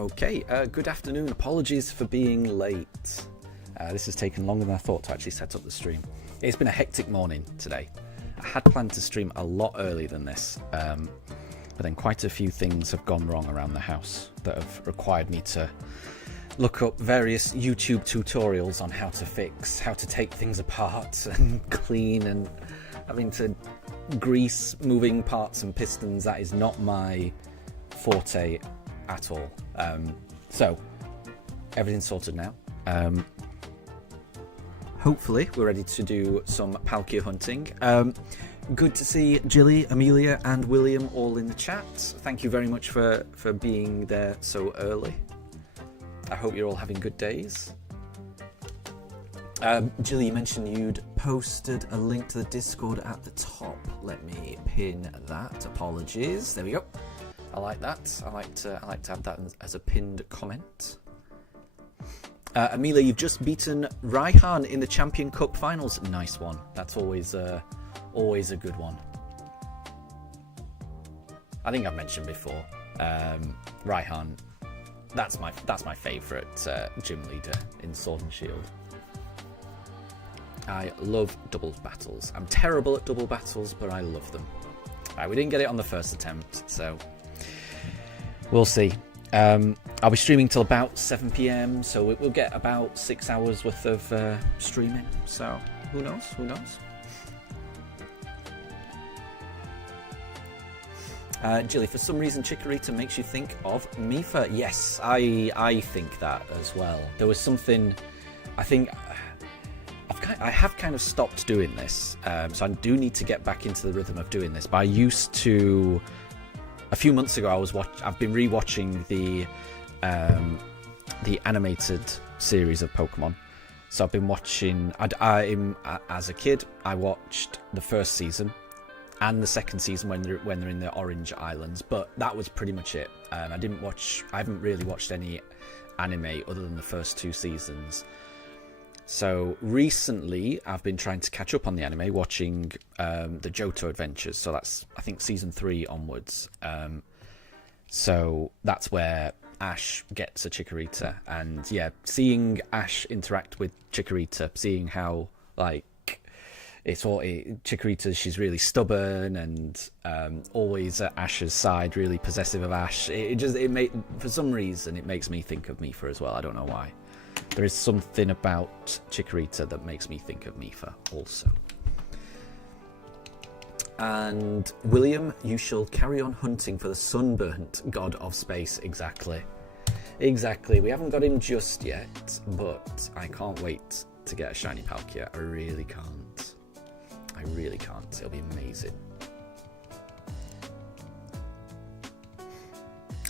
Okay, good afternoon. Apologies for being late. This has taken longer than I thought to actually set up the stream. It's been a hectic morning today. I had planned to stream a lot earlier than this, but then quite a few things have gone wrong around the house that have required me to look up various YouTube tutorials on how to take things apart and clean, and having to grease moving parts and pistons. That is not my forte at all. So everything's sorted now. Hopefully we're ready to do some Palkia hunting. Good to see Jilly, Amelia and William all in the chat. Thank you very much for being there so early. I hope you're all having good days. Jilly, you mentioned you'd posted a link to the Discord at the top. Let me pin that. Apologies. There we go. I like that. I like to have that as a pinned comment. Amelia, you've just beaten Raihan in the Champion Cup finals. Nice one. That's always a good one. I think I've mentioned before. Raihan, that's my favourite gym leader in Sword and Shield. I love doubles battles. I'm terrible at double battles, but I love them. We didn't get it on the first attempt, so we'll see. I'll be streaming till about 7 PM, so we'll get about 6 hours worth of streaming. So who knows? Who knows? Jilly, for some reason Chikorita makes you think of Mifa. Yes, I think that as well. There was something, I think, I have kind of stopped doing this, so I do need to get back into the rhythm of doing this. But I used to, a few months ago, I've been rewatching the animated series of Pokemon. So I've been watching. As a kid, I watched the first season and the second season when they're in the Orange Islands, but that was pretty much it. I haven't really watched any anime other than the first 2 seasons. So recently, I've been trying to catch up on the anime, watching the Johto Adventures. So that's, I think, season 3 onwards. So that's where Ash gets a Chikorita, and yeah, seeing Ash interact with Chikorita, seeing how Chikorita, she's really stubborn and always at Ash's side, really possessive of Ash. For some reason, it makes me think of Mifa as well. I don't know why. There is something about Chikorita that makes me think of Mifa also. And William, you shall carry on hunting for the sunburnt god of space. Exactly. Exactly. We haven't got him just yet, but I can't wait to get a shiny Palkia. I really can't. I really can't. It'll be amazing.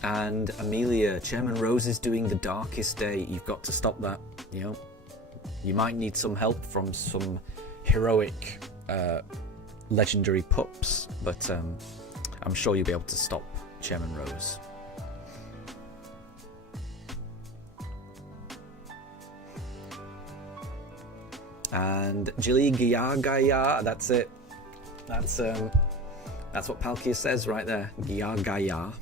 And Amelia, Chairman Rose is doing the darkest day. You've got to stop that. You know, you might need some help from some heroic, legendary pups, but I'm sure you'll be able to stop Chairman Rose. And Jilly Gaya, that's it. That's what Palkia says right there. Gaya.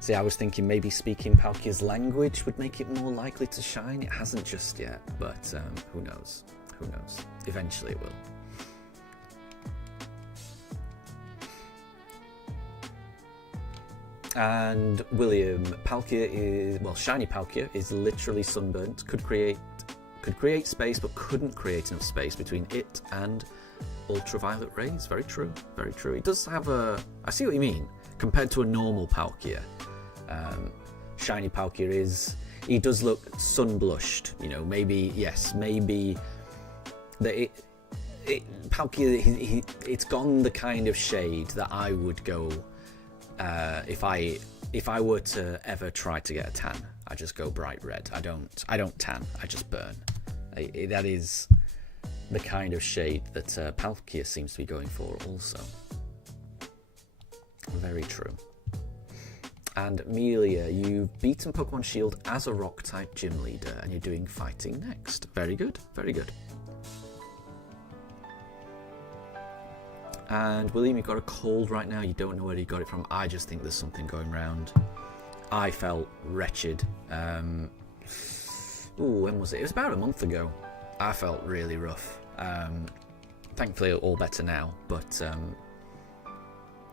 See, I was thinking maybe speaking Palkia's language would make it more likely to shine. It hasn't just yet, but who knows? Who knows? Eventually it will. And William, Palkia is, well, shiny Palkia is literally sunburnt. Could create space, but couldn't create enough space between it and ultraviolet rays. Very true. Very true. It does have a. I see what you mean. Compared to a normal Palkia. Shiny Palkia he does look sun-blushed, you know, maybe Palkia, it's gone the kind of shade that I would go, if I were to ever try to get a tan, I just go bright red. I don't tan, I just burn. That is the kind of shade that Palkia seems to be going for also. Very true. And Amelia, you've beaten Pokemon Shield as a Rock-type gym leader, and you're doing fighting next. Very good, very good. And William, you've got a cold right now. You don't know where you got it from. I just think there's something going round. I felt wretched. When was it? It was about a month ago. I felt really rough. Thankfully, all better now. But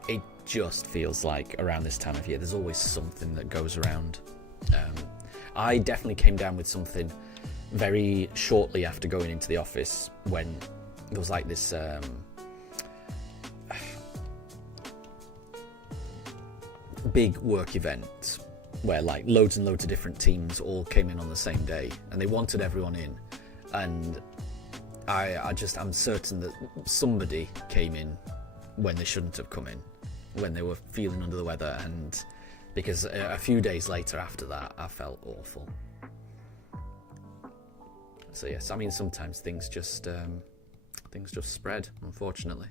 it just feels like around this time of year, there's always something that goes around. I definitely came down with something very shortly after going into the office when there was like this big work event where like loads and loads of different teams all came in on the same day and they wanted everyone in, and I'm certain that somebody came in when they shouldn't have come in, when they were feeling under the weather, and because a few days later after that I felt awful. So yes, I mean sometimes things just spread, unfortunately.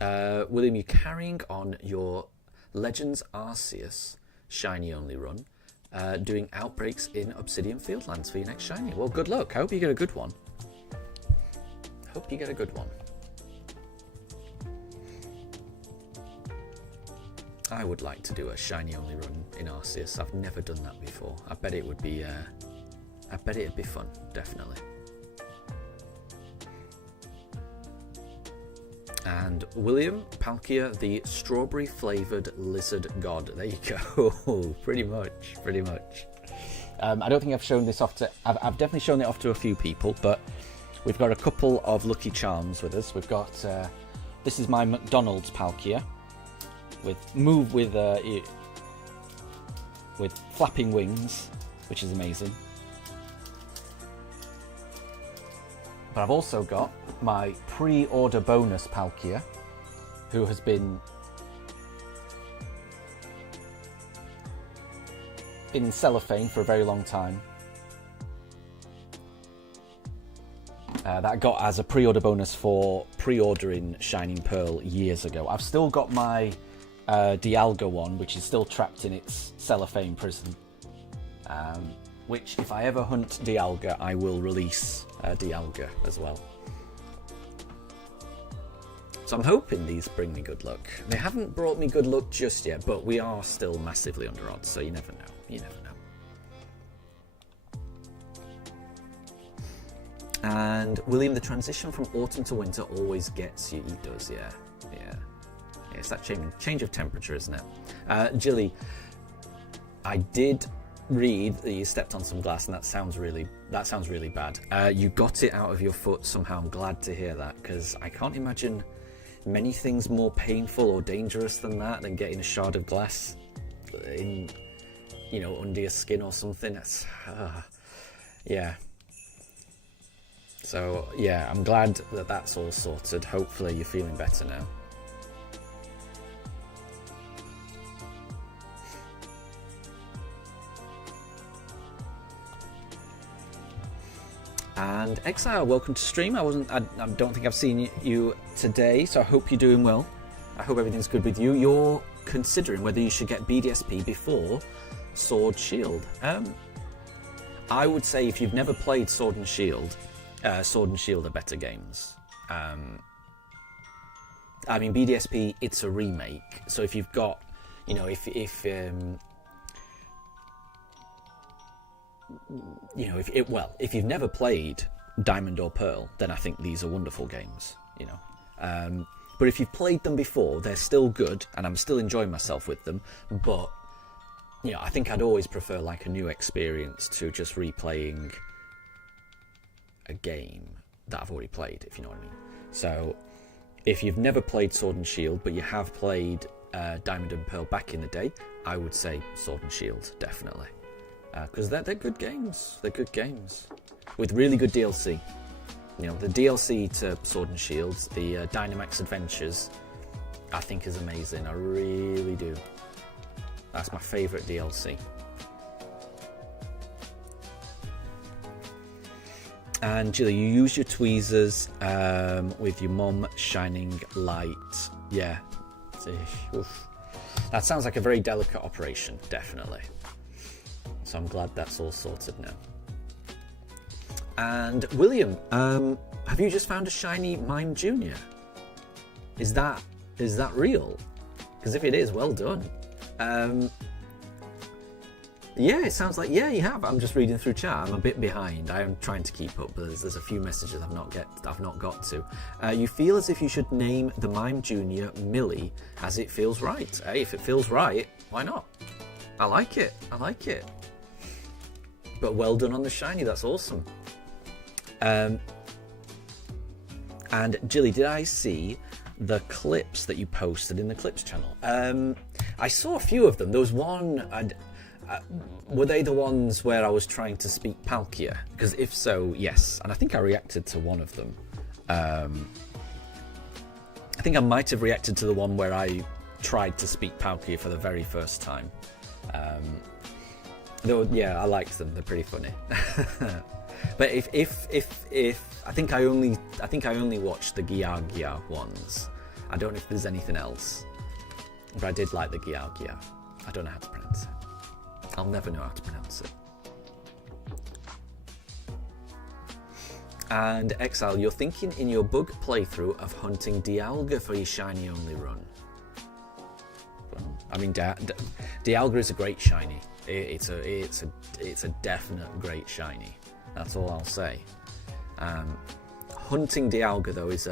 William, you carrying on your Legends Arceus shiny only run, doing outbreaks in Obsidian Fieldlands for your next shiny. Well, good luck. I hope you get a good one. I would like to do a shiny only run in Arceus. I've never done that before. I bet it would be it'd be fun, definitely. And William, Palkia, the strawberry flavoured lizard god. There you go. pretty much. I don't think I've shown this off to... I've definitely shown it off to a few people, but we've got a couple of lucky charms with us. We've got... this is my McDonald's Palkia with flapping wings, which is amazing. But I've also got my pre-order bonus Palkia, who has been in cellophane for a very long time. That I got as a pre-order bonus for pre-ordering Shining Pearl years ago. I've still got my Dialga one, which is still trapped in its cellophane prison. Which, if I ever hunt Dialga, I will release Dialga as well. So I'm hoping these bring me good luck. They haven't brought me good luck just yet, but we are still massively under odds, so you never know. And William, the transition from autumn to winter always gets you. He does, yeah. It's that change of temperature, isn't it? Jilly, I did read that you stepped on some glass, and that sounds really bad. You got it out of your foot somehow. I'm glad to hear that, because I can't imagine many things more painful or dangerous than that, than getting a shard of glass in, under your skin or something. That's yeah. So yeah, I'm glad that that's all sorted. Hopefully you're feeling better now. And Exile, welcome to stream. I don't think I've seen you today, so I hope you're doing well. I hope everything's good with you. You're considering whether you should get BDSP before Sword Shield. I would say if you've never played Sword and Shield are better games. I mean, BDSP, it's a remake, so if you've got, if you've never played Diamond or Pearl, then I think these are wonderful games, but if you've played them before, they're still good, and I'm still enjoying myself with them, but, I think I'd always prefer like a new experience to just replaying a game that I've already played, if you know what I mean. So, if you've never played Sword and Shield, but you have played Diamond and Pearl back in the day, I would say Sword and Shield, definitely. Because they're good games. They're good games with really good DLC. The DLC to Sword and Shield, the Dynamax Adventures, I think is amazing. I really do. That's my favourite DLC. And Jilly, you use your tweezers with your mum shining light. Yeah. Oof. That sounds like a very delicate operation, definitely. So I'm glad that's all sorted now. And William, have you just found a shiny Mime Junior? Is that real? Because if it is, well done. Yeah, it sounds like, yeah, you have. I'm just reading through chat. I'm a bit behind. I am trying to keep up, but there's a few messages I've not got to. You feel as if you should name the Mime Junior Millie, as it feels right. Hey, if it feels right, why not? I like it. But well done on the shiny. That's awesome. And Jilly, did I see the clips that you posted in the clips channel? I saw a few of them. There was one. Were they the ones where I was trying to speak Palkia? Because if so, yes. And I think I reacted to one of them. I think I might have reacted to the one where I tried to speak Palkia for the very first time. Yeah, I liked them. They're pretty funny. But if I think I only watched the Gia ones. I don't know if there's anything else. But I did like the Gia. I don't know how to pronounce it. I'll never know how to pronounce it. And Exile, you're thinking in your bug playthrough of hunting Dialga for your shiny only run. Well, I mean, Dialga is a great shiny. It's a definite great shiny. That's all I'll say. Hunting Dialga though is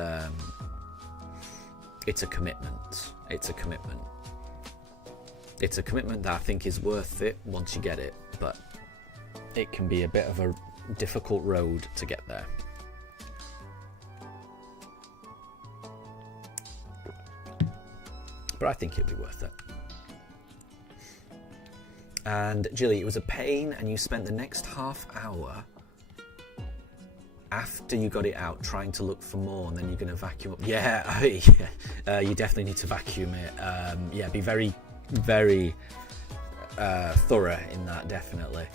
it's a commitment. It's a commitment. It's a commitment that I think is worth it once you get it, but it can be a bit of a difficult road to get there. But I think it'll be worth it. And Jilly, it was a pain and you spent the next half hour after you got it out trying to look for more, and then you're going to vacuum up. Yeah, you definitely need to vacuum it. Yeah, be very thorough in that, definitely,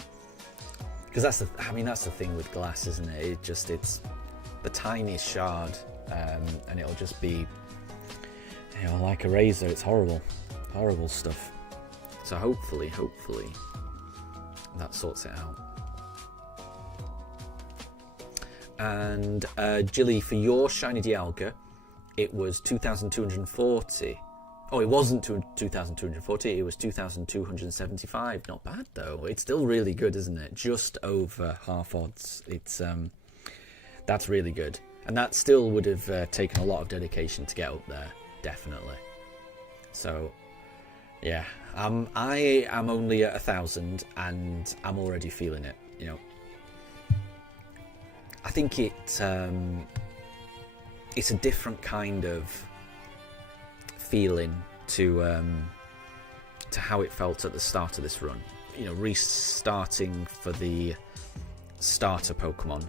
because that's the thing with glass, isn't it? It's the tiniest shard, and it'll just be, like a razor. It's horrible stuff. So hopefully that sorts it out. And Jilly, for your shiny Dialga, it was 2,240. Oh, it wasn't 2,240, it was 2,275. Not bad though. It's still really good, isn't it? Just over half odds. It's that's really good. And that still would have taken a lot of dedication to get up there, definitely. So yeah, I am only at 1,000 and I'm already feeling it, I think it's a different kind of feeling to how it felt at the start of this run. Restarting for the starter Pokemon.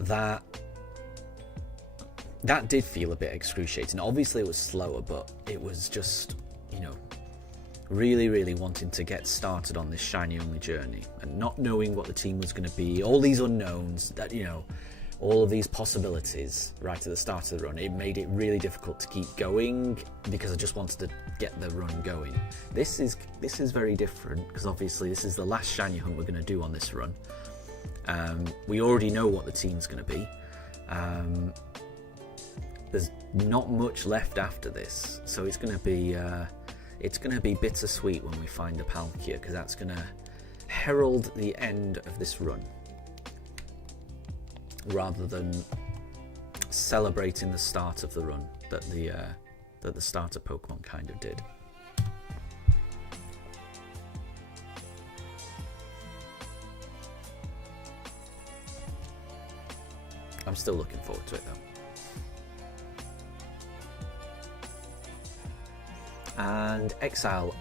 That did feel a bit excruciating. Obviously it was slower, but it was just, really wanting to get started on this shiny only journey and not knowing what the team was going to be, all these unknowns, that all of these possibilities right at the start of the run. It made it really difficult to keep going because I just wanted to get the run going. This is very different because obviously this is the last shiny hunt we're going to do on this run. We already know what the team's going to be. There's not much left after this, so it's going to be bittersweet when we find a Palkia, because that's going to herald the end of this run rather than celebrating the start of the run that the starter Pokemon kind of did. I'm still looking forward to it though. And Exile,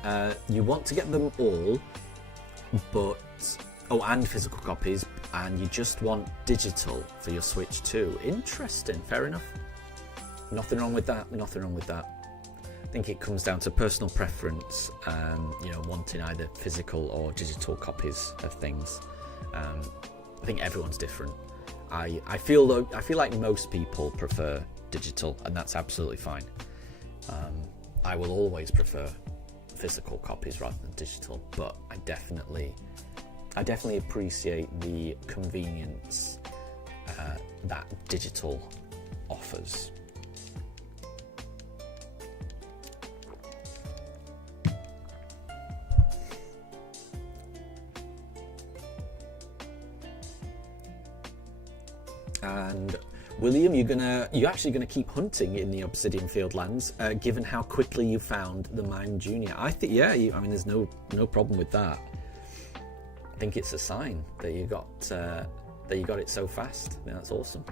you want to get them all, and physical copies, and you just want digital for your Switch too. Interesting, fair enough. Nothing wrong with that. I think it comes down to personal preference, wanting either physical or digital copies of things. I think everyone's different. I feel like most people prefer digital, and that's absolutely fine. I will always prefer physical copies rather than digital, but I definitely appreciate the convenience that digital offers. And William, you're actually gonna keep hunting in the Obsidian Fieldlands, given how quickly you found the Mime Junior. I think, yeah. I mean, there's no problem with that. I think it's a sign that you got it so fast. I mean, that's awesome.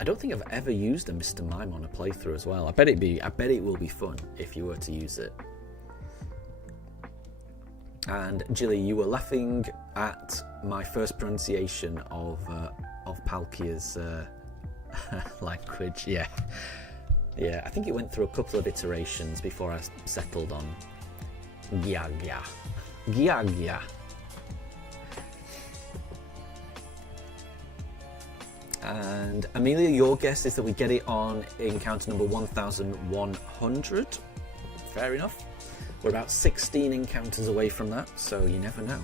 I don't think I've ever used a Mr. Mime on a playthrough as well. I bet it will be fun if you were to use it. And Jilly, you were laughing at my first pronunciation of Palkia's language. Yeah. I think it went through a couple of iterations before I settled on Gyagya. Gyagya. And Amelia, your guess is that we get it on encounter number 1100. Fair enough. We're about 16 encounters away from that, so you never know.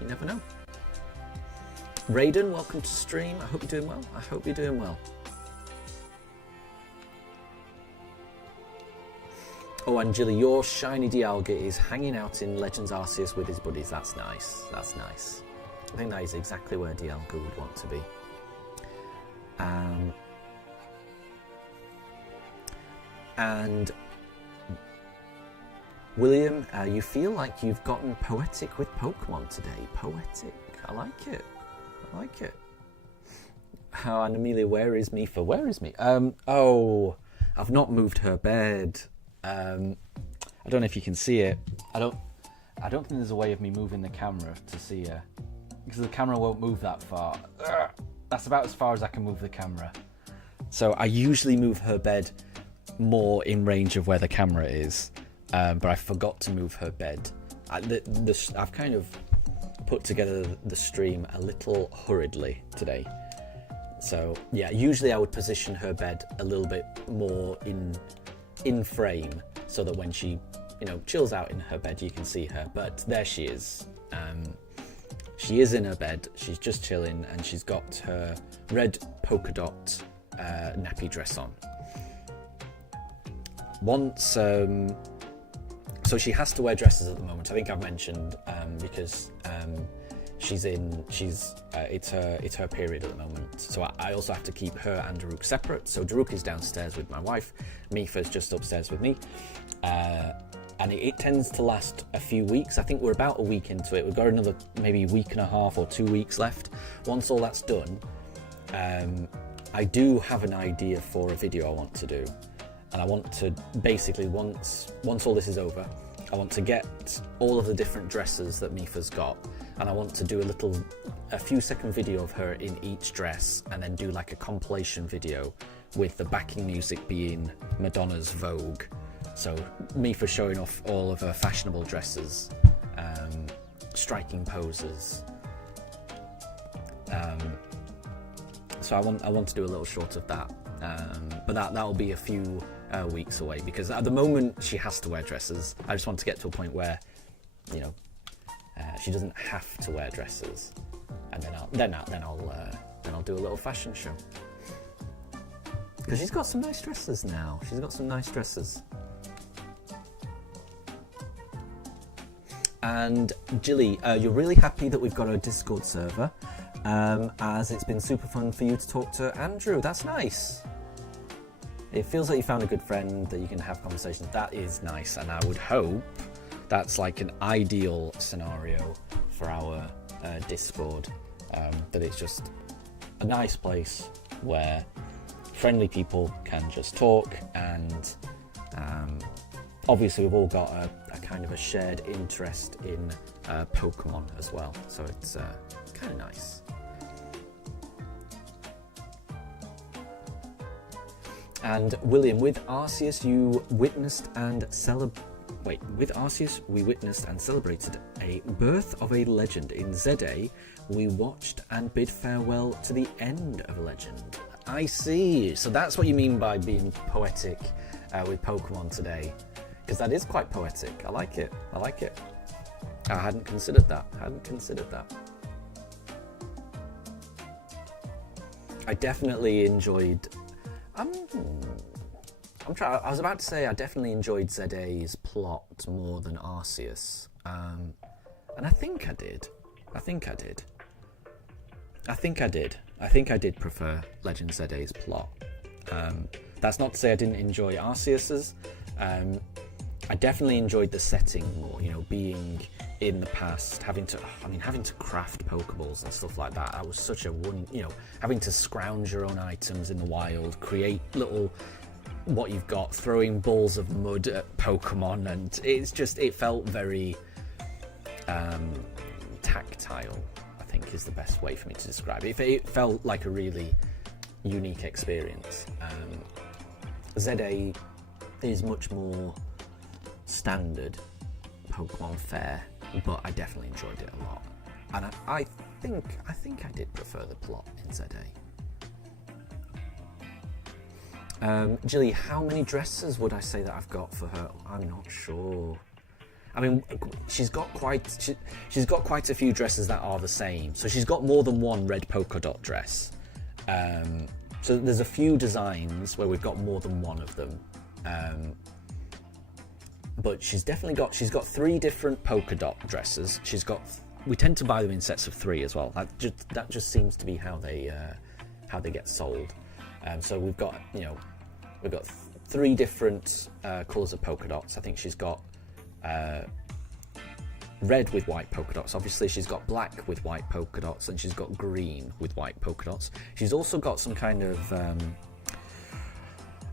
You never know. Raiden, welcome to stream. I hope you're doing well. I hope you're doing well. Oh, and Jilly, your shiny Dialga is hanging out in Legends Arceus with his buddies. That's nice. That's nice. I think that is exactly where Dialga would want to be. And William, you feel like you've gotten poetic with Pokemon today. Poetic. I like it. I like it. Oh, and Amelia, where is Mifa? Where is me? Oh, I've not moved her bed. I don't know if you can see it. I don't think there's a way of me moving the camera to see her, because the camera won't move that far. Ugh. That's about as far as I can move the camera. So I usually move her bed more in range of where the camera is, but I forgot to move her bed. I've kind of put together the stream a little hurriedly today. So yeah, usually I would position her bed a little bit more in frame, so that when she, chills out in her bed, you can see her. But there she is. She is in her bed, she's just chilling, and she's got her red polka dot nappy dress on. So she has to wear dresses at the moment. I think I've mentioned, because it's her period at the moment. So I also have to keep her and Daruk separate. So Daruk is downstairs with my wife, Mifa's just upstairs with me. And it tends to last a few weeks. I think we're about a week into it. We've got another maybe week and a half or 2 weeks left. Once all that's done, I do have an idea for a video I want to do. And I want to basically, once all this is over, I want to get all of the different dresses that Mifa's got, and I want to do a few second video of her in each dress, and then do like a compilation video with the backing music being Madonna's Vogue. So Mifa showing off all of her fashionable dresses, striking poses. So I want to do a little short of that, but that'll be a few weeks away, because at the moment she has to wear dresses. I just want to get to a point where, she doesn't have to wear dresses, and then I'll do a little fashion show. Because she's got some nice dresses now. She's got some nice dresses. And Jilly, you're really happy that we've got a Discord server, as it's been super fun for you to talk to Andrew. That's nice. It feels like you found a good friend that you can have conversations. That is nice, and I would hope that's like an ideal scenario for our Discord, that it's just a nice place where friendly people can just talk, and obviously we've all got a kind of a shared interest in Pokemon as well, so it's kind of nice. And William, with Arceus you witnessed and we witnessed and celebrated a birth of a legend. In ZA, we watched and bid farewell to the end of a legend. I see. So that's what you mean by being poetic with Pokemon today. Because that is quite poetic. I like it. I like it. I hadn't considered that. I definitely enjoyed... I was about to say I definitely enjoyed ZA's plot more than Arceus. And I think I did. I think I did. I think I did prefer Legend ZA's plot. That's not to say I didn't enjoy Arceus's. I definitely enjoyed the setting more, you know, being in the past, having to craft Pokeballs and stuff like that. That was such a having to scrounge your own items in the wild, create little what you've got, throwing balls of mud at Pokemon, and it felt very tactile, I think is the best way for me to describe it. It felt like a really unique experience. ZA is much more standard Pokemon fare, but I definitely enjoyed it a lot, and I think I did prefer the plot in ZA. Jilly, how many dresses would I say that I've got for her? I'm not sure. I mean, she's got quite a few dresses that are the same. So she's got more than one red polka dot dress. So there's a few designs where we've got more than one of them. But she's got 3 different polka dot dresses. We tend to buy them in sets of 3 as well. That just seems to be how they get sold. So we've got 3 different colours of polka dots. I think she's got red with white polka dots. Obviously, she's got black with white polka dots, and she's got green with white polka dots. She's also got some kind of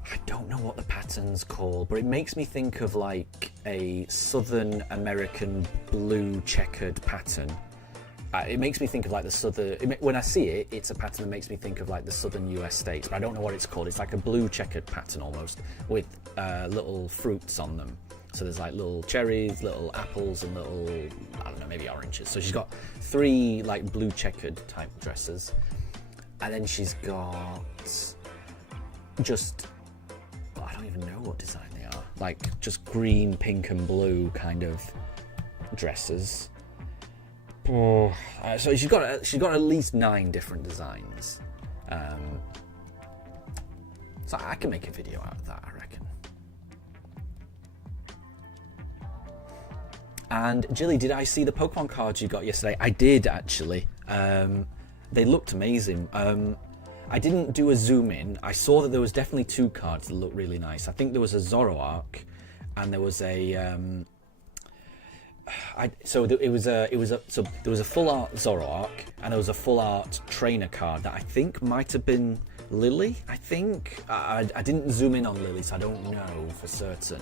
I don't know what the pattern's called, but it makes me think of like a Southern American blue checkered pattern. It makes me think of like the southern. When I see it, it's a pattern that makes me think of like the southern US states, but I don't know what it's called. It's like a blue checkered pattern almost, with little fruits on them. So there's like little cherries, little apples, and little, I don't know, maybe oranges. So she's got 3 like blue checkered type dresses, and then she's got just, I don't even know what design they are. Like just green, pink, and blue kind of dresses. So she's got at least 9 different designs. So I can make a video out of that, I reckon. And Jilly, did I see the Pokemon cards you got yesterday? I did, actually. They looked amazing. I didn't do a zoom in. I saw that there was definitely 2 cards that looked really nice. I think there was a Zoroark, and there was a there was a full art Zoroark, and there was a full art trainer card that I think might have been Lily. I think I didn't zoom in on Lily, so I don't know for certain.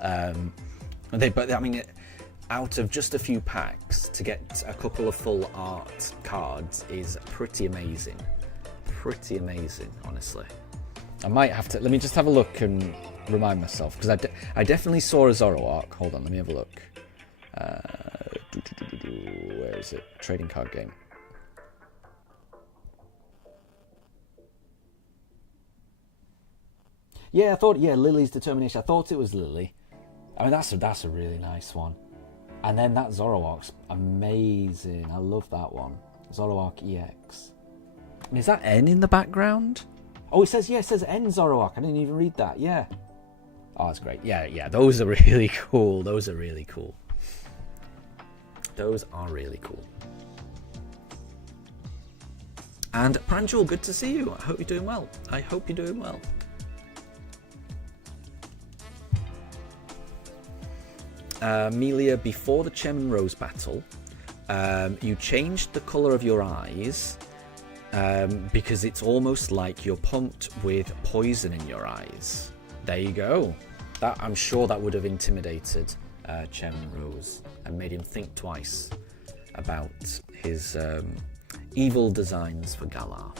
But I mean, out of just a few packs, to get a couple of full art cards is pretty amazing. Pretty amazing, honestly. I might have to. Let me just have a look and remind myself, because I definitely saw a Zoroark. Hold on, let me have a look. Where is it? Trading card game. Yeah, Lily's Determination. I thought it was Lily. I mean, that's a really nice one. And then that Zoroark's amazing. I love that one. Zoroark EX. I mean, is that N in the background? Oh, it says N Zoroark. I didn't even read that. Yeah. Oh, that's great. Yeah. Those are really cool. Those are really cool. And Pranjul, good to see you. I hope you're doing well. Amelia, before the Chem and Rose battle, you changed the colour of your eyes because it's almost like you're pumped with poison in your eyes. There you go. I'm sure that would have intimidated Chem and Rose and made him think twice about his evil designs for Galar.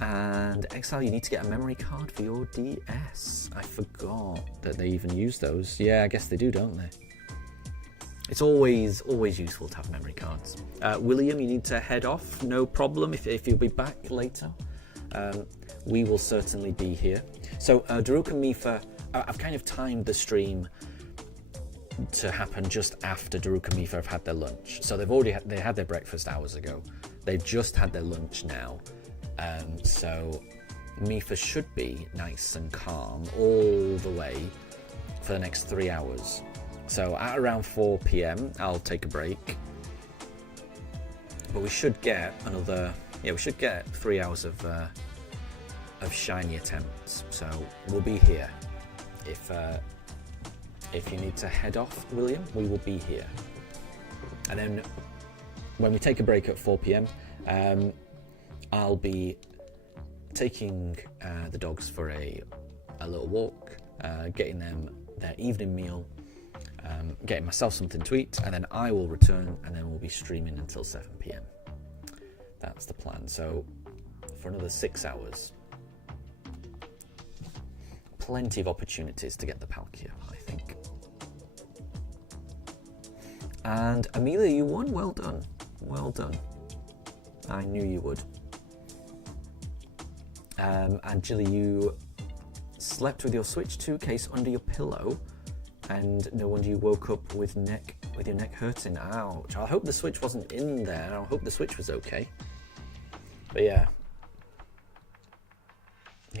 And Exile, you need to get a memory card for your DS. I forgot that they even use those. Yeah, I guess they do, don't they? It's always useful to have memory cards. William, you need to head off. No problem if you'll be back later. We will certainly be here. So Daruk and Mifa, I've kind of timed the stream to happen just after Daruk and Mifa have had their lunch. So they had their breakfast hours ago. They've just had their lunch now. So Mifa should be nice and calm all the way for the next 3 hours. So at around 4 p.m. I'll take a break. But we should get another, we should get 3 hours of shiny attempts. So we'll be here. If you need to head off, William, we will be here. And then when we take a break at 4 p.m, I'll be taking the dogs for a little walk, getting them their evening meal, getting myself something to eat, and then I will return, and then we'll be streaming until 7 p.m. That's the plan. So for another 6 hours. Plenty of opportunities to get the Palkia, I think. And Amelia, you won. Well done. Well done. I knew you would. And Jilly, you slept with your Switch 2 case under your pillow, and no wonder you woke up with your neck hurting. Ouch. I hope the Switch wasn't in there. I hope the Switch was okay. But yeah.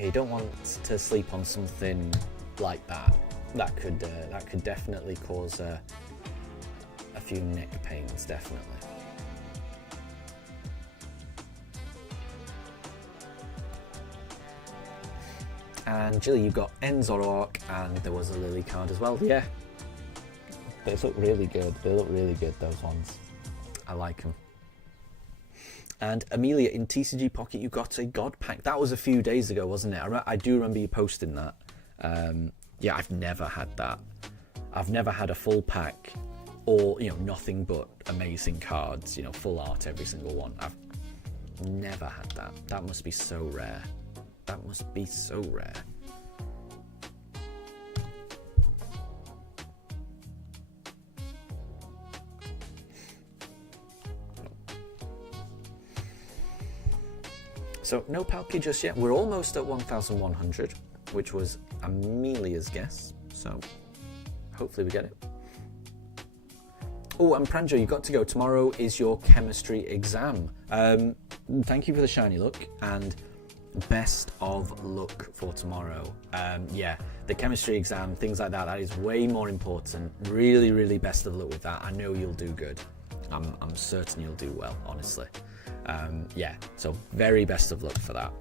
You don't want to sleep on something like that. That could definitely cause a few neck pains, definitely. And Jilly, you got Enzoroark, and there was a Lily card as well. Yeah, those look really good. They look really good, those ones. I like them. And Amelia, in TCG Pocket, you got a God Pack. That was a few days ago, wasn't it? I do remember you posting that. Yeah, I've never had that. I've never had a full pack, or nothing but amazing cards. Full art, every single one. I've never had that. That must be so rare. That must be so rare. So no Palkia just yet. We're almost at 1,100, which was Amelia's guess. So hopefully we get it. Oh, and Pranjo, you got to go. Tomorrow is your chemistry exam. Thank you for the shiny look, and best of luck for tomorrow. Yeah, the chemistry exam, things like that, that is way more important. Really, really best of luck with that. I know you'll do good. I'm certain you'll do well, honestly. Yeah, so very best of luck for that.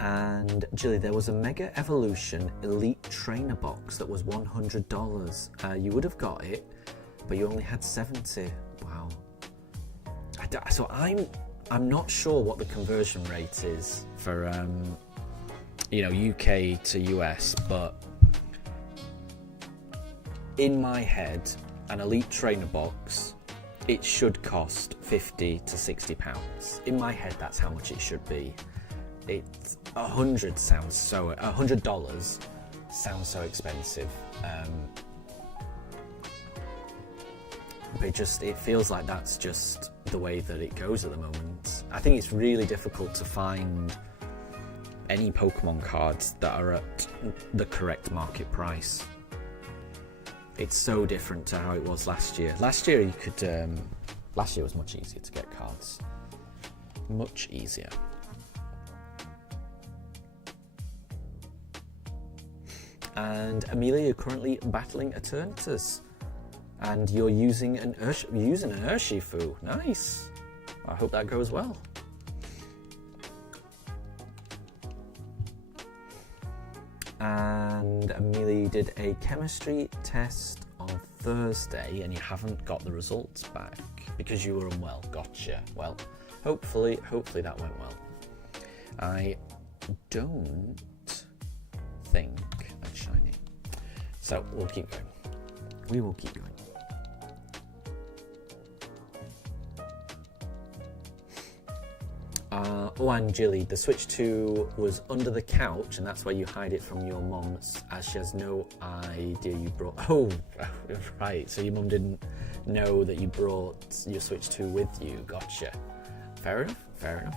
And Jilly, there was a Mega Evolution Elite Trainer box that was $100. You would have got it, but you only had 70. Wow. So I'm not sure what the conversion rate is for UK to US, but in my head, an Elite Trainer box, it should cost £50 to £60. In my head, that's how much it should be. It's $100 sounds so expensive. But it feels like that's just the way that it goes at the moment. I think it's really difficult to find any Pokemon cards that are at the correct market price. It's so different to how it was last year. Last year last year was much easier to get cards. Much easier. And Amelia, you're currently battling Eternatus, and you're using an Urshifu. Nice. I hope that goes well. And Amelia, you did a chemistry test on Thursday, and you haven't got the results back because you were unwell. Gotcha. Well, hopefully that went well. I don't think that's shiny. So we'll keep going. We will keep going. Oh, and Jilly, the Switch 2 was under the couch, and that's why you hide it from your mum, as she has no idea you brought... Oh, right, so your mum didn't know that you brought your Switch 2 with you. Gotcha. Fair enough, fair enough.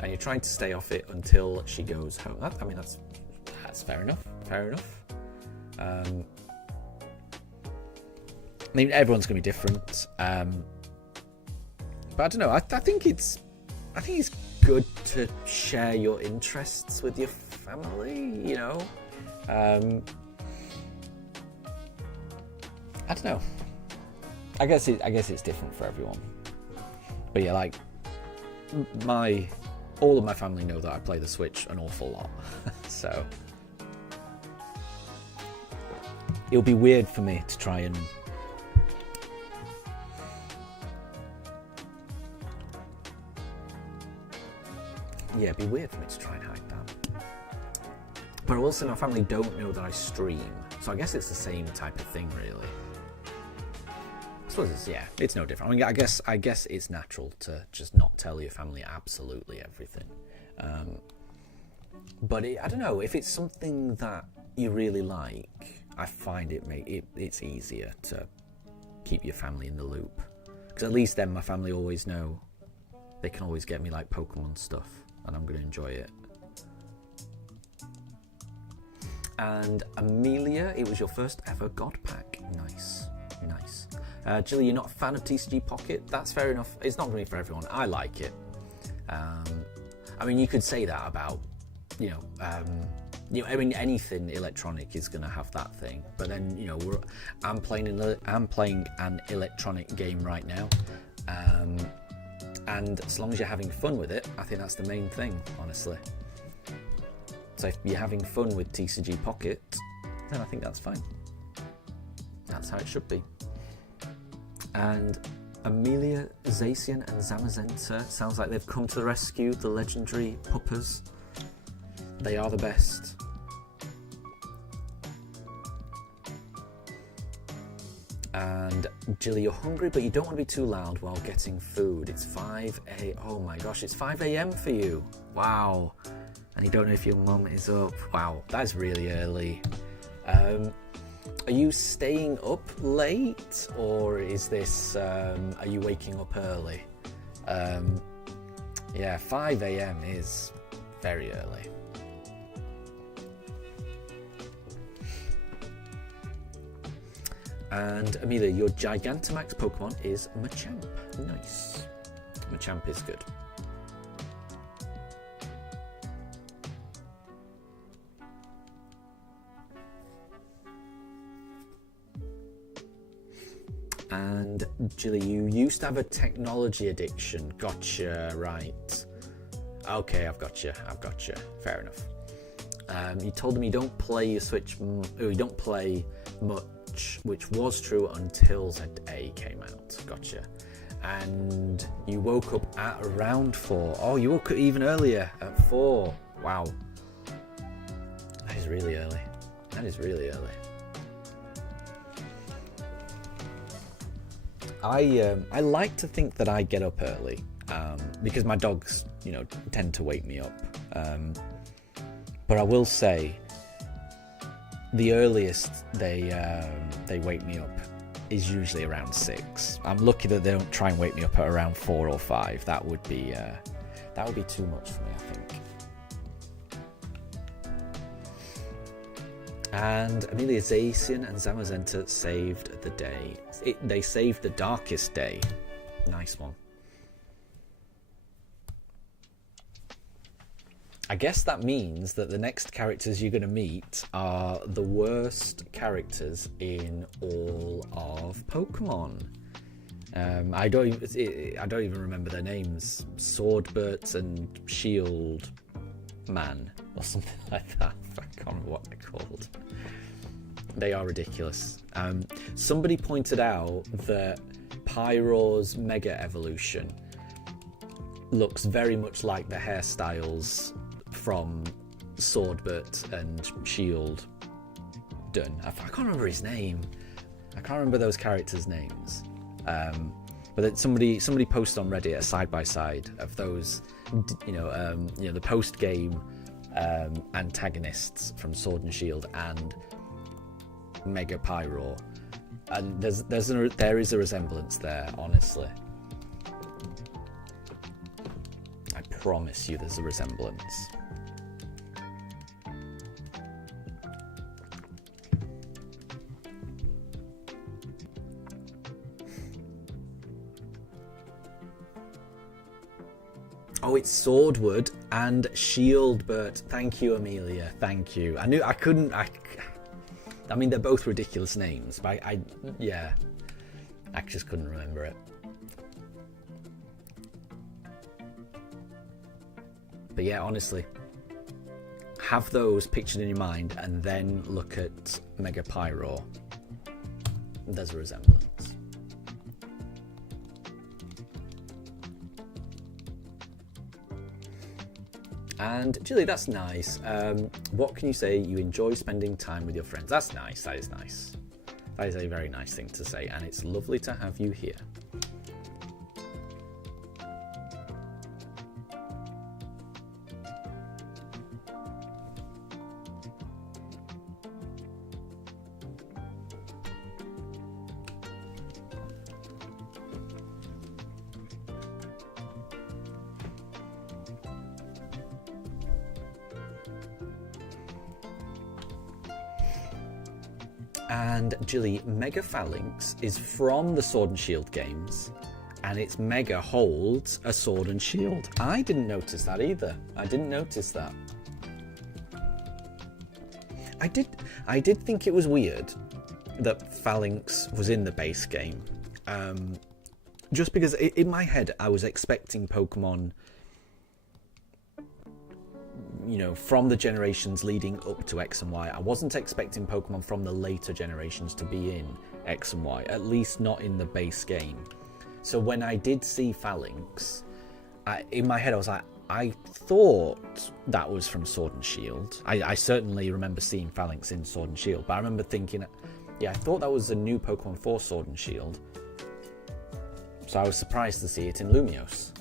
And you're trying to stay off it until she goes home. I mean, that's fair enough, fair enough. I mean, everyone's going to be different. But I don't know. I think it's good to share your interests with your family. You know, I don't know. I guess it's different for everyone. But yeah, like all of my family know that I play the Switch an awful lot, so it'll be weird for me to try and it'd be weird for me to try and hide that. But also, my family don't know that I stream, so I guess it's the same type of thing, really. I suppose it's no different. I mean, I guess it's natural to just not tell your family absolutely everything. But I don't know, if it's something that you really like, I find it's easier to keep your family in the loop. Because at least then my family always know they can always get me like Pokemon stuff, and I'm going to enjoy it. And Amelia, it was your first ever God Pack. Nice. Jilly, you're not a fan of TCG Pocket? That's fair enough. It's not really for everyone. I like it. I mean, you could say that about, I mean, anything electronic is going to have that thing. But then, I'm playing an electronic game right now, and as long as you're having fun with it, I think that's the main thing, honestly. So if you're having fun with TCG Pocket, then I think that's fine. That's how it should be. And Amelia, Zacian and Zamazenta, sounds like they've come to the rescue, the legendary puppers. They are the best. And Jilly, you're hungry, but you don't want to be too loud while getting food. It's 5 a.m. Oh my gosh, it's 5 a.m. for you. Wow. And you don't know if your mum is up. Wow, that's really early. Are you staying up late, or is this, are you waking up early? 5 a.m. is very early. And Amelia, your Gigantamax Pokemon is Machamp. Nice. Machamp is good. And Jilly, you used to have a technology addiction. Gotcha, right. Okay, I've got you. Fair enough. You told him you don't play your Switch, you don't play much, which was true until ZA came out. Gotcha. And you woke up at around 4. Oh, you woke up even earlier at 4. Wow. That is really early. I like to think that I get up early because my dogs, tend to wake me up. But I will say, the earliest they wake me up is usually around 6. I'm lucky that they don't try and wake me up at around 4 or 5. That would be too much for me, I think. And Amelia, Zacian and Zamazenta saved the day. They saved the darkest day. Nice one. I guess that means that the next characters you're going to meet are the worst characters in all of Pokemon. I don't even remember their names. Swordbert and Shield Man or something like that. I can't remember what they're called. They are ridiculous. Somebody pointed out that Pyro's Mega Evolution looks very much like the hairstyles from Swordbert and Shield done. I can't remember his name. I can't remember those characters' names. But then somebody posted on Reddit a side by side of those, the post game antagonists from Sword and Shield and Mega Pyro, and there is a resemblance there. Honestly, I promise you, there's a resemblance. Oh, it's Swordwood and Shieldbert. Thank you, Amelia. Thank you. I knew I couldn't. I mean, they're both ridiculous names, but yeah, I just couldn't remember it. But yeah, honestly, have those pictured in your mind and then look at Mega Pyro. There's a resemblance. And Jilly, that's nice. What can you say? You enjoy spending time with your friends. That's nice. That is nice. That is a very nice thing to say, and it's lovely to have you here. And Jilly, Mega Phalanx is from the Sword and Shield games, and its Mega holds a Sword and Shield. I didn't notice that either. I didn't notice that. I did think it was weird that Phalanx was in the base game. Just because in my head I was expecting Pokemon, you know, from the generations leading up to X and Y. I wasn't expecting Pokemon from the later generations to be in X and Y, at least not in the base game. So when I did see Phalanx, in my head I was like, I thought that was from Sword and Shield. I certainly remember seeing Phalanx in Sword and Shield, but I remember thinking, yeah, I thought that was a new Pokemon for Sword and Shield. So I was surprised to see it in Lumiose.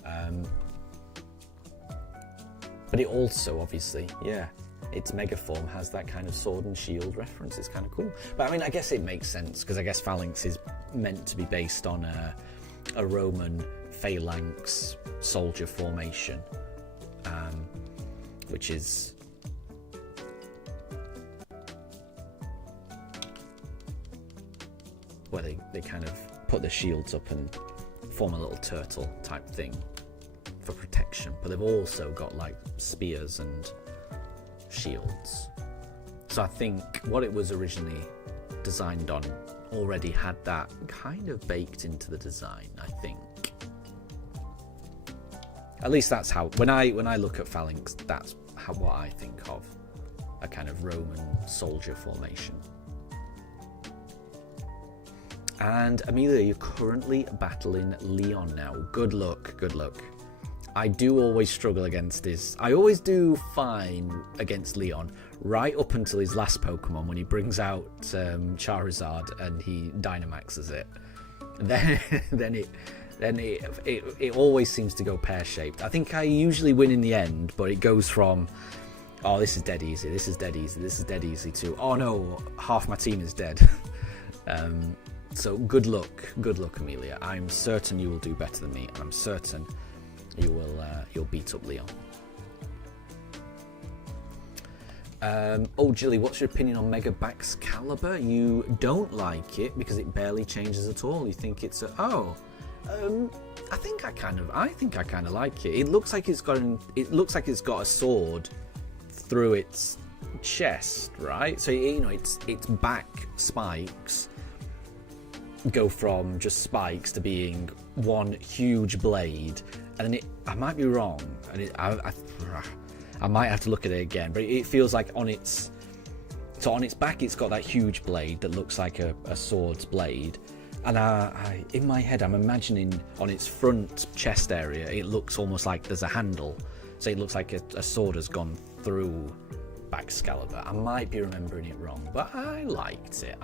But it also, obviously, yeah, its Mega form has that kind of Sword and Shield reference. It's kind of cool. But I mean, I guess it makes sense, because I guess Phalanx is meant to be based on a Roman phalanx soldier formation, which is where they kind of put the shields up and form a little turtle type thing for protection, but they've also got like spears and shields. So I think what it was originally designed on already had that kind of baked into the design, I think. At least that's how, when I look at Phalanx, that's what I think of, a kind of Roman soldier formation. And Amelia, you're currently battling Leon now. Good luck, good luck. I do always struggle against this. I always do fine against Leon, right up until his last Pokemon, when he brings out Charizard and he Dynamaxes it. Then it always seems to go pear-shaped. I think I usually win in the end, but it goes from, oh, this is dead easy, this is dead easy, this is dead easy, to, oh no, half my team is dead. So good luck, Amelia. I'm certain you will do better than me, and I'm certain you'll beat up Leon. Oh, Jilly, what's your opinion on Mega Baxcalibur? You don't like it because it barely changes at all. You think it's a I think I kind of like it. It looks like it's got a sword through its chest, right? So you know, its back spikes go from just spikes to being one huge blade, and then I might be wrong, and I might have to look at it again, but it feels like on its back it's got that huge blade that looks like a sword's blade, and I in my head I'm imagining on its front chest area it looks almost like there's a handle, so it looks like a sword has gone through Baxcalibur. I might be remembering it wrong, but I liked it.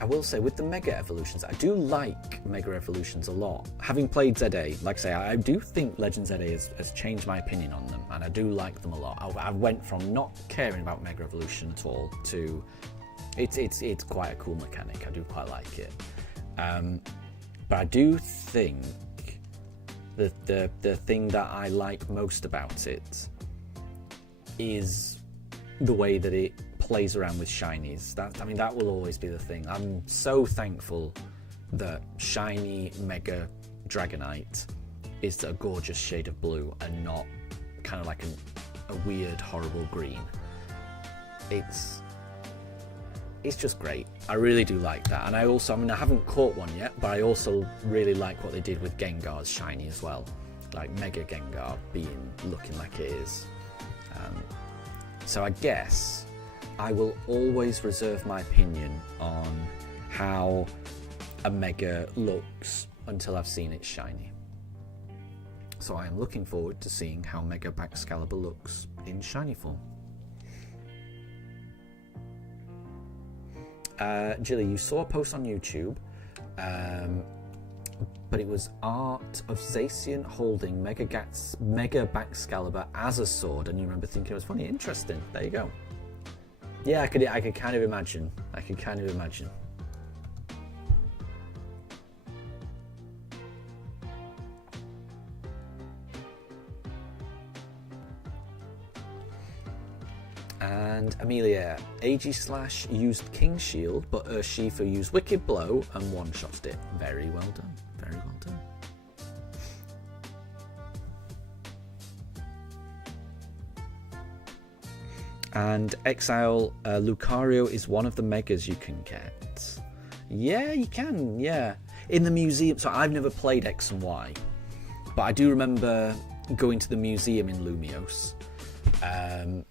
I will say, with the Mega Evolutions, I do like Mega Evolutions a lot. Having played ZA, like I say, I do think Legend ZA has changed my opinion on them, and I do like them a lot. I went from not caring about Mega Evolution at all to it's quite a cool mechanic. I do quite like it. But I do think The thing that I like most about it is the way that it plays around with shinies. That will always be the thing. I'm so thankful that shiny Mega Dragonite is a gorgeous shade of blue and not kind of like a weird, horrible green. It's just great. I really do like that. And I haven't caught one yet, but I also really like what they did with Gengar's shiny as well. Like Mega Gengar looking like it is. So I guess I will always reserve my opinion on how a Mega looks until I've seen it shiny. So I am looking forward to seeing how Mega Baxcalibur looks in shiny form. Jilly, you saw a post on YouTube, but it was art of Zacian holding Mega Baxcalibur as a sword, and you remember thinking it was funny. Interesting. There you go. Yeah, I could kind of imagine. And Amelia, AG/ used King Shield, but Urshifu used Wicked Blow and one-shotted it. Very well done. Very well done. And Exile, Lucario is one of the Megas you can get. Yeah, you can, yeah. In the museum, so I've never played X and Y, but I do remember going to the museum in Lumiose.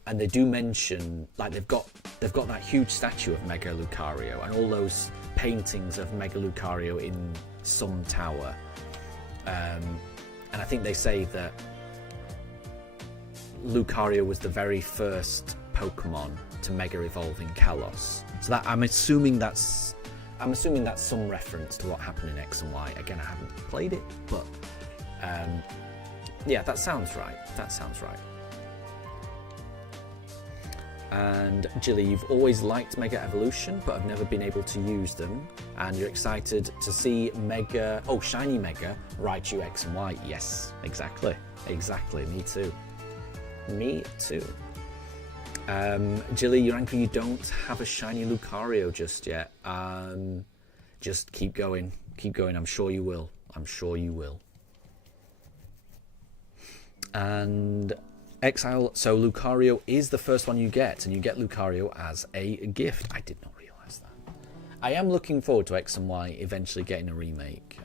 And they do mention, like, they've got that huge statue of Mega Lucario and all those paintings of Mega Lucario in some tower. And I think they say that Lucario was the very first Pokemon to Mega Evolve in Kalos. So that I'm assuming that's some reference to what happened in X and Y. Again, I haven't played it, but yeah, that sounds right. And Jilly, you've always liked Mega Evolution, but have never been able to use them. And you're excited to see Shiny Mega Raichu X and Y. Yes, exactly. Me too. Jilly, you're angry you don't have a shiny Lucario just yet. Just keep going. I'm sure you will. And Exile, so Lucario is the first one you get, and you get Lucario as a gift. I did not realise that. I am looking forward to X and Y eventually getting a remake.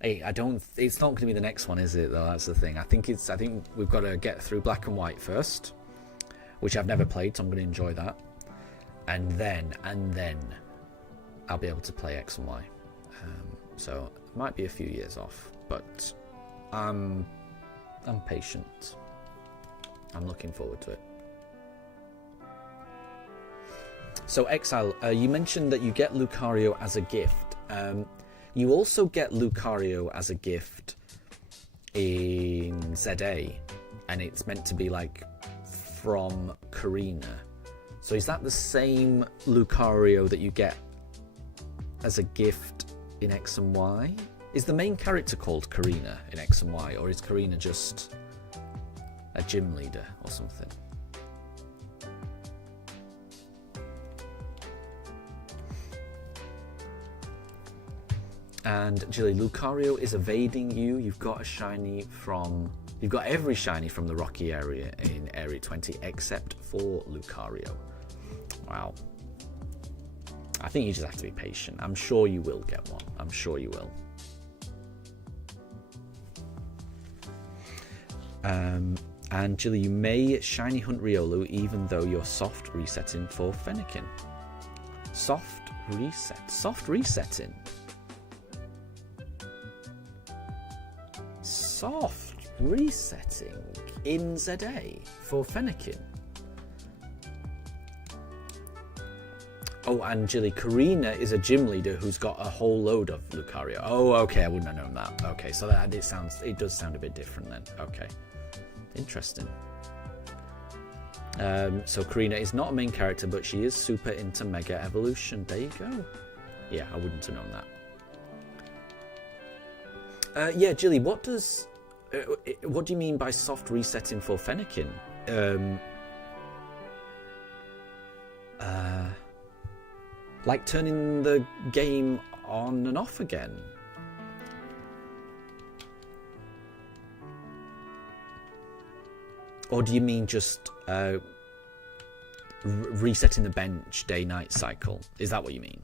It's not going to be the next one, is it? Though that's the thing. I think we've got to get through Black and White first, which I've never played, so I'm going to enjoy that, and then I'll be able to play X and Y. So it might be a few years off, but I'm patient. I'm looking forward to it. So Exile, you mentioned that you get Lucario as a gift. You also get Lucario as a gift in ZA, and it's meant to be like from Karina. So is that the same Lucario that you get as a gift in X and Y? Is the main character called Karina in X and Y, or is Karina just a gym leader or something? And Jilly, Lucario is evading you. You've got every shiny from the Rocky area in Area 20 except for Lucario. Wow. I think you just have to be patient. I'm sure you will get one. I'm sure you will. And Jilly, you may shiny hunt Riolu even though you're soft resetting for Fennekin. Soft resetting. Soft resetting in ZA for Fennekin. Oh, and Jilly, Karina is a gym leader who's got a whole load of Lucario. Oh, okay, I wouldn't have known that. Okay, so it does sound a bit different then. Okay, interesting. So Karina is not a main character, but she is super into Mega Evolution. There you go. Yeah, I wouldn't have known that. Yeah, Jilly, what do you mean by soft resetting for Fennekin? Like turning the game on and off again? Or do you mean just resetting the bench day-night cycle? Is that what you mean?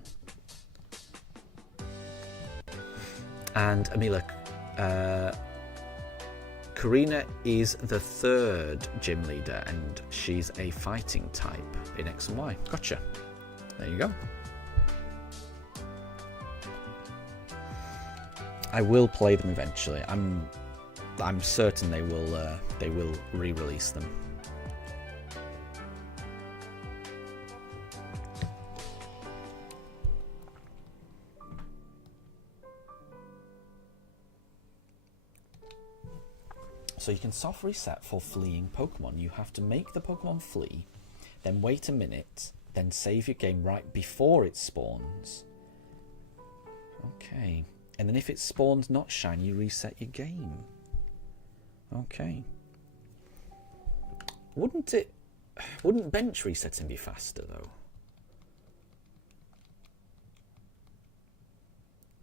And Amila, Karina is the 3rd gym leader, and she's a fighting type in X and Y. Gotcha. There you go. I will play them eventually. I'm certain they will re-release them. So you can soft reset for fleeing Pokemon. You have to make the Pokemon flee, then wait a minute, then save your game right before it spawns. Okay. And then if it spawns not shiny, you reset your game. Okay. Wouldn't bench resetting be faster though?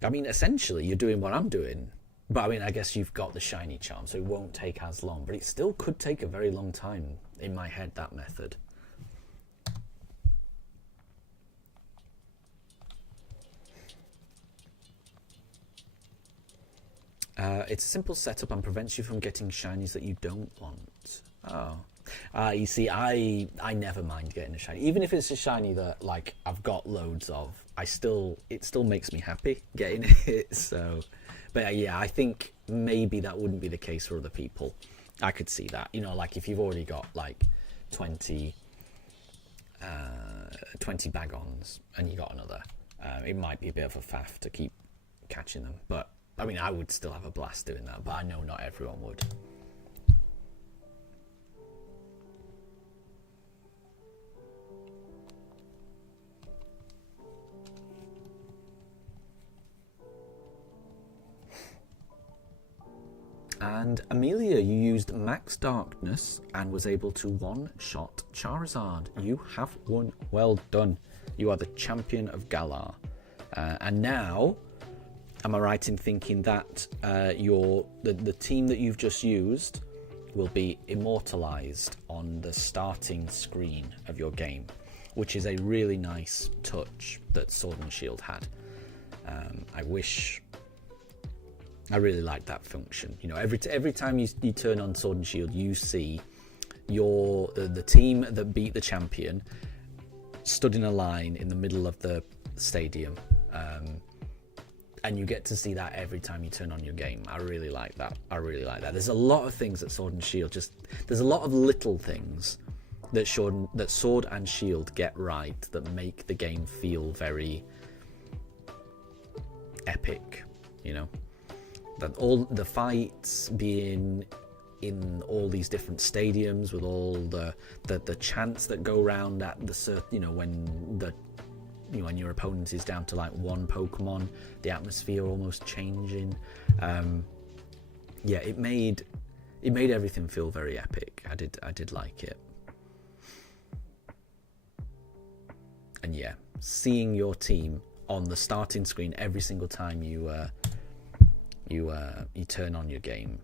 I mean, essentially you're doing what I'm doing. But I mean, I guess you've got the shiny charm, so it won't take as long. But it still could take a very long time in my head, that method. It's a simple setup and prevents you from getting shinies that you don't want. Oh. You see, I never mind getting a shiny. Even if it's a shiny that, like, I've got loads of, it still makes me happy getting it, so... But yeah, I think maybe that wouldn't be the case for other people. I could see that. You know, like if you've already got like 20 bag-ons and you got another, it might be a bit of a faff to keep catching them. But I mean, I would still have a blast doing that, but I know not everyone would. And Amelia, you used Max Darkness and was able to one-shot Charizard. You have won. Well done. You are the champion of Galar. And now, am I right in thinking that the team that you've just used will be immortalized on the starting screen of your game, which is a really nice touch that Sword and Shield had. I really like that function. You know, every time you turn on Sword and Shield, you see the team that beat the champion stood in a line in the middle of the stadium, and you get to see that every time you turn on your game. I really like that. There's a lot of things that Sword and Shield there's a lot of little things that Sword and Shield get right that make the game feel very epic. You know. That all the fights being in all these different stadiums with all the chants that go around at the when your opponent is down to like one Pokemon, the atmosphere almost changing. Yeah, it made everything feel very epic. I did like it. And yeah, seeing your team on the starting screen every single time you turn on your game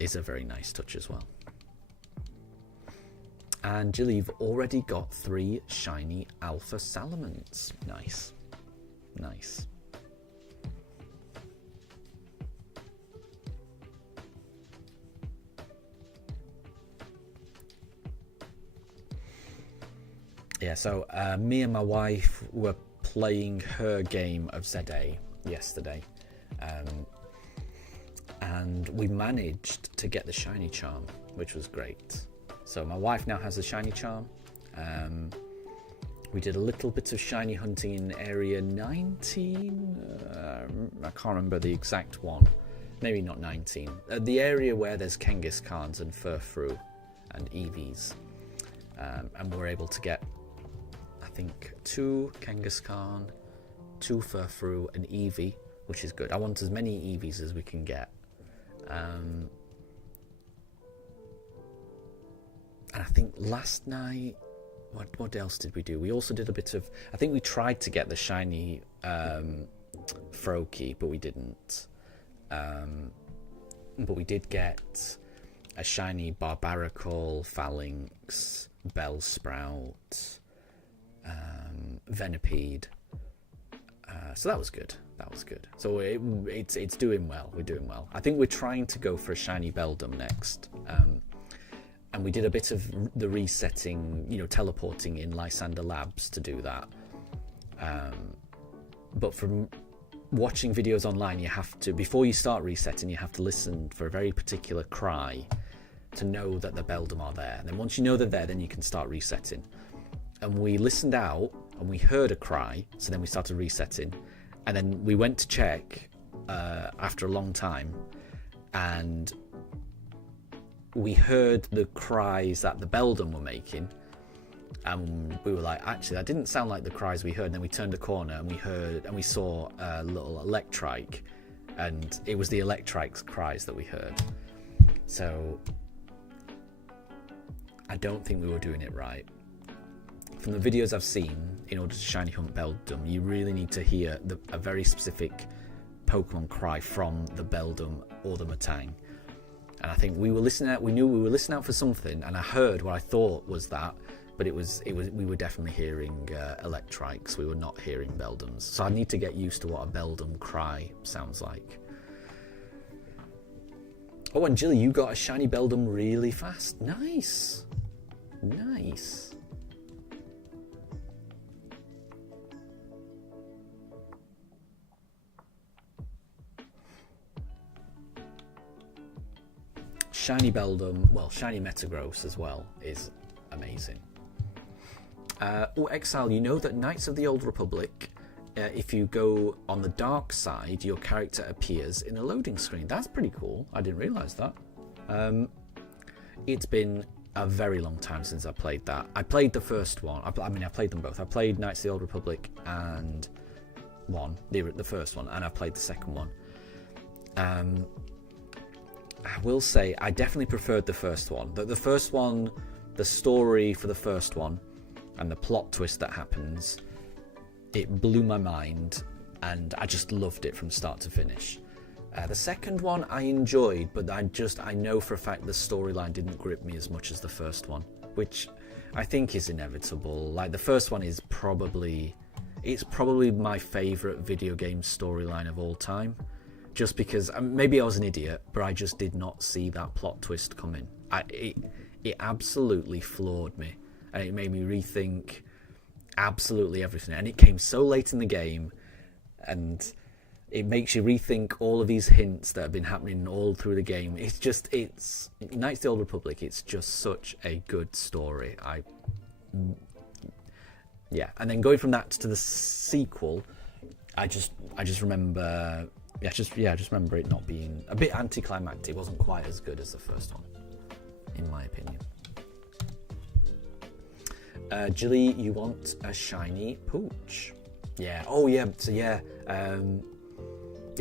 is a very nice touch as well. And Jill, you've already got 3 shiny Alpha Salamence. Nice. Yeah, so me and my wife were playing her game of ZA yesterday. And we managed to get the shiny charm, which was great. So my wife now has the shiny charm. We did a little bit of shiny hunting in area 19. I can't remember the exact one. Maybe not 19. The area where there's Kangaskhan's and Furfrou and Eevees. And we're able to get, I think, 2 Kangaskhan, 2 Furfrou, and Eevee, which is good. I want as many Eevees as we can get. And I think last night, what else did we do? We also did a bit of, I think we tried to get the shiny Froakie, but we didn't. But we did get a shiny Barbaracle, Phalanx, Bellsprout, Venipede. So that was good. That was good. So it's doing well. We're doing well. I think we're trying to go for a shiny Beldum next. And we did a bit of the resetting, teleporting in Lysander Labs to do that. But from watching videos online, you have to, before you start resetting, you have to listen for a very particular cry to know that the Beldum are there. And then once you know they're there, then you can start resetting. And we listened out and we heard a cry, so then we started resetting. And then we went to check after a long time, and we heard the cries that the Beldum were making. And we were like, actually, that didn't sound like the cries we heard. And then we turned a corner and we saw a little Electrike, and it was the Electrike's cries that we heard. So I don't think we were doing it right. From the videos I've seen, in order to shiny hunt Beldum, you really need to hear a very specific Pokemon cry from the Beldum or the Matang. And I think we knew we were listening out for something, and I heard what I thought was that, but we were definitely hearing Electrikes. We were not hearing Beldums. So I need to get used to what a Beldum cry sounds like. Oh, and Jilly, you got a shiny Beldum really fast. Nice. Nice. Shiny Beldum, well, shiny Metagross as well is amazing. Exile, you know that Knights of the Old Republic, if you go on the dark side, your character appears in a loading screen. That's pretty cool. I didn't realise that. It's been a very long time since I played that. I played the first one. I played them both. I played Knights of the Old Republic and the first one, and I played the second one. I will say I definitely preferred the first one. The first one, the story for the first one and the plot twist that happens, it blew my mind, and I just loved it from start to finish. The second one I enjoyed, but I know for a fact the storyline didn't grip me as much as the first one, which I think is inevitable. Like, the first one is probably my favourite video game storyline of all time. Just because, maybe I was an idiot, but I just did not see that plot twist coming. It absolutely floored me, and it made me rethink absolutely everything. And it came so late in the game, and it makes you rethink all of these hints that have been happening all through the game. It's Knights of the Old Republic. It's just such a good story. And then going from that to the sequel, I just remember. I just remember it not being a bit anticlimactic. It wasn't quite as good as the first one, in my opinion. Jilly, you want a shiny Pooch? Yeah. Oh yeah. So yeah.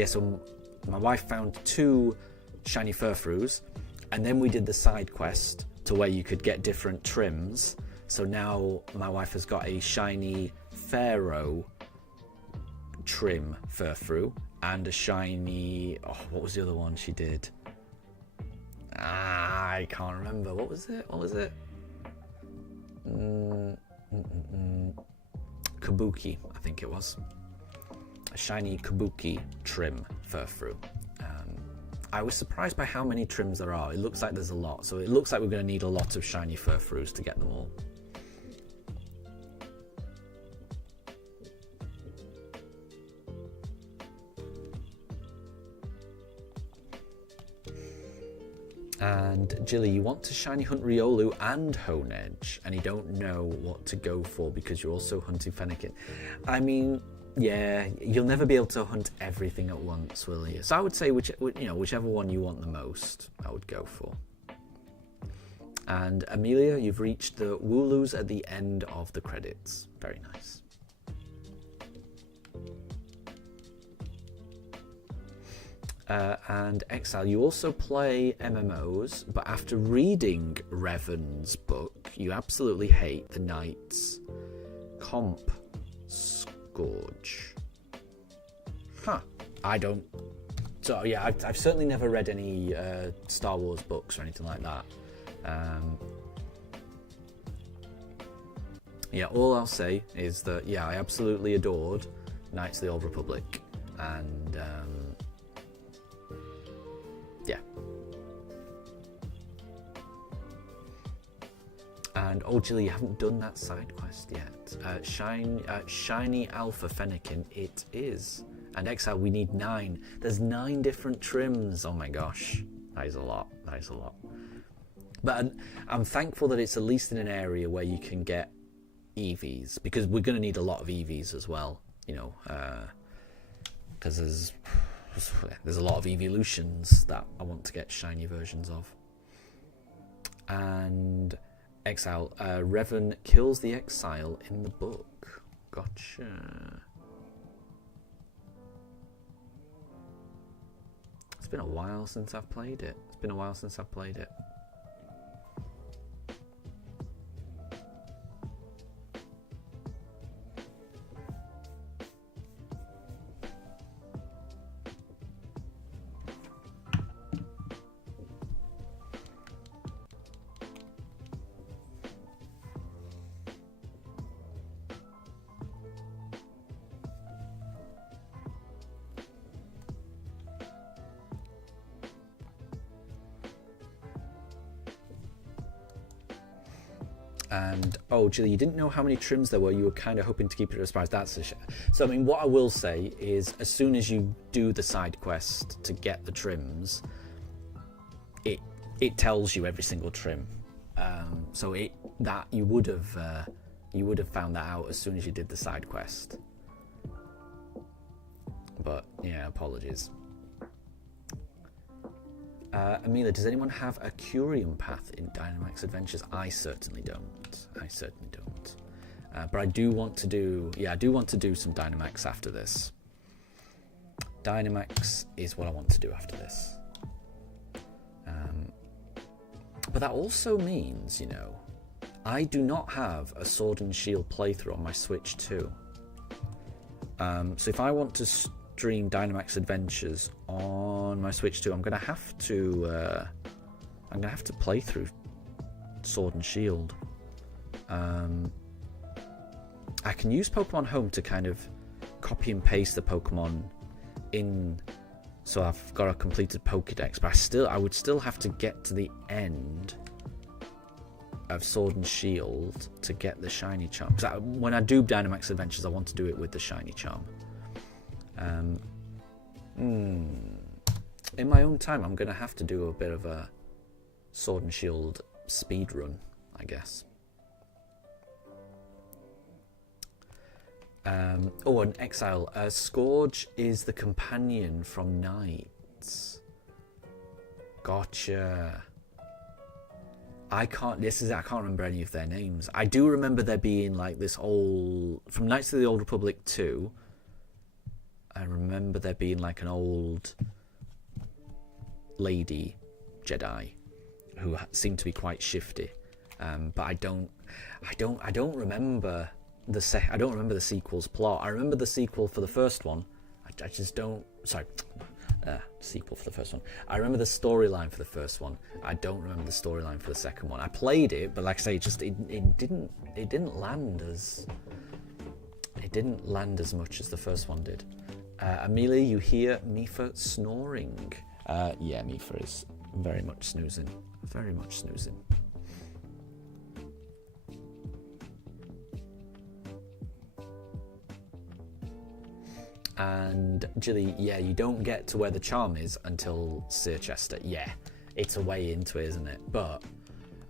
So my wife found 2 shiny Furfroos, and then we did the side quest to where you could get different trims. So now my wife has got a shiny Pharaoh trim Furfroo. And a shiny... Oh, what was the other one she did? I can't remember. What was it? Kabuki, I think it was. A shiny Kabuki trim Furfroo. I was surprised by how many trims there are. It looks like there's a lot. So it looks like we're going to need a lot of shiny Furfroos to get them all. And Jilly, you want to shiny hunt Riolu and Honedge, and you don't know what to go for because you're also hunting Fennekin. I mean, yeah, you'll never be able to hunt everything at once, will you? So I would say whichever one you want the most, I would go for. And Amelia, you've reached the Wooloos at the end of the credits. Very nice. And Exile, you also play MMOs, but after reading Revan's book, you absolutely hate the Knight's comp Scourge. Huh. I don't. So yeah, I've certainly never read any Star Wars books or anything like that. Yeah, all I'll say is that, yeah, I absolutely adored Knights of the Old Republic. And, yeah. And, oh, Jilly, you haven't done that side quest yet. Shiny Alpha Fennekin, it is. And Exile, we need 9. There's 9 different trims. Oh my gosh. That is a lot. That is a lot. But I'm thankful that it's at least in an area where you can get EVs, because we're going to need a lot of EVs as well, you know, because there's a lot of evolutions that I want to get shiny versions of. And Exile, Revan kills the Exile in the book. Gotcha. It's been a while since I've played it. And, oh, Jilly, you didn't know how many trims there were. You were kind of hoping to keep it a surprise. That's a shame. So, I mean, what I will say is, as soon as you do the side quest to get the trims, it tells you every single trim. So you would have found that out as soon as you did the side quest. But yeah, apologies. Amelia, does anyone have a Curium path in Dynamax Adventures? I certainly don't. But I do want to do, some Dynamax after this. Dynamax is what I want to do after this. But that also means, you know, I do not have a Sword and Shield playthrough on my Switch 2. So if I want to stream Dynamax Adventures on my Switch 2, I'm gonna have to play through Sword and Shield. I can use Pokemon Home to kind of copy and paste the Pokemon in, so I've got a completed Pokédex, but I would still have to get to the end of Sword and Shield to get the shiny charm. Because when I do Dynamax Adventures, I want to do it with the shiny charm. In my own time, I'm going to have to do a bit of a Sword and Shield speed run, I guess. Oh, an Exile. Scourge is the companion from Knights. Gotcha. I can't remember any of their names. I do remember there being like this old, from Knights of the Old Republic 2, I remember there being like an old lady Jedi who seemed to be quite shifty. But I don't remember I don't remember the sequel's plot. I remember the sequel for the first one. I just don't. Sorry, sequel for the first one. I remember the storyline for the first one. I don't remember the storyline for the second one. I played it, but like I say, it didn't land as much as the first one did. Amelia, you hear Mifa snoring? Yeah, Mifa is very much snoozing. Very much snoozing. And Jilly, yeah, you don't get to where the charm is until Searchester. Yeah, it's a way into it, isn't it? But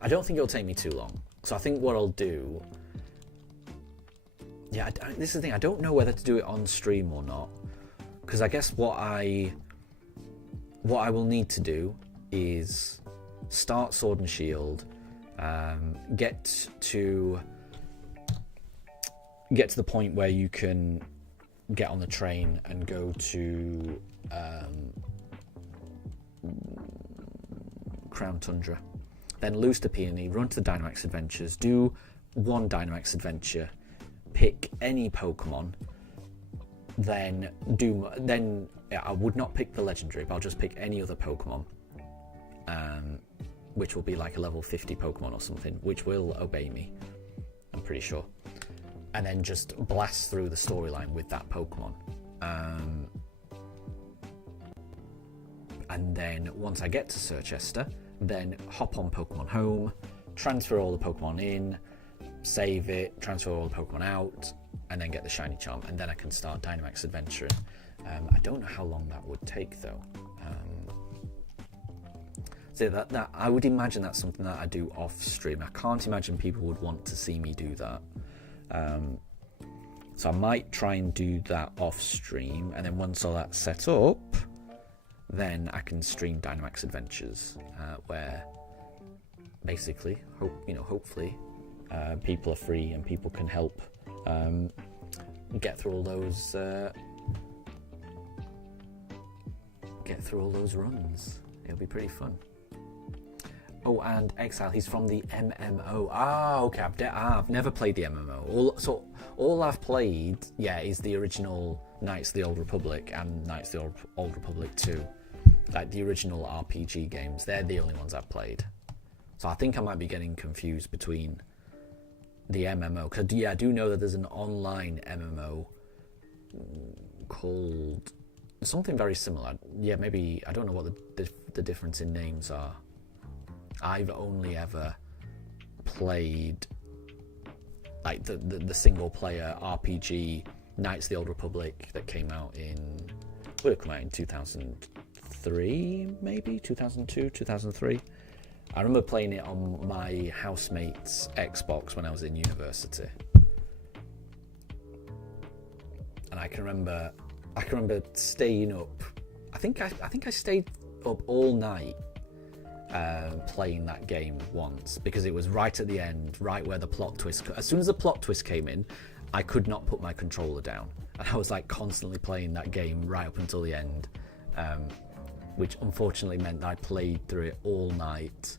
I don't think it'll take me too long. So I think what I'll do... Yeah, this is the thing. I don't know whether to do it on stream or not. Because I guess what I will need to do is start Sword and Shield, get to the point where you can get on the train and go to Crown Tundra. Then lose to Peony, run to the Dynamax Adventures, do one Dynamax Adventure, pick any Pokemon, then I would not pick the Legendary, but I'll just pick any other Pokemon, which will be like a level 50 Pokemon or something, which will obey me, I'm pretty sure. And then just blast through the storyline with that Pokemon. And then once I get to Circhester, then hop on Pokemon Home, transfer all the Pokemon in, save it, transfer all the Pokemon out, and then get the Shiny Charm, and then I can start Dynamax adventuring. I don't know how long that would take though. So that I would imagine that's something that I do off stream. I can't imagine people would want to see me do that. So I might try and do that off stream, and then once all that's set up, then I can stream Dynamax Adventures, where basically, hopefully, people are free and people can help get through all those runs. It'll be pretty fun. Oh, and Exile, he's from the MMO. Okay, I've never played the MMO. All I've played, is the original Knights of the Old Republic and Knights of the Old Republic 2. Like the original RPG games. They're the only ones I've played. So I think I might be getting confused between the MMO. Because, I do know that there's an online MMO called something very similar. Maybe, I don't know what the difference in names are. I've only ever played like the single player RPG Knights of the Old Republic that came out would have come out in 2003, maybe 2002, 2003. I remember playing it on my housemate's Xbox when I was in university, and I can remember staying up. I think I stayed up all night playing that game once, because it was right at the end, right where the plot twist. As soon as the plot twist came in, I could not put my controller down, and I was like constantly playing that game right up until the end, which unfortunately meant that I played through it all night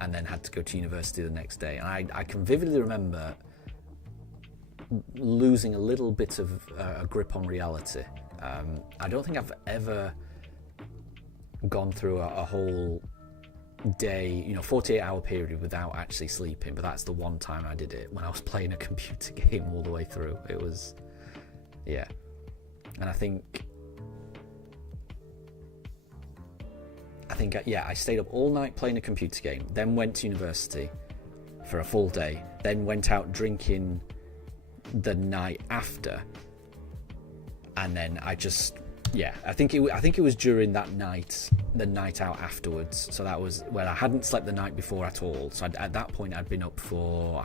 and then had to go to university the next day. And I can vividly remember losing a little bit of a grip on reality. I don't think I've ever gone through a whole day, 48-hour period without actually sleeping, but that's the one time I did it, when I was playing a computer game all the way through. It was, and I think I stayed up all night playing a computer game, then went to university for a full day, then went out drinking the night after, and then I just I think it was during that night, the night out afterwards. So that was where I hadn't slept the night before at all. So at that point I'd been up for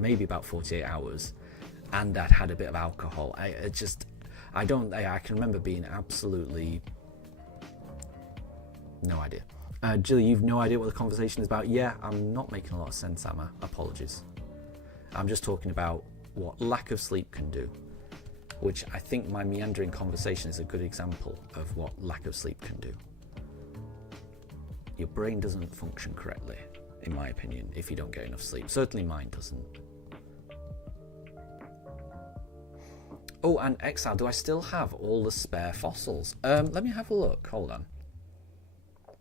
maybe about 48 hours, and I'd had a bit of alcohol. I can remember being absolutely no idea. Jilly, you've no idea what the conversation is about? I'm not making a lot of sense, am I? Apologies. I'm just talking about what lack of sleep can do, which I think my meandering conversation is a good example of what lack of sleep can do. Your brain doesn't function correctly, in my opinion, if you don't get enough sleep. Certainly mine doesn't. Oh, and Exile, do I still have all the spare fossils? Let me have a look. Hold on.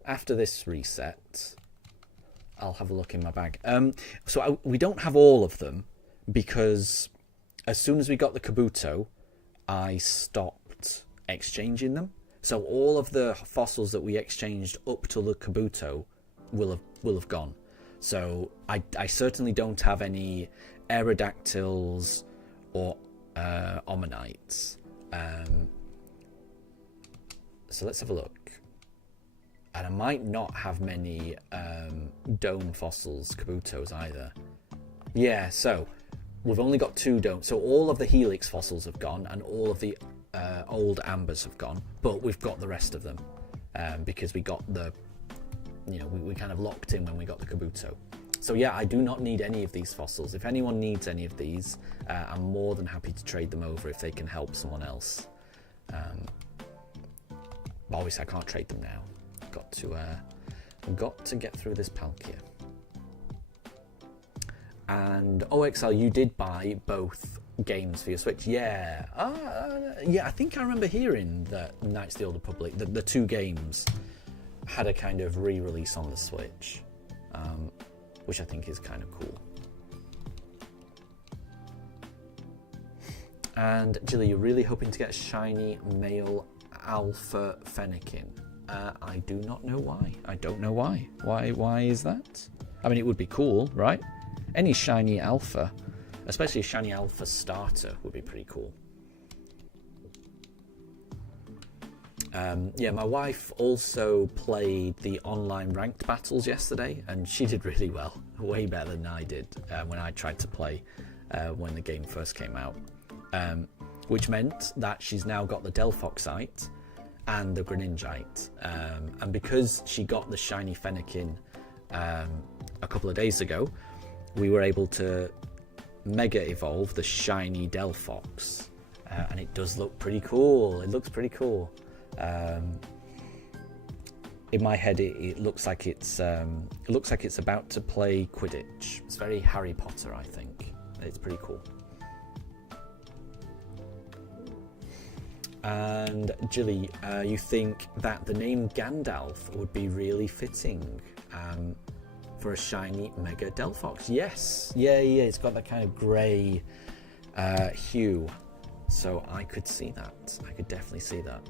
After this reset, I'll have a look in my bag. We don't have all of them, because as soon as we got the Kabuto, I stopped exchanging them. So all of the fossils that we exchanged up to the Kabuto will have gone. So I certainly don't have any Aerodactyls or Ommonites. So let's have a look. And I might not have many Dome fossils, Kabutos either. So we've only got 2 Dome. So all of the Helix fossils have gone, and all of the old Ambers have gone, but we've got the rest of them because we got the, we kind of locked in when we got the Kabuto. So I do not need any of these fossils. If anyone needs any of these, I'm more than happy to trade them over if they can help someone else. But obviously I can't trade them now. got to get through this Palkia. And OXL, you did buy both games for your Switch. Yeah, yeah. I think I remember hearing that Knights of the Old Republic, the two games, had a kind of re-release on the Switch, which I think is kind of cool. And Jilly, you're really hoping to get a shiny male alpha Fennekin. I do not know why. I don't know why. Why is that? I mean, it would be cool, right? Any shiny alpha, especially a shiny alpha starter, would be pretty cool. Yeah, my wife also played the online ranked battles yesterday, and she did really well, way better than I did when I tried to play when the game first came out. Which meant that she's now got the Delphoxite and the Greninjite. And because she got the shiny Fennekin a couple of days ago, we were able to mega evolve the shiny Delphox. And it does look pretty cool. It looks pretty cool. In my head, it looks like it's about to play Quidditch. It's very Harry Potter, I think. It's pretty cool. And Jilly, you think that the name Gandalf would be really fitting for a shiny Mega Delphox? Yes, yeah, it's got that kind of grey hue, so I could see that. I could definitely see that.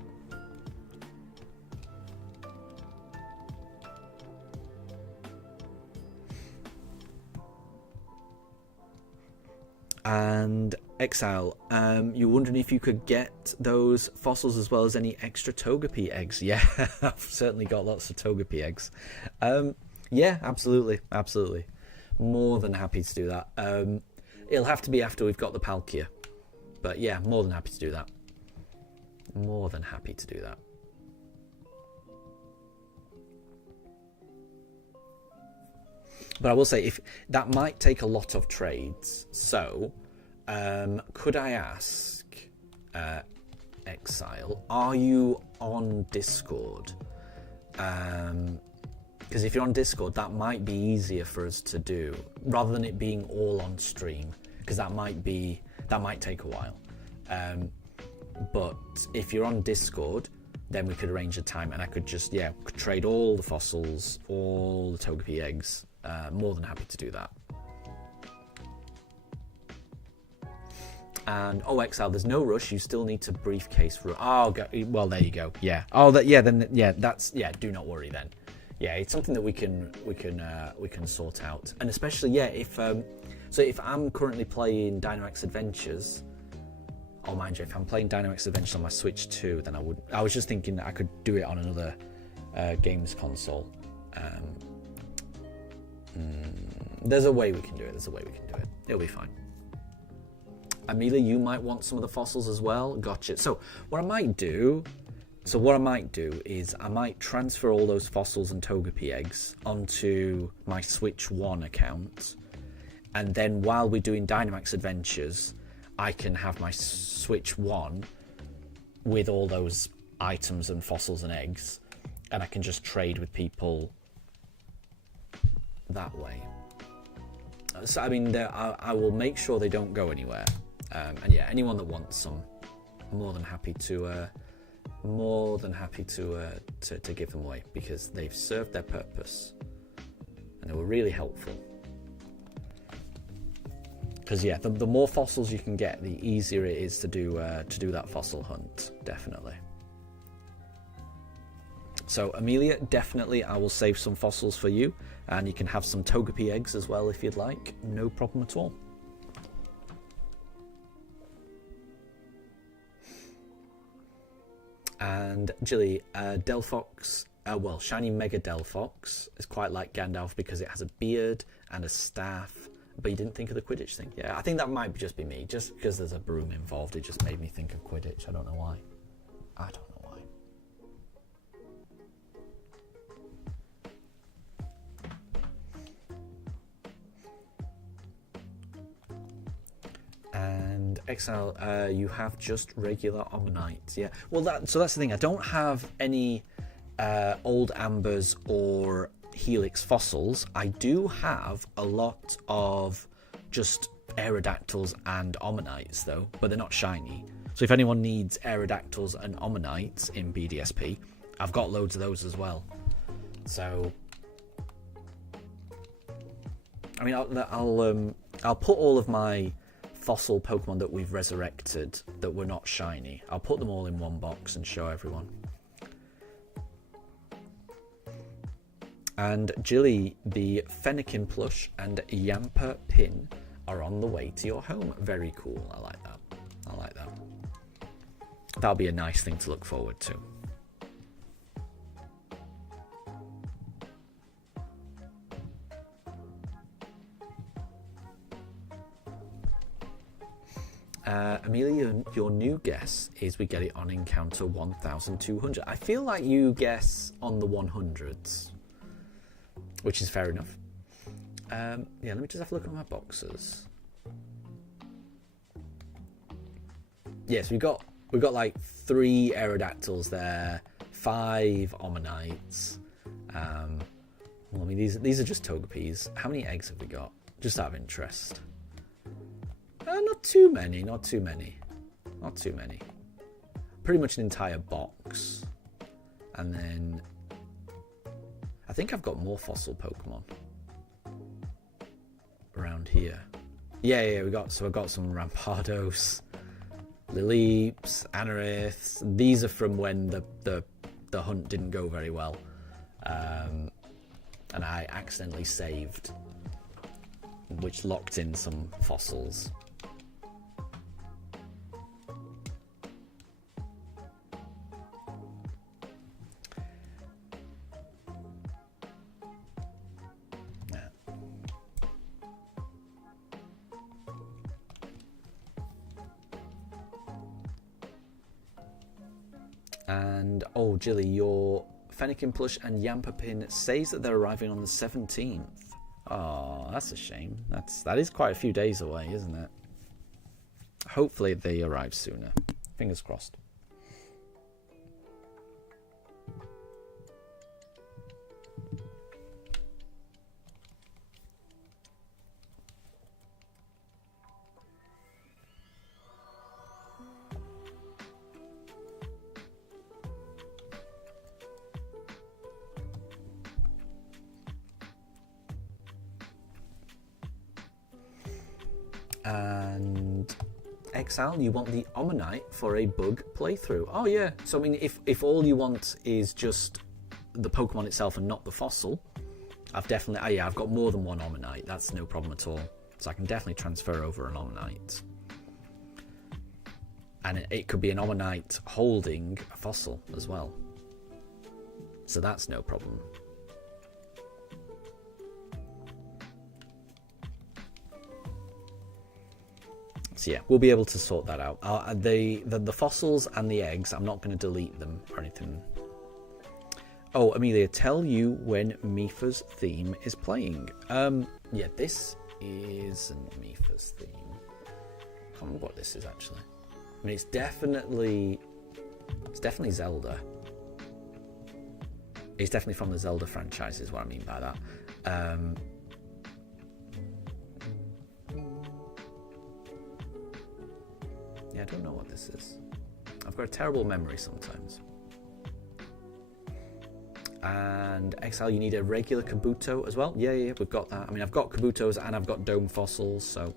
And Exile, you're wondering if you could get those fossils as well as any extra Togepi eggs. Yeah, I've certainly got lots of Togepi eggs. Yeah, absolutely. More than happy to do that. It'll have to be after we've got the Palkia. But yeah, more than happy to do that. More than happy to do that. But I will say, if that might take a lot of trades, so could I ask, Exile, are you on Discord? Because if you're on Discord, that might be easier for us to do, rather than it being all on stream, because that might take a while. But if you're on Discord, then we could arrange a time, and I could just, trade all the fossils, all the Togepi eggs. More than happy to do that. And Exile, there's no rush. You still need to briefcase for. Oh, well, there you go. Yeah. Oh, that. Yeah. Then. Yeah. That's. Yeah. Do not worry then. Yeah, it's something that we can sort out. And especially, if so, if I'm currently playing Dynamax Adventures. Oh, mind you, if I'm playing Dynamax Adventures on my Switch 2, then I would. I was just thinking that I could do it on another games console. There's a way we can do it. It'll be fine. Amelia, you might want some of the fossils as well. Gotcha. So what I might do is I might transfer all those fossils and Togepi eggs onto my Switch 1 account, and then while we're doing Dynamax Adventures, I can have my Switch 1 with all those items and fossils and eggs, and I can just trade with people that way. So I mean, I will make sure they don't go anywhere. And yeah, anyone that wants some, more than happy to give them away, because they've served their purpose and they were really helpful. Because yeah, the more fossils you can get, the easier it is to do that fossil hunt. Definitely. So Amelia, definitely I will save some fossils for you, and you can have some Togepi eggs as well if you'd like. No problem at all. And Jilly, Delphox, shiny Mega Delphox is quite like Gandalf because it has a beard and a staff, but you didn't think of the Quidditch thing. Yeah, I think that might just be me. Just because there's a broom involved, it just made me think of Quidditch. I don't know why. And Exile, you have just regular Omanyte. Yeah. Well, that's the thing. I don't have any old ambers or helix fossils. I do have a lot of just aerodactyls and ammonites though, but they're not shiny. So if anyone needs aerodactyls and ammonites in BDSP, I've got loads of those as well. So I mean, I'll put all of my fossil Pokemon that we've resurrected that were not shiny. I'll put them all in one box and show everyone. And Jilly, the Fennekin plush and Yamper pin are on the way to your home. Very cool. I like that. I like that. That'll be a nice thing to look forward to. Amelia, your new guess is we get it on encounter 1200. I feel like you guess on the 100s, which is fair enough. Yeah, let me just have a look at my boxes. Yes, we got like 3 aerodactyls there, 5 ammonites. Well, I mean these are just Togepis. How many eggs have we got? Just out of interest. Not too many, not too many. Not too many. Pretty much an entire box. And then I think I've got more fossil Pokemon around here. Yeah, I've got some Rampardos, Lileeps, Anoriths. These are from when the hunt didn't go very well. And I accidentally saved, which locked in some fossils. And, oh, Jilly, your Fennekin plush and Yamper pin says that they're arriving on the 17th. Oh, that's a shame. That is quite a few days away, isn't it? Hopefully they arrive sooner. Fingers crossed. And Exile, you want the Omanyte for a bug playthrough. Oh yeah, so I mean if all you want is just the Pokemon itself and not the fossil, I've got more than one Omanyte. That's no problem at all. So I can definitely transfer over an Omanyte. And it could be an Omanyte holding a fossil as well. So that's no problem. So yeah, we'll be able to sort that out. The fossils and the eggs, I'm not going to delete them or anything. Oh, Amelia, tell you when Mifa's theme is playing. Yeah, this isn't Mifa's theme. I can't remember what this is actually. I mean, it's definitely Zelda. It's definitely from the Zelda franchise, is what I mean by that. Yeah, I don't know what this is. I've got a terrible memory sometimes. And Exile, you need a regular Kabuto as well? Yeah, we've got that. I mean, I've got Kabutos and I've got Dome Fossils, so...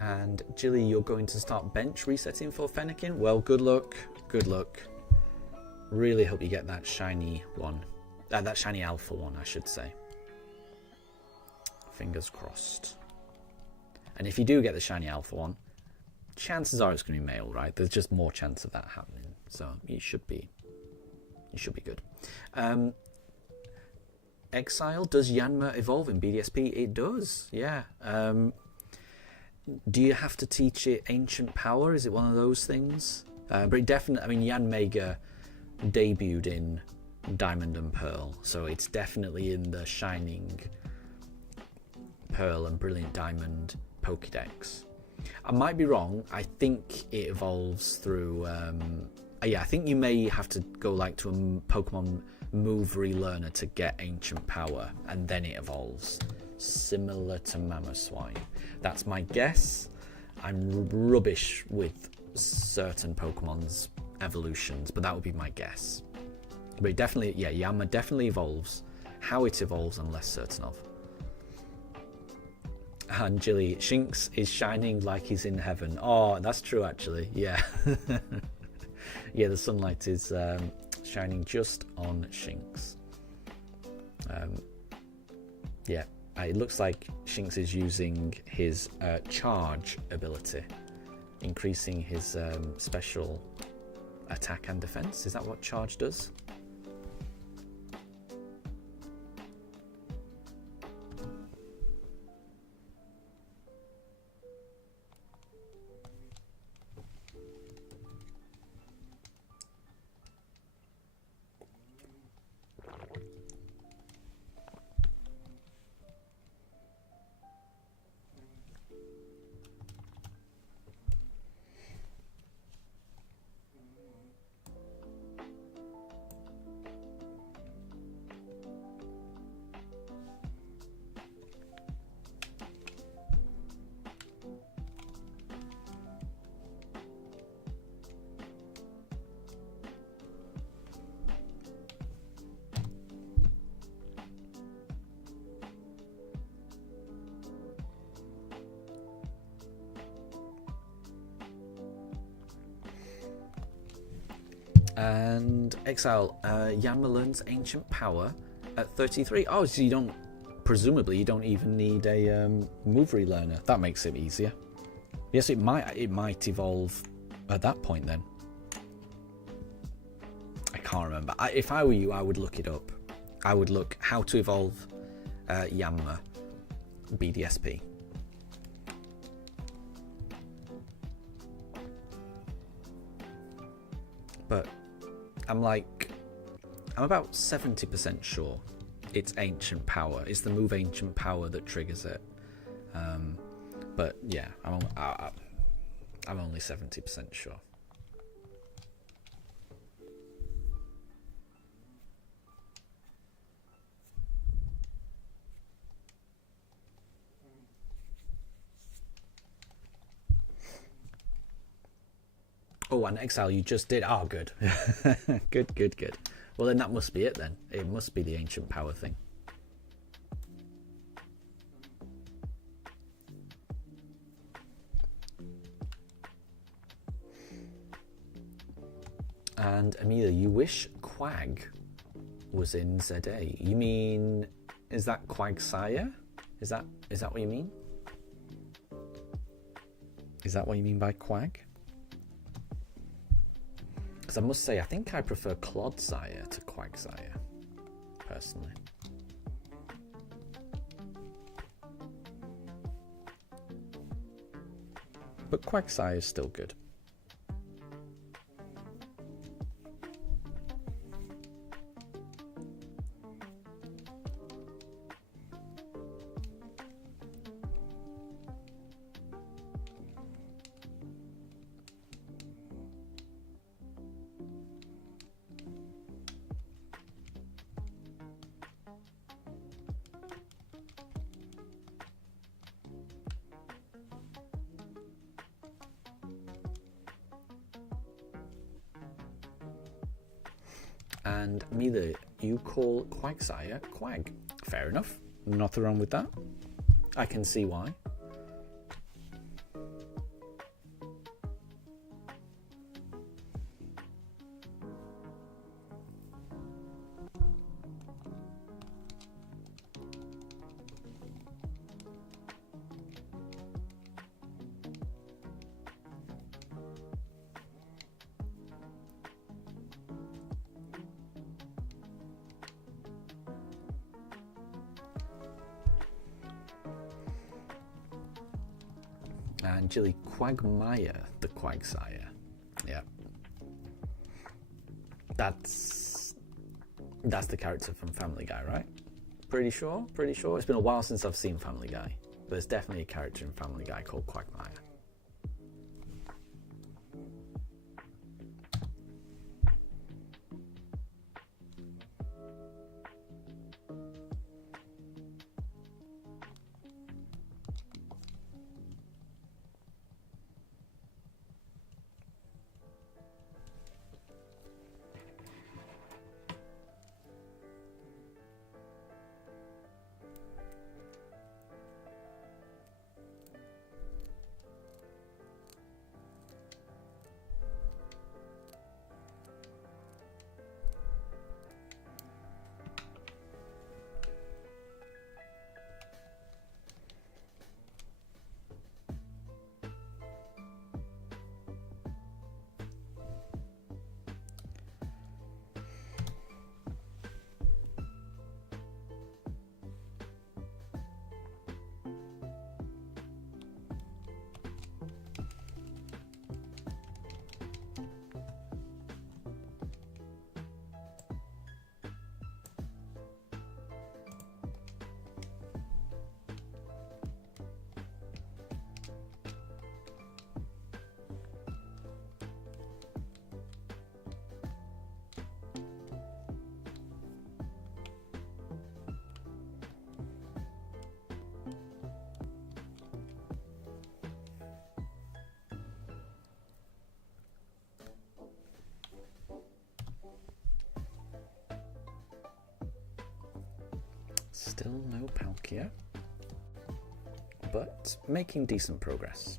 And Jilly, you're going to start bench resetting for Fennekin? Well, good luck. Good luck. Really hope you get that shiny one. That shiny alpha one, I should say. Fingers crossed. And if you do get the shiny alpha one, chances are it's going to be male, right? There's just more chance of that happening. So you should be good. Exile, does Yanma evolve in BDSP? It does, yeah. Do you have to teach it Ancient Power? Is it one of those things? But it definitely, I mean, Yanmega debuted in Diamond and Pearl, so it's definitely in the Shining Pearl and Brilliant Diamond Pokédex. I might be wrong. I think it evolves through... yeah, I think you may have to go like to a Pokemon Move Relearner to get Ancient Power, and then it evolves. Similar to Mamoswine. That's my guess. I'm rubbish with certain Pokemon's evolutions, but that would be my guess. But it definitely, yeah, Yanma definitely evolves. How it evolves, I'm less certain of. And Jilly, Shinx is shining like he's in heaven. Oh, that's true, actually. Yeah. Yeah, the sunlight is shining just on Shinx. Yeah. It looks like Shinx is using his charge ability, increasing his special attack and defense. Is that what charge does? And Exile, Yanma learns Ancient Power at 33. Oh, so you don't, presumably you don't even need a move relearner. That makes it easier. Yes, it might evolve at that point then. I can't remember. If I were you, I would look it up. I would look how to evolve Yanma BDSP. But I'm about 70% sure it's Ancient Power. It's the move Ancient Power that triggers it. But yeah, I'm only 70% sure. Oh, and Exile, you just did. Oh, good. Good. Well, then that must be it then. It must be the Ancient Power thing. And Amelia, you wish Quag was in ZA. You mean, is that Quagsire? Is that what you mean? Is that what you mean by Quag? Because I must say, I think I prefer Clodsire to Quagsire, personally. But Quagsire is still good. And Mila, you call Quagsire Quag. Fair enough. Nothing wrong with that. I can see why. And Jilly, Quagmire, the Quagsire. Yeah. That's the character from Family Guy, right? Pretty sure. It's been a while since I've seen Family Guy. But there's definitely a character in Family Guy called Quagmire. Still no Palkia, but making decent progress.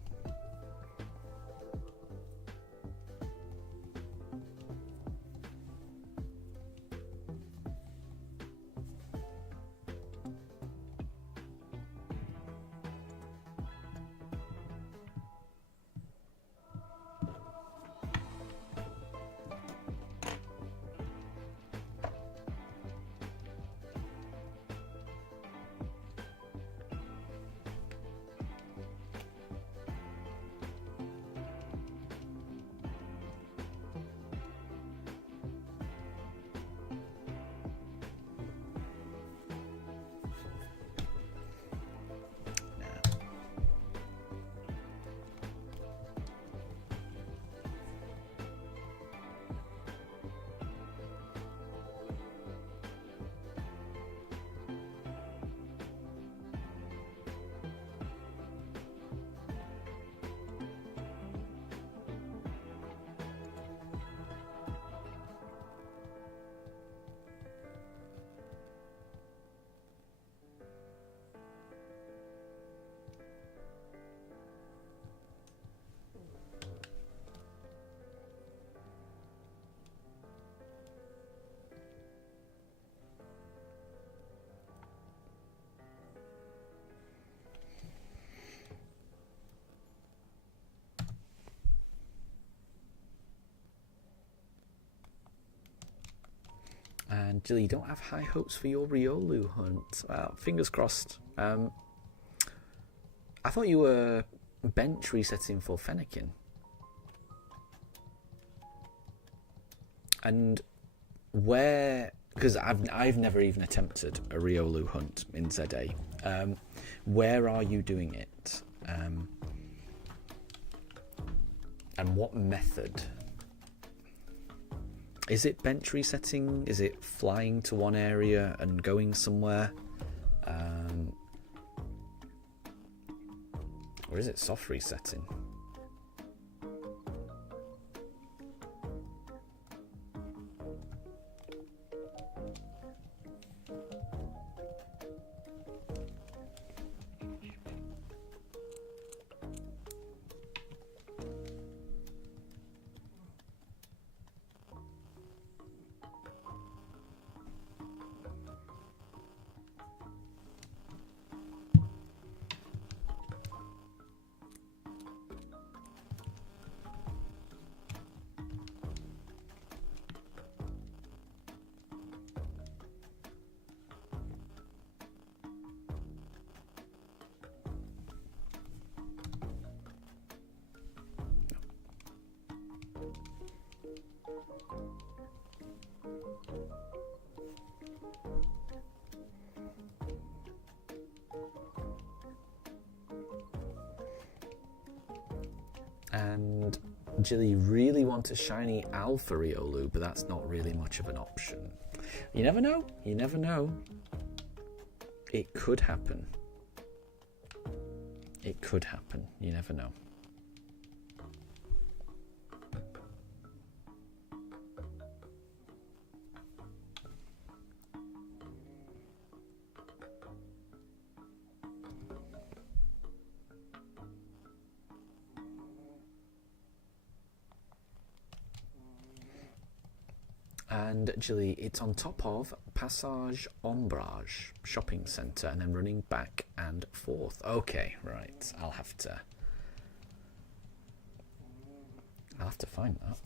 And Jill, you don't have high hopes for your Riolu hunt. Well, fingers crossed. I thought you were bench resetting for Fennekin. And where, because I've never even attempted a Riolu hunt in ZA. Where are you doing it? And what method? Is it bench resetting? Is it flying to one area and going somewhere? Or is it soft resetting? And Jilly really wants a shiny Alpha Riolu, but that's not really much of an option. You never know. You never know. It could happen. It could happen. You never know. And Jilly, it's on top of Passage Ombrage shopping centre and then running back and forth. Okay, right. I'll have to find that.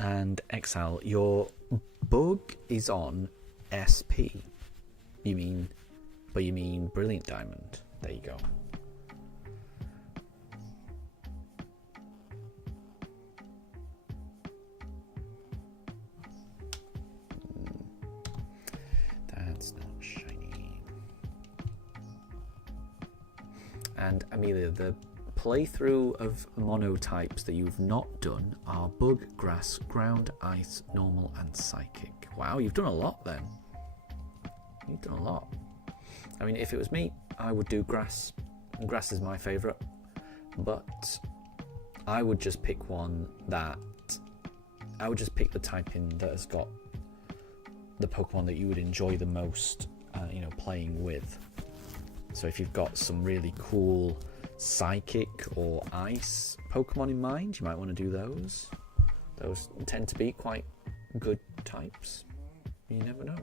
And Exile, your bug is on SP. You mean Brilliant Diamond. There you go. That's not shiny. And Amelia, the playthrough of monotypes that you've not done are Bug, Grass, Ground, Ice, Normal and Psychic. Wow, you've done a lot then. You've done a lot. I mean, if it was me, I would do Grass. Grass is my favourite. But I would just pick one that... I would just pick the typing that has got the Pokemon that you would enjoy the most, playing with. So if you've got some really cool Psychic or Ice Pokemon in mind, you might want to do those. Those tend to be quite good types. You never know.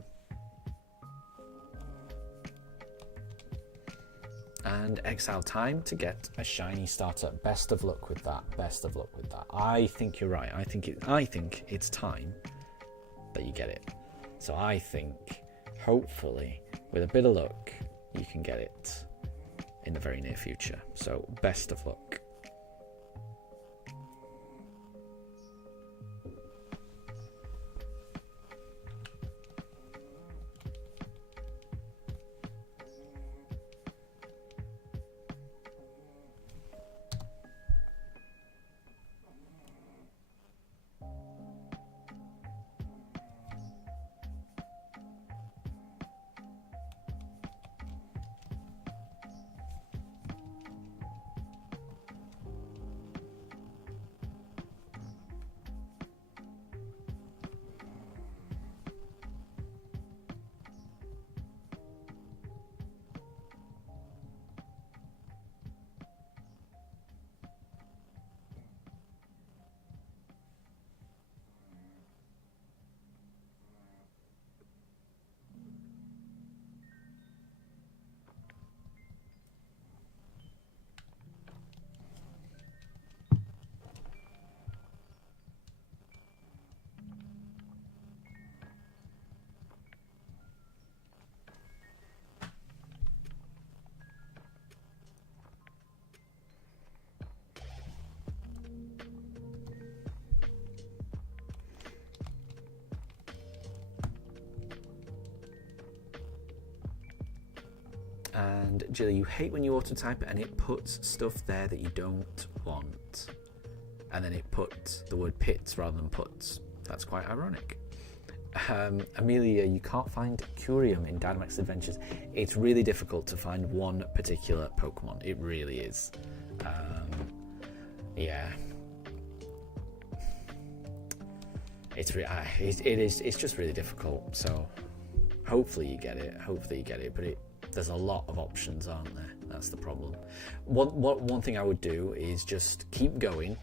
And Exile, time to get a shiny starter. Best of luck with that. Best of luck with that. I think you're right. I think it's time that you get it. So I think, hopefully, with a bit of luck, you can get it in the very near future. So best of luck. And Jilly, you hate when you auto-type and it puts stuff there that you don't want. And then it puts the word pits rather than puts. That's quite ironic. Amelia, you can't find Curium in Dynamax Adventures. It's really difficult to find one particular Pokemon. It really is. Yeah. It's just really difficult. So hopefully you get it. But there's a lot of options, aren't there? That's the problem. One thing I would do is just keep going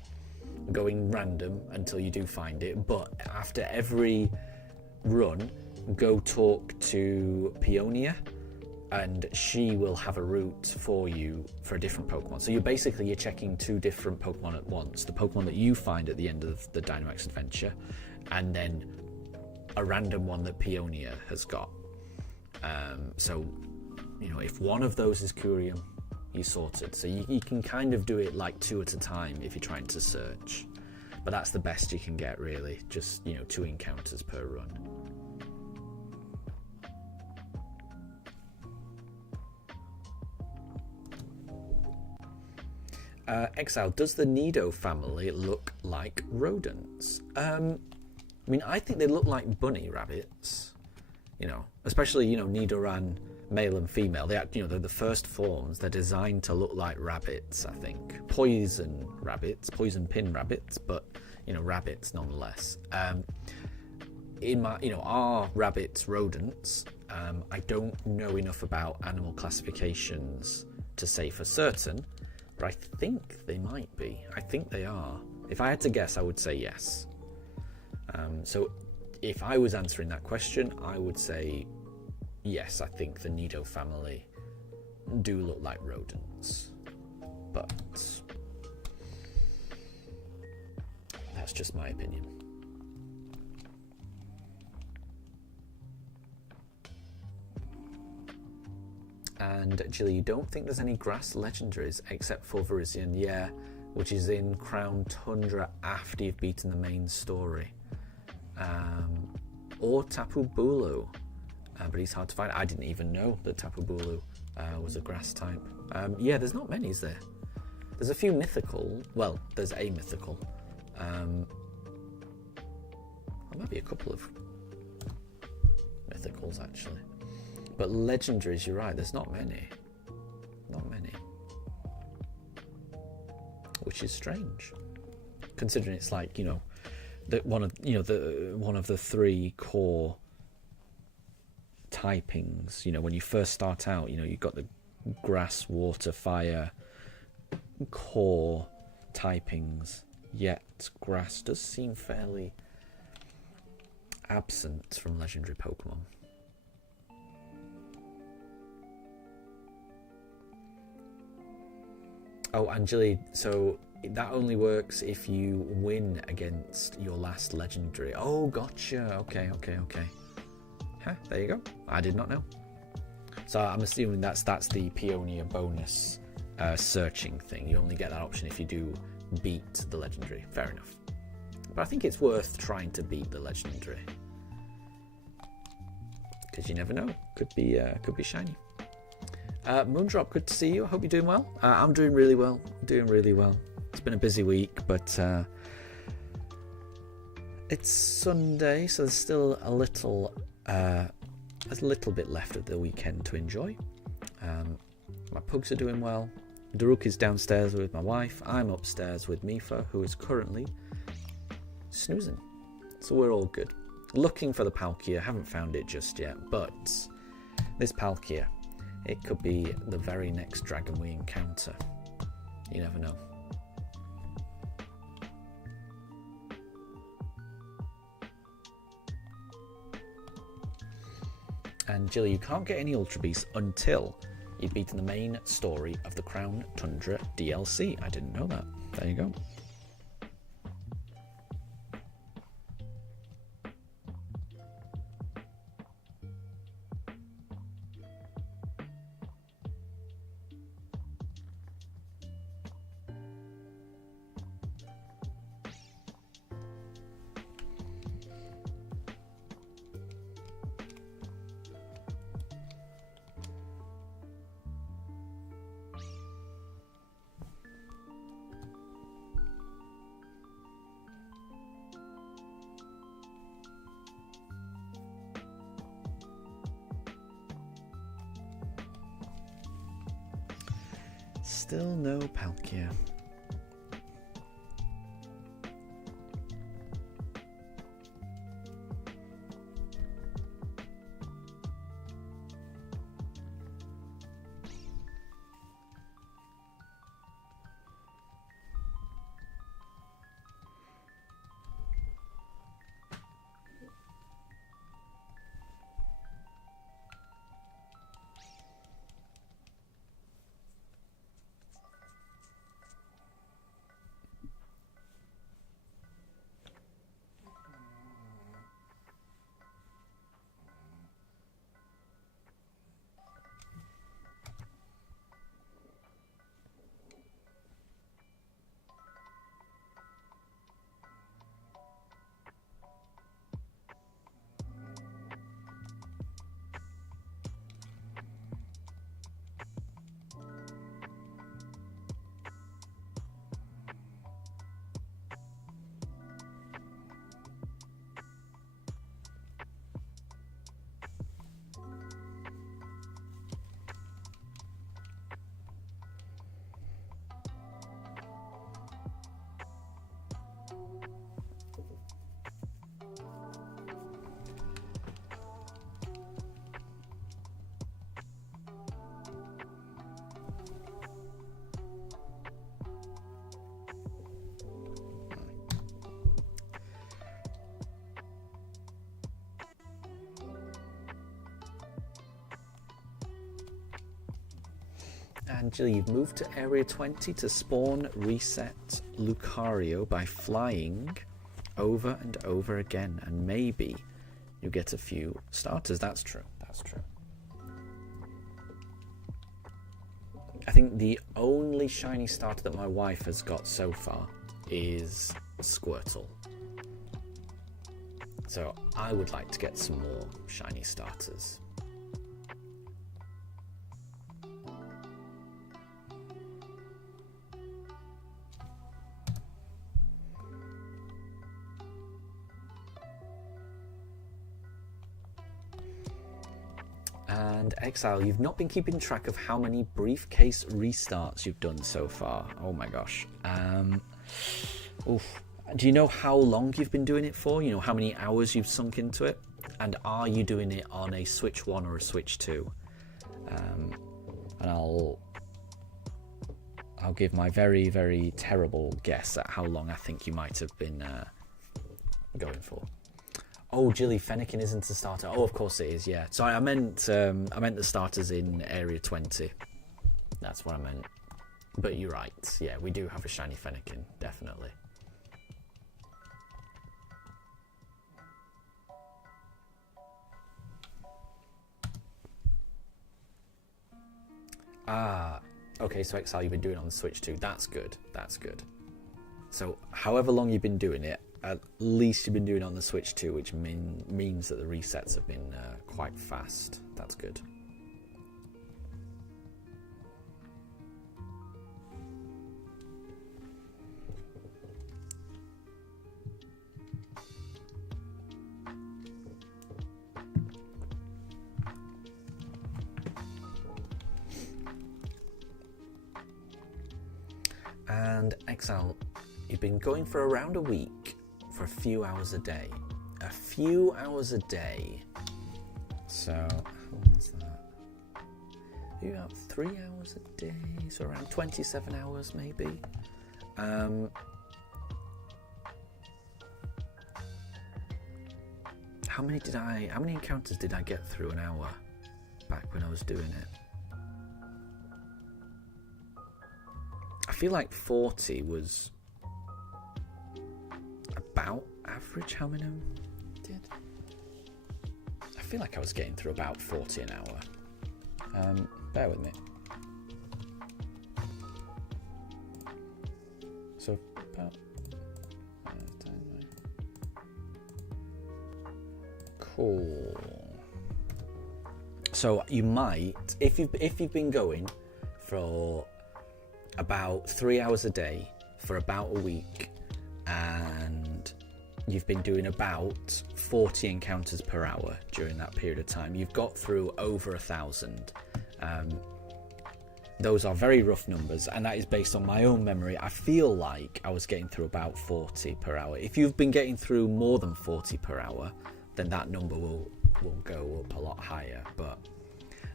random until you do find it. But after every run, go talk to Peonia, and she will have a route for you for a different Pokemon. So you're checking two different Pokemon at once. The Pokemon that you find at the end of the Dynamax adventure, and then a random one that Peonia has got. So, if one of those is Curium, you sorted. So you can kind of do it like two at a time if you're trying to search. but that's the best you can get, really. Just, you know, 2 encounters per run. Exile, does the Nido family look like rodents? I mean, I think they look like bunny rabbits, you know, especially, you know, Nidoran male and female. They, you know, they're the first forms. They're designed to look like rabbits, I think. Poison rabbits, poison pin rabbits, but, you know, rabbits nonetheless. In my, you know, are rabbits rodents? I don't know enough about animal classifications to say for certain, but I think they might be. I think they are. If I had to guess, I would say yes. So if I was answering that question, I would say yes, I think the Nido family do look like rodents. But that's just my opinion. And Jilly, you don't think there's any grass legendaries except for Virizion? Yeah, which is in Crown Tundra after you've beaten the main story. Or Tapu Bulu, but he's hard to find. I didn't even know that Tapu Bulu was a grass type. Yeah, there's not many, is there? There's a few mythical. Well, there's a mythical. There might be a couple of mythicals actually. But legendaries, you're right, there's not many. Not many. Which is strange. Considering it's like, you know, one of the 3 core typings. You know, when you first start out, you know, you've got the grass, water, fire core typings, yet grass does seem fairly absent from legendary Pokemon. Oh, Angeli, so that only works if you win against your last legendary. Oh, gotcha. Okay. Huh, there you go. I did not know. So I'm assuming that's the Peonia bonus searching thing. You only get that option if you do beat the legendary. Fair enough. But I think it's worth trying to beat the legendary. Because you never know. Could be shiny. Moondrop, good to see you. I hope you're doing well. I'm doing really well. It's been a busy week, but it's Sunday, so there's still a little bit left of the weekend to enjoy. My pugs are doing well. Daruk is downstairs with my wife. I'm upstairs with Mifa, who is currently snoozing. So we're all good. Looking for the Palkia. Haven't found it just yet, but this Palkia, it could be the very next dragon we encounter. You never know. And Jilly, you can't get any Ultra Beasts until you've beaten the main story of the Crown Tundra DLC. I didn't know that. There you go. Still no Palkia. And Jill, you've moved to Area 20 to spawn reset Lucario by flying over and over again, and maybe you'll get a few starters. That's true. That's true. I think the only shiny starter that my wife has got so far is Squirtle. So I would like to get some more shiny starters. And Exile, you've not been keeping track of how many briefcase restarts you've done so far. Oh my gosh. Oof. Do you know how long you've been doing it for? You know how many hours you've sunk into it? And are you doing it on a Switch 1 or a Switch 2? And I'll give my very, very terrible guess at how long I think you might have been going for. Oh, Jilly, Fennekin isn't a starter. Oh, of course it is, yeah. Sorry, I meant the starters in Area 20. That's what I meant. But you're right. Yeah, we do have a shiny Fennekin, definitely. Ah, okay, so Exile, you've been doing it on the Switch too. That's good. That's good. So, however long you've been doing it, at least you've been doing it on the Switch too, which means that the resets have been quite fast. That's good. And Exile, you've been going for around a week for a few hours a day. A few hours a day. So, what's that? You have 3 hours a day, so around 27 hours maybe. How many encounters did I get through an hour back when I was doing it? I feel like 40 was about average. How many I did? I feel like I was getting through about 40 an hour. Bear with me. So about cool. So you might, if you've been going for about 3 hours a day for about a week, and you've been doing about 40 encounters per hour during that period of time, you've got through over 1,000. Those are very rough numbers, and that is based on my own memory. I feel like I was getting through about 40 per hour. If you've been getting through more than 40 per hour, then that number will go up a lot higher. But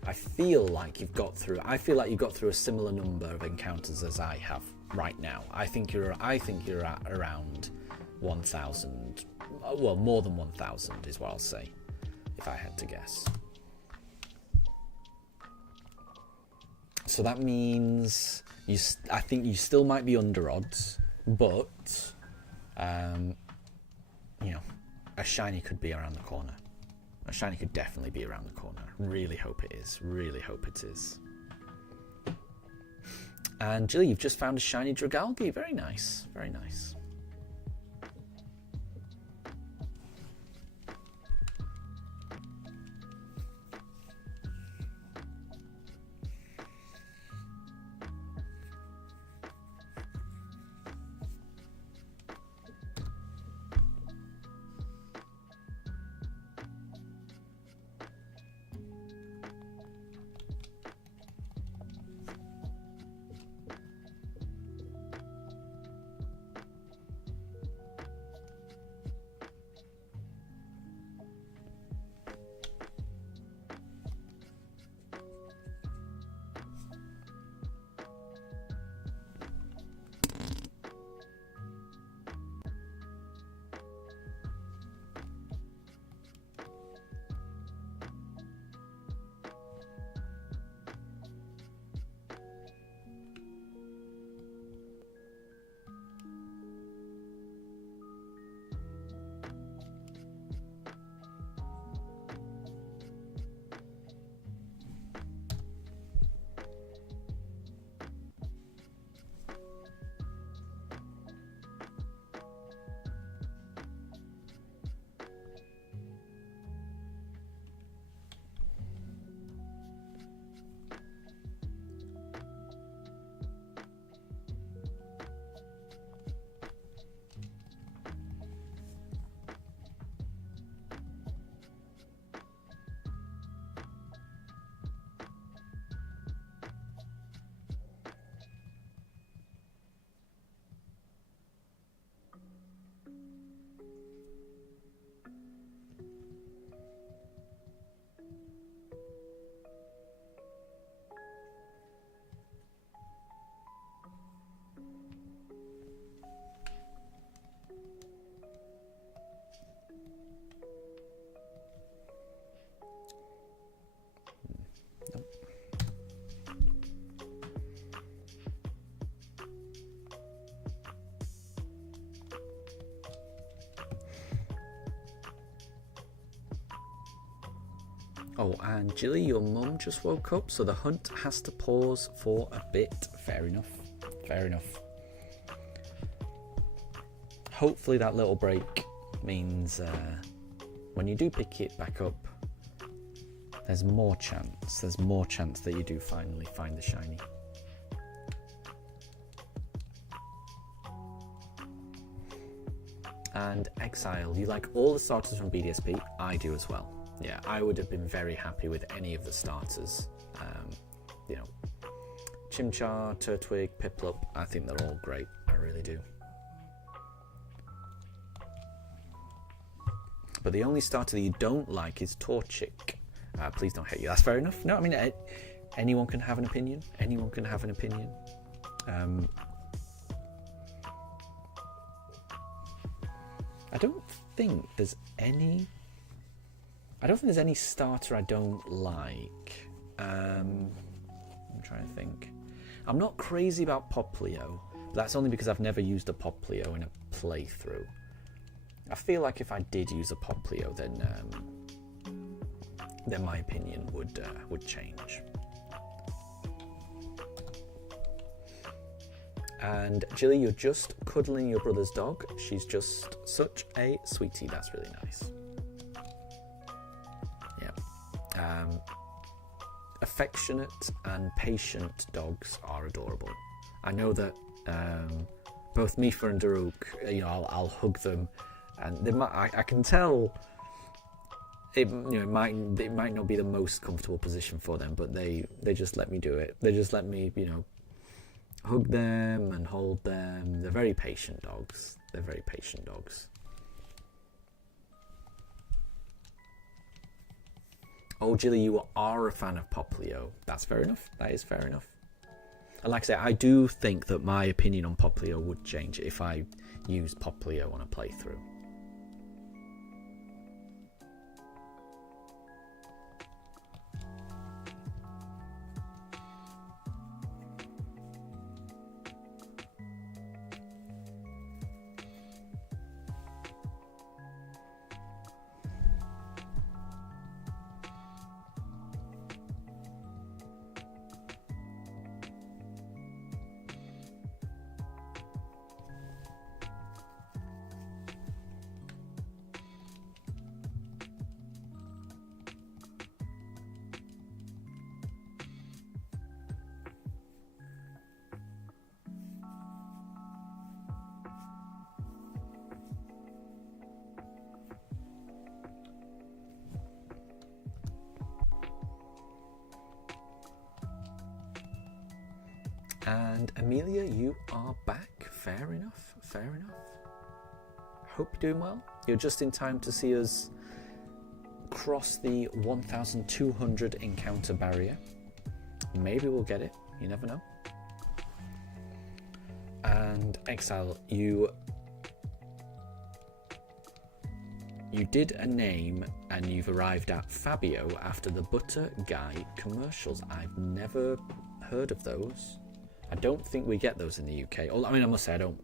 I feel like you've got through a similar number of encounters as I have right now. I think you're at around 1,000. Well, more than 1,000 is what I'll say, if I had to guess. So that means I think you still might be under odds, but you know, a shiny could be around the corner. A shiny could definitely be around the corner. Really hope it is. Really hope it is. And Jill, you've just found a shiny Dragalge. Very nice. Very nice. Oh, and Jilly, your mum just woke up, so the hunt has to pause for a bit. Fair enough. Fair enough. Hopefully that little break means when you do pick it back up, there's more chance that you do finally find the shiny. And Exile, you like all the starters from BDSP? I do as well. Yeah, I would have been very happy with any of the starters. You know, Chimchar, Turtwig, Piplup, I think they're all great. I really do. But the only starter that you don't like is Torchic. Please don't hate you. That's fair enough. No, I mean, anyone can have an opinion. Anyone can have an opinion. I don't think there's any starter I don't like. I'm trying to think. I'm not crazy about Poplio, but that's only because I've never used a Poplio in a playthrough. I feel like if I did use a Poplio, then my opinion would change. And Jilly, you're just cuddling your brother's dog. She's just such a sweetie. That's really nice. Yeah. Affectionate and patient dogs are adorable. I know that both Mifa and Daruk, you know, I'll hug them, and they might, I can tell it might not be the most comfortable position for them, but they just let me do it. They just let me, you know, hug them and hold them. They're very patient dogs. They're very patient dogs. Oh, Jilly, you are a fan of Poplio. That's fair enough. That is fair enough. And like I say, I do think that my opinion on Poplio would change if I used Poplio on a playthrough. And Amelia, you are back. Fair enough, fair enough. Hope you're doing well. You're just in time to see us cross the 1,200 encounter barrier. Maybe we'll get it, you never know. And Exile, you did a name and you've arrived at Fabio after the Butter Guy commercials. I've never heard of those. I don't think we get those in the UK. I mean, I must say I don't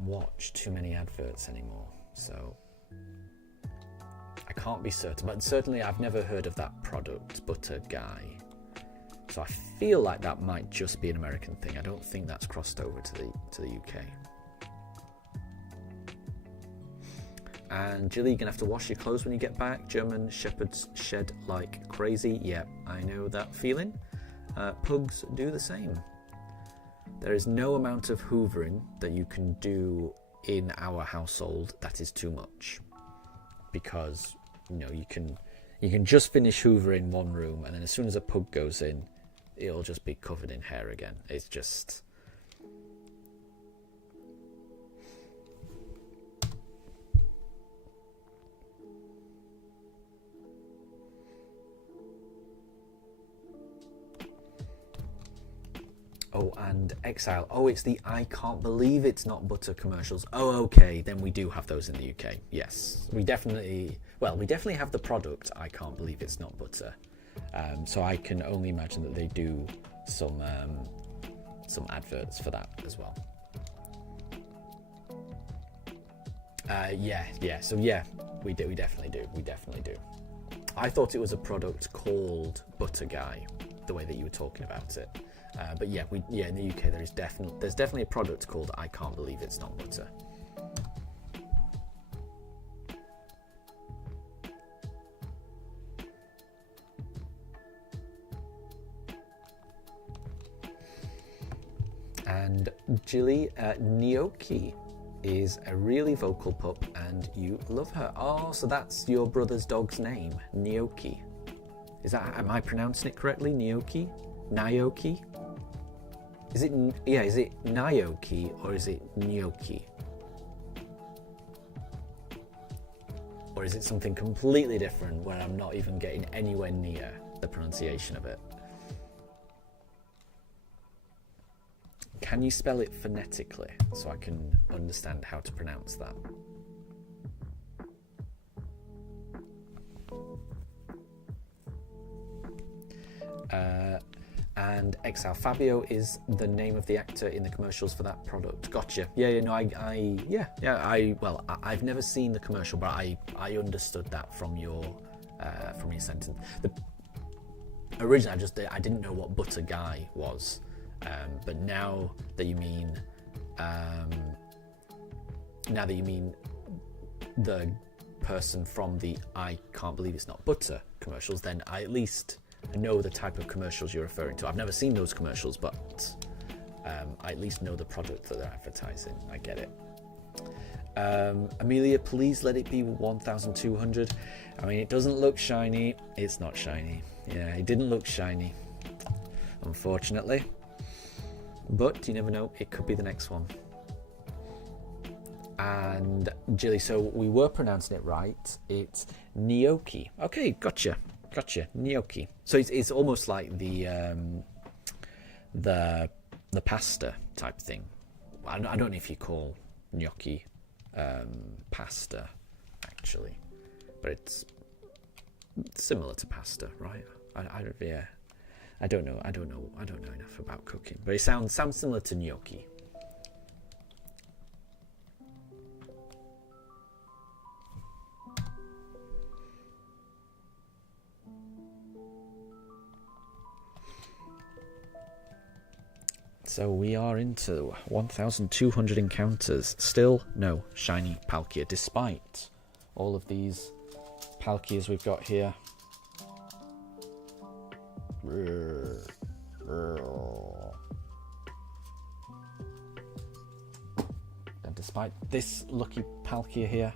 watch too many adverts anymore, so I can't be certain. But certainly, I've never heard of that product, Butter Guy. So I feel like that might just be an American thing. I don't think that's crossed over to the UK. And Jilly, you're gonna have to wash your clothes when you get back. German shepherds shed like crazy. Yep, I know that feeling. Pugs do the same. There is no amount of hoovering that you can do in our household that is too much, because you can just finish hoovering one room, and then as soon as a pug goes in, it'll just be covered in hair again. It's just Oh, and Exile. Oh, it's the I can't believe it's not butter commercials. Oh, okay, then we do have those in the UK. Yes, we definitely have the product I can't believe it's not butter. So I can only imagine that they do some adverts for that as well. So we definitely do. I thought it was a product called Butter Guy, the way that you were talking about it. But yeah, in the UK there's definitely a product called I can't believe it's not butter. And Jilly, Gnocchi is a really vocal pup and you love her. Oh, so that's your brother's dog's name, Gnocchi. Am I pronouncing it correctly? Gnocchi? Gnocchi? Is it Gnocchi or is it Gnocchi? Or is it something completely different where I'm not even getting anywhere near the pronunciation of it? Can you spell it phonetically so I can understand how to pronounce that? And Exile Fabio is the name of the actor in the commercials for that product. Gotcha. I've never seen the commercial, but I understood that from your sentence. Originally, I didn't know what Butter Guy was. But now that you mean the person from the I can't believe it's not butter commercials, then I at least know the type of commercials you're referring to. I've never seen those commercials, but I at least know the product that they're advertising. I get it. Amelia, please let it be 1,200. I mean, it doesn't look shiny. It's not shiny. Yeah, it didn't look shiny, unfortunately. But you never know, it could be the next one. And Jilly, so we were pronouncing it right. It's gnocchi. Okay, gotcha, gnocchi. So it's almost like the pasta type thing. I don't know if you call gnocchi pasta actually, but it's similar to pasta, right? I don't know enough about cooking, but it sounds similar to gnocchi. So we are into 1,200 encounters. Still no shiny Palkia, despite all of these Palkias we've got here. And despite this lucky Palkia here,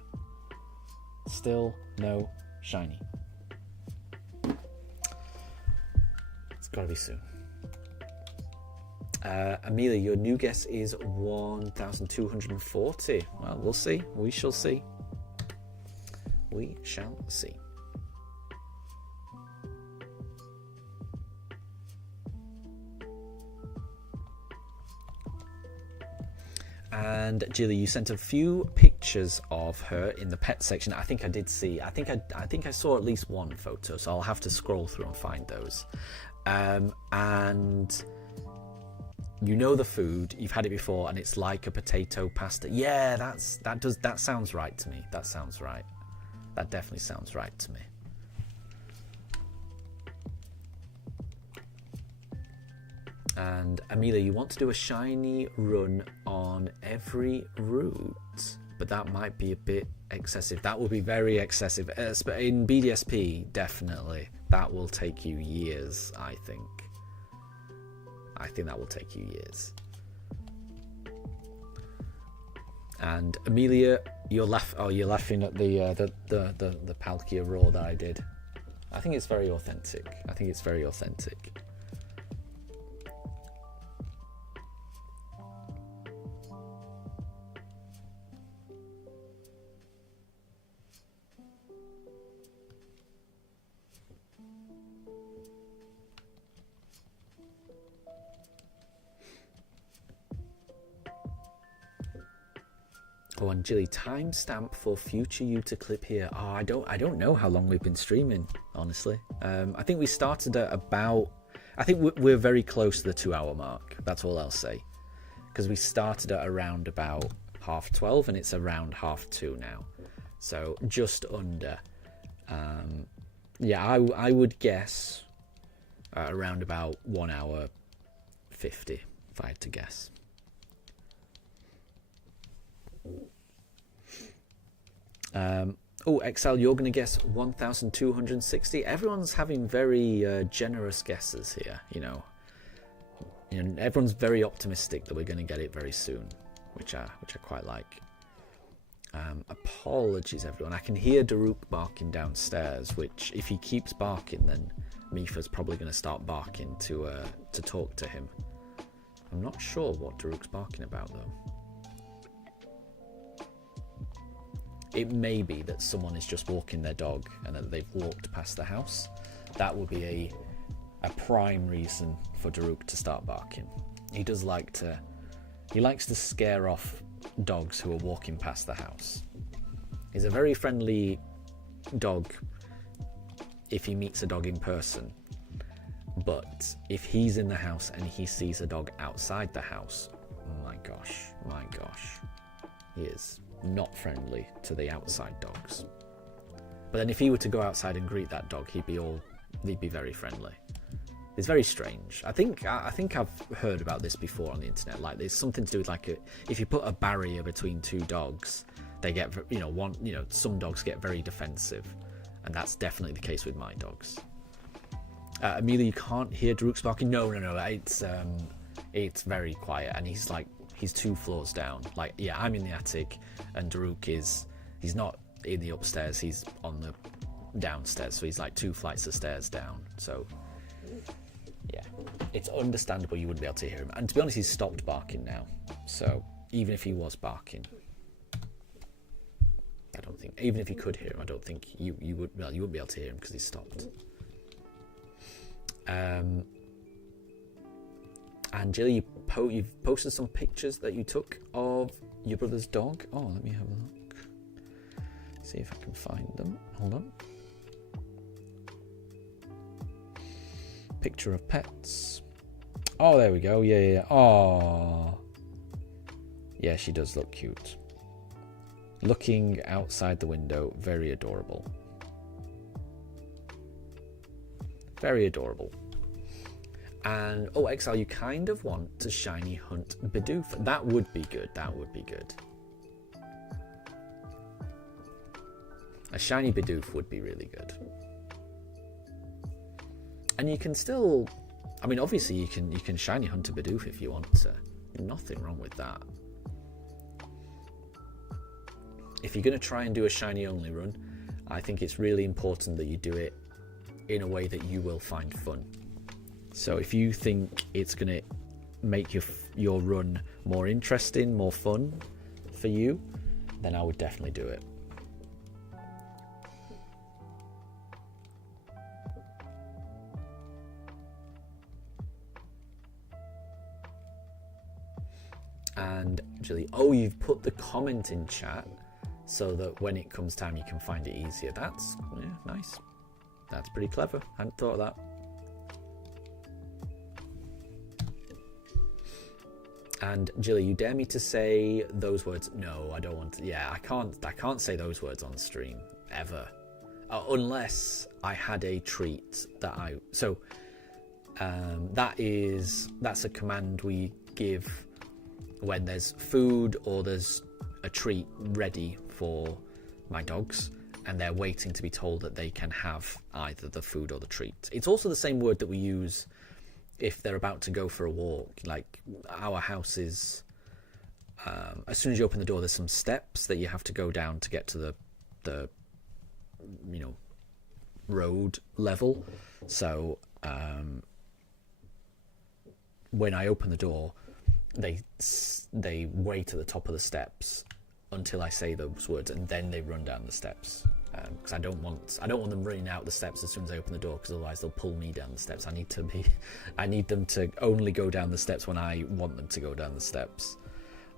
still no shiny. It's gotta be soon. Amelia, your new guess is 1,240. Well, we'll see. We shall see. We shall see. And Jilly, you sent a few pictures of her in the pet section. I think I did see. I think I saw at least one photo, so I'll have to scroll through and find those. And you know the food, you've had it before, and it's like a potato pasta. Yeah, that sounds right to me. That sounds right. That definitely sounds right to me. And Amelia, you want to do a shiny run on every route, but that might be a bit excessive. That will be very excessive. In BDSP, definitely. That will take you years, I think. I think that will take you years. And Amelia, you're laughing at the Palkia roar that I did. I think it's very authentic. Oh, and Jilly, timestamp for future you to clip here. Oh, I don't know how long we've been streaming, honestly. I think we started at about... I think we're very close to the 2-hour mark. That's all I'll say. Because we started at around about 12:30 and it's around 2:30 now. So just under. Yeah, I would guess around about 1 hour 50, if I had to guess. Oh, Excel, you're going to guess 1,260. Everyone's having very generous guesses here, you know. Everyone's very optimistic that we're going to get it very soon, which I quite like. Apologies, everyone. I can hear Daruk barking downstairs, which if he keeps barking, then Mifa's probably going to start barking to talk to him. I'm not sure what Daruk's barking about, though. It may be that someone is just walking their dog and that they've walked past the house. That would be a prime reason for Daruk to start barking. He likes to scare off dogs who are walking past the house. He's a very friendly dog if he meets a dog in person. But if he's in the house and he sees a dog outside the house, my gosh, he is not friendly to the outside dogs. But then if he were to go outside and greet that dog, he'd be very friendly. It's very strange. I think I've heard about this before on the internet. Like, there's something to do with if you put a barrier between two dogs, they get some dogs get very defensive, and that's definitely the case with my dogs. Amelia, you can't hear Daruk's barking. No, it's very quiet, and he's 2 floors down. Like, yeah, I'm in the attic, and Daruk he's not in the upstairs. He's on the downstairs, so he's like 2 flights of stairs down. So yeah, it's understandable you wouldn't be able to hear him. And to be honest, he's stopped barking now. So even if he was barking, I don't think, even if you could hear him, I don't think you wouldn't be able to hear him because he's stopped. And Jilly, you've posted some pictures that you took of your brother's dog. Oh, let me have a look. See if I can find them. Hold on. Picture of pets. Oh, there we go. Yeah. Oh. Yeah, she does look cute. Looking outside the window, very adorable. Very adorable. And, oh, Exile, you kind of want to shiny hunt Bidoof. That would be good. A shiny Bidoof would be really good. And you can still... I mean, obviously, you can shiny hunt a Bidoof if you want to. Nothing wrong with that. If you're going to try and do a shiny only run, I think it's really important that you do it in a way that you will find fun. So if you think it's going to make your run more interesting, more fun for you, then I would definitely do it. And Jilly, oh, you've put the comment in chat so that when it comes time you can find it easier. That's nice. That's pretty clever. I hadn't thought of that. And Jilly, you dare me to say those words? No, I don't want to. Yeah, I can't say those words on stream ever, unless I had a treat that I. So that's a command we give when there's food or there's a treat ready for my dogs, and they're waiting to be told that they can have either the food or the treat. It's also the same word that we use if they're about to go for a walk. Like, our house is, as soon as you open the door, there's some steps that you have to go down to get to the road level. So when I open the door, they wait at the top of the steps until I say those words, and then they run down the steps. Because I don't want them running out the steps as soon as I open the door, because otherwise they'll pull me down the steps. I need them to only go down the steps when I want them to go down the steps.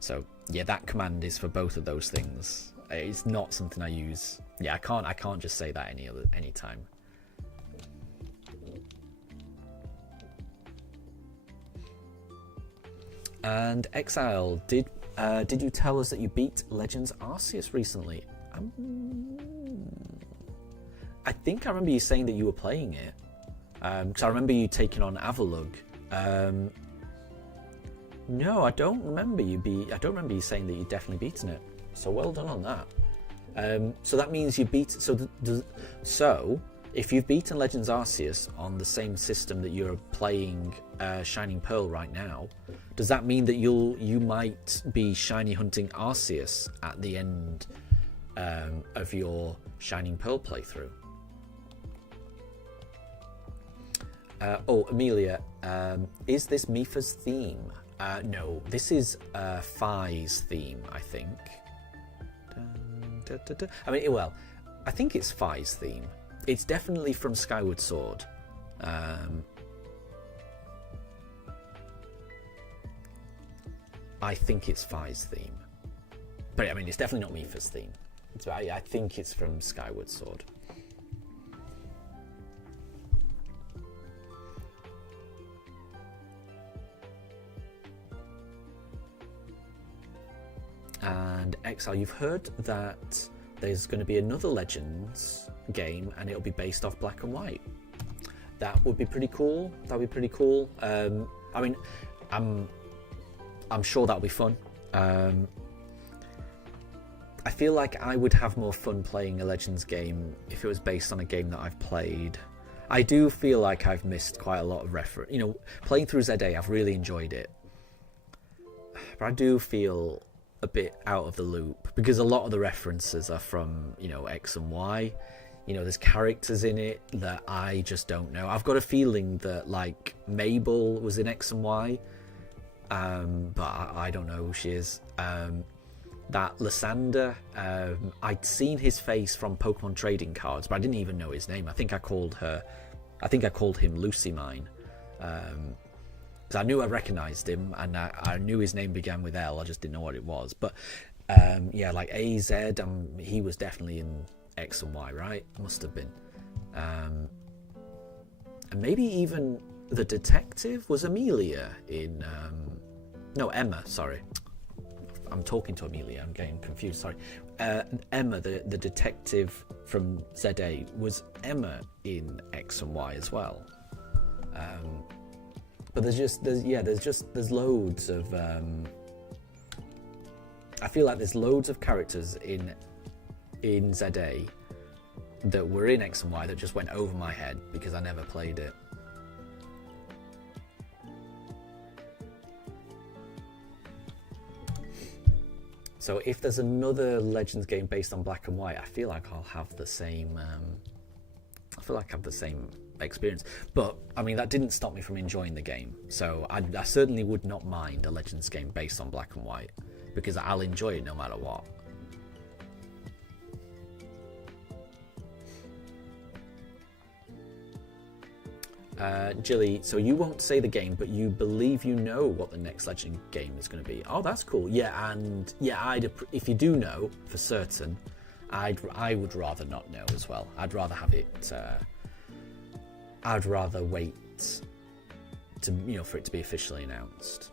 So yeah, that command is for both of those things. It's not something I use. Yeah, I can't just say that any time. And Exile, did you tell us that you beat Legends Arceus recently? I think I remember you saying that you were playing it. Because I remember you taking on Avalugg. No, I don't remember you saying that you'd definitely beaten it. So well done on that. So that means you beat. So if you've beaten Legends Arceus on the same system that you're playing Shining Pearl right now, does that mean that you might be shiny hunting Arceus at the end of your Shining Pearl playthrough? Amelia, is this Mifa's theme? No, this is Phi's theme, I think. I mean, well, I think it's Phi's theme. It's definitely from Skyward Sword. I think it's Phi's theme. But I mean, it's definitely not Mifa's theme. I think it's from Skyward Sword. And Exile, you've heard that there's going to be another Legends game and it'll be based off Black and White. That would be pretty cool. That would be pretty cool. I mean, I'm sure that'll be fun. I feel like I would have more fun playing a Legends game if it was based on a game that I've played. I do feel like I've missed quite a lot of reference. You know, playing through ZA, I've really enjoyed it. But I do feel a bit out of the loop because a lot of the references are from, you know, X and Y. You know, there's characters in it that I just don't know. I've got a feeling that, like, Mabel was in X and Y, but I don't know who she is. That Lysander, I'd seen his face from Pokemon trading cards, but I didn't even know his name. I think I called him Lucy Mine. Because I knew I recognised him, and I knew his name began with L, I just didn't know what it was. But yeah, like AZ, he was definitely in X and Y, right? Must have been. And maybe even the detective was Amelia in... no, Emma, sorry. I'm talking to Amelia, I'm getting confused, sorry. Emma, the detective from ZA, was Emma in X and Y as well. But there's loads of... I feel like there's loads of characters in ZA that were in X and Y that just went over my head because I never played it. So if there's another Legends game based on Black and White, I feel like I'll have the same. I feel like I have the same experience. But I mean, that didn't stop me from enjoying the game. So I certainly would not mind a Legends game based on Black and White because I'll enjoy it no matter what. Jilly, so you won't say the game, but you believe you know what the next Legend game is going to be. Oh, that's cool. Yeah, and yeah, if you do know for certain, I would rather not know as well. I'd rather have it. I'd rather wait to for it to be officially announced.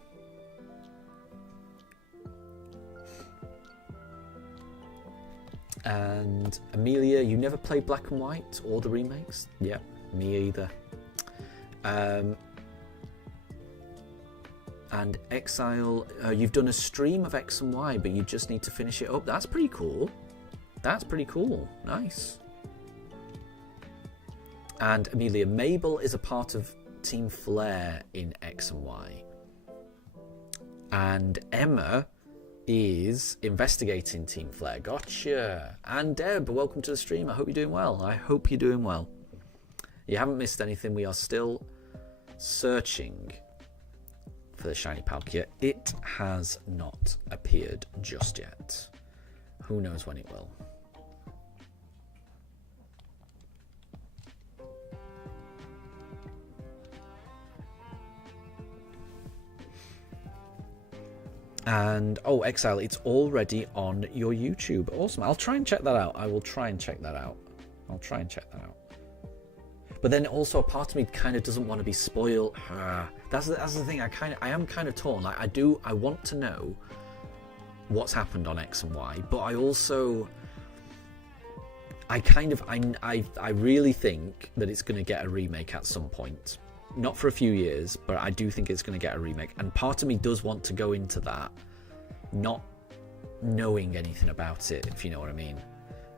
And Amelia, you never played Black and White or the remakes? Yeah, me either. And Exile, you've done a stream of X and Y, but you just need to finish it up. That's pretty cool. That's pretty cool. Nice. And Amelia, Mabel is a part of Team Flare in X and Y. And Emma is investigating Team Flare. Gotcha. And Deb, welcome to the stream. I hope you're doing well. I hope you're doing well. You haven't missed anything. We are still searching for the shiny Palkia. It has not appeared just yet. Who knows when it will. And oh, Exile, it's already on your YouTube. Awesome. I'll try and check that out. I will try and check that out. I'll try and check that out. But then also a part of me kind of doesn't want to be spoiled. That's the thing. I am kind of torn. Like I want to know what's happened on X and Y, but I also I really think that it's going to get a remake at some point. Not for a few years, but I do think it's going to get a remake. And part of me does want to go into that not knowing anything about it, if you know what I mean.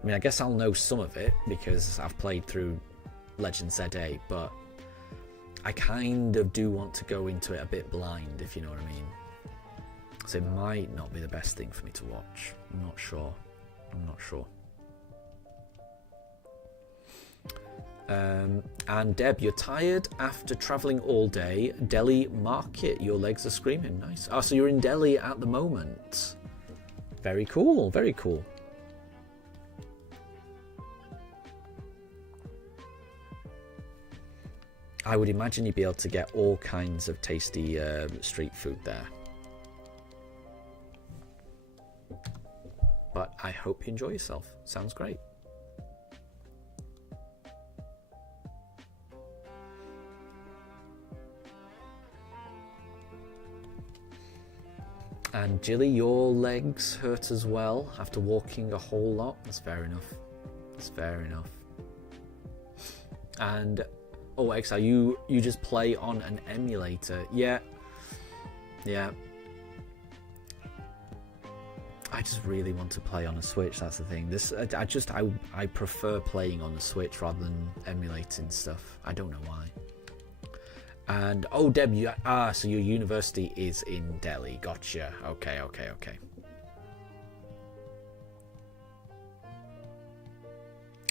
I mean, I guess I'll know some of it because I've played through Legend ZA, but I kind of do want to go into it a bit blind, if you know what I mean. So it might not be the best thing for me to watch. I'm not sure. And Deb, you're tired after travelling all day. Delhi market, your legs are screaming. Nice. Oh, so you're in Delhi at the moment. Very cool, very cool. I would imagine you'd be able to get all kinds of tasty street food there. But I hope you enjoy yourself. Sounds great. And Jilly, your legs hurt as well after walking a whole lot. That's fair enough. That's fair enough. And oh, Exile, you just play on an emulator. Yeah. I just really want to play on a Switch. That's the thing. I prefer playing on the Switch rather than emulating stuff. I don't know why. And oh, Deb, so your university is in Delhi. Gotcha. Okay.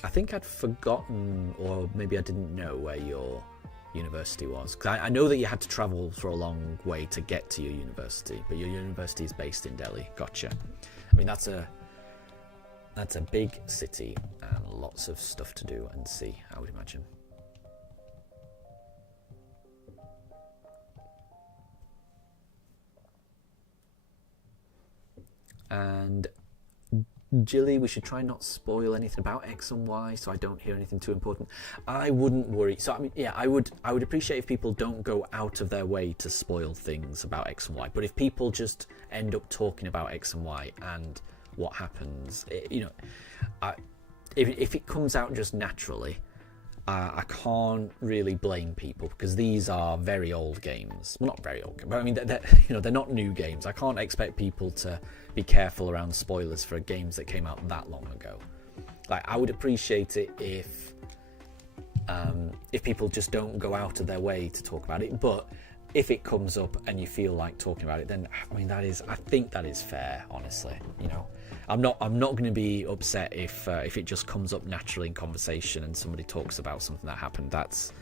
I think I'd forgotten, or maybe I didn't know where your university was. Because I know that you had to travel for a long way to get to your university, but your university is based in Delhi. Gotcha. I mean, that's a big city and lots of stuff to do and see, I would imagine. And Jilly, we should try not spoil anything about X and Y, so I don't hear anything too important. I wouldn't worry. So I mean, yeah, I would appreciate if people don't go out of their way to spoil things about X and Y. But if people just end up talking about X and Y and what happens, if it comes out just naturally, I can't really blame people because these are very old games. Well, not very old, but I mean, they're not new games. I can't expect people to be careful around spoilers for games that came out that long ago. Like, I would appreciate it if people just don't go out of their way to talk about it. But if it comes up and you feel like talking about it, then I mean, I think that is fair. Honestly, you know. I'm not going to be upset if it just comes up naturally in conversation and somebody talks about something that happened. That's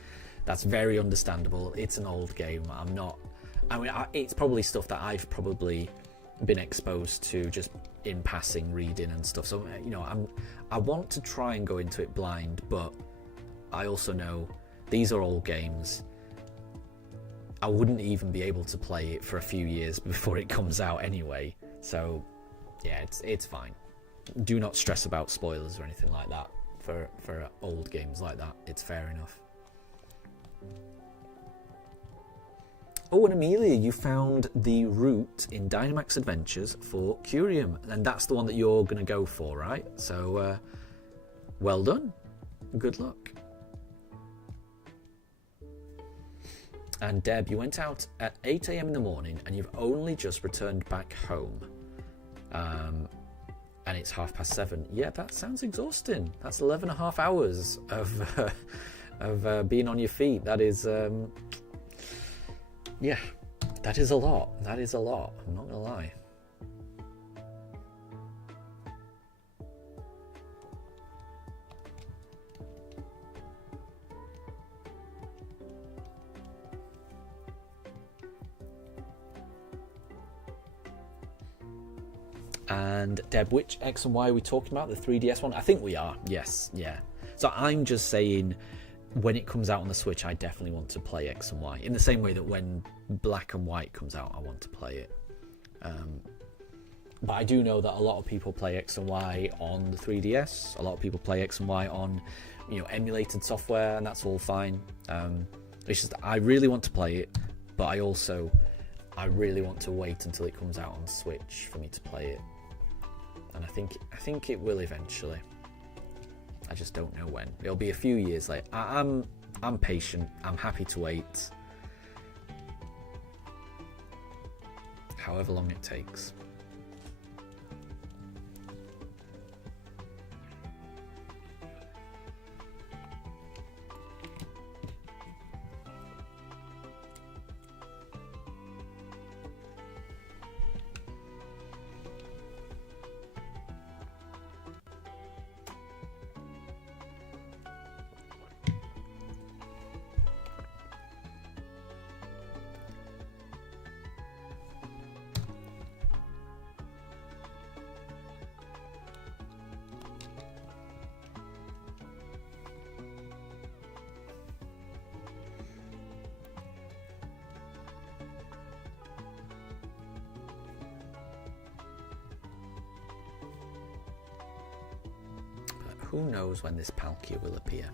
very understandable. It's an old game. It's probably stuff that I've probably been exposed to just in passing, reading and stuff. So you know, I want to try and go into it blind, but I also know these are old games. I wouldn't even be able to play it for a few years before it comes out anyway. So yeah, it's fine. Do not stress about spoilers or anything like that for old games like that. It's fair enough. Oh, and Amelia, you found the route in Dynamax Adventures for Curium, and that's the one that you're going to go for, right? So, well done. Good luck. And Deb, you went out at 8 a.m. in the morning, and you've only just returned back home. And it's 7:30. Yeah, that sounds exhausting. That's 11.5 hours of being on your feet. That is, yeah, that is a lot. That is a lot. I'm not gonna lie. And Deb, which X and Y are we talking about? The 3DS one? I think we are. Yes, yeah. So I'm just saying, when it comes out on the Switch, I definitely want to play X and Y. In the same way that when Black and White comes out, I want to play it. But I do know that a lot of people play X and Y on the 3DS. A lot of people play X and Y on, emulated software, and that's all fine. It's just I really want to play it, but I really want to wait until it comes out on Switch for me to play it. And I think it will eventually. I just don't know when. It'll be a few years later. I'm patient. I'm happy to wait. However long it takes. Who knows when this Palkia will appear?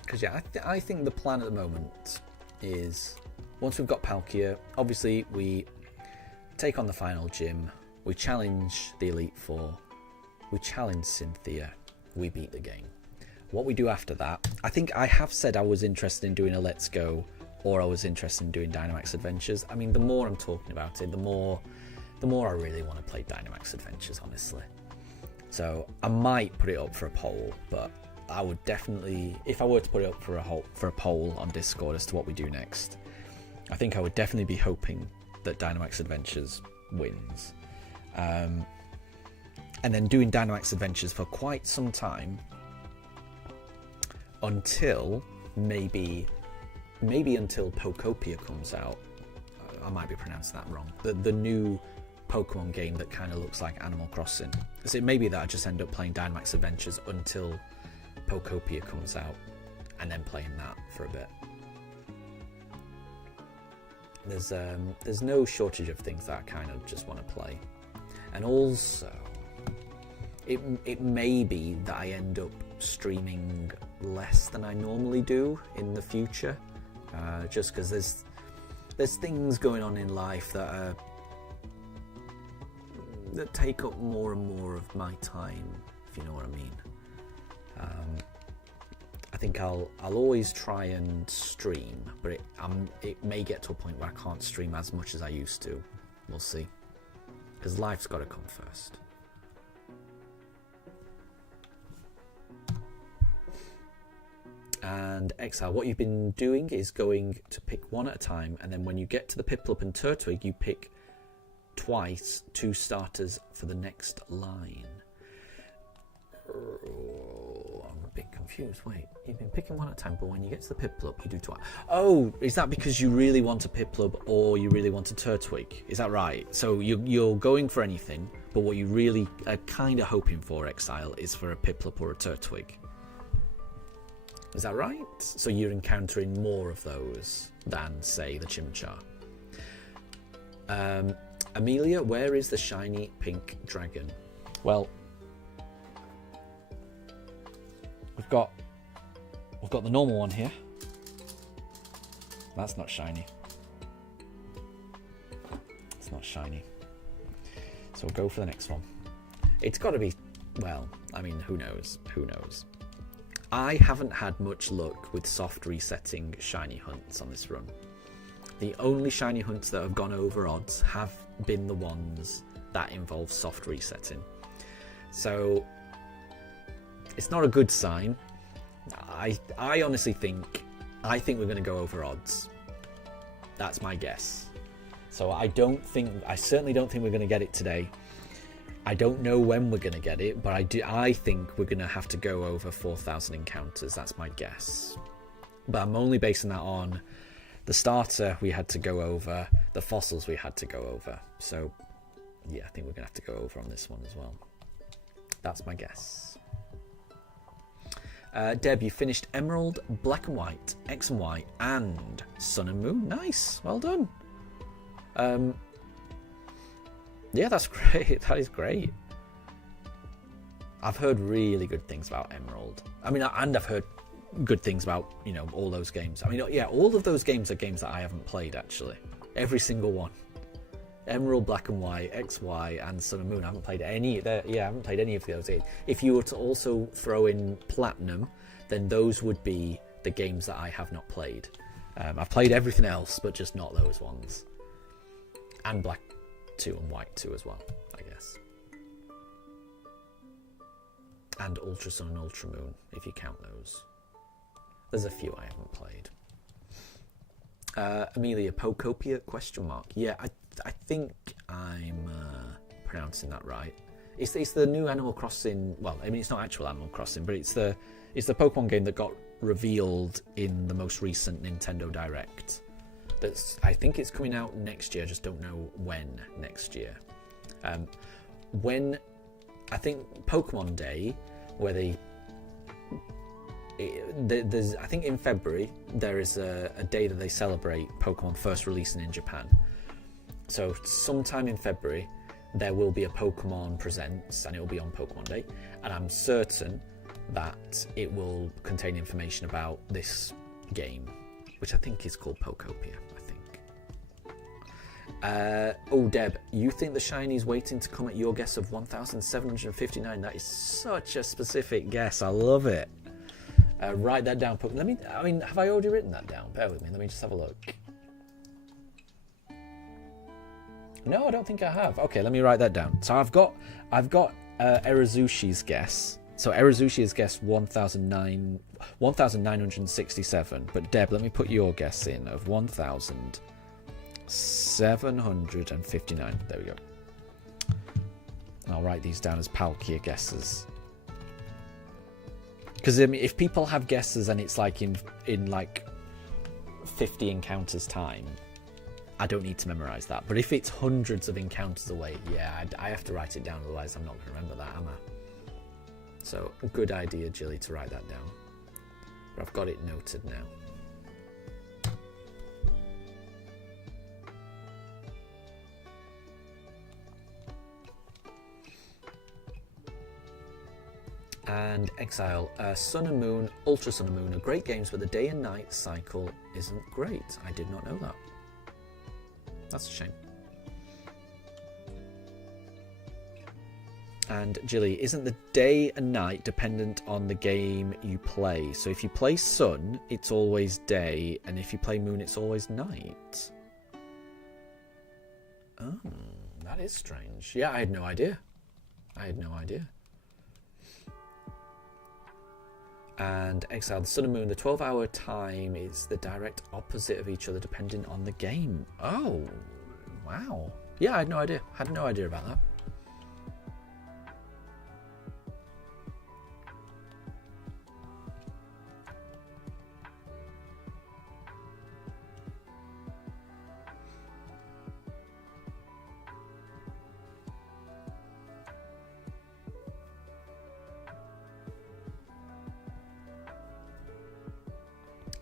Because yeah, I think the plan at the moment is once we've got Palkia, obviously we take on the final gym, we challenge the Elite Four, we challenge Cynthia, we beat the game. What we do after that, I think I have said I was interested in doing a Let's Go, or I was interested in doing Dynamax Adventures. I mean, the more I'm talking about it, the more I really want to play Dynamax Adventures, honestly. So I might put it up for a poll, but I would definitely, if I were to put it up for a poll on Discord as to what we do next, I think I would definitely be hoping that Dynamax Adventures wins. And then doing Dynamax Adventures for quite some time, until maybe until Pokopia comes out. I might be pronouncing that wrong. The new Pokemon game that kind of looks like Animal Crossing. So it may be that I just end up playing Dynamax Adventures until Pokopia comes out, and then playing that for a bit. There's no shortage of things that I kind of just want to play, and also it may be that I end up streaming less than I normally do in the future, just because there's things going on in life that take up more and more of my time, if you know what I mean. I think I'll always try and stream, but it may get to a point where I can't stream as much as I used to. We'll see, because life's got to come first. And Exile, what you've been doing is going to pick one at a time, and then when you get to the Piplup and Turtwig, you pick twice 2 starters for the next line. Oh, I'm a bit confused. Wait, you've been picking one at a time, but when you get to the Piplup, you do twice. Oh, is that because you really want a Piplup or you really want a Turtwig? Is that right? So you're going for anything, but what you really are kind of hoping for, Exile, is for a Piplup or a Turtwig. Is that right? So you're encountering more of those than, say, the Chimchar. Amelia, where is the shiny pink dragon? Well, we've got the normal one here. That's not shiny. It's not shiny. So we'll go for the next one. It's got to be, well, I mean, who knows? Who knows? I haven't had much luck with soft resetting shiny hunts on this run. The only shiny hunts that have gone over odds have been the ones that involve soft resetting. So it's not a good sign. I honestly think we're going to go over odds. That's my guess. So I certainly don't think we're going to get it today. I don't know when we're going to get it, but I think we're going to have to go over 4,000 encounters. That's my guess. But I'm only basing that on the starter we had to go over, the fossils we had to go over. So, yeah, I think we're going to have to go over on this one as well. That's my guess. Deb, you finished Emerald, Black and White, X and Y, and Sun and Moon. Nice, well done. Yeah, that's great. That is great. I've heard really good things about Emerald. I mean, and I've heard good things about, you know, all those games. I mean, yeah, all of those games are games that I haven't played, actually. Every single one. Emerald, Black and White, X, Y, and Sun and Moon. I haven't played any. I haven't played any of those. If you were to also throw in Platinum, then those would be the games that I have not played. I've played everything else, but just not those ones. And Black 2 and White 2 as well, I guess. And Ultra Sun and Ultra Moon, if you count those. There's a few I haven't played. Amelia, Pokopia, question mark. Yeah, I think I'm pronouncing that right. It's the new Animal Crossing. Well, I mean, it's not actual Animal Crossing, but it's the Pokemon game that got revealed in the most recent Nintendo Direct. I think it's coming out next year. I just don't know when next year. When I think Pokemon Day, where there's I think in February there is a day that they celebrate Pokemon first releasing in Japan. So sometime in February there will be a Pokemon Presents, and it will be on Pokemon Day, and I'm certain that it will contain information about this game, which I think is called Pokopia, I think. Oh, Deb, you think the shinies waiting to come at your guess of 1,759? That is such a specific guess. I love it. Write that down. Have I already written that down? Bear with me. Let me just have a look. No, I don't think I have. Okay, let me write that down. So I've got Eruzushi's guess. So Eruzushi has guessed 1,967. But Deb, let me put your guess in of 1,759. There we go. I'll write these down as Palkia guesses. Because if people have guesses and it's like in like 50 encounters time, I don't need to memorize that. But if it's hundreds of encounters away, yeah, I have to write it down. Otherwise, I'm not going to remember that, am I? So, good idea, Jilly, to write that down. But I've got it noted now. And Exile, Sun and Moon, Ultra Sun and Moon are great games, but the day and night cycle isn't great. I did not know that. That's a shame. And Jilly, isn't the day and night dependent on the game you play? So if you play Sun, it's always day, and if you play Moon, it's always night. Oh, that is strange. Yeah, I had no idea. And Exile, the Sun and Moon, the 12-hour time is the direct opposite of each other depending on the game. Oh, wow. Yeah, I had no idea. Had no idea about that.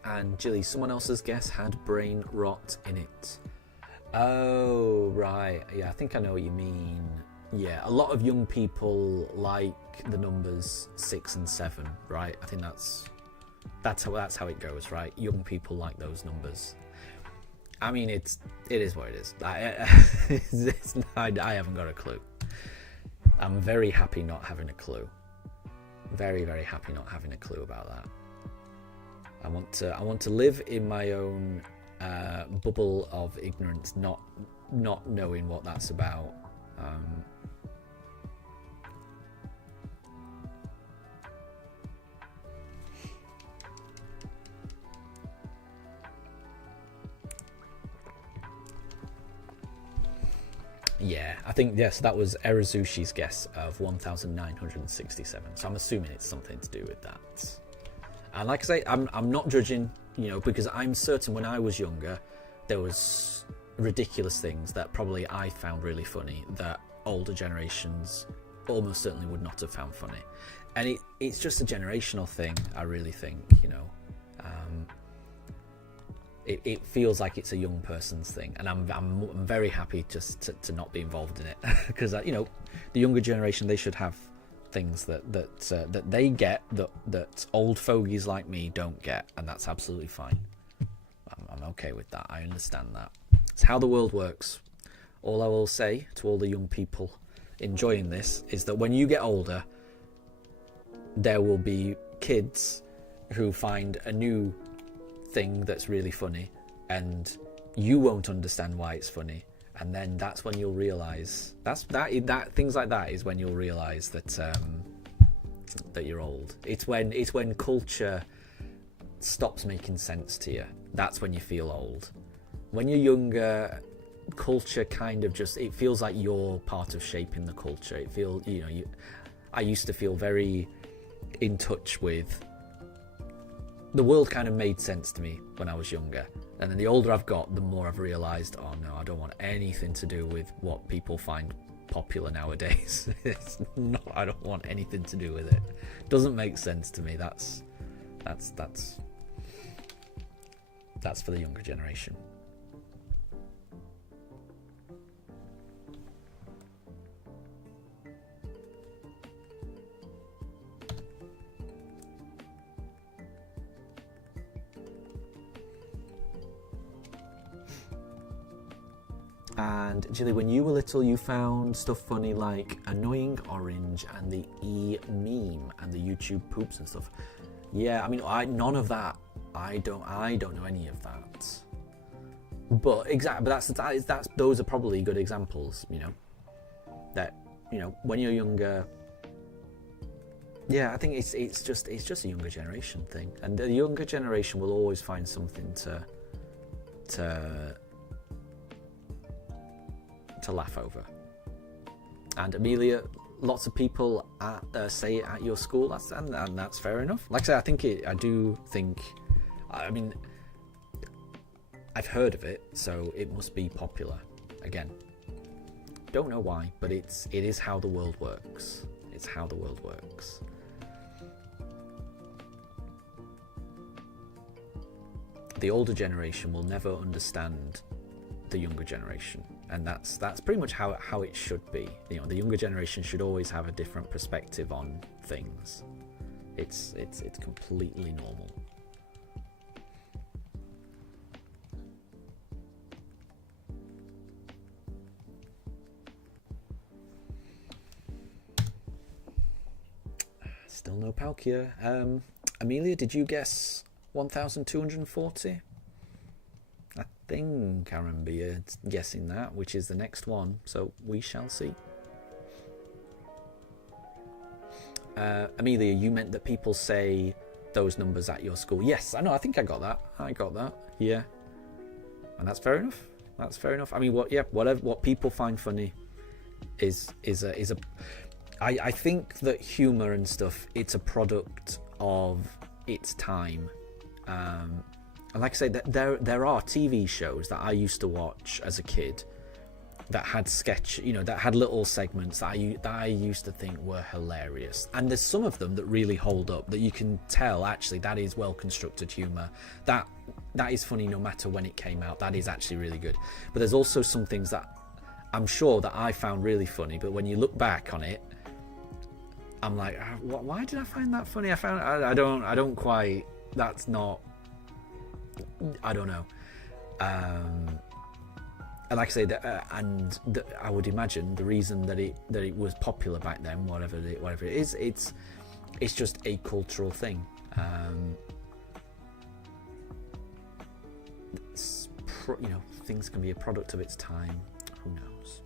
And Jilly, someone else's guess had brain rot in it. Oh, right. Yeah, I think I know what you mean. Yeah, a lot of young people like the numbers 6 and 7, right? I think that's how it goes, right? Young people like those numbers. I mean, it is what it is. I haven't got a clue. I'm very happy not having a clue. Very, very happy not having a clue about that. I want to live in my own bubble of ignorance, not knowing what that's about. Yeah, I think yes, that was Eruzushi's guess of 1,967. So I'm assuming it's something to do with that. And like I say, I'm not judging, because I'm certain when I was younger, there was ridiculous things that probably I found really funny that older generations almost certainly would not have found funny. and it's just a generational thing. I really think, you know, it feels like it's a young person's thing, and I'm very happy just to not be involved in it, because you know, the younger generation, they should have things that they get that old fogies like me don't get, and that's absolutely fine. I'm okay with that. I understand that. It's how the world works. All I will say to all the young people enjoying this is that when you get older, there will be kids who find a new thing that's really funny, and you won't understand why it's funny, and then that's when you'll realize that things like that is when you'll realize that that you're old. It's when culture stops making sense to you. That's when you feel old. When you're younger, culture kind of just, it feels like you're part of shaping the culture. It feels, you know, I used to feel very in touch with the world. Kind of made sense to me when I was younger, and then the older I've got, the more I've realized, oh no, I don't want anything to do with what people find popular nowadays. It's not, I don't want anything to do with it. Doesn't make sense to me. That's for the younger generation. And Jilly, when you were little, you found stuff funny like Annoying Orange and the E-meme and the YouTube poops and stuff. Yeah, I mean, none of that. I don't know any of that. But exactly, but those are probably good examples, you know. That, you know, when you're younger. Yeah, I think it's just a younger generation thing, and the younger generation will always find something to laugh over. And Amelia, lots of people say it at your school, and that's fair enough. Like I say, I do think, I mean, I've heard of it, so it must be popular. Again, don't know why, but it is how the world works. It's how the world works. The older generation will never understand the younger generation, and that's pretty much how it should be. You know, the younger generation should always have a different perspective on things. It's completely normal. Still no Palkia. Amelia, did you guess 1,240? I think I remember you guessing that, which is the next one, so we shall see. Amelia, you meant that people say those numbers at your school. Yes, I know, I think I got that. Yeah. And that's fair enough. I mean, what people find funny is a I think that humor and stuff, it's a product of its time. And like I say, there are TV shows that I used to watch as a kid that had that had little segments that I used to think were hilarious. And there's some of them that really hold up, that you can tell actually that is well constructed humor. That is funny no matter when it came out. That is actually really good. But there's also some things that I'm sure that I found really funny, but when you look back on it, I'm like, why did I find that funny? I don't quite. That's not. I don't know. And like I say, I would imagine the reason that it was popular back then, whatever it is, it's just a cultural thing. Things can be a product of its time. Who knows?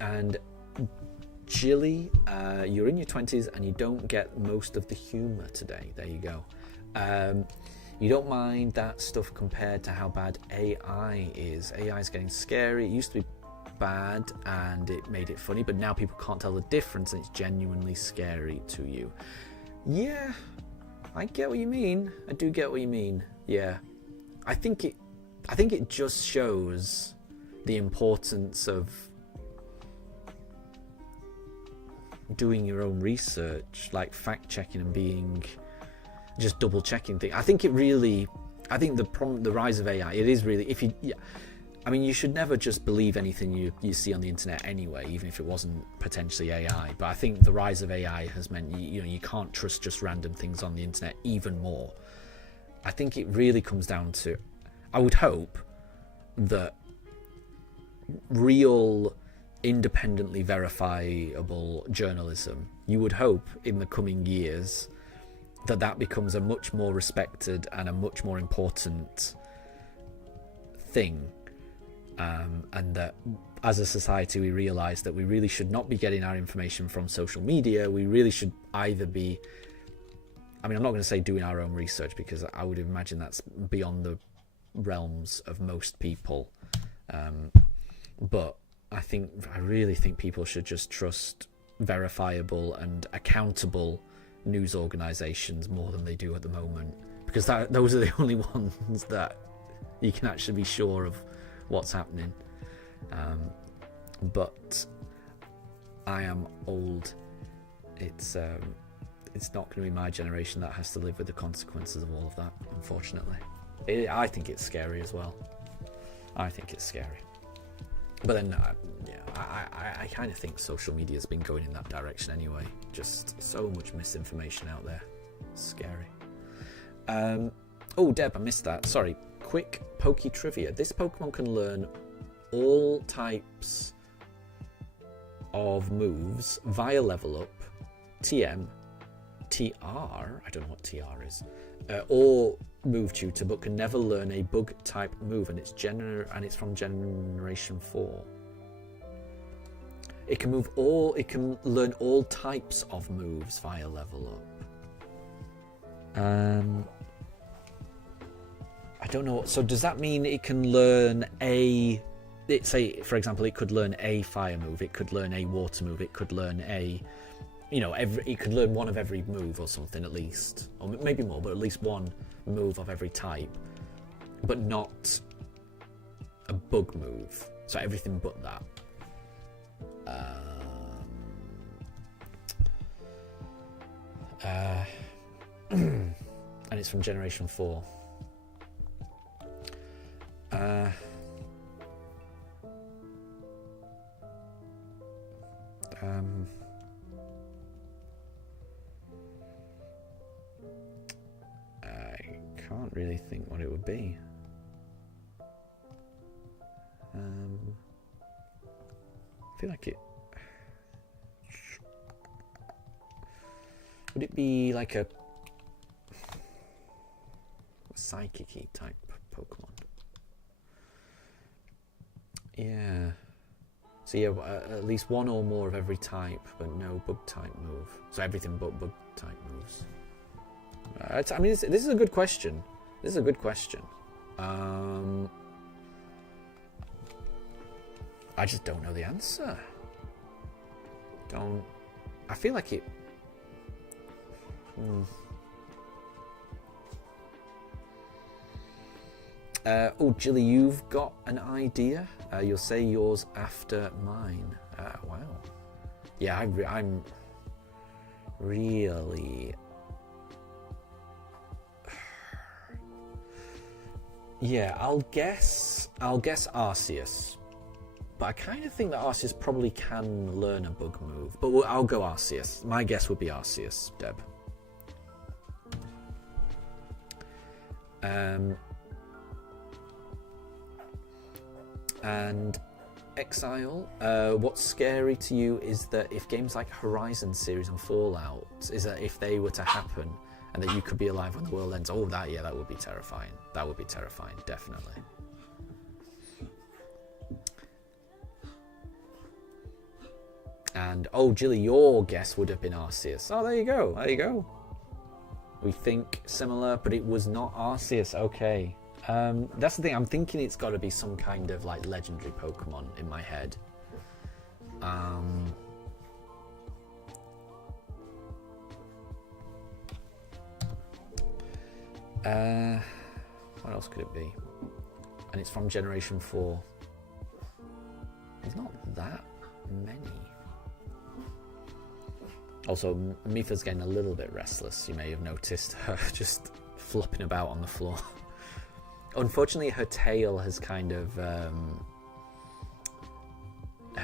And Jilly, you're in your 20s and you don't get most of the humour today. There you go. You don't mind that stuff compared to how bad AI is. AI is getting scary. It used to be bad and it made it funny, but now people can't tell the difference and it's genuinely scary to you. Yeah, I get what you mean. I do get what you mean. Yeah. I think it just shows the importance of doing your own research, like fact checking and being just double checking things. I think the rise of AI, it is really, you should never just believe anything you see on the internet anyway, even if it wasn't potentially AI. But I think the rise of AI has meant you can't trust just random things on the internet even more. I think it really comes down to, I would hope that real independently verifiable journalism, you would hope in the coming years that becomes a much more respected and a much more important thing, and that as a society we realise that we really should not be getting our information from social media. We really should either be, I'm not going to say doing our own research, because I would imagine that's beyond the realms of most people, but I really think people should just trust verifiable and accountable news organisations more than they do at the moment, because those are the only ones that you can actually be sure of what's happening. But I am old. It's not going to be my generation that has to live with the consequences of all of that, unfortunately. I think it's scary as well. I think it's scary. But then, I kind of think social media has been going in that direction anyway. Just so much misinformation out there. It's scary. Oh, Deb, I missed that. Sorry. Quick Poke trivia. This Pokemon can learn all types of moves via level up, TM, TR, I don't know what TR is, or move tutor, but can never learn a bug type move, and it's from generation 4. It can learn all types of moves via level up. I don't know. So does that mean it can learn say for example, it could learn a fire move, it could learn a water move, it could learn it could learn one of every move or something at least, or maybe more, but at least one move of every type, but not a bug move. So everything but that. And it's from generation 4. I can't really think what it would be. I feel like it... Would it be like a psychic-y type Pokemon? Yeah. So yeah, at least one or more of every type, but no bug type move. So everything but bug type moves. This is a good question. This is a good question. I just don't know the answer. I feel like it... Oh, Jilly, you've got an idea? You'll say yours after mine. Wow. Yeah, I'm really... Yeah, I'll guess Arceus. But I kind of think that Arceus probably can learn a bug move. But I'll go Arceus. My guess would be Arceus, Deb. And Exile, what's scary to you is that if games like Horizon series and Fallout, is that if they were to happen and that you could be alive when the world ends, that would be terrifying. That would be terrifying, definitely. And, Jilly, your guess would have been Arceus. Oh, there you go. We think similar, but it was not Arceus. Okay. That's the thing. I'm thinking it's got to be some kind of like legendary Pokemon in my head. What else could it be? And it's from Generation 4. There's not that many. Also, Mifa's getting a little bit restless. You may have noticed her just flopping about on the floor. Unfortunately, her tail has kind of... her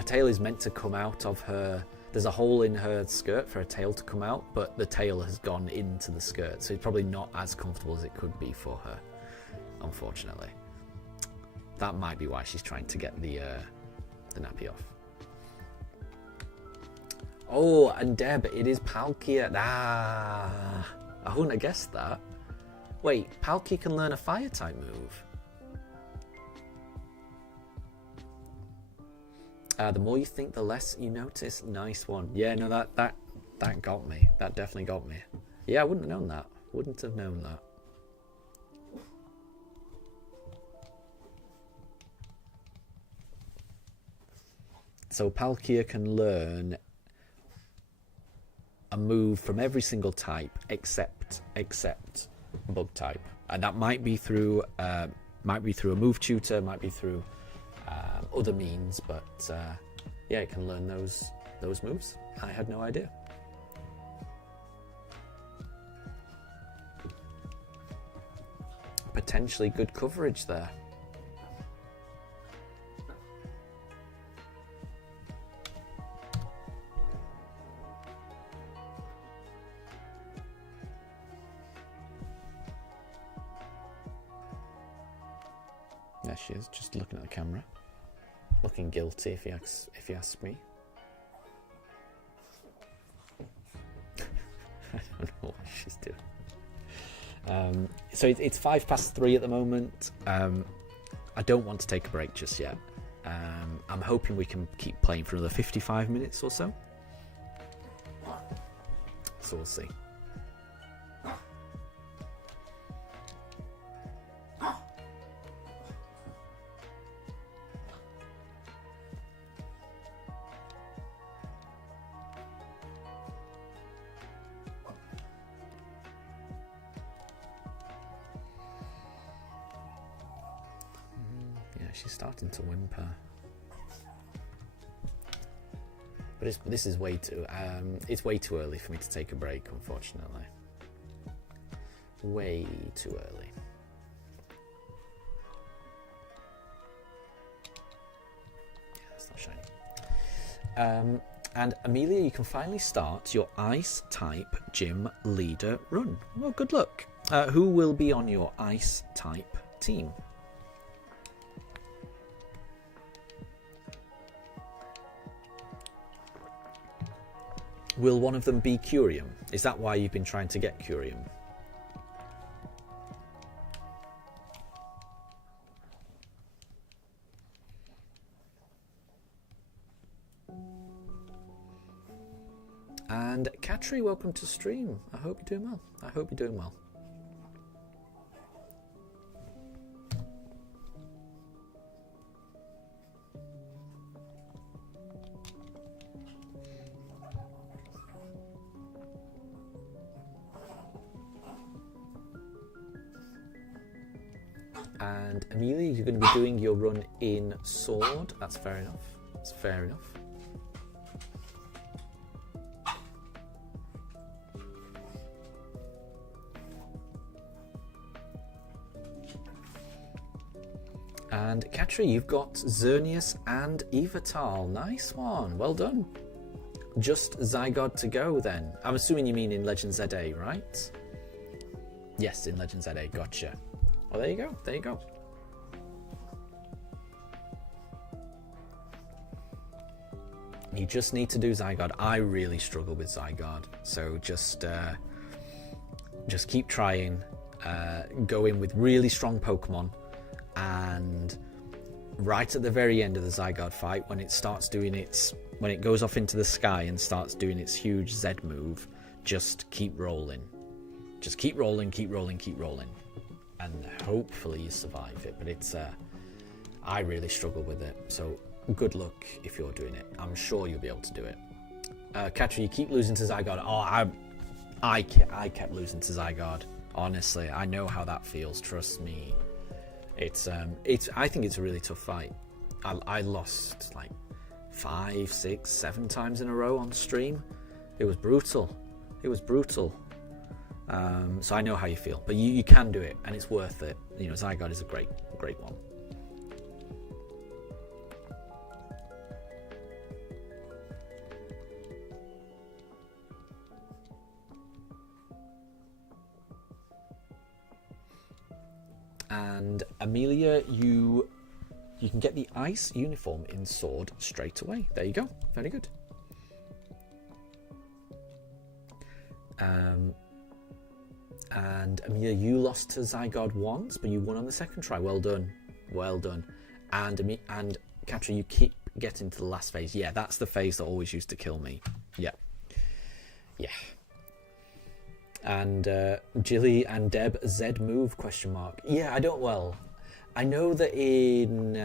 tail is meant to come out of her... There's a hole in her skirt for her tail to come out, but the tail has gone into the skirt, so it's probably not as comfortable as it could be for her, unfortunately. That might be why she's trying to get the nappy off. Oh, and Deb, it is Palkia. Ah, I wouldn't have guessed that. Wait, Palkia can learn a fire type move. The more you think, the less you notice. Nice one. Yeah, no, that got me. That definitely got me. Yeah, I wouldn't have known that. Wouldn't have known that. So Palkia can learn a move from every single type except bug type, and that might be through a move tutor, might be through other means, but yeah, it can learn those moves. I had no idea. Potentially good coverage there. There she is, just looking at the camera. Looking guilty, if you ask me. I don't know what she's doing. So it's 3:05 at the moment. I don't want to take a break just yet. I'm hoping we can keep playing for another 55 minutes or so. So we'll see. She's starting to whimper, but this is way too. It's way too early for me to take a break, unfortunately. Way too early. Yeah, that's not shiny. And Amelia, you can finally start your Ice type gym leader run. Well, good luck. Who will be on your Ice type team? Will one of them be Curium? Is that why you've been trying to get Curium? And Katri, welcome to stream. I hope you're doing well. I hope you're doing well. And Amelia, you're going to be doing your run in Sword. That's fair enough. That's fair enough. And Katri, you've got Xerneas and Evital. Nice one. Well done. Just Zygarde to go then. I'm assuming you mean in Legend ZA, right? Yes, in Legend ZA. Gotcha. Well, there you go. There you go. You just need to do Zygarde. I really struggle with Zygarde, so just keep trying. Go in with really strong Pokemon, and right at the very end of the Zygarde fight, when it goes off into the sky and starts doing its huge Z move, just keep rolling. Just keep rolling, keep rolling, keep rolling. And hopefully you survive it, but I really struggle with it, so good luck if you're doing it. I'm sure you'll be able to do it. Katri, you keep losing to Zygarde. Oh, I kept losing to Zygarde. Honestly, I know how that feels. Trust me. I think it's a really tough fight. I lost like 5, 6, 7 times in a row on stream. It was brutal. It was brutal. So I know how you feel, but you can do it, and it's worth it. You know, Zygarde is a great one. And Amelia, you can get the ice uniform in Sword straight away. There you go. Very good. And Amelia, you lost to Zygarde once, but you won on the second try. Well done. Well done. And Katra, you keep getting to the last phase. Yeah, that's the phase that always used to kill me. Yeah. Yeah. And Jilly and Deb, Z move, question mark. Yeah, I know that in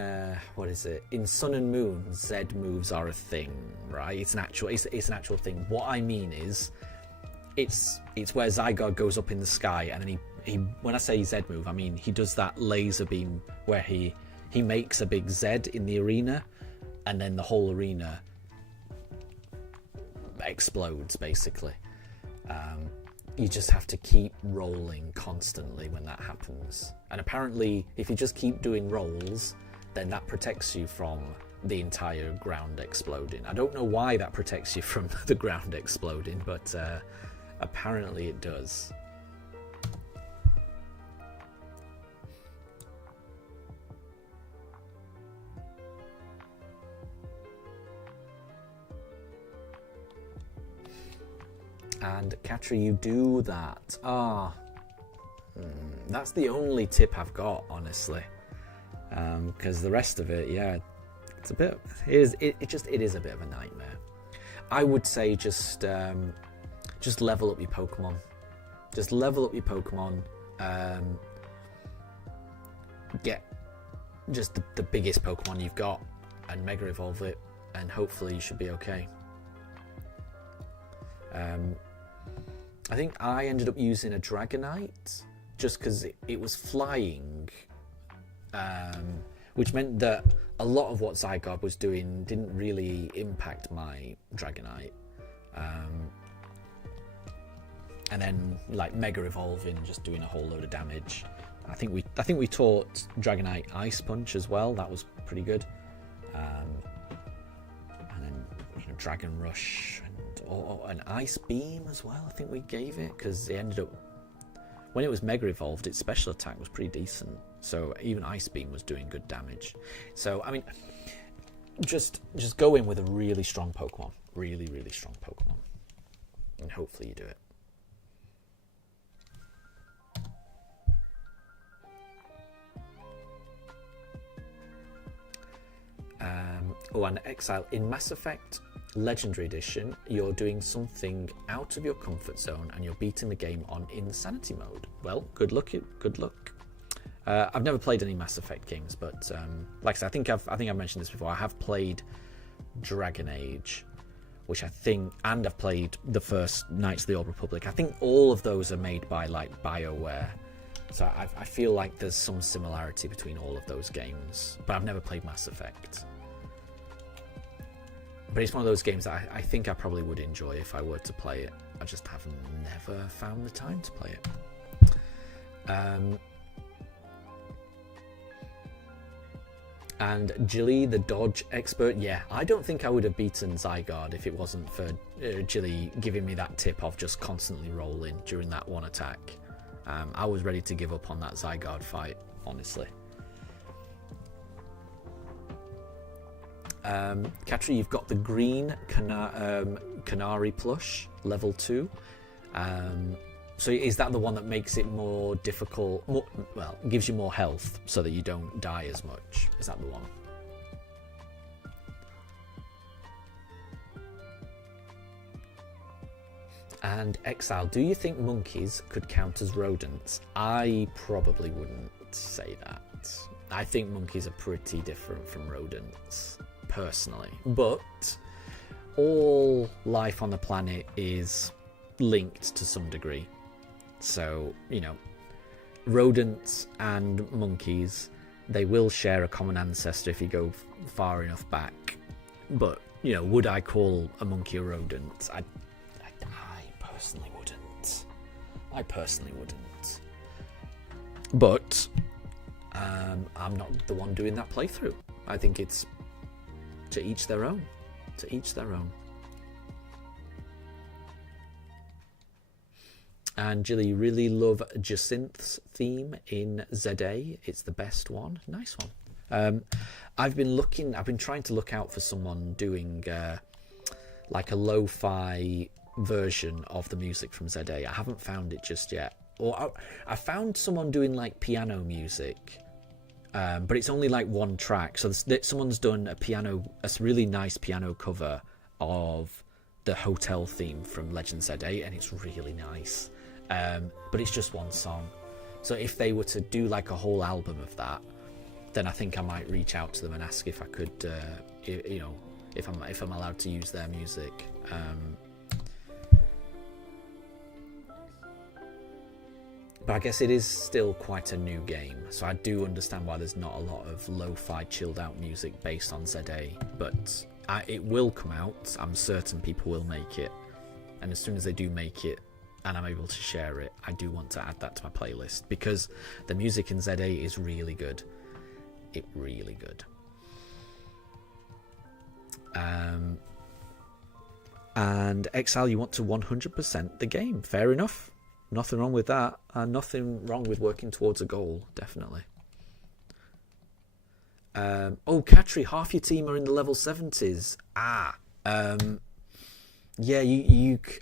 in Sun and Moon, Z moves are a thing, right? It's an actual thing. What I mean is, it's where Zygarde goes up in the sky, and then he when I say Z move, I mean he does that laser beam where he makes a big Z in the arena, and then the whole arena explodes basically. You just have to keep rolling constantly when that happens. And apparently, if you just keep doing rolls, then that protects you from the entire ground exploding. I don't know why that protects you from the ground exploding, but apparently it does. And Katra, you do that. That's the only tip I've got, honestly. Because the rest of it, yeah, it's a bit. It is a bit of a nightmare. I would say just level up your Pokemon. Just level up your Pokemon. Get just the biggest Pokemon you've got and Mega Evolve it, and hopefully you should be okay. I think I ended up using a Dragonite just because it was flying, which meant that a lot of what Zygarde was doing didn't really impact my Dragonite. And then like Mega Evolving, just doing a whole load of damage. I think we taught Dragonite Ice Punch as well. That was pretty good. And then Dragon Rush. Or an Ice Beam as well, I think we gave it, because it ended up, when it was Mega Evolved, its special attack was pretty decent, so even Ice Beam was doing good damage. So I mean, just go in with a really strong Pokemon, really strong Pokemon, and hopefully you do it. And Exile in Mass Effect Legendary Edition, you're doing something out of your comfort zone and you're beating the game on Insanity mode. Well, good luck. I've never played any Mass Effect games, but like I said, I think I've mentioned this before. I have played Dragon Age, which and I've played the first Knights of the Old Republic. I think all of those are made by like BioWare, so I feel like there's some similarity between all of those games, but I've never played Mass Effect. But it's one of those games that I think I probably would enjoy if I were to play it. I just have never found the time to play it. And Jilly, the dodge expert, yeah, I don't think I would have beaten Zygarde if it wasn't for Jilly giving me that tip of just constantly rolling during that one attack. I was ready to give up on that Zygarde fight, honestly. Katra, you've got the green Canary plush, level 2. So is that the one that makes it more difficult, gives you more health so that you don't die as much? Is that the one? And Exile, do you think monkeys could count as rodents? I probably wouldn't say that. I think monkeys are pretty different from rodents, personally. But all life on the planet is linked to some degree. So, rodents and monkeys, they will share a common ancestor if you go far enough back. But, would I call a monkey a rodent? I personally wouldn't. But I'm not the one doing that playthrough. I think it's to each their own. To each their own. And Jilly, really love Jacinth's theme in ZA. It's the best one. Nice one. I've been trying to look out for someone doing like a lo-fi version of the music from ZA. I haven't found it just yet. Or I found someone doing like piano music, but it's only like one track. So someone's done a really nice piano cover of the hotel theme from Legend ZA, and it's really nice. But it's just one song. So if they were to do like a whole album of that, then I think I might reach out to them and ask if I could, if I'm allowed to use their music. But I guess it is still quite a new game, so I do understand why there's not a lot of lo-fi chilled out music based on ZA, but it will come out. I'm certain people will make it, and as soon as they do make it and I'm able to share it, I do want to add that to my playlist, because the music in ZA is really good. It's really good. And Exile, you want to 100% the game. Fair enough. Nothing wrong with that. Nothing wrong with working towards a goal, definitely. Katri, half your team are in the level 70s. Yeah,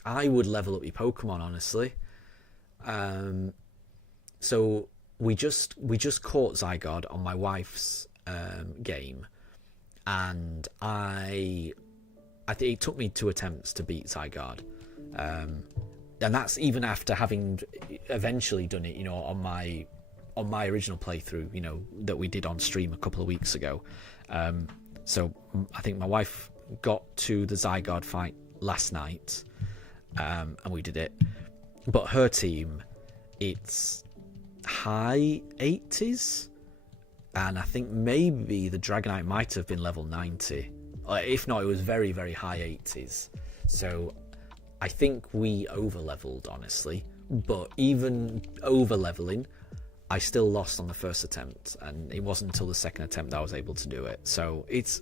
I would level up your Pokemon, honestly. So we just caught Zygarde on my wife's game, and I think it took me 2 attempts to beat Zygarde. And that's even after having eventually done it, on my original playthrough, that we did on stream a couple of weeks ago. So I think my wife got to the Zygarde fight last night, and we did it. But her team, it's high 80s, and I think maybe the Dragonite might have been level 90. If not, it was very, very high 80s. So I think we over-leveled, honestly, but even over-leveling, I still lost on the first attempt, and it wasn't until the second attempt that I was able to do it. So it's,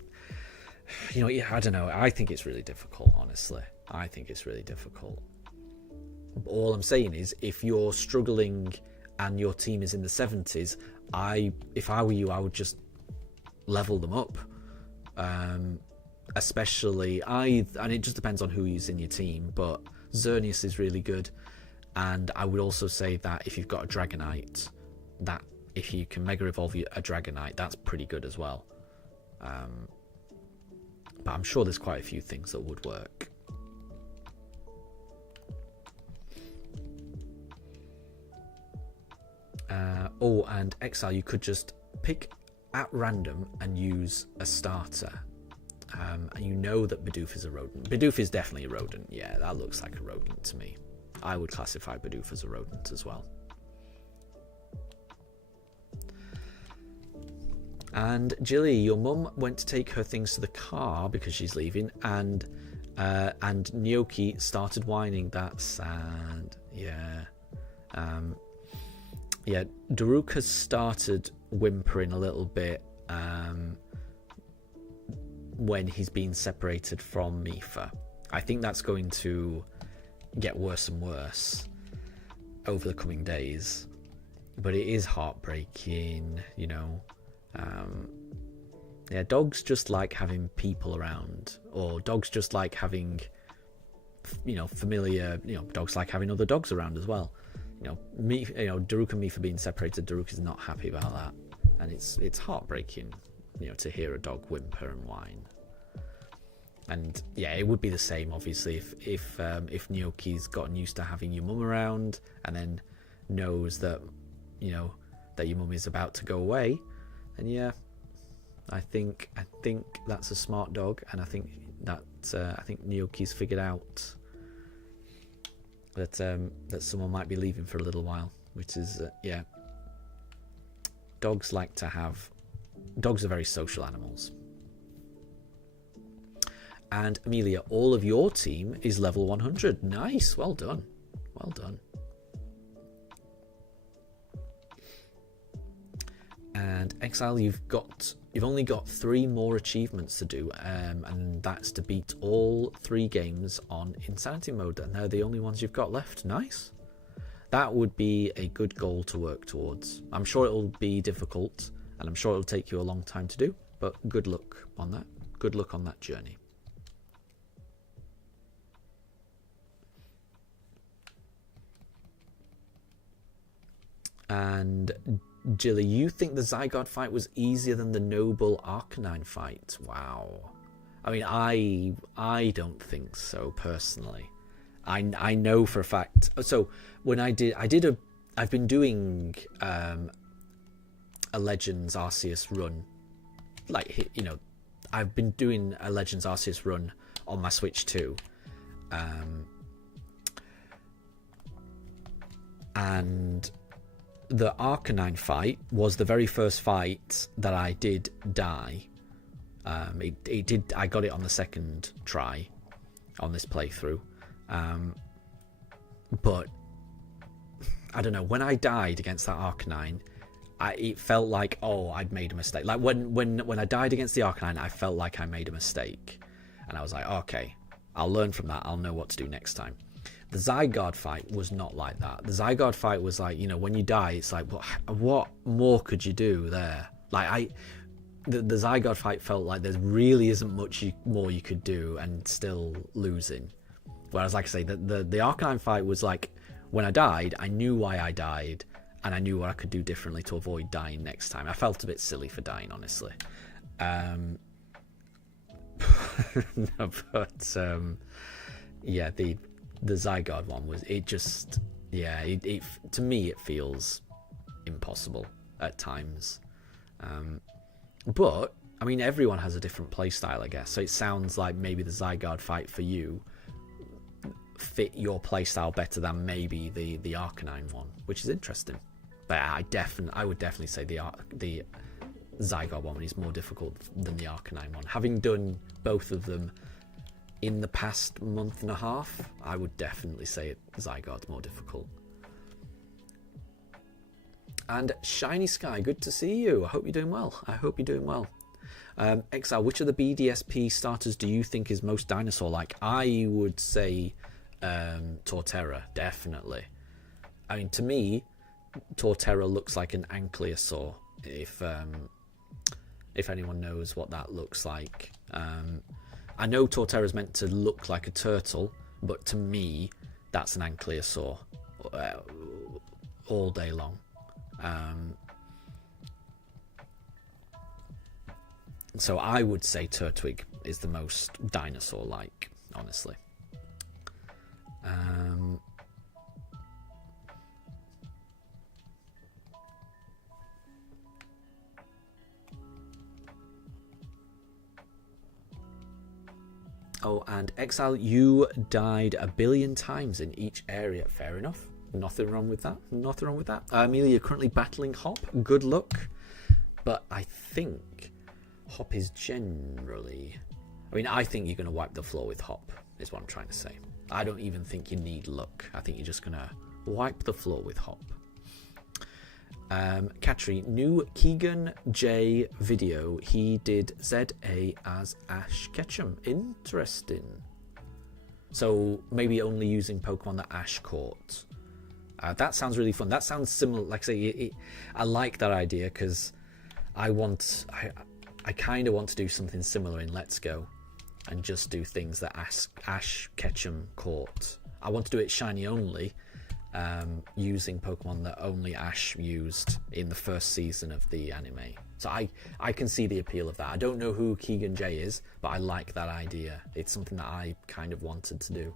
I don't know, I think it's really difficult, honestly. I think it's really difficult. All I'm saying is, if you're struggling and your team is in the 70s, if I were you, I would just level them up. Especially, and it just depends on who's in your team, but Xerneas is really good, and I would also say that if you've got a Dragonite, that if you can Mega Evolve a Dragonite, that's pretty good as well. But I'm sure there's quite a few things that would work. And Exile, you could just pick at random and use a starter. And you know that Bidoof is a rodent. Bidoof is definitely a rodent. Yeah, that looks like a rodent to me. I would classify Bidoof as a rodent as well. And Jilly, your mum went to take her things to the car because she's leaving, and Gnocchi started whining. That's sad. Yeah. Yeah, Daruk has started whimpering a little bit when he's been separated from Mifa. I think that's going to get worse and worse over the coming days. But it is heartbreaking, Yeah, dogs just like having people around, or dogs just like having, familiar, dogs like having other dogs around as well. Daruk and Mifa being separated, Daruk is not happy about that, and it's heartbreaking, to hear a dog whimper and whine. And yeah, it would be the same, obviously, if Gnocchi's gotten used to having your mum around, and then knows that, that your mum is about to go away. And yeah, I think that's a smart dog, and I think Gnocchi's figured out that someone might be leaving for a little while, which is dogs are very social animals. And Amelia, all of your team is level 100. Nice, well done. Well done. And Exile, you've only got 3 more achievements to do, and that's to beat all 3 games on Insanity mode, and they're the only ones you've got left. Nice. That would be a good goal to work towards. I'm sure it'll be difficult, and I'm sure it'll take you a long time to do, but good luck on that. Good luck on that journey. And Jilly, you think the Zygarde fight was easier than the Noble Arcanine fight? Wow. I mean, I don't think so personally. I know for a fact. So when I've been doing a Legends Arceus run, like, you know, I've been doing a Legends Arceus run on my Switch too, and the Arcanine fight was the very first fight that I did die. I got it on the second try on this playthrough, but I don't know, when I died against that Arcanine, it felt like, oh, I'd made a mistake. Like when I died against the Arcanine, I felt like I made a mistake, and I was like, okay, I'll learn from that. I'll know what to do next time. The Zygarde fight was not like that. The Zygarde fight was like, you know, when you die, it's like, what more could you do there? Like, the Zygarde fight felt like there really isn't much more you could do and still losing. Whereas, like I say, the Arcanine fight was like, when I died, I knew why I died, and I knew what I could do differently to avoid dying next time. I felt a bit silly for dying, honestly. No, but yeah, the Zygarde one was, it just, yeah, it to me it feels impossible at times. But I mean, everyone has a different playstyle, I guess. So it sounds like maybe the Zygarde fight for you fit your playstyle better than maybe the Arcanine one, which is interesting. But I would definitely say the Zygarde one is more difficult than the Arcanine one. Having done both of them in the past month and a half, I would definitely say Zygarde's more difficult. And Shiny Sky, good to see you. I hope you're doing well. Exile, which of the BDSP starters do you think is most dinosaur-like? I would say Torterra, definitely. I mean, to me, Torterra looks like an ankylosaur, if anyone knows what that looks like. I know Torterra's meant to look like a turtle, but to me, that's an ankylosaur all day long. So I would say Turtwig is the most dinosaur-like, honestly. Oh, and Exile, you died 1 billion times in each area. Fair enough. Nothing wrong with that. Nothing wrong with that. Amelia, you're currently battling Hop. Good luck. But I think Hop is generally... I mean, I think you're going to wipe the floor with Hop, is what I'm trying to say. I don't even think you need luck. I think you're just going to wipe the floor with Hop. Katri, new Keegan J video. He did ZA as Ash Ketchum. Interesting. So maybe only using Pokemon that Ash caught. That sounds really fun. That sounds similar. Like I say, I like that idea because I kind of want to do something similar in Let's Go and just do things that Ash Ketchum caught. I want to do it shiny only, using Pokemon that only Ash used in the first season of the anime. So I can see the appeal of that. I don't know who Keegan J is, but I like that idea. It's something that I kind of wanted to do.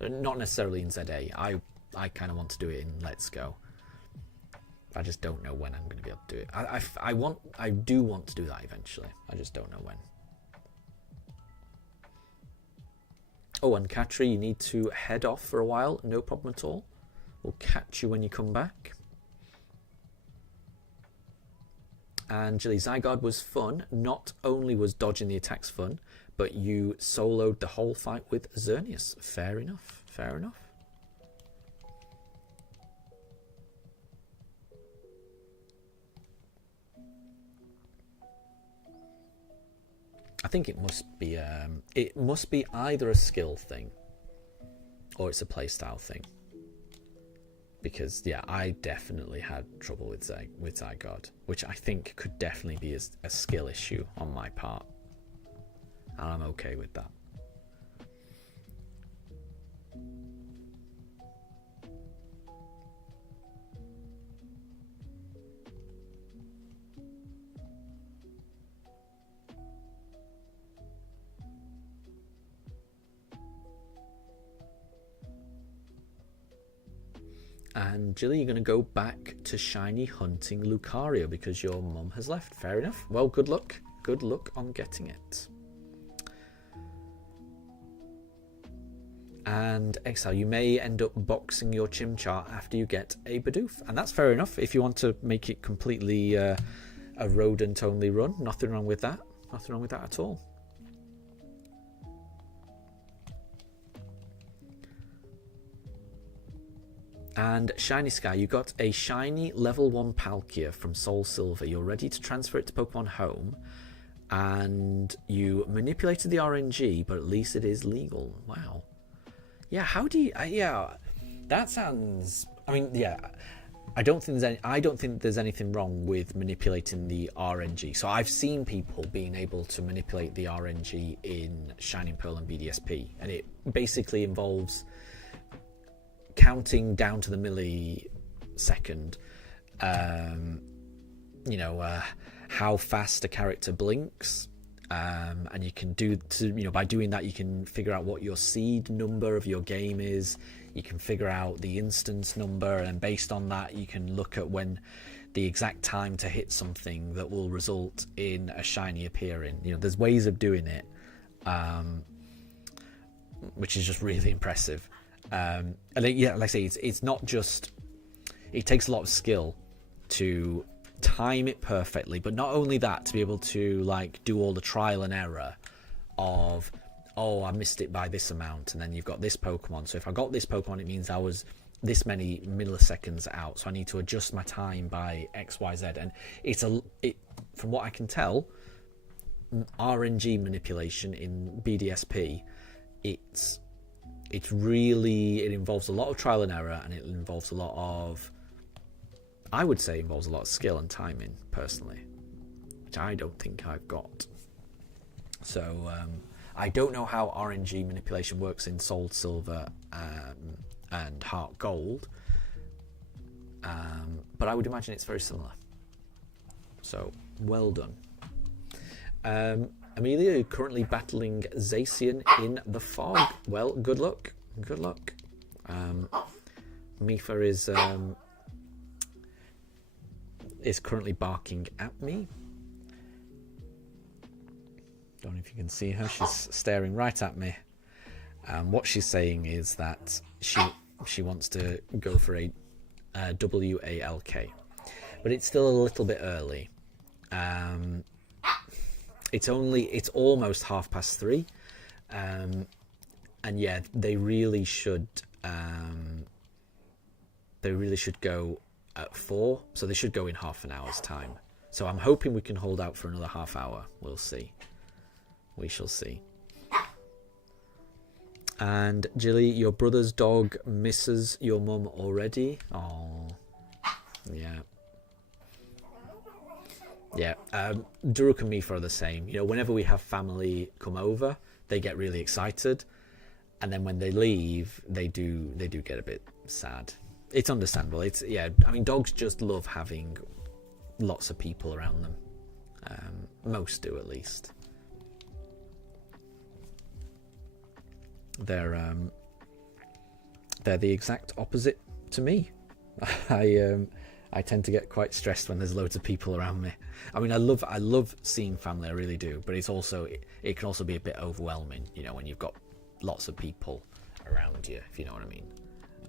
Not necessarily in ZA. I kind of want to do it in Let's Go. I just don't know when I'm going to be able to do it. I do want to do that eventually. I just don't know when. Oh, and Katri, you need to head off for a while. No problem at all. We'll catch you when you come back. And Jilly, Zygarde was fun. Not only was dodging the attacks fun, but you soloed the whole fight with Xerneas. Fair enough. Fair enough. I think it must be either a skill thing or it's a playstyle thing. Because yeah, I definitely had trouble with Zygarde, which I think could definitely be a skill issue on my part, and I'm okay with that. And Jilly, you're going to go back to shiny hunting Lucario because your mum has left. Fair enough. Well, good luck. Good luck on getting it. And Exile, you may end up boxing your Chimchar after you get a Bidoof. And that's fair enough if you want to make it completely a rodent-only run. Nothing wrong with that. Nothing wrong with that at all. And Shiny Sky, you got a shiny level 1 Palkia from Soul Silver. You're ready to transfer it to Pokemon Home. And you manipulated the RNG, but at least it is legal. Wow. Yeah, how do you... yeah, that sounds... I mean, yeah, I don't think there's anything wrong with manipulating the RNG. So I've seen people being able to manipulate the RNG in Shining Pearl and BDSP. And it basically involves counting down to the millisecond, how fast a character blinks, and you can by doing that you can figure out what your seed number of your game is. You can figure out the instance number, and based on that you can look at when the exact time to hit something that will result in a shiny appearing. There's ways of doing it, which is just really impressive. And yeah, like I say, it's not just... It takes a lot of skill to time it perfectly, but not only that, to be able to do all the trial and error of, oh, I missed it by this amount, and then you've got this Pokemon. So if I got this Pokemon, it means I was this many milliseconds out. So I need to adjust my time by X, Y, Z. And from what I can tell, RNG manipulation in BDSP, it involves a lot of trial and error, and it involves a lot of, I would say, involves a lot of skill and timing, personally, which I don't think I've got. So I don't know how RNG manipulation works in Soul Silver and Heart Gold, but I would imagine it's very similar. So well done. Amelia, you're currently battling Zacian in the fog. Well, good luck. Good luck. Mifa is currently barking at me. Don't know if you can see her. She's staring right at me. What she's saying is that she wants to go for a WALK, but it's still a little bit early. It's almost 3:30, and yeah, they really should go at 4, so they should go in half an hour's time. So I'm hoping we can hold out for another half hour. We'll see. We shall see. And Jilly, your brother's dog misses your mum already. Oh, yeah. Yeah, Duruk and Mifa are the same. Whenever we have family come over, they get really excited, and then when they leave, they do get a bit sad. It's understandable. Dogs just love having lots of people around them. Most do, at least. They're the exact opposite to me. I tend to get quite stressed when there's loads of people around me. I love seeing family, I really do, but it can also be a bit overwhelming, when you've got lots of people around you, if you know what I mean.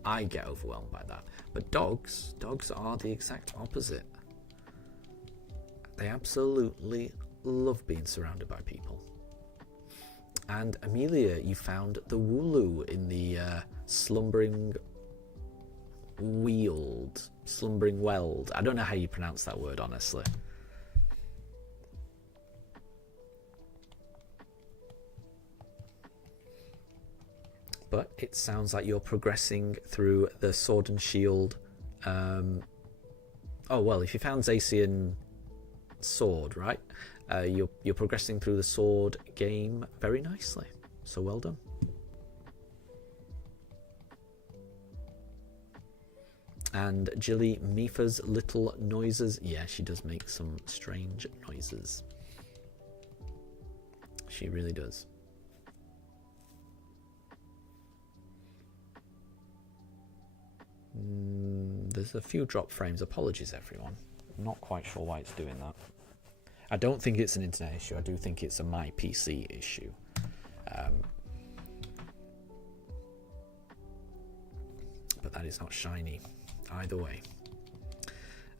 I get overwhelmed by that. But dogs are the exact opposite. They absolutely love being surrounded by people. And Amelia, you found the Wooloo in the slumbering weld. I don't know how you pronounce that word, honestly. But it sounds like you're progressing through the Sword and Shield. Oh, well, if you found Zacian Sword, right? You're progressing through the Sword game very nicely. So well done. And Jilly, Mifa's little noises. Yeah, she does make some strange noises. She really does. There's a few drop frames. Apologies, everyone. I'm not quite sure why it's doing that. I don't think it's an internet issue. I do think it's a my PC issue. But that is not shiny either way.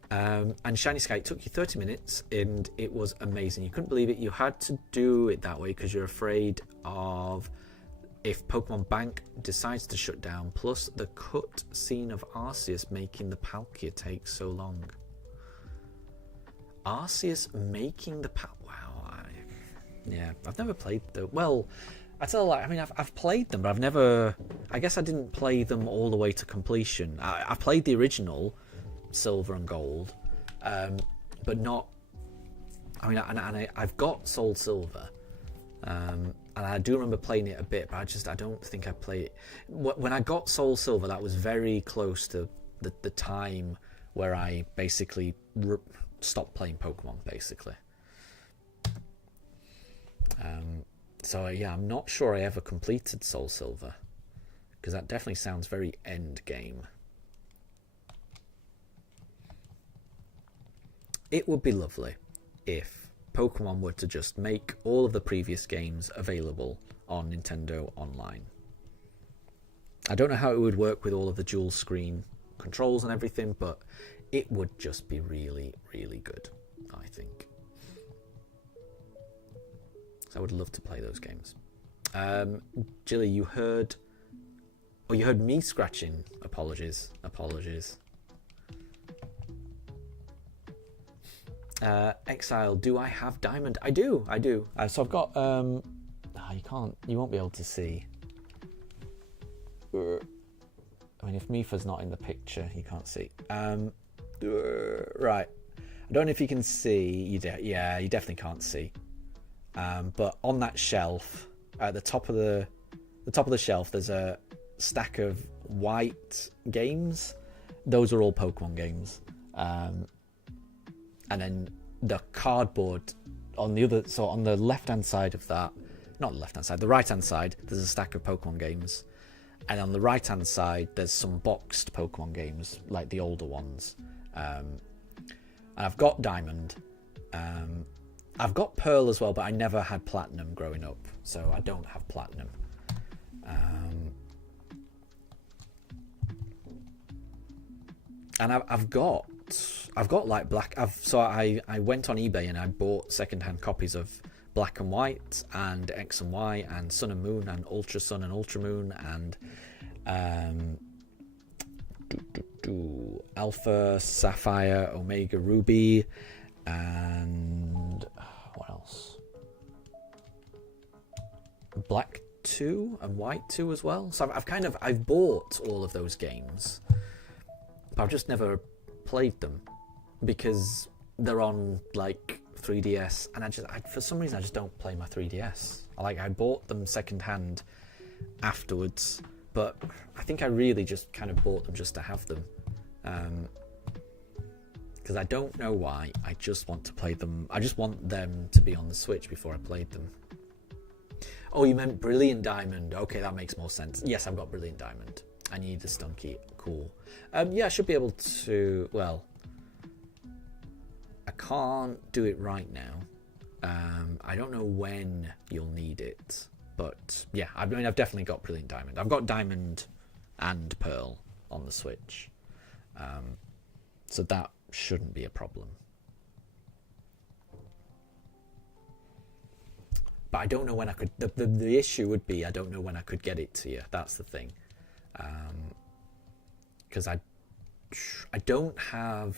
And Shiny Sky, it took you 30 minutes and it was amazing. You couldn't believe it. You had to do it that way because you're afraid of if Pokemon Bank decides to shut down, plus the cut scene of Arceus making the Palkia take so long. Arceus making the wow. Yeah, I've never played the... Well, I tell you, like, I mean, I've played them, but I've never... I guess I didn't play them all the way to completion. I played the original Silver and Gold, but not... I mean, I've got Soul Silver, and I do remember playing it a bit, but I don't think I played it. When I got Soul Silver, that was very close to the time where I basically stopped playing Pokemon, basically. So yeah, I'm not sure I ever completed Soul Silver, because that definitely sounds very end game. It would be lovely if Pokemon were to just make all of the previous games available on Nintendo Online. I don't know how it would work with all of the dual screen controls and everything, but it would just be really, really good, I think. So I would love to play those games. Jilly, you heard me scratching. Apologies. Exile, do I have Diamond? I do. So I've got you won't be able to see. I mean, if Mifa's not in the picture, you can't see. Right. I don't know if you can see. You definitely can't see. But on that shelf, at the top of the shelf, there's a stack of white games. Those are all Pokemon games. And then the cardboard on the other, so on the left-hand side of that, not the left-hand side, the right-hand side, there's a stack of Pokemon games. And on the right-hand side, there's some boxed Pokemon games, like the older ones. And I've got Diamond. I've got Pearl as well, but I never had Platinum growing up, so I don't have Platinum. And I've got like black. I went on eBay and I bought secondhand copies of Black and White and X and Y and Sun and Moon and Ultra Sun and Ultra Moon and Alpha Sapphire, Omega Ruby, and what else? Black 2 and White 2 as well. So I've bought all of those games, but I've just never played them because they're on like 3DS, and for some reason I just don't play my 3DS. I bought them secondhand afterwards, but I think I really just kind of bought them just to have them, because I don't know why. I just want to play them. I just want them to be on the Switch before I played them. Oh, you meant Brilliant Diamond. Okay, that makes more sense. Yes, I've got Brilliant Diamond. I need the Stunky. Cool. Yeah, I should be able to... Well, I can't do it right now. I don't know when you'll need it. But, yeah, I mean, I've definitely got Brilliant Diamond. I've got Diamond and Pearl on the Switch. So that shouldn't be a problem. but I don't know when I could. The issue would be I don't know when I could get it to you. That's the thing, because I don't have.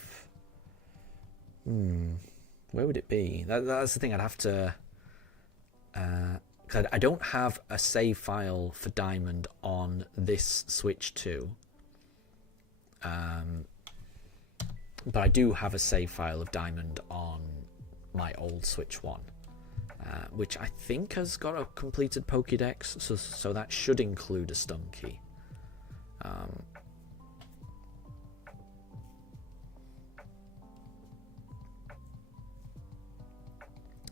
Where would it be? That's the thing. I'd have to. Cause I don't have a save file for Diamond on this Switch 2. But I do have a save file of Diamond on my old Switch 1, which I think has got a completed Pokédex, so that should include a Stunky.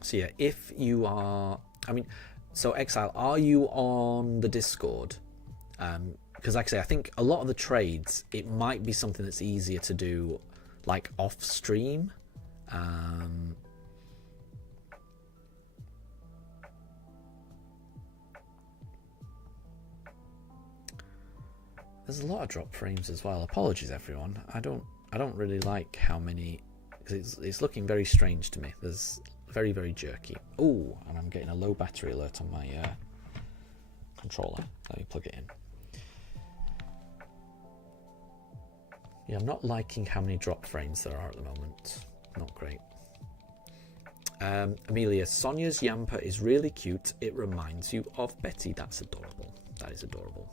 So yeah, if you are, so Exile, are you on the Discord? Because like I say, I think a lot of the trades, it might be something that's easier to do like off stream. There's a lot of drop frames as well. Apologies everyone. I don't really like how many, because it's looking very strange to me. There's very, very jerky. Oh, and I'm getting a low battery alert on my controller. Let me plug it in. Yeah, I'm not liking how many drop frames there are at the moment. Not great. Amelia, Sonia's Yamper is really cute. It reminds you of Betty. That's adorable. That is adorable.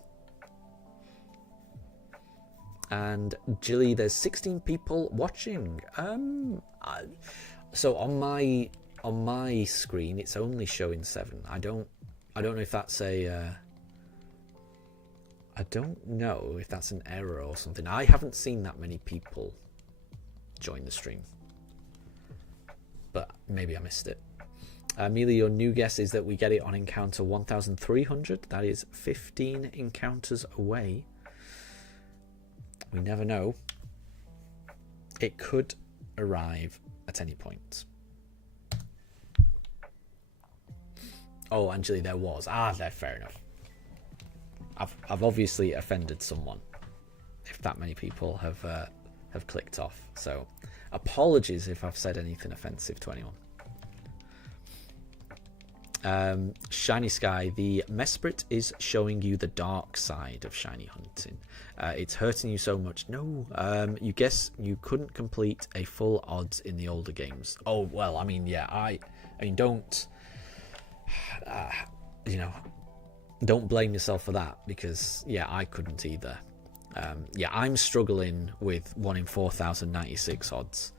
And Jilly, there's 16 people watching. So on my screen, it's only showing 7. I don't know if that's a. I don't know if that's an error or something. I haven't seen that many people join the stream, but maybe I missed it. Amelia, your new guess is that we get it on encounter 1300. That is 15 encounters away. We never know. It could arrive at any point. Oh, Angeli, there was. Fair enough. I've obviously offended someone if that many people have clicked off. So apologies if I've said anything offensive to anyone. Shiny Sky, the Mesprit is showing you the dark side of shiny hunting. It's hurting you so much. No, you guess you couldn't complete a full odds in the older games. Oh, well, I mean, yeah, I mean, don't, don't blame yourself for that, because, yeah, I couldn't either. Yeah, I'm struggling with 1 in 4,096 odds.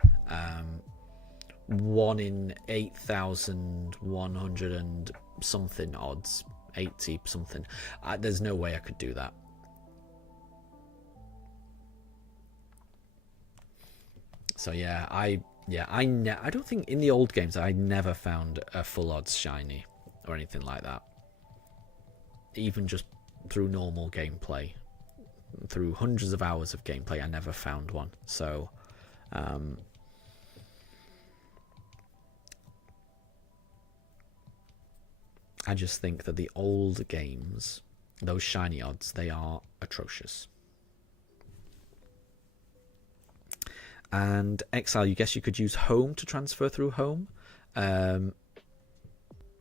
1 in 8,100 and something odds, 80 something. There's no way I could do that. So yeah, I don't think in the old games I never found a full odds shiny or anything like that. Even just through normal gameplay, through hundreds of hours of gameplay, I never found one. So I just think that the old games, those shiny odds, they are atrocious. And Exile, you guess you could use home to transfer through home, but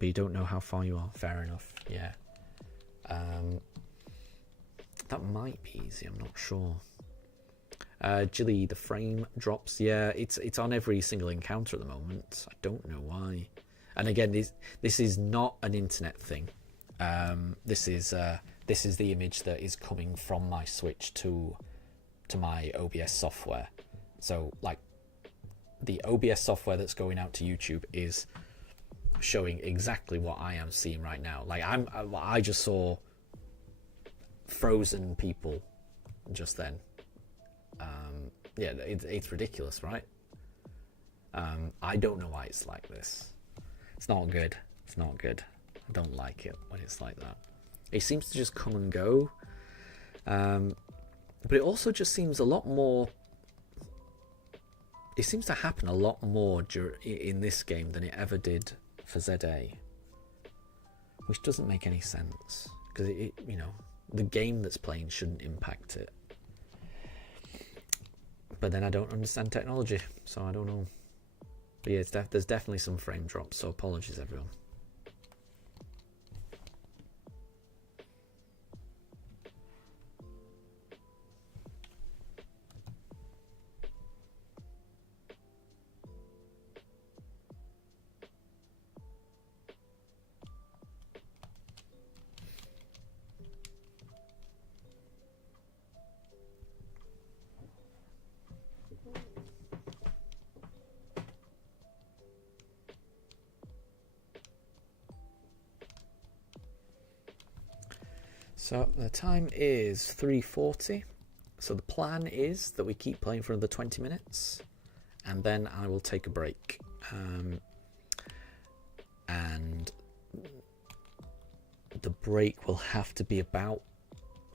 you don't know how far you are. Fair enough. Yeah. That might be easy. I'm not sure. Jilly, the frame drops. Yeah, it's on every single encounter at the moment. I don't know why. And again, this is not an internet thing. This is the image that is coming from my Switch to my OBS software. So, like, the OBS software that's going out to YouTube is showing exactly what I am seeing right now. Like, I just saw frozen people just then. Yeah, it's ridiculous, right? I don't know why it's like this. It's not good. It's not good. I don't like it when it's like that. It seems to just come and go. But it also just seems a lot more... It seems to happen a lot more in this game than it ever did for ZA. Which doesn't make any sense. Because, the game that's playing shouldn't impact it. But then I don't understand technology, so I don't know. But yeah, there's definitely some frame drops, so apologies everyone. So the time is 3:40. So the plan is that we keep playing for another 20 minutes, and then I will take a break. And the break will have to be about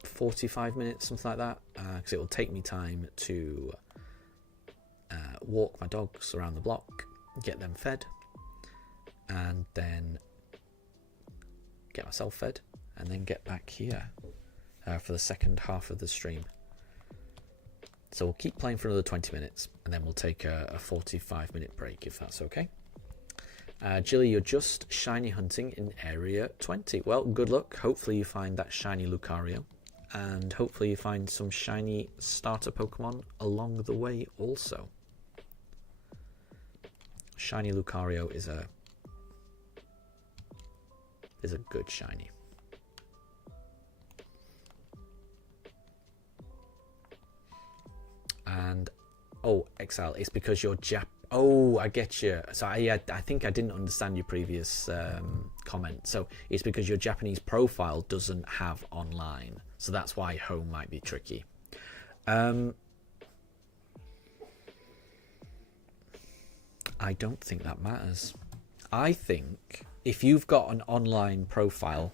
45 minutes, something like that, because it will take me time to walk my dogs around the block, get them fed, and then get myself fed, and then get back here for the second half of the stream. So we'll keep playing for another 20 minutes, and then we'll take a 45-minute break, if that's okay. Jilly, you're just shiny hunting in area 20. Well, good luck. Hopefully you find that shiny Lucario, and hopefully you find some shiny starter Pokemon along the way also. Shiny Lucario is a good shiny. And oh, Exile, it's because you're Oh, I get you. So I think I didn't understand your previous comment. So it's because your Japanese profile doesn't have online, so that's why home might be tricky. I don't think that matters. I think if you've got an online profile,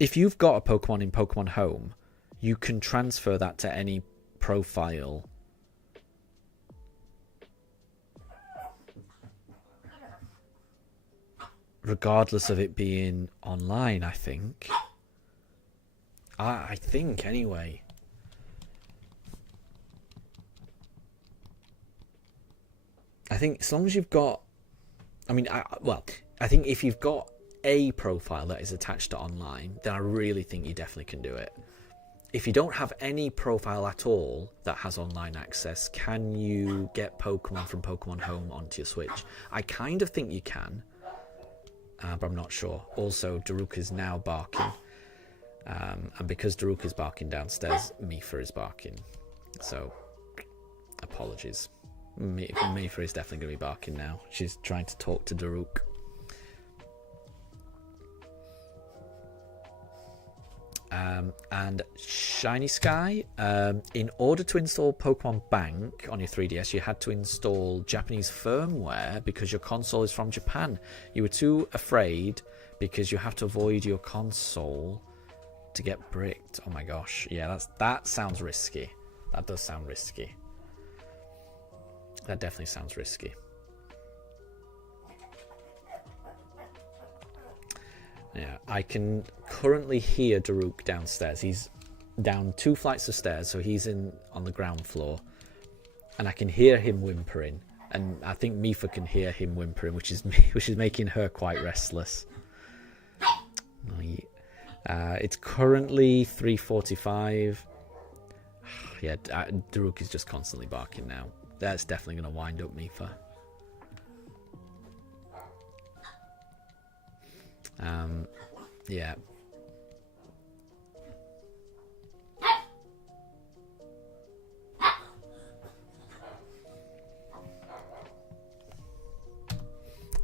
if you've got a Pokemon in Pokemon Home, you can transfer that to any profile. Regardless of it being online, I think. I think, anyway. I think as long as you've got... I mean, I think if you've got a profile that is attached to online, then I really think you definitely can do it. If you don't have any profile at all that has online access, can you get Pokemon from Pokemon Home onto your Switch? I kind of think you can. But I'm not sure. Also, Daruk is now barking. And because Daruk is barking downstairs, Mifa is barking. So, apologies. Mifa is definitely going to be barking now. She's trying to talk to Daruk. And Shiny Sky, in order to install Pokemon Bank on your 3DS, you had to install Japanese firmware because your console is from Japan. You were too afraid because you have to avoid your console to get bricked. Oh my gosh, yeah, that sounds risky. That does sound risky. That definitely sounds risky. Yeah, I can currently hear Daruk downstairs. He's down 2 flights of stairs, so he's on the ground floor, and I can hear him whimpering. And I think Mifa can hear him whimpering, which is making her quite restless. It's currently 3:45. Yeah, Daruk is just constantly barking now. That's definitely going to wind up Mifa. Yeah.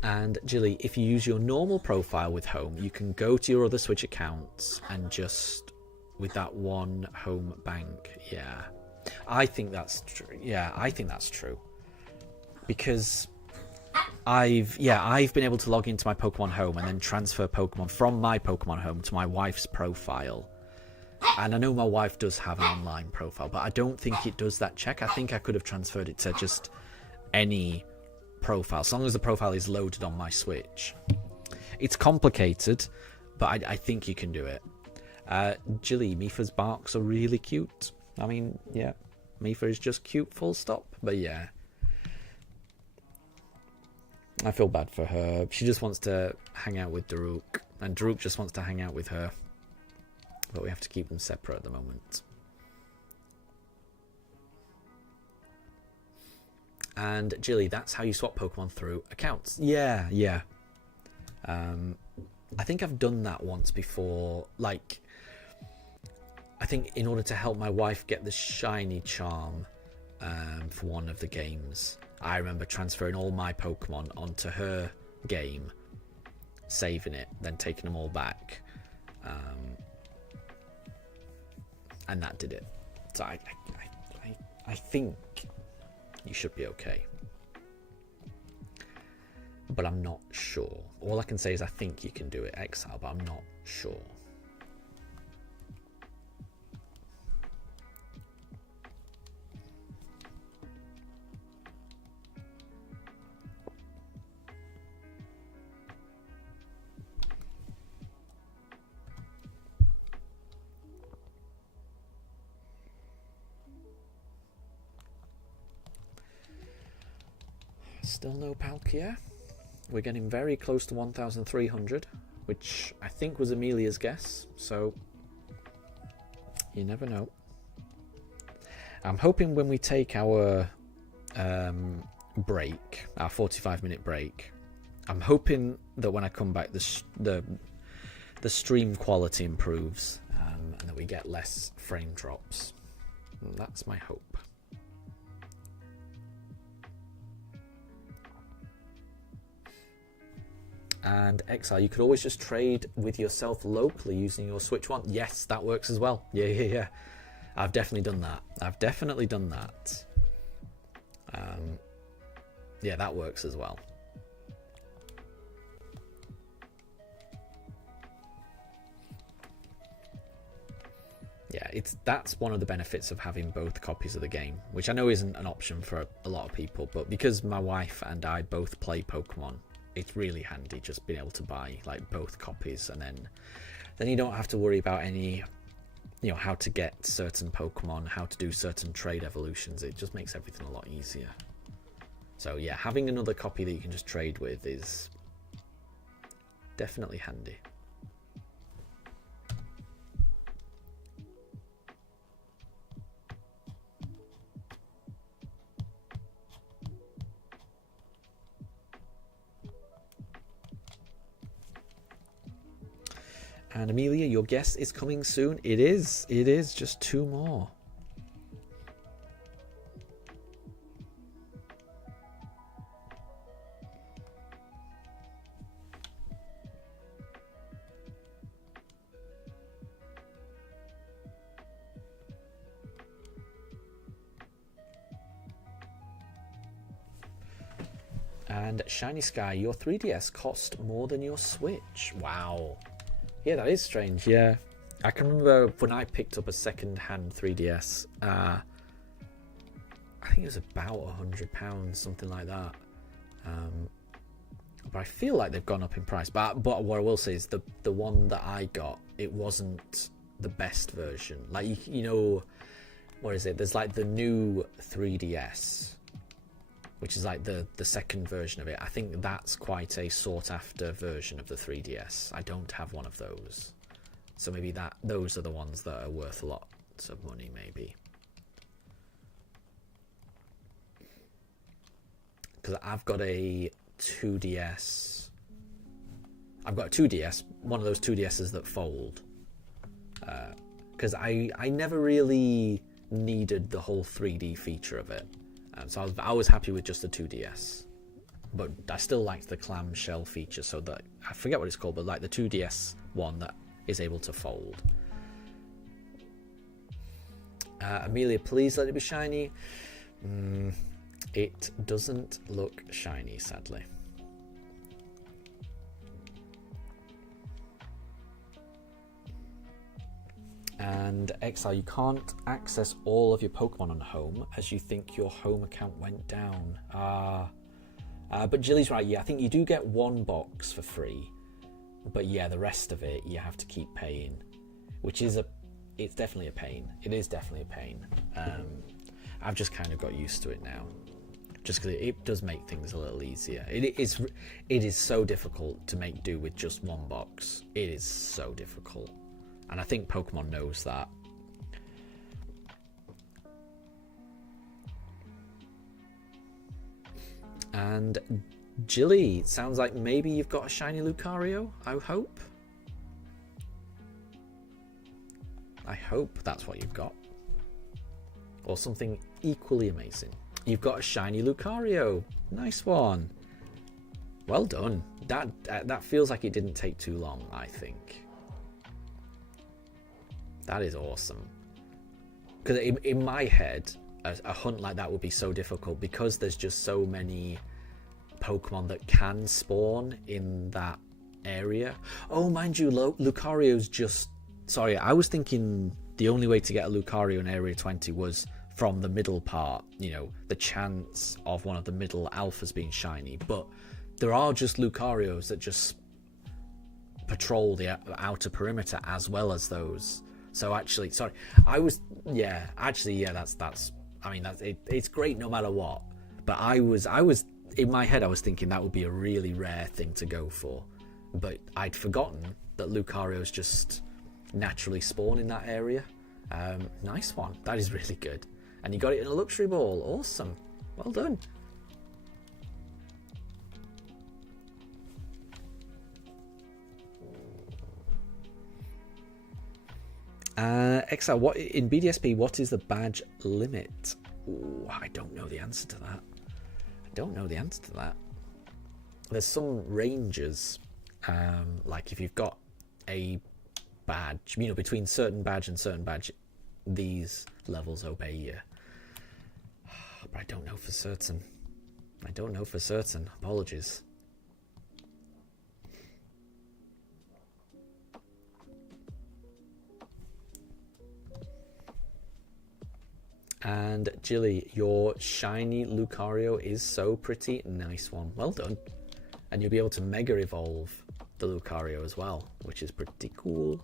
And Jilly, if you use your normal profile with Home, you can go to your other Switch accounts and just with that one Home bank. Yeah, I think that's true. Yeah, I think that's true because I've been able to log into my Pokemon Home and then transfer Pokemon from my Pokemon Home to my wife's profile. And I know my wife does have an online profile, but I don't think it does that check. I think I could have transferred it to just any profile, as long as the profile is loaded on my Switch. It's complicated, but I think you can do it. Jilly, Mifa's barks are really cute. I mean, yeah, Mifa is just cute, full stop. But yeah, I feel bad for her. She just wants to hang out with Daruk, and Daruk just wants to hang out with her. But we have to keep them separate at the moment. And Jilly, that's how you swap Pokemon through accounts. Yeah. I think I've done that once before. Like, I think in order to help my wife get the shiny charm for one of the games, I remember transferring all my Pokemon onto her game, saving it, then taking them all back. And that did it. So I think you should be okay. But I'm not sure. All I can say is I think you can do it, Exile, but I'm not sure. Still no Palkia. We're getting very close to 1,300, which I think was Amelia's guess, so you never know. I'm hoping when we take our break, our 45-minute break, I'm hoping that when I come back the stream quality improves, and that we get less frame drops. That's my hope. And Exile, you could always just trade with yourself locally using your Switch One. Yes, that works as well. Yeah. I've definitely done that. Yeah, that works as well. Yeah, that's one of the benefits of having both copies of the game, which I know isn't an option for a lot of people, but because my wife and I both play Pokemon, it's really handy just being able to buy like both copies, and then you don't have to worry about any, how to get certain Pokemon, how to do certain trade evolutions. It just makes everything a lot easier. So yeah, having another copy that you can just trade with is definitely handy. And Amelia, your guess is coming soon. It is just 2 more. And Shiny Sky, your 3DS cost more than your Switch. Wow. Yeah, that is strange, yeah. I can remember when I picked up a second-hand 3DS, I think it was about £100, something like that. But I feel like they've gone up in price. But what I will say is the one that I got, it wasn't the best version. Like, what is it? There's like the new 3DS, which is like the second version of it. I think that's quite a sought-after version of the 3DS. I don't have one of those. So maybe those are the ones that are worth a lot of money, maybe. Because I've got a 2DS. I've got a 2DS, one of those 2DSs that fold. Because I never really needed the whole 3D feature of it. So I was happy with just the 2DS, but I still liked the clamshell feature, so that I forget what it's called, but like the 2DS one that is able to fold. Amelia, please let it be shiny. It doesn't look shiny, sadly. And Exile, you can't access all of your Pokemon on home as you think your home account went down. But Jilly's right, yeah, I think you do get 1 box for free. But yeah, the rest of it you have to keep paying, which is it's definitely a pain. It is definitely a pain. I've just kind of got used to it now, just because it does make things a little easier. It is so difficult to make do with just 1 box. It is so difficult. And I think Pokemon knows that. And Jilly, sounds like maybe you've got a shiny Lucario, I hope. I hope that's what you've got. Or something equally amazing. You've got a shiny Lucario. Nice one. Well done. That feels like it didn't take too long, I think. That is awesome. Because in my head, a hunt like that would be so difficult because there's just so many Pokemon that can spawn in that area. Oh, mind you, Lucario's just... Sorry, I was thinking the only way to get a Lucario in Area 20 was from the middle part, you know, the chance of one of the middle alphas being shiny. But there are just Lucarios that just patrol the outer perimeter as well as those. So actually, sorry, I was... Yeah, actually, yeah, that's... I mean, it's great no matter what. But I was... In my head, I was thinking that would be a really rare thing to go for. But I'd forgotten that Lucarios just naturally spawn in that area. Nice one. That is really good. And you got it in a luxury ball. Awesome. Well done. XL, what in BDSP, what is the badge limit? Ooh, I don't know the answer to that. There's some ranges, like if you've got a badge, you know, between certain badge and certain badge, these levels obey you. But I don't know for certain. Apologies. And Jilly, your shiny Lucario is so pretty. Nice one. Well done. And you'll be able to Mega Evolve the Lucario as well, which is pretty cool.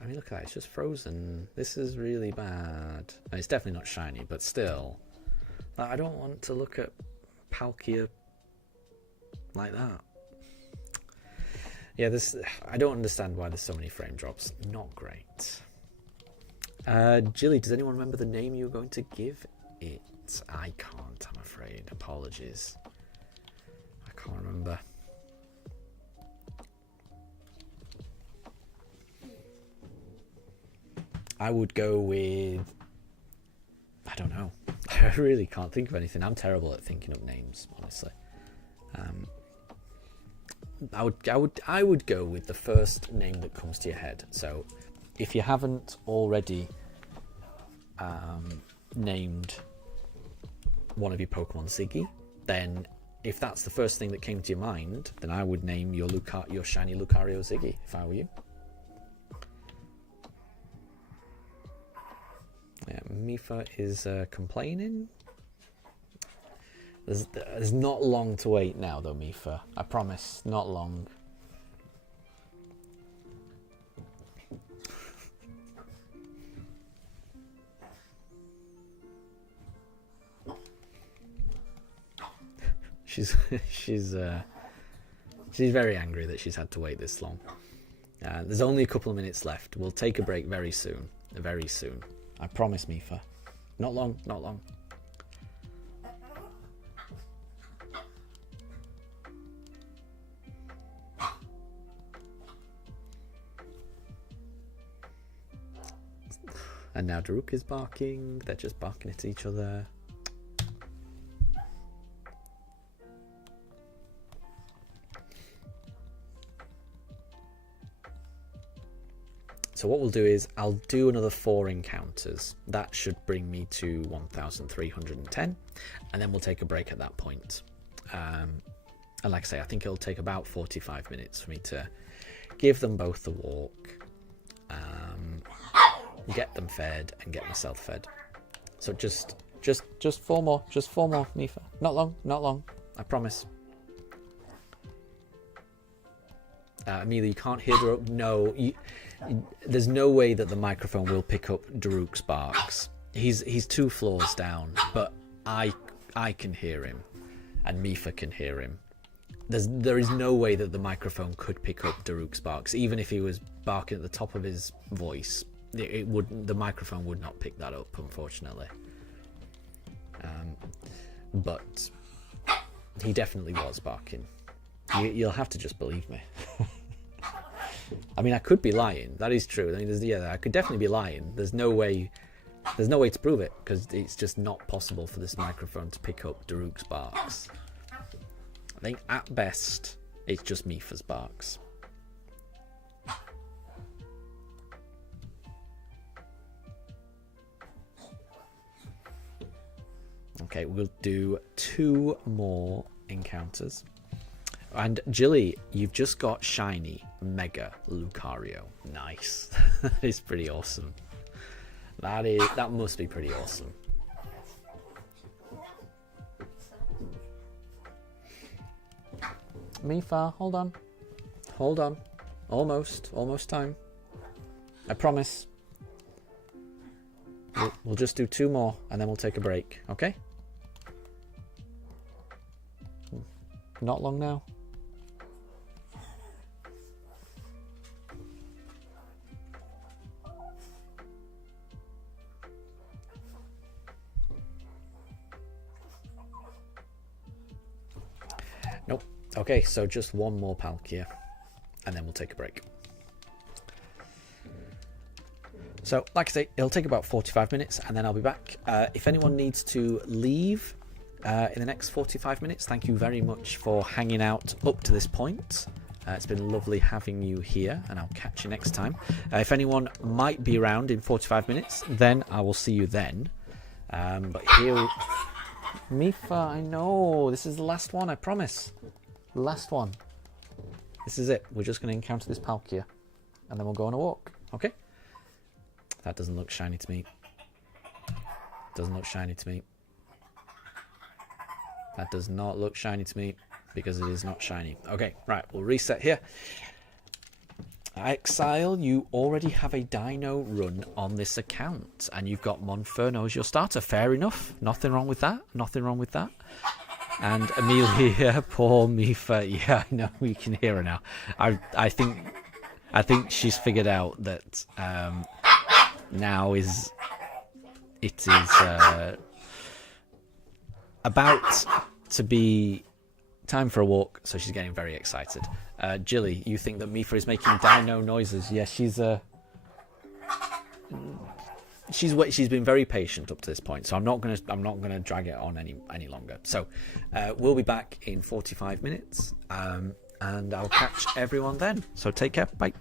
I mean, look at that, it's just frozen. This is really bad. And it's definitely not shiny, but still. I don't want to look at Palkia like that. Yeah, I don't understand why there's so many frame drops. Not great. Jilly, does anyone remember the name you were going to give it? I can't, I'm afraid. Apologies. I can't remember. I would go with... I don't know. I really can't think of anything. I'm terrible at thinking up names, honestly. I would go with the first name that comes to your head. So, if you haven't already named one of your Pokemon Ziggy, then if that's the first thing that came to your mind, then I would name your shiny Lucario Ziggy if I were you. Yeah, Mifa is complaining. There's not long to wait now, though, Mifa. I promise, not long. she's very angry that she's had to wait this long. There's only a couple of minutes left. We'll take a break very soon. Very soon. I promise, Mifa. Not long, not long. And now Daruk is barking. They're just barking at each other. So what we'll do is I'll do another 4 encounters. That should bring me to 1,310, and then we'll take a break at that point. And like I say, I think it'll take about 45 minutes for me to give them both the walk, get them fed, and get myself fed. So just 4 more, Mifa. Not long, I promise. Amelia, you can't hear Daruk. No, there's no way that the microphone will pick up Daruk's barks. He's 2 floors down, but I can hear him, and Mifa can hear him. There is no way that the microphone could pick up Daruk's barks, even if he was barking at the top of his voice. it would, the microphone would not pick that up, unfortunately. But he definitely was barking. You'll have to just believe me. I mean, I could be lying. That is true. I mean, I could definitely be lying. There's no way to prove it, because it's just not possible for this microphone to pick up Daruk's barks. I think at best it's just Mifa's barks. Okay, we'll do 2 more encounters. And Jilly, you've just got shiny Mega Lucario. Nice. That is pretty awesome. That must be pretty awesome. Mifa, hold on. Hold on. Almost time. I promise. We'll just do 2 more and then we'll take a break, okay? Not long now. Nope. Okay, so just 1 more Palkia and then we'll take a break. So, like I say, it'll take about 45 minutes and then I'll be back. If anyone needs to leave in the next 45 minutes, thank you very much for hanging out up to this point. It's been lovely having you here, and I'll catch you next time. If anyone might be around in 45 minutes, then I will see you then. But here... Mifa, I know. This is the last one, I promise. The last one. This is it. We're just going to encounter this Palkia, and then we'll go on a walk. Okay? That doesn't look shiny to me. Doesn't look shiny to me. That does not look shiny to me, because it is not shiny. Okay, right, we'll reset here. Exile, you already have a dino run on this account, and you've got Monferno as your starter. Fair enough. Nothing wrong with that. Nothing wrong with that. And Amelia, poor Mifa. Yeah, I know, we can hear her now. I think she's figured out that now it is about to be time for a walk, so she's getting very excited. Jilly, you think that Mifa is making dino noises? Yes, she's been very patient up to this point, so I'm not gonna drag it on any longer. So we'll be back in 45 minutes, and I'll catch everyone then. So take care. Bye.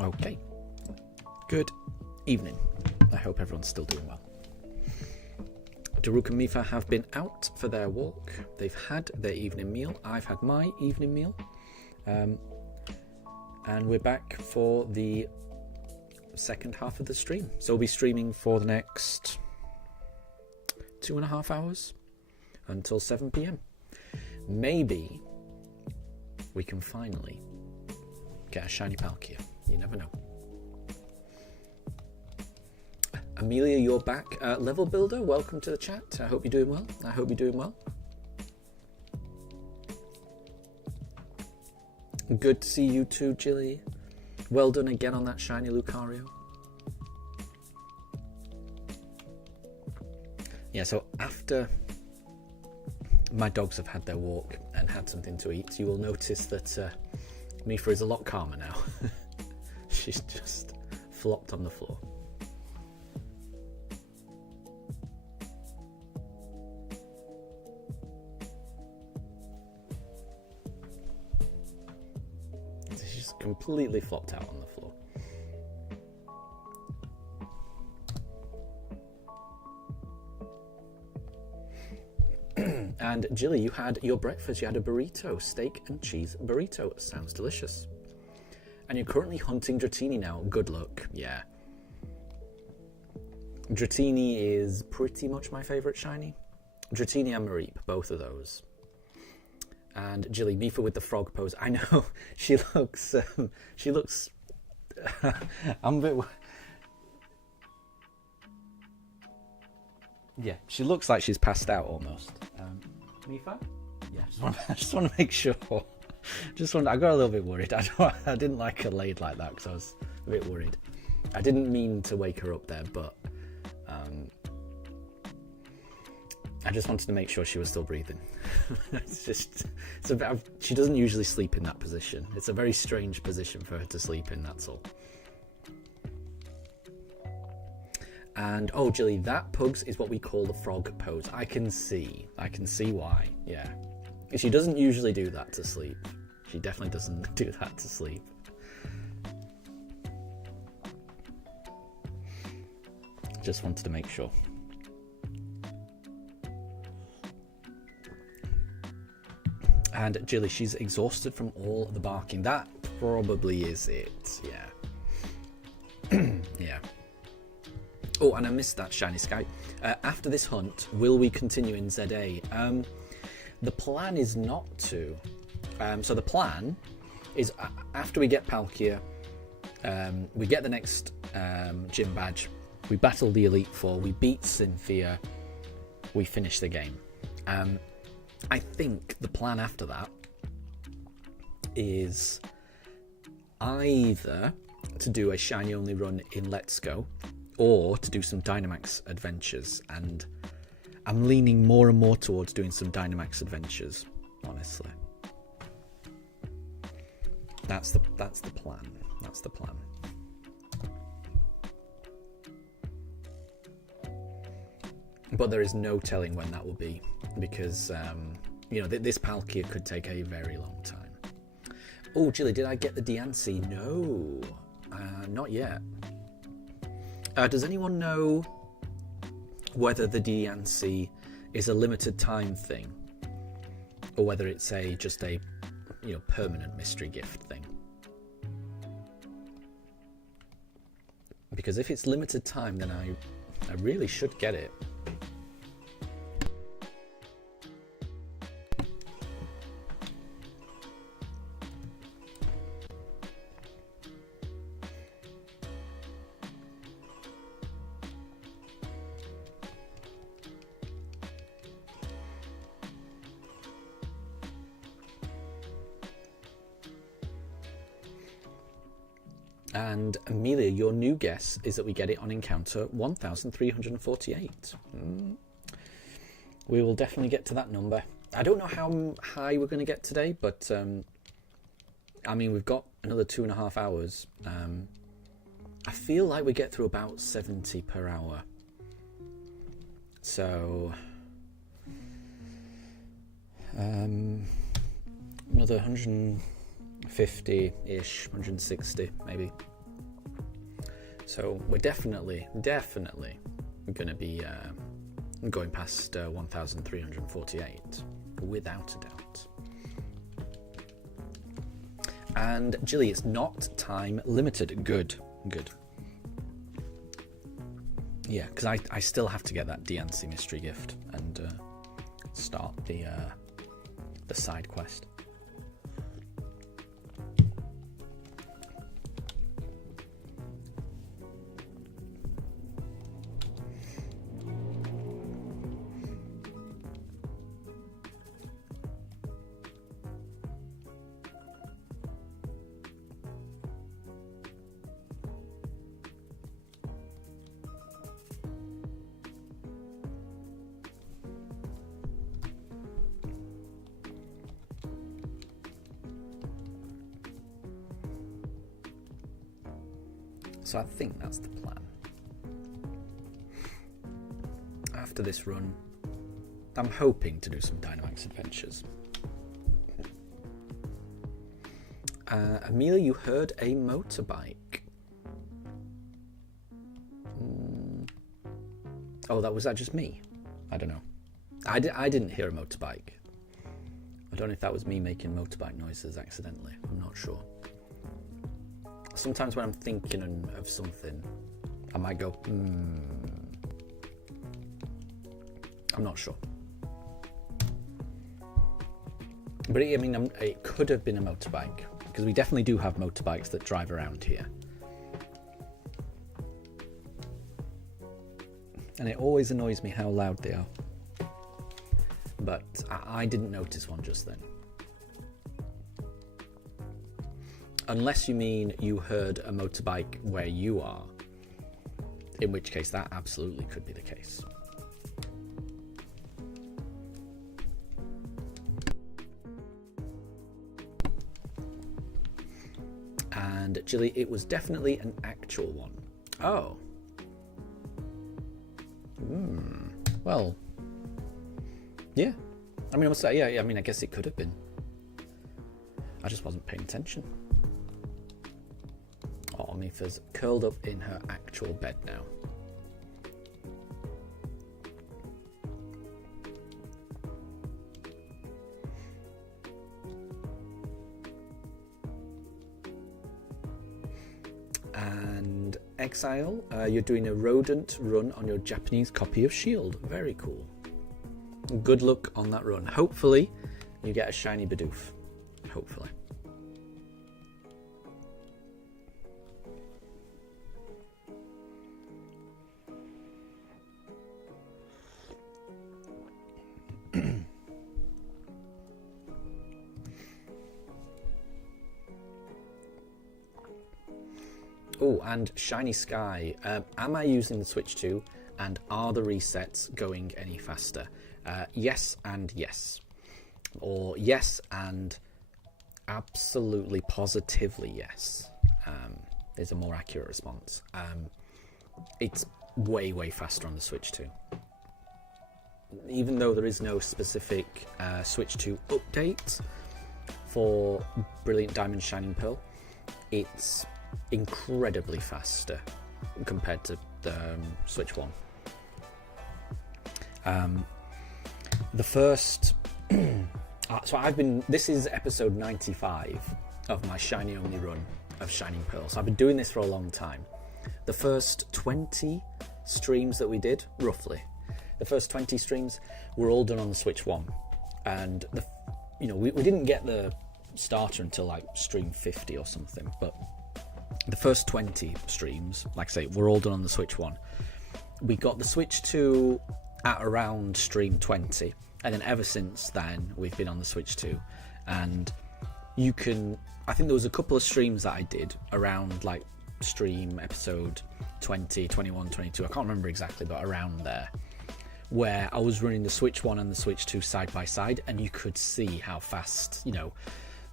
Okay. Good evening. I hope everyone's still doing well. Daruk and Mifa have been out for their walk. They've had their evening meal. I've had my evening meal. And we're back for the second half of the stream. So we'll be streaming for the next 2.5 hours until 7 p.m. Maybe we can finally get a shiny Palkia. You never know. Amelia, you're back. Level Builder, welcome to the chat. I hope you're doing well. I hope you're doing well. Good to see you too, Jilly. Well done again on that shiny Lucario. Yeah, so after my dogs have had their walk and had something to eat, you will notice that Mifa is a lot calmer now. She's just flopped on the floor. She's completely flopped out on the floor. And Jilly, you had your breakfast. You had a burrito, steak and cheese burrito. Sounds delicious. And you're currently hunting Dratini now. Good luck. Yeah. Dratini is pretty much my favourite shiny. Dratini and Mareep, both of those. And Jilly, Mifa with the frog pose. I know, she looks, I'm a bit, yeah, she looks like she's passed out almost. Mifa? Yeah, I just want to make sure. I got a little bit worried. I didn't like her laid like that because I was a bit worried. I didn't mean to wake her up there, but I just wanted to make sure she was still breathing. She doesn't usually sleep in that position. It's a very strange position for her to sleep in, that's all. And, oh, Jilly, that Pugs is what we call the frog pose. I can see why, yeah. She doesn't usually do that to sleep. She definitely doesn't do that to sleep. Just wanted to make sure. And Jilly, she's exhausted from all the barking. That probably is it, yeah. Yeah. Oh, and I missed that shiny sky. After this hunt, will we continue in ZA? The plan is not to. So the plan is after we get Palkia, we get the next gym badge, we battle the Elite Four, we beat Cynthia, we finish the game. I think the plan after that is either to do a shiny only run in Let's Go or to do some Dynamax adventures, and I'm leaning more and more towards doing some Dynamax adventures, honestly. That's the plan. That's the plan. But there is no telling when that will be, because you know, this Palkia could take a very long time. Oh, Jilly, did I get the Diancie? No, not yet. Does anyone know whether the Diancie is a limited time thing, or whether it's just a permanent mystery gift thing? Because if it's limited time, then I really should get it. And Amelia, your new guess is that we get it on encounter 1348. We will definitely get to that number. I don't know how high we're going to get today, but I mean, we've got another 2.5 hours. I feel like we get through about 70 per hour. So another 150-ish, 160 maybe. So we're definitely going to be going past 1,348, without a doubt. And Jilly, it's not time limited. Good. Yeah, because I still have to get that Diancie mystery gift and start the side quest. So I think that's the plan. After this run, I'm hoping to do some Dynamax adventures. Amelia, you heard a motorbike. Oh, was that just me? I don't know. I didn't hear a motorbike. I don't know if that was me making motorbike noises accidentally. I'm not sure. Sometimes when I'm thinking of something, I might go, I'm not sure. But I mean, it could have been a motorbike, because we definitely do have motorbikes that drive around here. And it always annoys me how loud they are. But I didn't notice one just then. Unless you mean you heard a motorbike where you are, in which case that absolutely could be the case. And Jilly, it was definitely an actual one. Oh. Well, yeah. I mean, I must say, yeah, I mean, I guess it could have been. I just wasn't paying attention. Oh, Mifa's curled up in her actual bed now. And Exile, you're doing a rodent run on your Japanese copy of Shield. Very cool. Good luck on that run. Hopefully, you get a shiny Bidoof. Hopefully. Oh, and Shiny Sky. Am I using the Switch 2? And are the resets going any faster? Yes and yes. Or yes and absolutely positively yes. Is a more accurate response. It's way, way faster on the Switch 2. Even though there is no specific Switch 2 update for Brilliant Diamond Shining Pearl, it's incredibly faster compared to the Switch 1. The first so this is episode 95 of my shiny only run of Shining Pearl, so I've been doing this for a long time. The first 20 streams that we did, roughly, the first 20 streams were all done on the Switch 1, and we didn't get the starter until like stream 50 or something, but the first 20 streams, like I say, were all done on the Switch 1. We got the Switch 2 at around stream 20, and then ever since then we've been on the Switch 2. And I think there was a couple of streams that I did around like stream episode 20, 21, 22, I can't remember exactly, but around there, where I was running the Switch 1 and the Switch 2 side by side, and you could see how fast,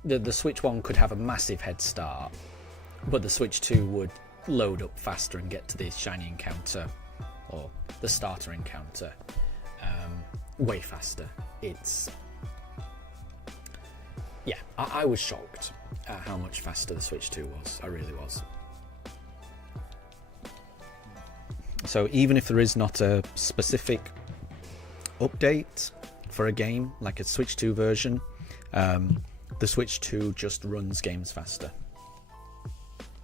the Switch 1 could have a massive head start, but the Switch 2 would load up faster and get to the shiny encounter, or the starter encounter, way faster. I was shocked at how much faster the Switch 2 was. I really was. So even if there is not a specific update for a game, like a Switch 2 version, the Switch 2 just runs games faster,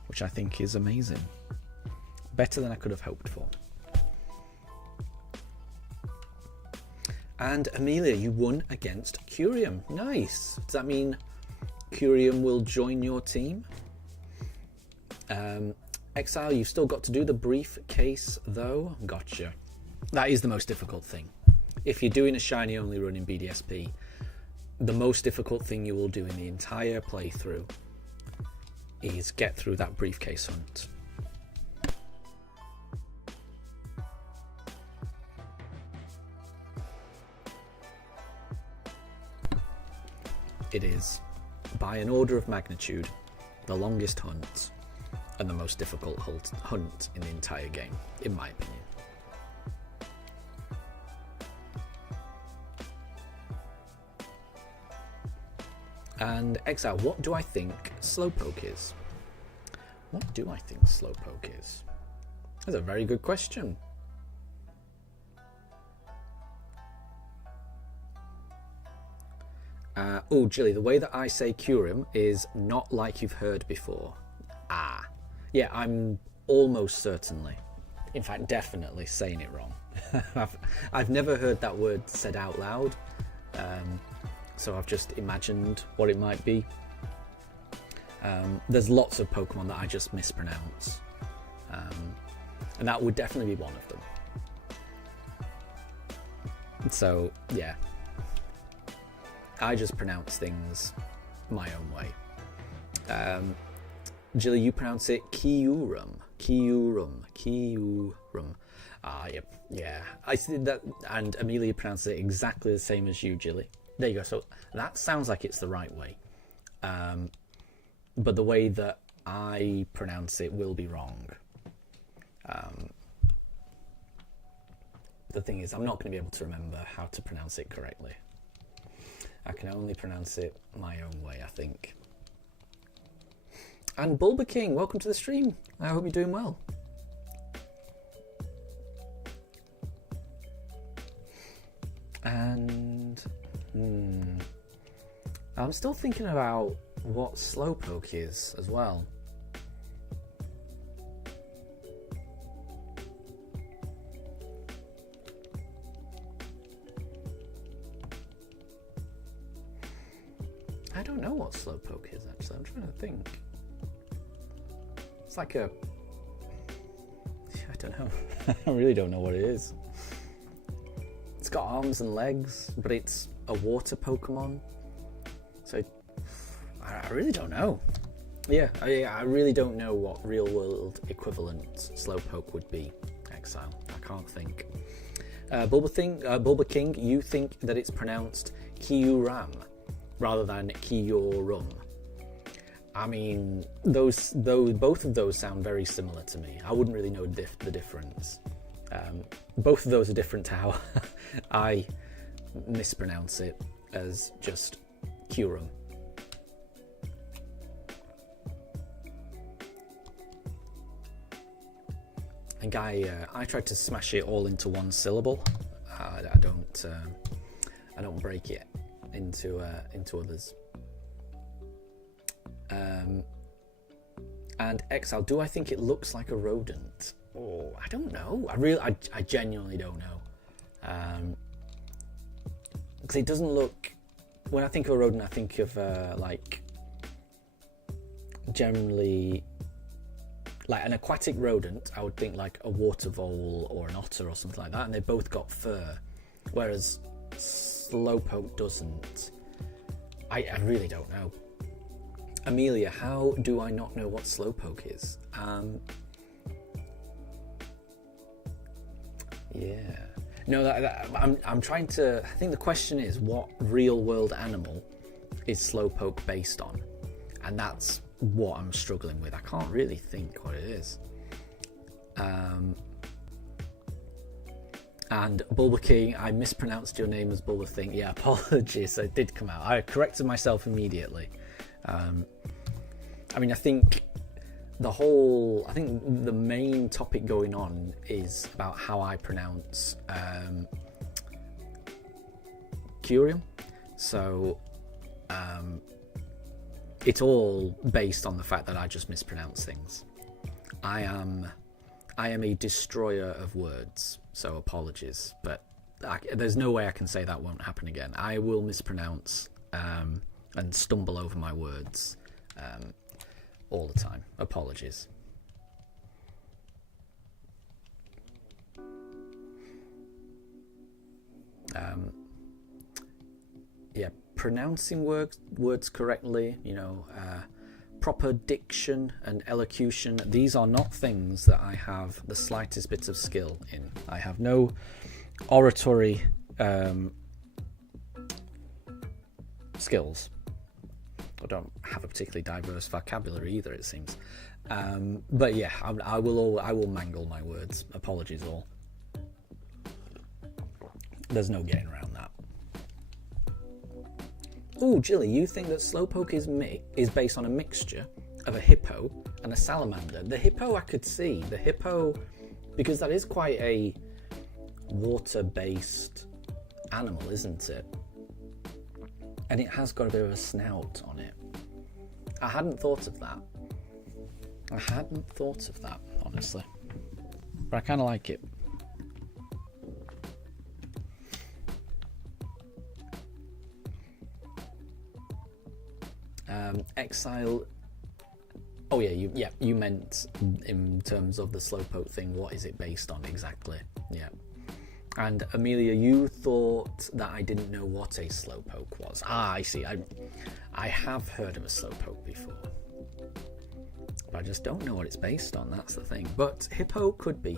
which I think is amazing. Better than I could have hoped for. And Amelia, you won against Curium. Nice. Does that mean Curium will join your team? Exile, you've still got to do the briefcase though. Gotcha. That is the most difficult thing. If you're doing a shiny only run in BDSP, the most difficult thing you will do in the entire playthrough is get through that briefcase hunt. It is, by an order of magnitude, the longest hunt and the most difficult hunt in the entire game, in my opinion. And Exile, what do I think Slowpoke is? What do I think Slowpoke is? That's a very good question. Oh, Jilly, the way that I say Curium is not like you've heard before. Ah. Yeah, I'm almost certainly, in fact, definitely saying it wrong. I've never heard that word said out loud, so I've just imagined what it might be. There's lots of Pokemon that I just mispronounce, and that would definitely be one of them. So, yeah. I just pronounce things my own way. Jilly, you pronounce it Kyurem. Yep, yeah. I see that, and Amelia pronounces it exactly the same as you, Jilly. There you go. So that sounds like it's the right way. But the way that I pronounce it will be wrong. The thing is, I'm not going to be able to remember how to pronounce it correctly. I can only pronounce it my own way, I think. And Bulba King, welcome to the stream. I hope you're doing well. And I'm still thinking about what Slowpoke is as well. I don't know what Slowpoke is, actually. I'm trying to think. It's like a... I don't know. I really don't know what it is. It's got arms and legs, but it's a water Pokemon. So I really don't know. Yeah, I really don't know what real-world equivalent Slowpoke would be. Exile. I can't think. Bulba King, you think that it's pronounced Kyurem rather than Kyurem. I mean, both of those sound very similar to me. I wouldn't really know the difference. Both of those are different to how I mispronounce it as just Kyurem. And I tried to smash it all into one syllable. I don't break it into others. And Exile, do I think it looks like a rodent? Oh, I don't know. I genuinely don't know. Because it doesn't look. When I think of a rodent, I think of like generally like an aquatic rodent. I would think like a water vole or an otter or something like that, and they both got fur, whereas Slowpoke doesn't. I really don't know. Amelia, how do I not know what Slowpoke is? Yeah. No, I'm trying to... I think the question is, what real-world animal is Slowpoke based on? And that's what I'm struggling with. I can't really think what it is. And Bulba King, I mispronounced your name as Bulba Thing. Yeah, apologies. It did come out. I corrected myself immediately. I mean, I think I think the main topic going on is about how I pronounce curium. So it's all based on the fact that I just mispronounce things. I am a destroyer of words, so apologies, but there's no way I can say that won't happen again. I will mispronounce and stumble over my words all the time. Apologies. Yeah, pronouncing words correctly, proper diction and elocution, these are not things that I have the slightest bit of skill in. I have no oratory skills. I don't have a particularly diverse vocabulary either, it seems. But yeah, I will mangle my words. Apologies all. There's no getting around that. Ooh, Jilly, you think that Slowpoke is based on a mixture of a hippo and a salamander? The hippo I could see. The hippo, because that is quite a water-based animal, isn't it? And it has got a bit of a snout on it. I hadn't thought of that. Honestly. But I kind of like it. Exile. Oh yeah, you meant in terms of the Slowpoke thing. What is it based on exactly? Yeah. And Amelia, you thought that I didn't know what a Slowpoke was. Ah, I see. I have heard of a Slowpoke before, but I just don't know what it's based on. That's the thing. But hippo could be.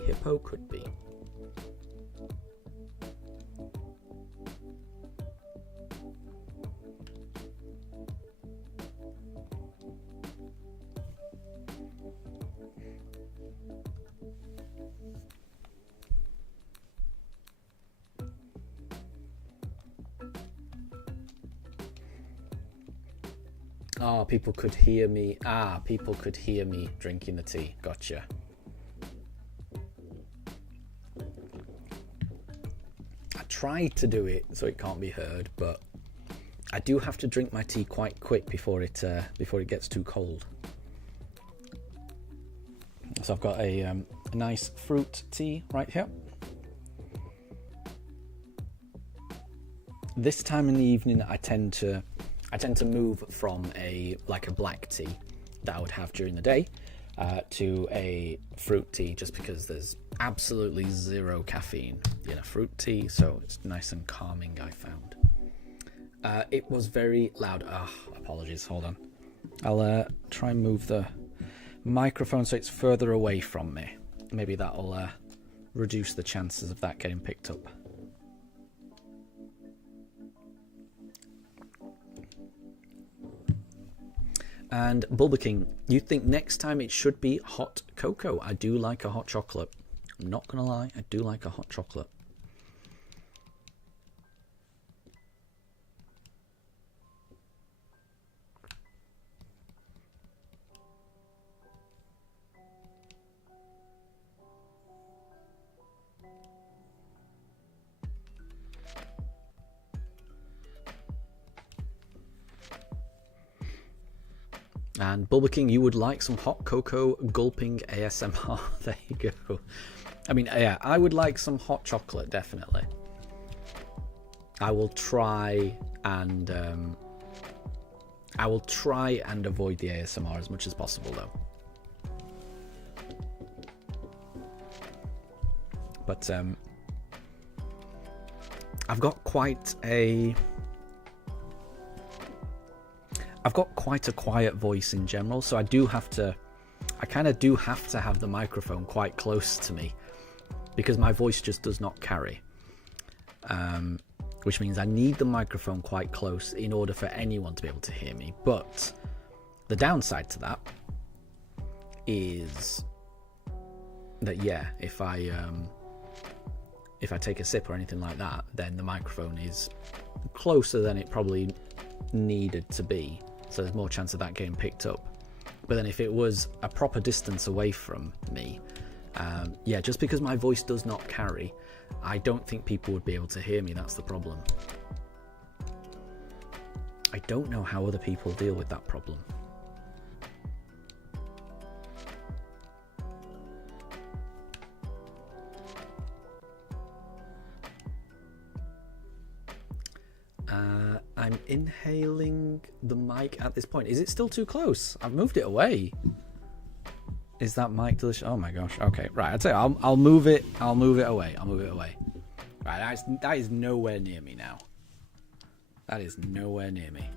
Oh, people could hear me. People could hear me drinking the tea. Gotcha. I tried to do it so it can't be heard, but I do have to drink my tea quite quick before it gets too cold. So I've got a nice fruit tea right here. This time in the evening, I tend to move from a black tea that I would have during the day to a fruit tea, just because there's absolutely zero caffeine in a fruit tea, so it's nice and calming, I found. It was very loud. Apologies, hold on. I'll try and move the microphone so it's further away from me. Maybe that'll reduce the chances of that getting picked up. And Bulba King, you think next time it should be hot cocoa? I do like a hot chocolate. I'm not going to lie, I do like a hot chocolate. And Bulba King, you would like some hot cocoa gulping ASMR. There you go. I mean, yeah, I would like some hot chocolate, definitely. I will try and avoid the ASMR as much as possible, though. But I've got quite a quiet voice in general, so I kind of do have to have the microphone quite close to me, because my voice just does not carry. Which means I need the microphone quite close in order for anyone to be able to hear me. But the downside to that is that, yeah, if I take a sip or anything like that, then the microphone is closer than it probably needed to be. So there's more chance of that getting picked up. But then if it was a proper distance away from me, yeah, just because my voice does not carry, I don't think people would be able to hear me. That's the problem. I don't know how other people deal with that problem. I'm inhaling the mic at this point. Is it still too close? I've moved it away. Is that mic delicious? Oh my gosh. Okay, right. I'll tell you. I'll move it. I'll move it away. I'll move it away. Right. That is nowhere near me now. That is nowhere near me.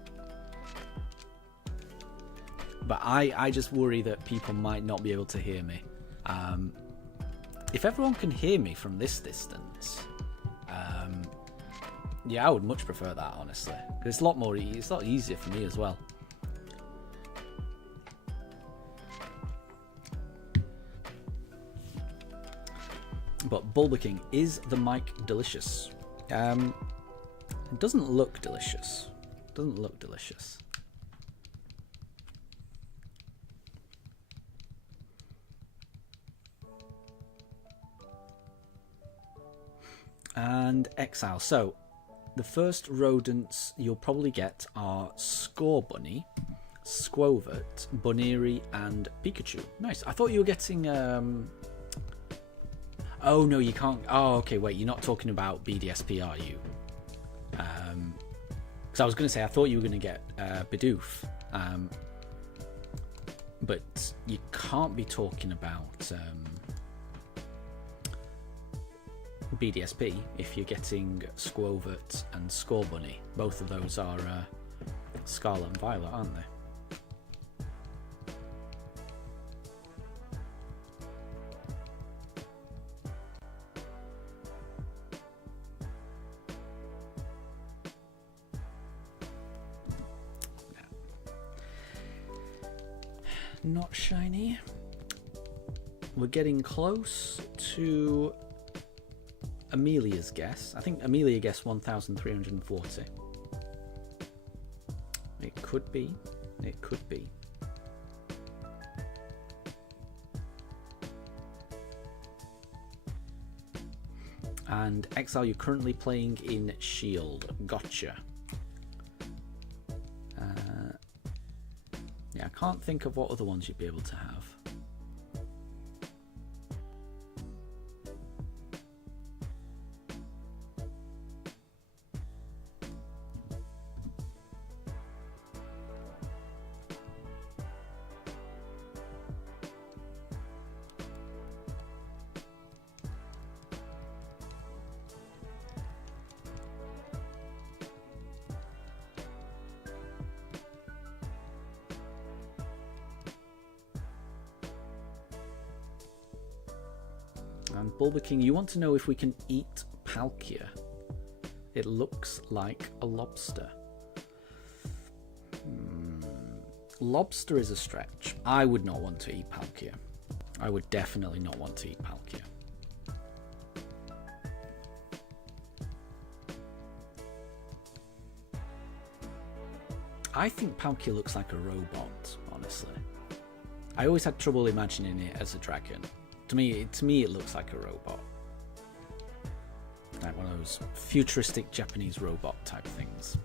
But I just worry that people might not be able to hear me. If everyone can hear me from this distance, yeah, I would much prefer that, honestly. Because it's a lot more. It's a lot easier for me as well. But Bulber King, is the mic delicious? It doesn't look delicious. Doesn't look delicious. And Exile. So, the first rodents you'll probably get are Scorbunny, Squovert, Bunnery, and Pikachu. Nice. I thought you were getting... Oh, no, you can't... Oh, okay, wait. You're not talking about BDSP, are you? Because I was going to say, I thought you were going to get Bidoof. But you can't be talking about... BDSP if you're getting Squovert and Scorbunny. Both of those are Scarlet and Violet, aren't they? Not shiny. We're getting close to Amelia's guess. I think Amelia guessed 1,340. It could be. It could be. And Exile, you're currently playing in Shield. Gotcha. Yeah, I can't think of what other ones you'd be able to have. And Bulber King, you want to know if we can eat Palkia. It looks like a lobster. Lobster is a stretch. I would not want to eat Palkia. I would definitely not want to eat Palkia. I think Palkia looks like a robot, honestly. I always had trouble imagining it as a dragon. To me, it looks like a robot. Like one of those futuristic Japanese robot type things.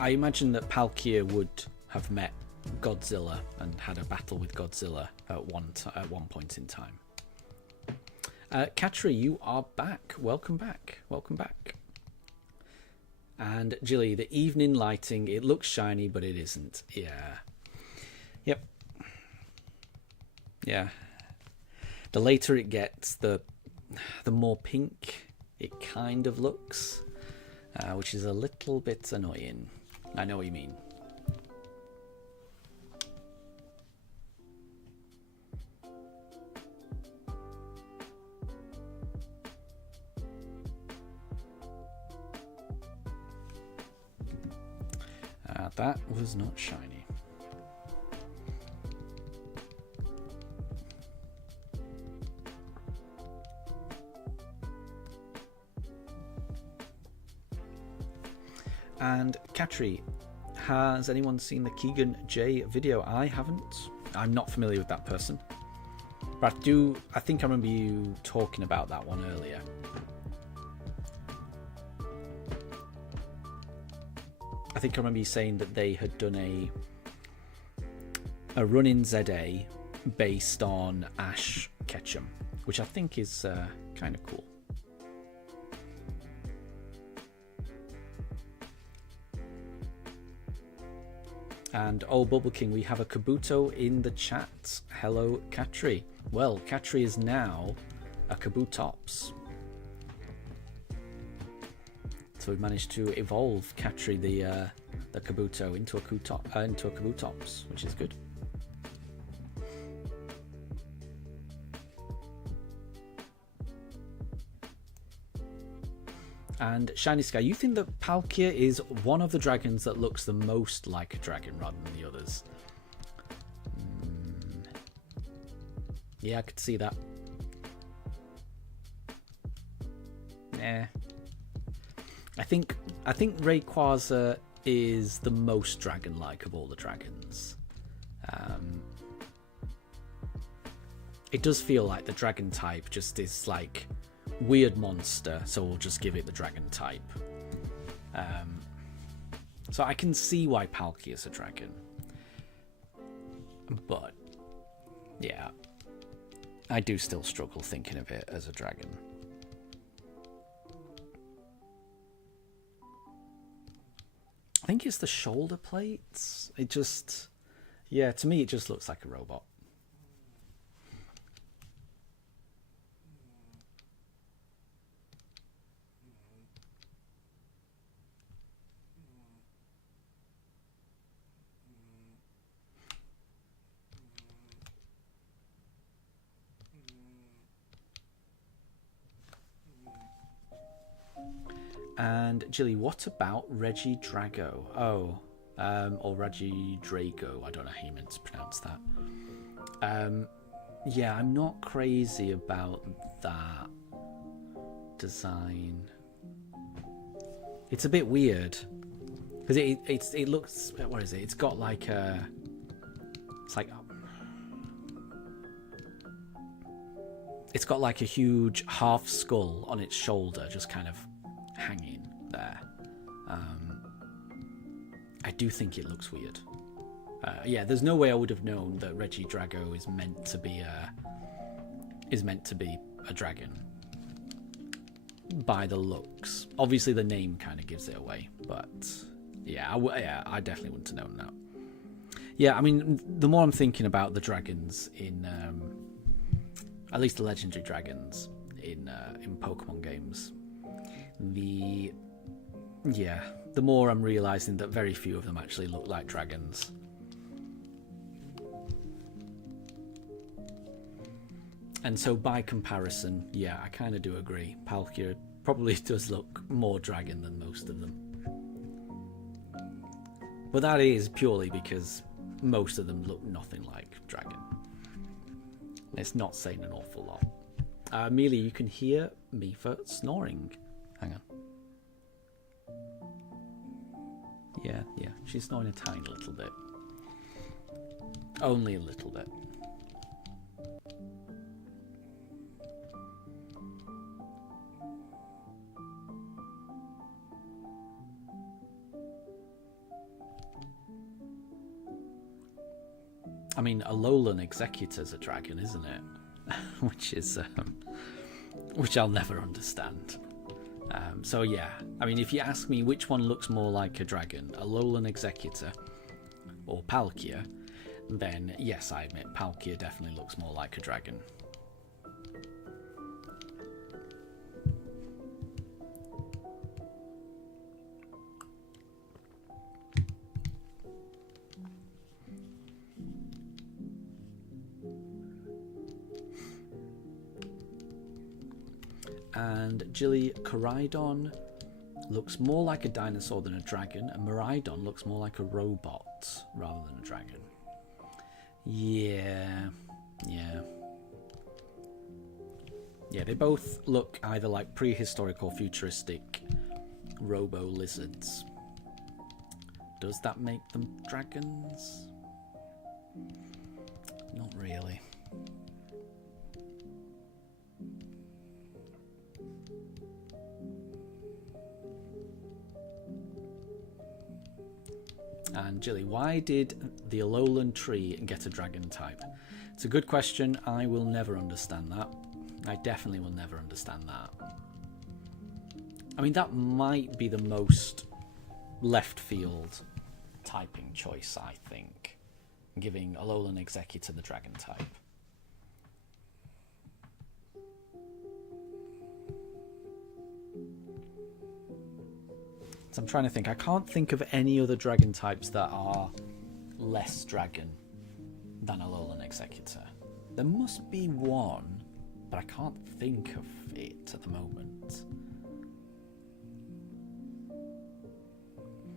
I imagine that Palkia would have met Godzilla and had a battle with Godzilla at one point in time. Katri, you are back. Welcome back. Welcome back. And Jilly, the evening lighting, it looks shiny, but it isn't. Yeah. Yep. Yeah. The later it gets, the more pink it kind of looks, which is a little bit annoying. I know what you mean. That was not shiny. And Katri, Has anyone seen the Keegan J video? I haven't. I'm not familiar with that person. But I think I remember you talking about that one earlier. I think I remember you saying that they had done a run in ZA based on Ash Ketchum, which I think is kind of cool. And oh, Bubble King, we have a Kabuto in the chat. Hello, Katri. Well, Katri is now a Kabutops. So we've managed to evolve Katri, the Kabuto, into a Kabutops, which is good. And Shiny Sky, you think that Palkia is one of the dragons that looks the most like a dragon rather than the others? Yeah, I could see that. Nah. I think Rayquaza is the most dragon-like of all the dragons. It does feel like the dragon type just is like weird monster, so we'll just give it the dragon type. So I can see why Palkia is a dragon, but yeah, I do still struggle thinking of it as a dragon. I think it's the shoulder plates. It just, yeah, to me it just looks like a robot. And Jilly, what about Regidrago? Oh, or Regidrago. I don't know how you meant to pronounce that. Yeah, I'm not crazy about that design. It's a bit weird because it looks. What is it? It's got like a. It's like. It's got like a huge half skull on its shoulder, just kind of hanging there. I do think it looks weird. Yeah, there's no way I would have known that Regidrago is meant to be a dragon by the looks. Obviously, the name kind of gives it away, but yeah, I definitely wouldn't have known that. Yeah, I mean, the more I'm thinking about the dragons in, at least the legendary dragons in Pokemon games, the more I'm realizing that very few of them actually look like dragons. And so by comparison, yeah, I kind of do agree. Palkia probably does look more dragon than most of them. But that is purely because most of them look nothing like dragon. It's not saying an awful lot. Amelia, you can hear me for snoring. Hang on. Yeah, she's snoring a tiny little bit. Only a little bit. I mean, Alolan Executor's a dragon, isn't it? Which I'll never understand. So yeah, I mean, if you ask me which one looks more like a dragon, Alolan Executor or Palkia, then yes, I admit Palkia definitely looks more like a dragon. And Jilly, Koraidon looks more like a dinosaur than a dragon, and Miraidon looks more like a robot rather than a dragon. Yeah, they both look either like prehistoric or futuristic robo-lizards. does that make them dragons? Not really. And Jilly, why did the Alolan tree get a dragon type? It's a good question. I will never understand that. I definitely will never understand that. I mean, that might be the most left field typing choice, I think. Giving Alolan Executor the dragon type. So I'm trying to think. I can't think of any other dragon types that are less dragon than Alolan Executor. There must be one, but I can't think of it at the moment.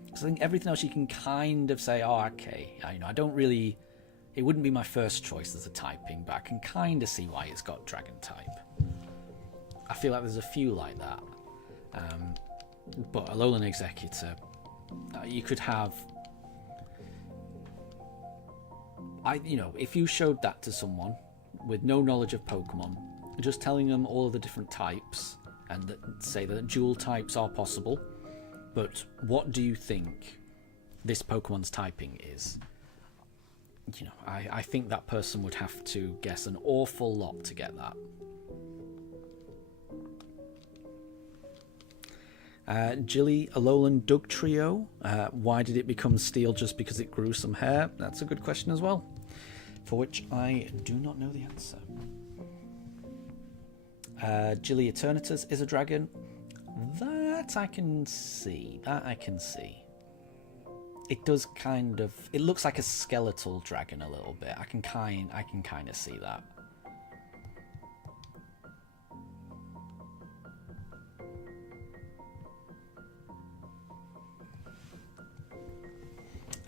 Because I think everything else you can kind of say, oh, okay, I don't really... It wouldn't be my first choice as a typing, but I can kind of see why it's got dragon type. I feel like there's a few like that. But Alolan Executor, you could have... if you showed that to someone with no knowledge of Pokemon, just telling them all of the different types, and say that dual types are possible, but what do you think this Pokemon's typing is? I think that person would have to guess an awful lot to get that. Jilly, Alolan Dugtrio. Why did it become steel just because it grew some hair? That's a good question as well, for which I do not know the answer. Jilly Eternatus is a dragon. That I can see. It does kind of... It looks like a skeletal dragon a little bit. I can kind of see that.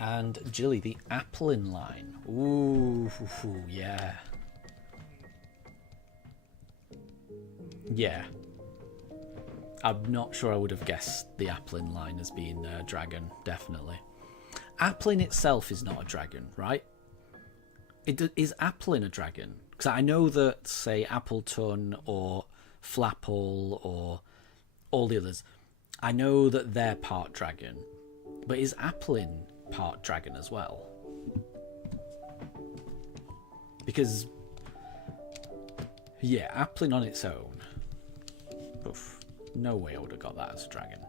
And Jilly, the Applin line. Ooh, yeah. Yeah. I'm not sure I would have guessed the Applin line as being a dragon, definitely. Applin itself is not a dragon, right? Is Applin a dragon? Because I know that, say, Appletun or Flapple or all the others, I know that they're part dragon. But is Applin part dragon as well? Because, yeah, Applin on its own. Oof, no way I would have got that as a dragon.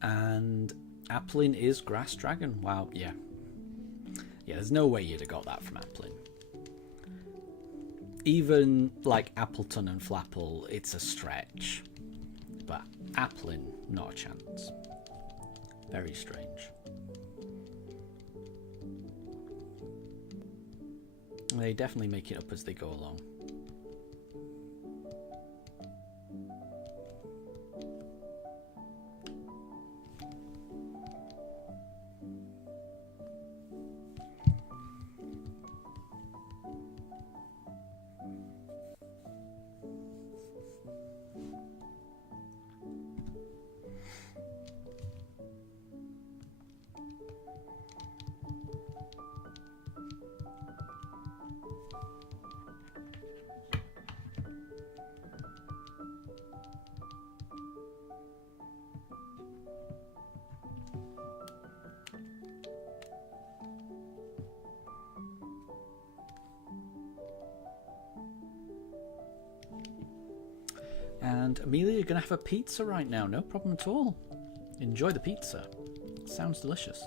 And Applin is Grass Dragon. Wow, yeah. Yeah, there's no way you'd have got that from Applin. Even like Appletun and Flapple, it's a stretch. But Applin, not a chance. Very strange. They definitely make it up as they go along. And Amelia, you're going to have a pizza right now. No problem at all. Enjoy the pizza. Sounds delicious.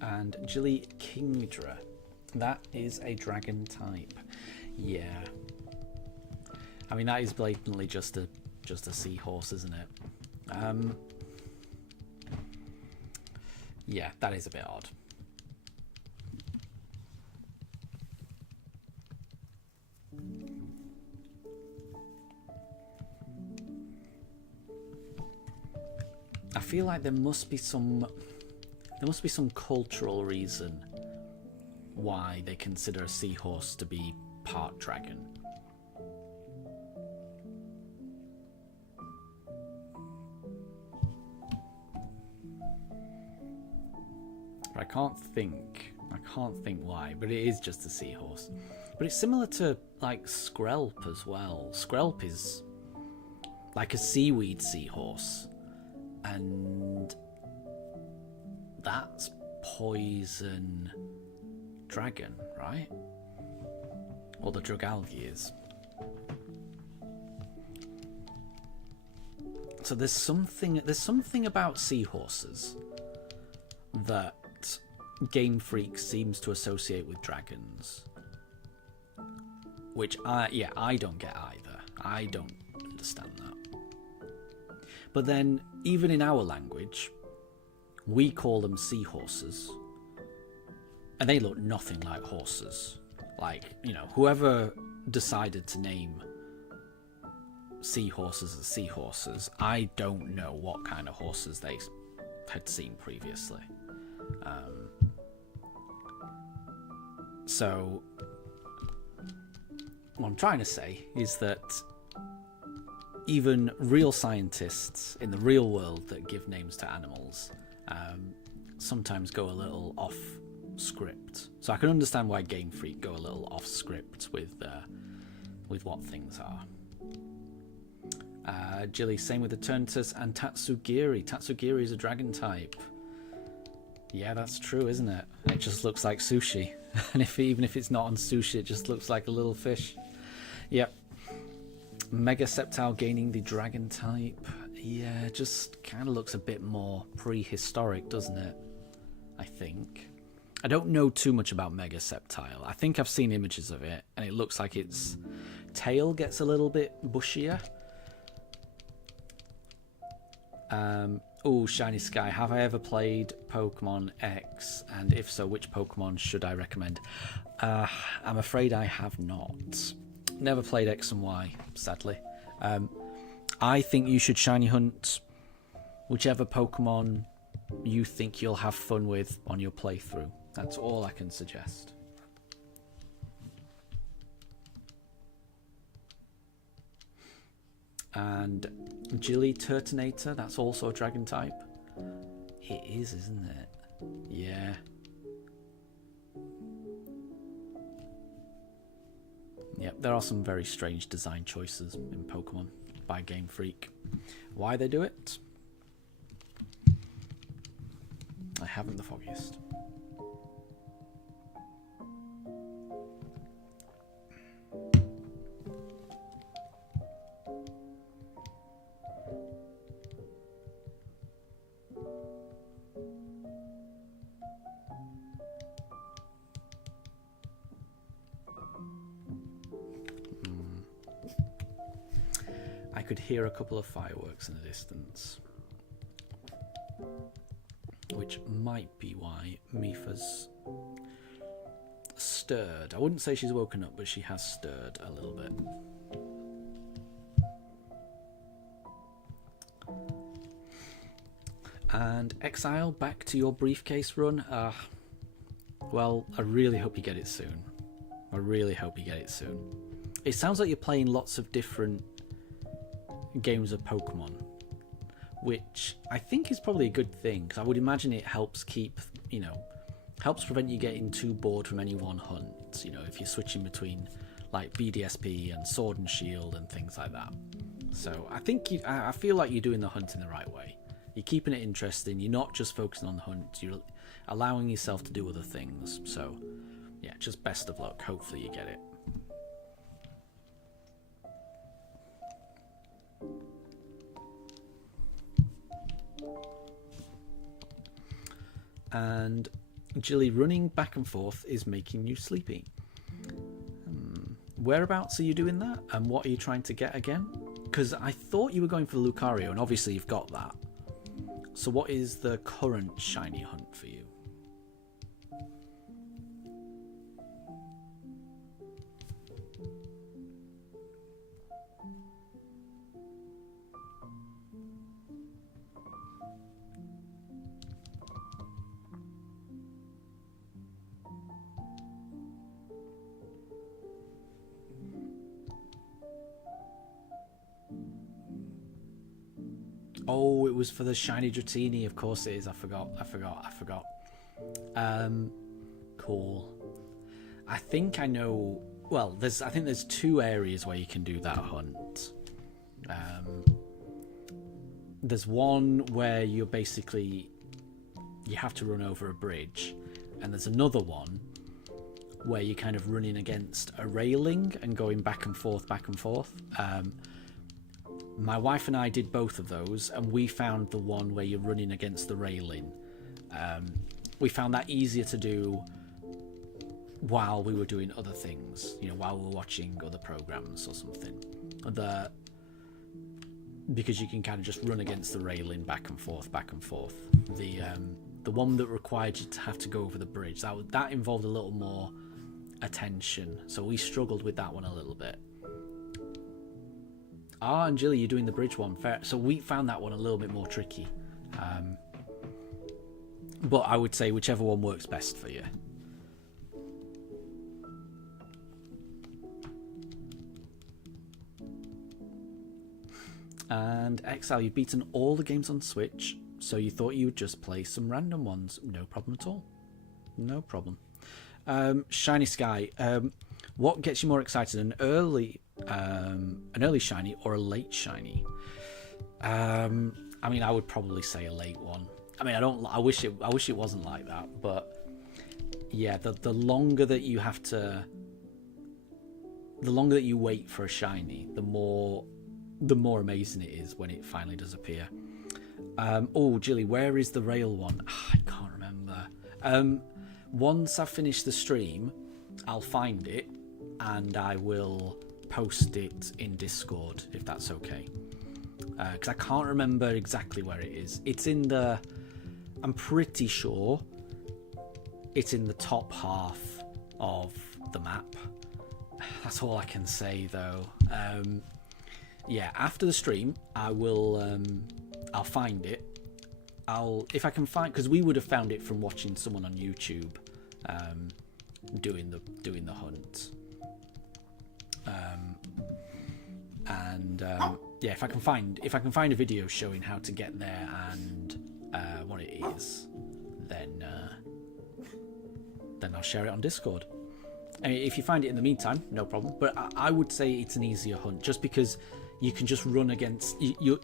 And Jilly Kingdra. That is a dragon type. Yeah. I mean, that is blatantly just a seahorse, isn't it? Yeah, that is a bit odd. I feel like there must be some cultural reason why they consider a seahorse to be part dragon. But I can't think why, but it is just a seahorse. But it's similar to like Skrelp as well. Skrelp is like a seaweed seahorse, and that's poison dragon, right? Or the Dragalgi is. So there's something about seahorses that Game Freak seems to associate with dragons, which I don't get either. I don't understand that. But then even in our language, we call them seahorses, and they look nothing like horses. Like, you know, whoever decided to name seahorses as seahorses, I don't know what kind of horses they had seen previously. So what I'm trying to say is that even real scientists in the real world that give names to animals sometimes go a little off script. So I can understand why Game Freak go a little off script with what things are. Jilly, same with Eternatus and Tatsugiri. Tatsugiri is a dragon type. Yeah, that's true, isn't it? It just looks like sushi. And even if it's not on sushi, it just looks like a little fish. Yep. Mega Sceptile gaining the dragon type. Yeah, it just kind of looks a bit more prehistoric, doesn't it? I think. I don't know too much about Mega Sceptile. I think I've seen images of it, and it looks like its tail gets a little bit bushier. Oh, Shiny Sky, have I ever played Pokemon X? And if so, which Pokemon should I recommend? I'm afraid I have not. Never played X and Y, sadly. I think you should shiny hunt whichever Pokemon you think you'll have fun with on your playthrough. That's all I can suggest. And Jilly Turtonator, that's also a dragon type. It is, isn't it? Yeah. Yep, there are some very strange design choices in Pokemon by Game Freak. Why they do it? I haven't the foggiest. I could hear a couple of fireworks in the distance, which might be why Mifa's stirred. I wouldn't say she's woken up, but she has stirred a little bit. And Exile, back to your briefcase run. Well, I really hope you get it soon. I really hope you get it soon. It sounds like you're playing lots of different games of Pokemon, which I think is probably a good thing, because I would imagine it helps keep, helps prevent you getting too bored from any one hunt, if you're switching between like BDSP and Sword and Shield and things like that. So I feel like you're doing the hunt in the right way. You're keeping it interesting, you're not just focusing on the hunt, you're allowing yourself to do other things. So yeah, just best of luck, hopefully you get it. And Jilly, running back and forth is making you sleepy. Whereabouts are you doing that? And what are you trying to get again? Because I thought you were going for the Lucario, and obviously you've got that. So what is the current shiny hunt for you? Oh, it was for the shiny Dratini. Of course it is. I forgot. Cool. I think I know. Well, I think there's 2 areas where you can do that hunt. There's one where you have to run over a bridge, and there's another one where you're kind of running against a railing and going back and forth. My wife and I did both of those, and we found the one where you're running against the railing. We found that easier to do while we were doing other things, while we were watching other programs or something. Because you can kind of just run against the railing back and forth. The one that required you to have to go over the bridge, that involved a little more attention, so we struggled with that one a little bit. And Jilly, you're doing the bridge one. Fair. So we found that one a little bit more tricky. But I would say whichever one works best for you. And Exile, you've beaten all the games on Switch, so you thought you would just play some random ones. No problem at all. No problem. Shiny Sky, what gets you more excited, an early shiny or a late shiny? I mean, I would probably say a late one. I mean, I wish it wasn't like that, but yeah, the longer that you wait for a shiny, the more amazing it is when it finally does appear. Oh, Jilly, where is the rail one? I can't remember. Once I finish the stream, I'll find it and I will post it in Discord, if that's okay. Because I can't remember exactly where it is. I'm pretty sure it's in the top half of the map. That's all I can say, though. Yeah, after the stream, I'll find it. If I can find, because we would have found it from watching someone on YouTube doing the hunt. Yeah, if I can find a video showing how to get there and what it is, then I'll share it on Discord. I mean, if you find it in the meantime, no problem. But I would say it's an easier hunt, just because you can just run against you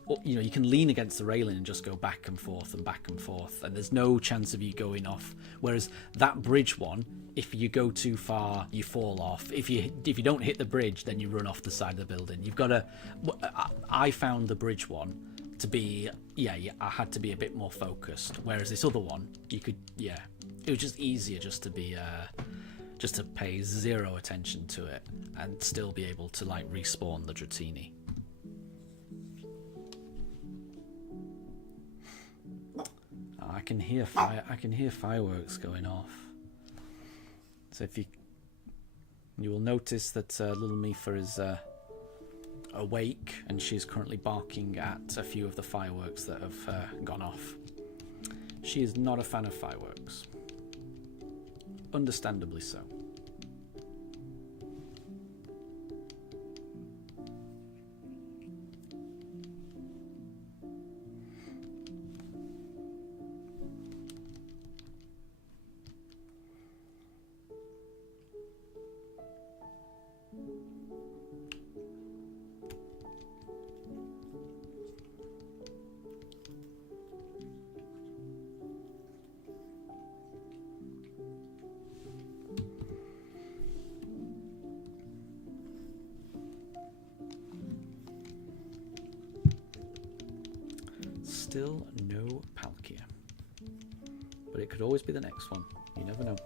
can lean against the railing and just go back and forth, and there's no chance of you going off. Whereas that bridge one, if you go too far, you fall off. If you don't hit the bridge, then you run off the side of the building. You've got to. I found the bridge one to be I had to be a bit more focused. Whereas this other one, it was just easier just to be just to pay zero attention to it and still be able to like respawn the Dratini. I can hear fireworks going off. So if you will notice that little Mifa is awake, and she's currently barking at a few of the fireworks that have gone off. She is not a fan of fireworks. Understandably so. Still no Palkia, but it could always be the next one. You never know.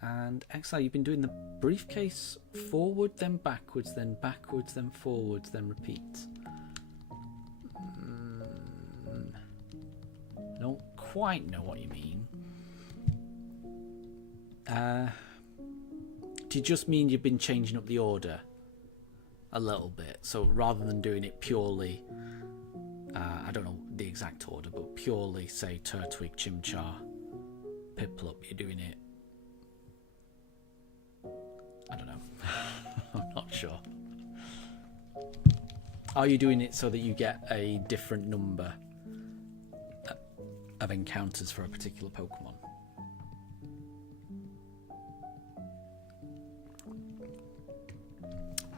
And Exile, you've been doing the briefcase forward, then backwards, then forwards, then repeat. I don't quite know what you mean. Do you just mean you've been changing up the order a little bit? So rather than doing it purely, I don't know the exact order, but purely, say, Turtwig, Chimchar, Piplup, you're doing it, I don't know. I'm not sure. Are you doing it so that you get a different number of encounters for a particular Pokemon?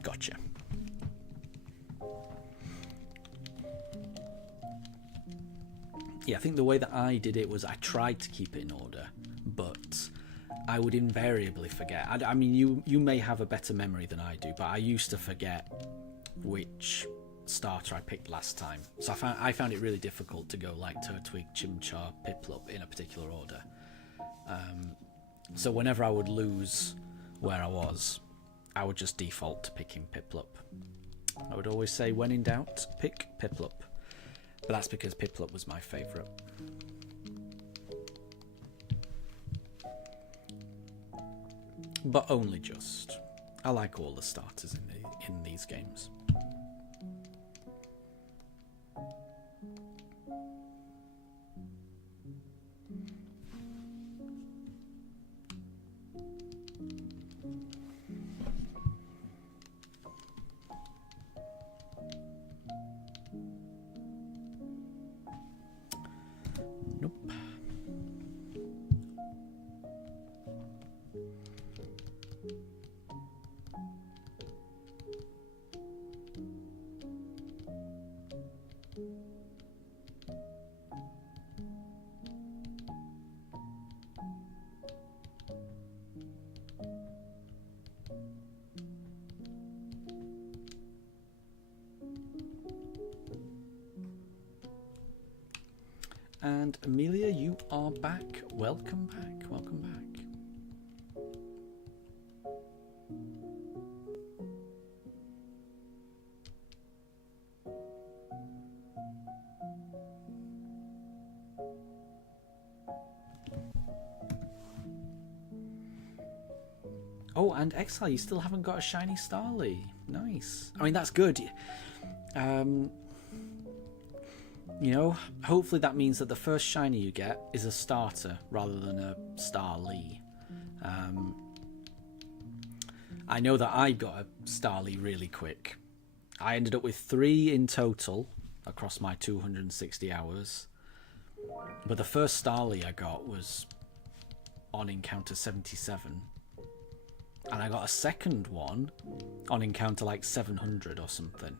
Gotcha. Yeah, I think the way that I did it was I tried to keep it in order, but I would invariably forget. I mean, you may have a better memory than I do, but I used to forget which starter I picked last time. So I found it really difficult to go like Turtwig, Chimchar, Piplup in a particular order. So whenever I would lose where I was, I would just default to picking Piplup. I would always say, when in doubt, pick Piplup. But that's because Piplup was my favourite. But only just. I like all the starters in these games. Nope. And Amelia, you are back. Welcome back. Welcome back. Oh, and Exile, you still haven't got a shiny Starly. Nice. I mean, that's good. You know, hopefully that means that the first shiny you get is a starter rather than a Starly. I know that I got a Starly really quick. I ended up with 3 in total across my 260 hours. But the first Starly I got was on encounter 77. And I got a second one on encounter like 700 or something.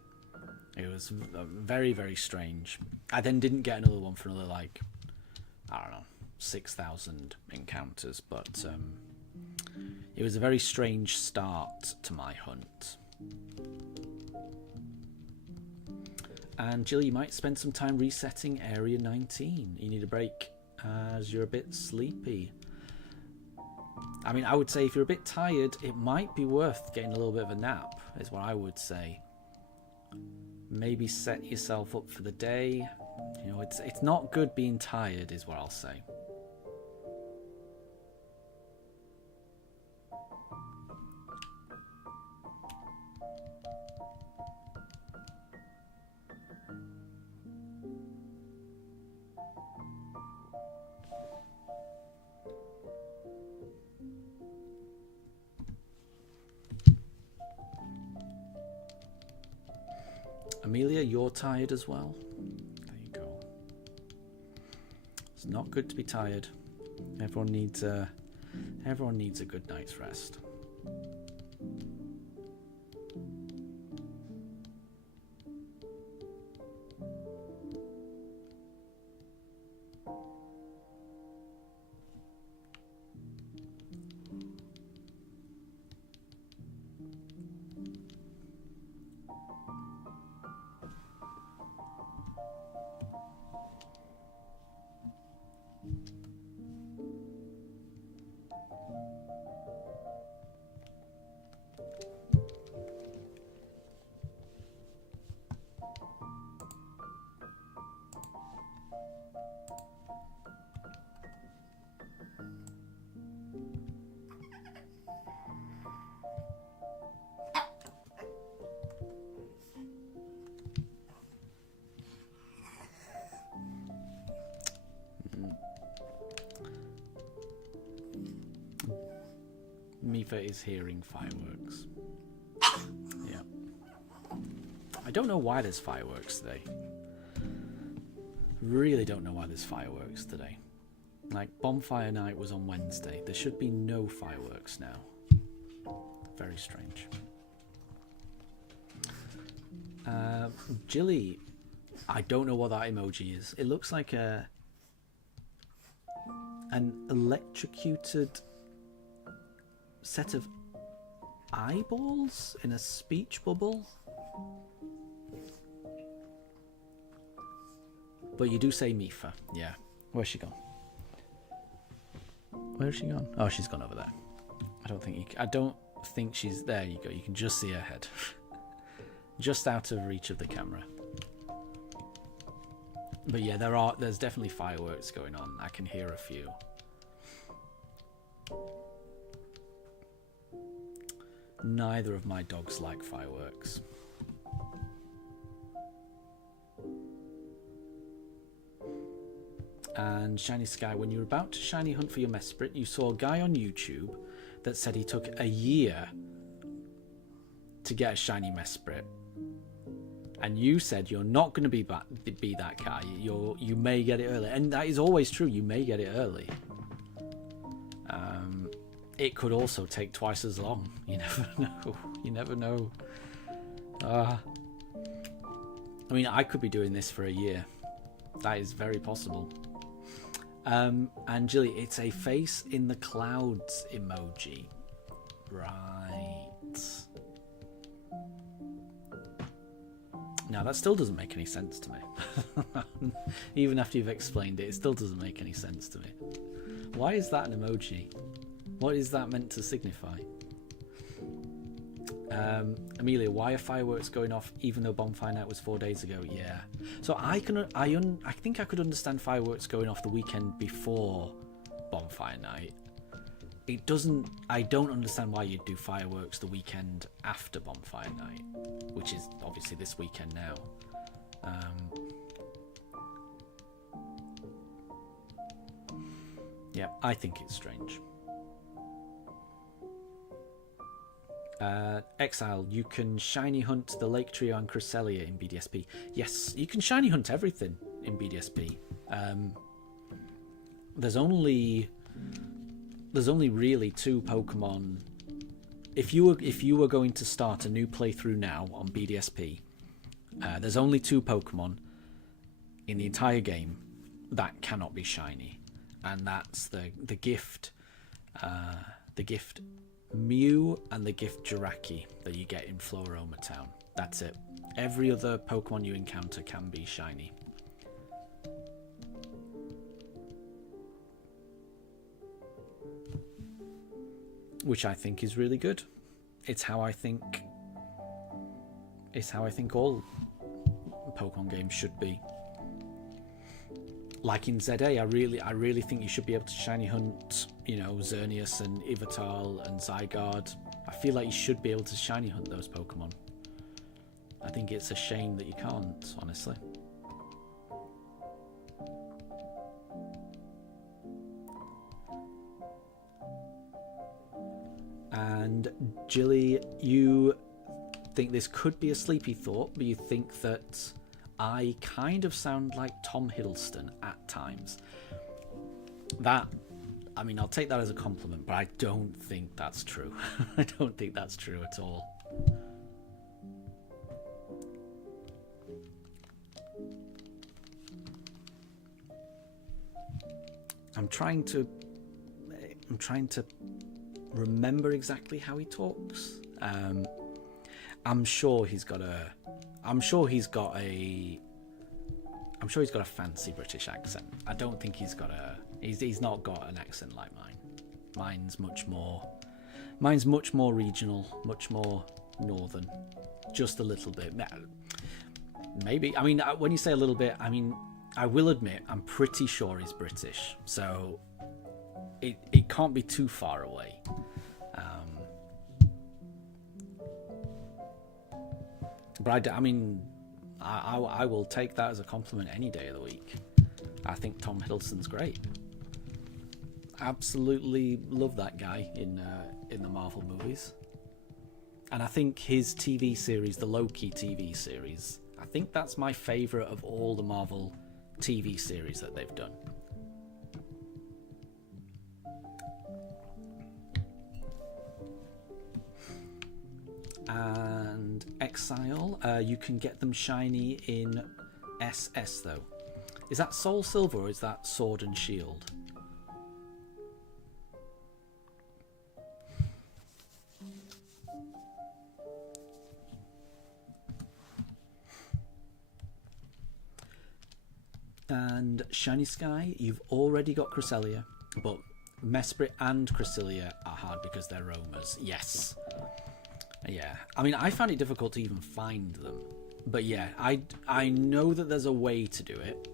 It was very, very strange. I then didn't get another one for another, like, I don't know, 6,000 encounters. But it was a very strange start to my hunt. And Jill, you might spend some time resetting Area 19. You need a break as you're a bit sleepy. I mean, I would say if you're a bit tired, it might be worth getting a little bit of a nap, is what I would say. Maybe set yourself up for the day. You know, it's not good being tired, is what I'll say. Amelia, you're tired as well. There you go. It's not good to be tired. Everyone needs a good night's rest. Mifa is hearing fireworks. Yeah. I don't know why there's fireworks today. Really don't know why there's fireworks today. Like, Bonfire Night was on Wednesday. There should be no fireworks now. Very strange. Jilly, I don't know what that emoji is. It looks like an electrocuted set of eyeballs in a speech bubble. But you do say Mifa, yeah. Where's she gone? Where's she gone? Oh, she's gone over there. I don't think she's there. You go. You can just see her head, just out of reach of the camera. But yeah, there's definitely fireworks going on. I can hear a few. Neither of my dogs like fireworks. And Shiny Sky, when you were about to shiny hunt for your Mesprit, you saw a guy on YouTube that said he took a year to get a shiny Mesprit. And you said you're not going to be that guy. You may get it early. And that is always true. You may get it early. It could also take twice as long. You never know. You never know. I mean, I could be doing this for a year. That is very possible. And Jilly, it's a face in the clouds emoji. Right. Now, that still doesn't make any sense to me. Even after you've explained it, it still doesn't make any sense to me. Why is that an emoji? What is that meant to signify? Amelia, why are fireworks going off even though Bonfire Night was 4 days ago? Yeah. So I think I could understand fireworks going off the weekend before Bonfire Night. I don't understand why you'd do fireworks the weekend after Bonfire Night, which is obviously this weekend now. Yeah, I think it's strange. Exile, you can shiny hunt the Lake Trio and Cresselia in BDSP. Yes, you can shiny hunt everything in BDSP. There's only really 2 Pokemon. If you were going to start a new playthrough now on BDSP, there's only 2 Pokemon in the entire game that cannot be shiny, and that's the gift Mew and the gift Jirachi that you get in Floroma Town. That's it. Every other Pokemon you encounter can be shiny. Which I think is really good. It's how I think all Pokemon games should be. Like in ZA, I really think you should be able to shiny hunt, Xerneas and Yveltal and Zygarde. I feel like you should be able to shiny hunt those Pokemon. I think it's a shame that you can't, honestly. And Jilly, you think this could be a sleepy thought, but you think that I kind of sound like Tom Hiddleston at times. I'll take that as a compliment, but I don't think that's true. I don't think that's true at all. I'm trying to remember exactly how he talks. I'm sure he's got a fancy British accent. I don't think he's not got an accent like mine. Mine's much more regional, much more northern, just a little bit. Maybe. When you say a little bit, I will admit I'm pretty sure he's British, so it can't be too far away. But I will take that as a compliment any day of the week. I think Tom Hiddleston's great. Absolutely love that guy in the Marvel movies. And I think his TV series, the Loki TV series, I think that's my favourite of all the Marvel TV series that they've done. And Exile, you can get them shiny in SS though. Is that Soul Silver or is that Sword and Shield? And Shiny Sky, you've already got Cresselia, but Mesprit and Cresselia are hard because they're roamers. Yes. Yeah, I found it difficult to even find them, but yeah, I know that there's a way to do it,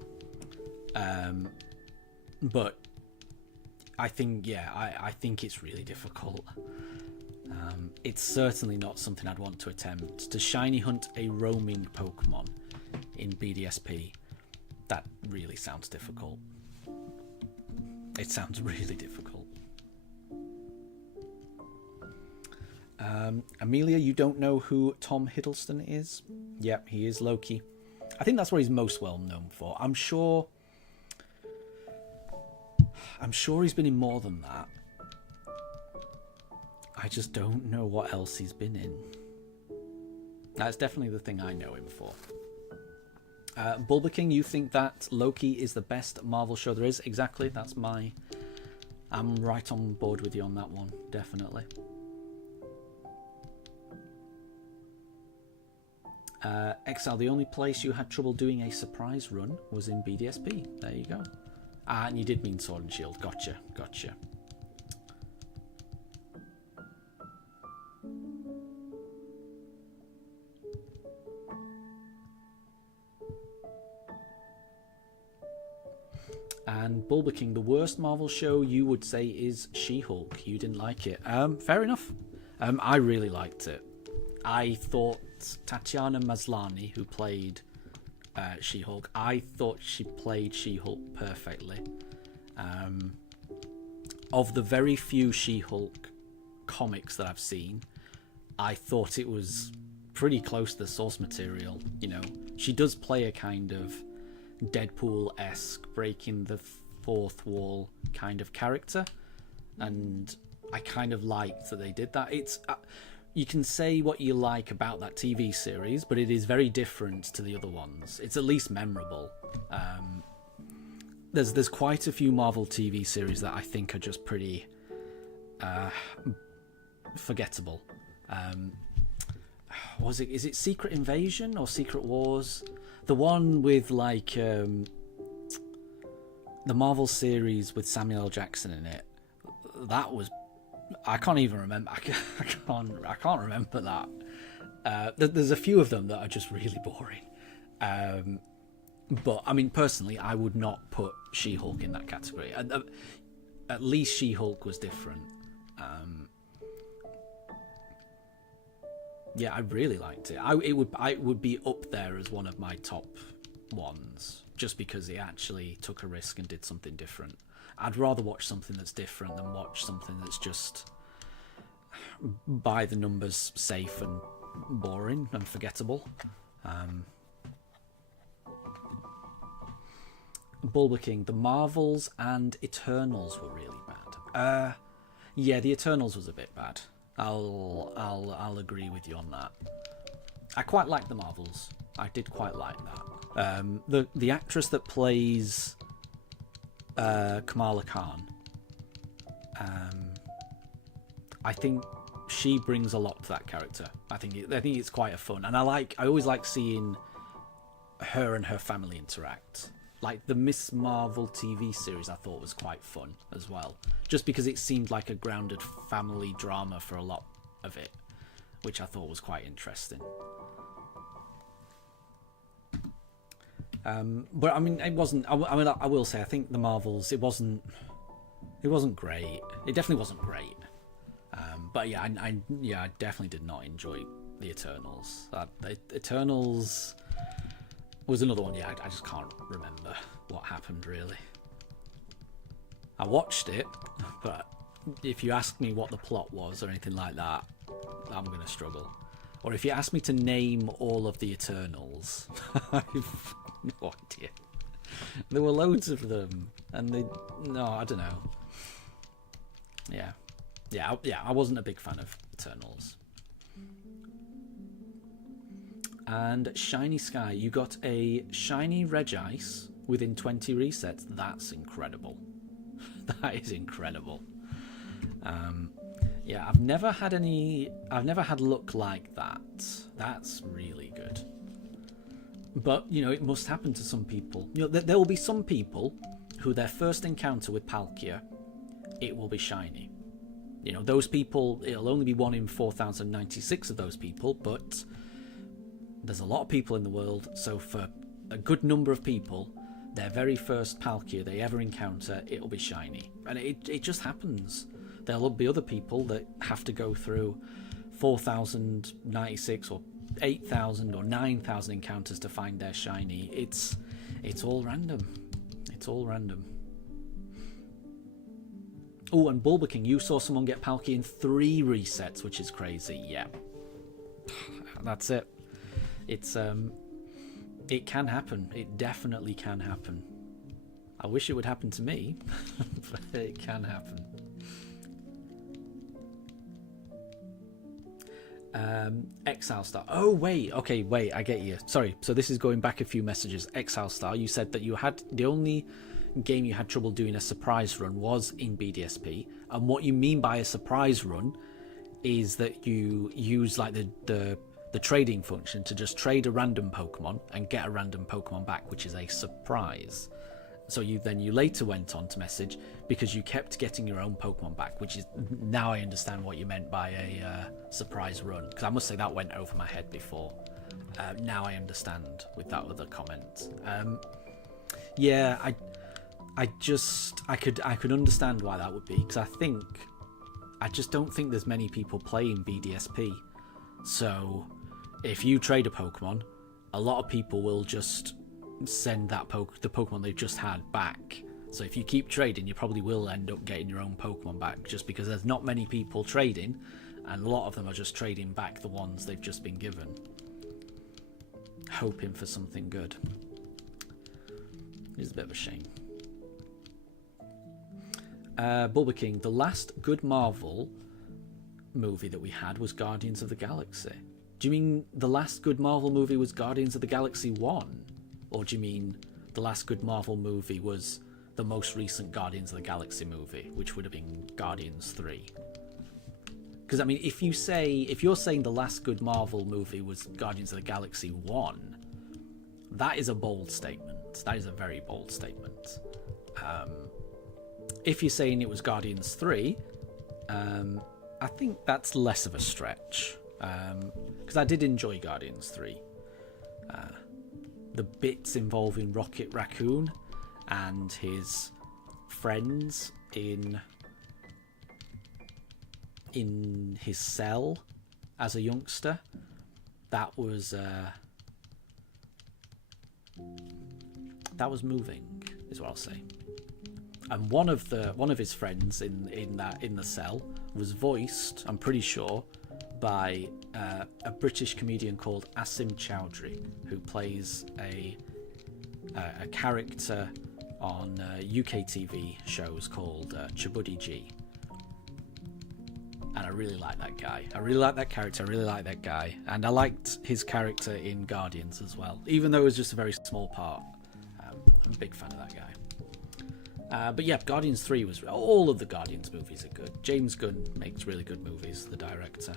but I think I think it's really difficult. It's certainly not something I'd want to attempt to shiny hunt a roaming Pokemon in BDSP. That really sounds difficult. It sounds really difficult. Amelia, you don't know who Tom Hiddleston is? Yep, he is Loki. I think that's what he's most well known for. I'm sure he's been in more than that. I just don't know what else he's been in. That's definitely the thing I know him for. Bulba King, you think that Loki is the best Marvel show there is? Exactly, I'm right on board with you on that one, definitely. Exile, the only place you had trouble doing a surprise run was in BDSP. There you go. And you did mean Sword and Shield. Gotcha. And Bulba King, the worst Marvel show you would say is She-Hulk. You didn't like it. Fair enough. I really liked it. I thought Tatiana Maslany, who played She-Hulk, I thought she played She-Hulk perfectly. Of the very few She-Hulk comics that I've seen, I thought it was pretty close to the source material. You know, she does play a kind of Deadpool-esque, breaking the fourth wall kind of character, and I kind of liked that they did that. It's you can say what you like about that TV series, but it is very different to the other ones. It's at least memorable. There's quite a few Marvel TV series that I think are just pretty forgettable. Is it Secret Invasion or Secret Wars? The one with like the Marvel series with Samuel L. Jackson in it. That was, I can't even remember. I can't remember that. There's a few of them that are just really boring. But I mean, personally, I would not put She-Hulk in that category. At least She-Hulk was different. Yeah, I really liked it. It would be up there as one of my top ones, just because it actually took a risk and did something different. I'd rather watch something that's different than watch something that's just by the numbers safe and boring and forgettable. Bulber King, the Marvels and Eternals were really bad. Yeah, the Eternals was a bit bad. I'll agree with you on that. I quite like the Marvels. I did quite like that. The actress that plays Kamala Khan, I think she brings a lot to that character. I think it's quite a fun, and I always like seeing her and her family interact. Like the Miss Marvel TV series, I thought was quite fun as well, just because it seemed like a grounded family drama for a lot of it, which I thought was quite interesting. But I mean, it wasn't. I will say, I think the Marvels, it wasn't great. It definitely wasn't great. But yeah, I definitely did not enjoy the Eternals. The Eternals was another one. Yeah, I just can't remember what happened really. I watched it, but if you ask me what the plot was or anything like that, I'm going to struggle. Or if you ask me to name all of the Eternals, I've no idea. There were loads of them, and I don't know. Yeah, I wasn't a big fan of Eternals. And Shiny Sky, you got a shiny Regice within 20 resets. That's incredible. That is incredible. Yeah, I've never had luck like that. That's really good. But, you know, it must happen to some people. You know, there will be some people who their first encounter with Palkia, it will be shiny. You know, those people, it'll only be 1 in 4,096 of those people, but there's a lot of people in the world, so for a good number of people, their very first Palkia they ever encounter, it'll be shiny. And it just happens. There'll be other people that have to go through 4,096 or 8,000 or 9,000 encounters to find their shiny. It's all random. It's all random. Oh, and Bulber King, you saw someone get Palkia in 3 resets, which is crazy. Yeah. That's it. It can happen. It definitely can happen. I wish it would happen to me, but it can happen. Exile Star. Oh, wait. Okay, wait. I get you. Sorry. So this is going back a few messages. Exile Star, you said that you had the only game you had trouble doing a surprise run was in BDSP, and what you mean by a surprise run is that you use like the trading function to just trade a random Pokemon and get a random Pokemon back, which is a surprise. So you later went on to message because you kept getting your own Pokemon back, which is, now I understand what you meant by a surprise run, because I must say that went over my head before. Now I understand with that other comment. Yeah, I could understand why that would be, because I just don't think there's many people playing BDSP. So if you trade a Pokemon, a lot of people will just send the Pokemon they've just had back. So if you keep trading, you probably will end up getting your own Pokemon back, just because there's not many people trading, And a lot of them are just trading back the ones they've just been given, hoping for something good. It's a bit of a shame. Bulba King, the last good Marvel movie that we had was Guardians of the Galaxy. Do you mean the last good Marvel movie was Guardians of the Galaxy 1? Or do you mean the last good Marvel movie was the most recent Guardians of the Galaxy movie, which would have been Guardians 3? Because, I mean, if you're saying the last good Marvel movie was Guardians of the Galaxy 1, that is a bold statement. That is a very bold statement. If you're saying it was Guardians 3, I think that's less of a stretch. Because I did enjoy Guardians 3. The bits involving Rocket Raccoon and his friends in his cell as a youngster, that was moving, is what I'll say. And one of his friends in the cell was voiced, I'm pretty sure, by a British comedian called Asim Chowdhury, who plays a character on UK TV shows called Chabuddy G. And I really like that guy. I really like that character. I really like that guy. And I liked his character in Guardians as well, even though it was just a very small part. I'm a big fan of that guy. But yeah, Guardians 3 was... All of the Guardians movies are good. James Gunn makes really good movies, the director.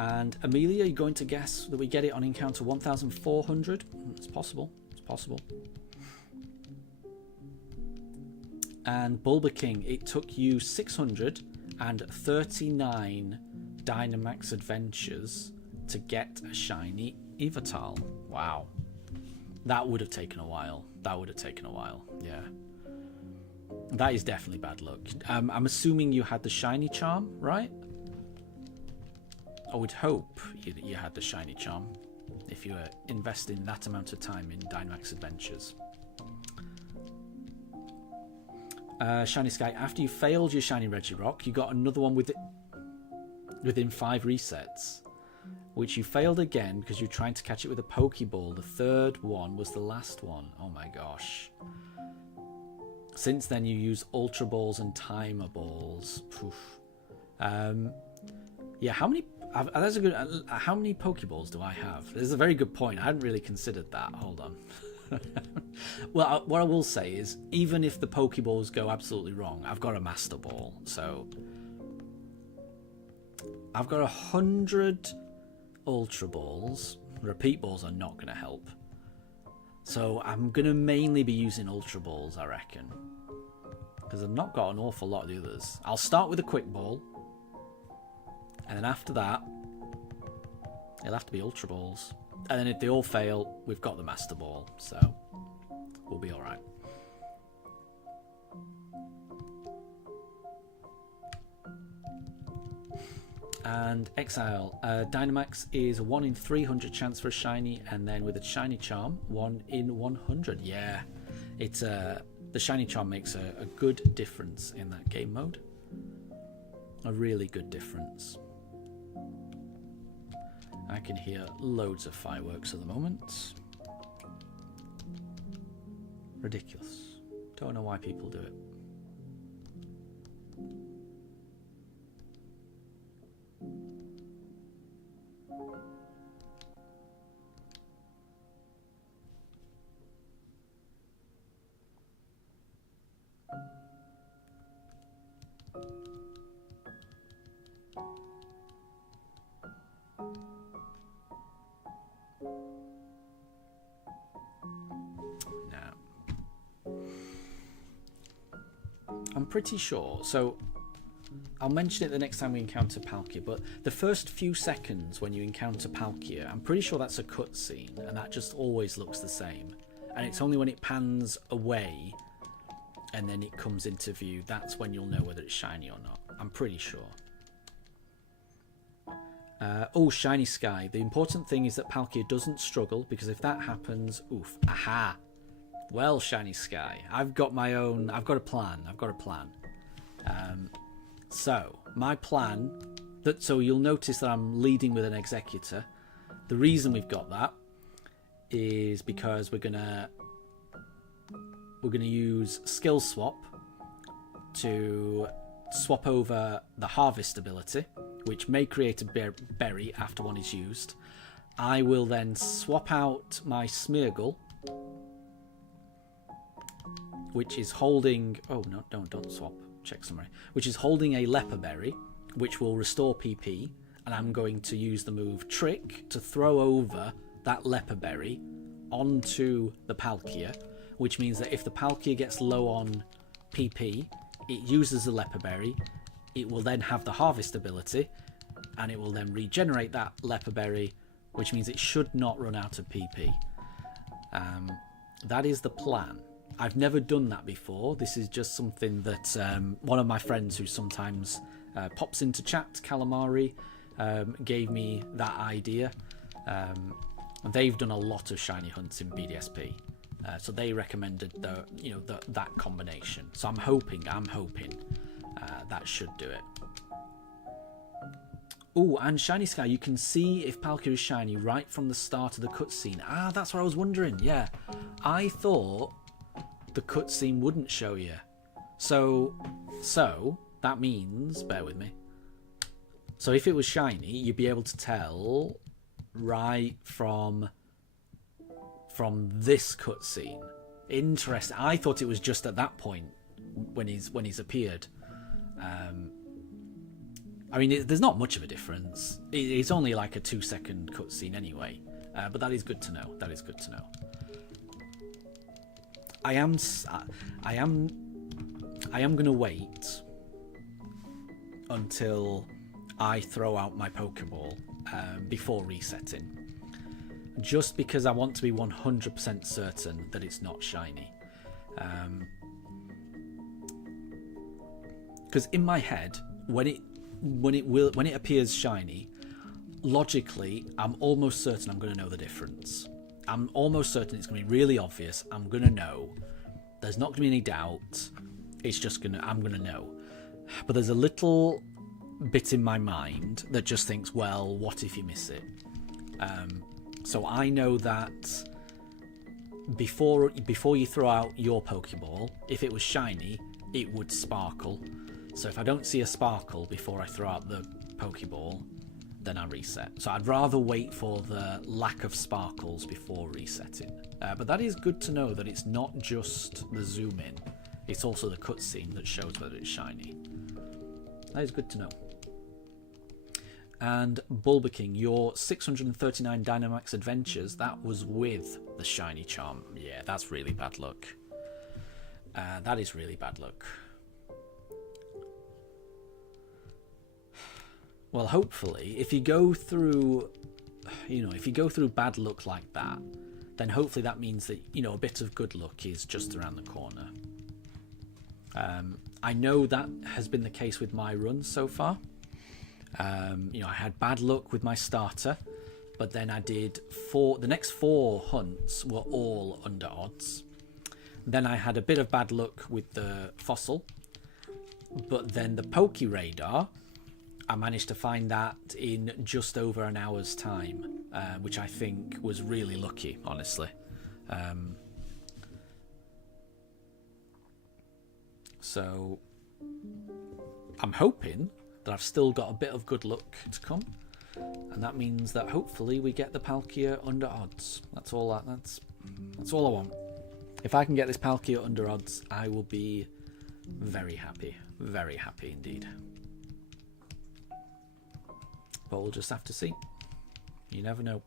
And Amelia, you're going to guess that we get it on encounter 1400? It's possible. It's possible. And Bulba King, it took you 639 Dynamax adventures to get a shiny Evital. Wow. That would have taken a while. Yeah. That is definitely bad luck. I'm assuming you had the shiny charm, right? I would hope you had the shiny charm if you were investing that amount of time in Dynamax adventures. Shiny Sky, after you failed your shiny Regirock, you got another one within 5 resets, which you failed again because you're trying to catch it with a Pokeball. The third one was the last one. Oh my gosh. Since then you use Ultra Balls and Timer Balls. Poof. Yeah, how many Pokeballs do I have? This is a very good point. I hadn't really considered that. Hold on. Well, what I will say is, even if the Pokeballs go absolutely wrong, I've got a Master Ball. So I've got 100 Ultra Balls. Repeat Balls are not going to help. So I'm going to mainly be using Ultra Balls, I reckon. Because I've not got an awful lot of the others. I'll start with a Quick Ball. And then after that, it'll have to be Ultra Balls. And then if they all fail, we've got the Master Ball. So we'll be alright. And Exile. Dynamax is a 1 in 300 chance for a shiny. And then with a shiny charm, 1 in 100. Yeah. It's the shiny charm makes a good difference in that game mode. A really good difference. I can hear loads of fireworks at the moment. Ridiculous. Don't know why people do it. I'm pretty sure, so I'll mention it the next time we encounter Palkia, but the first few seconds when you encounter Palkia, I'm pretty sure that's a cutscene, and that just always looks the same. And it's only when it pans away and then it comes into view, that's when you'll know whether it's shiny or not. I'm pretty sure. Oh, Shiny Sky. The important thing is that Palkia doesn't struggle, because if that happens, oof. Aha. Well, Shiny Sky, I've got a plan. So, my plan, so you'll notice that I'm leading with an Executor. The reason we've got that is because we're gonna use Skill Swap to swap over the Harvest ability, which may create a berry after one is used. I will then swap out my Smeargle, which is holding... Oh, no, don't swap. Check summary. Which is holding a Leper Berry, which will restore PP, and I'm going to use the move Trick to throw over that Leper Berry onto the Palkia, which means that if the Palkia gets low on PP, it uses the Leper Berry, it will then have the Harvest ability, and it will then regenerate that Leper Berry, which means it should not run out of PP. That is the plan. I've never done that before. This is just something that one of my friends who sometimes pops into chat, Calamari, gave me that idea. They've done a lot of shiny hunts in BDSP, so they recommended that combination. So I'm hoping that should do it. Oh, and Shiny Sky, you can see if Palkia is shiny right from the start of the cutscene. Ah, that's what I was wondering. Yeah, I thought the cutscene wouldn't show you. So that means, bear with me. So if it was shiny, you'd be able to tell right from this cutscene. Interesting. I thought it was just at that point when he's appeared. I mean, there's not much of a difference. It's only like a 2-second cutscene anyway. But that is good to know. That is good to know. I am going to wait until I throw out my Pokeball before resetting, just because I want to be 100% certain that it's not shiny. Because in my head, when it appears shiny, logically, I'm almost certain I'm going to know the difference. I'm almost certain it's going to be really obvious. I'm going to know. There's not going to be any doubt. It's just I'm going to know. But there's a little bit in my mind that just thinks, well, what if you miss it? So I know that before you throw out your Pokeball, if it was shiny, it would sparkle. So if I don't see a sparkle before I throw out the Pokeball, then I reset. So I'd rather wait for the lack of sparkles before resetting. But that is good to know that it's not just the zoom in, it's also the cutscene that shows whether it's shiny. That is good to know. And Bulbaking, your 639 Dynamax Adventures, that was with the shiny charm. Yeah, that's really bad luck. That is really bad luck. Well, hopefully, if you go through bad luck like that, then hopefully that means that, a bit of good luck is just around the corner. I know that has been the case with my run so far. I had bad luck with my starter, but then I did the next 4 hunts were all under odds. Then I had a bit of bad luck with the fossil, but then the Poke Radar, I managed to find that in just over an hour's time, which I think was really lucky, honestly. So I'm hoping that I've still got a bit of good luck to come, and that means that hopefully we get the Palkia under odds. That's all I want. If I can get this Palkia under odds, I will be very happy indeed. But we'll just have to see. You never know.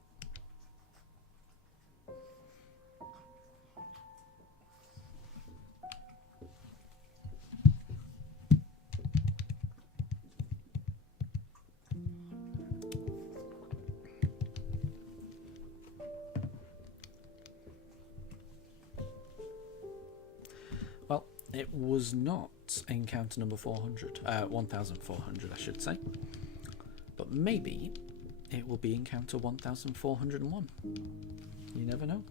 Well, it was not encounter number 400. 1400, I should say. But maybe it will be encounter 1401. You never know.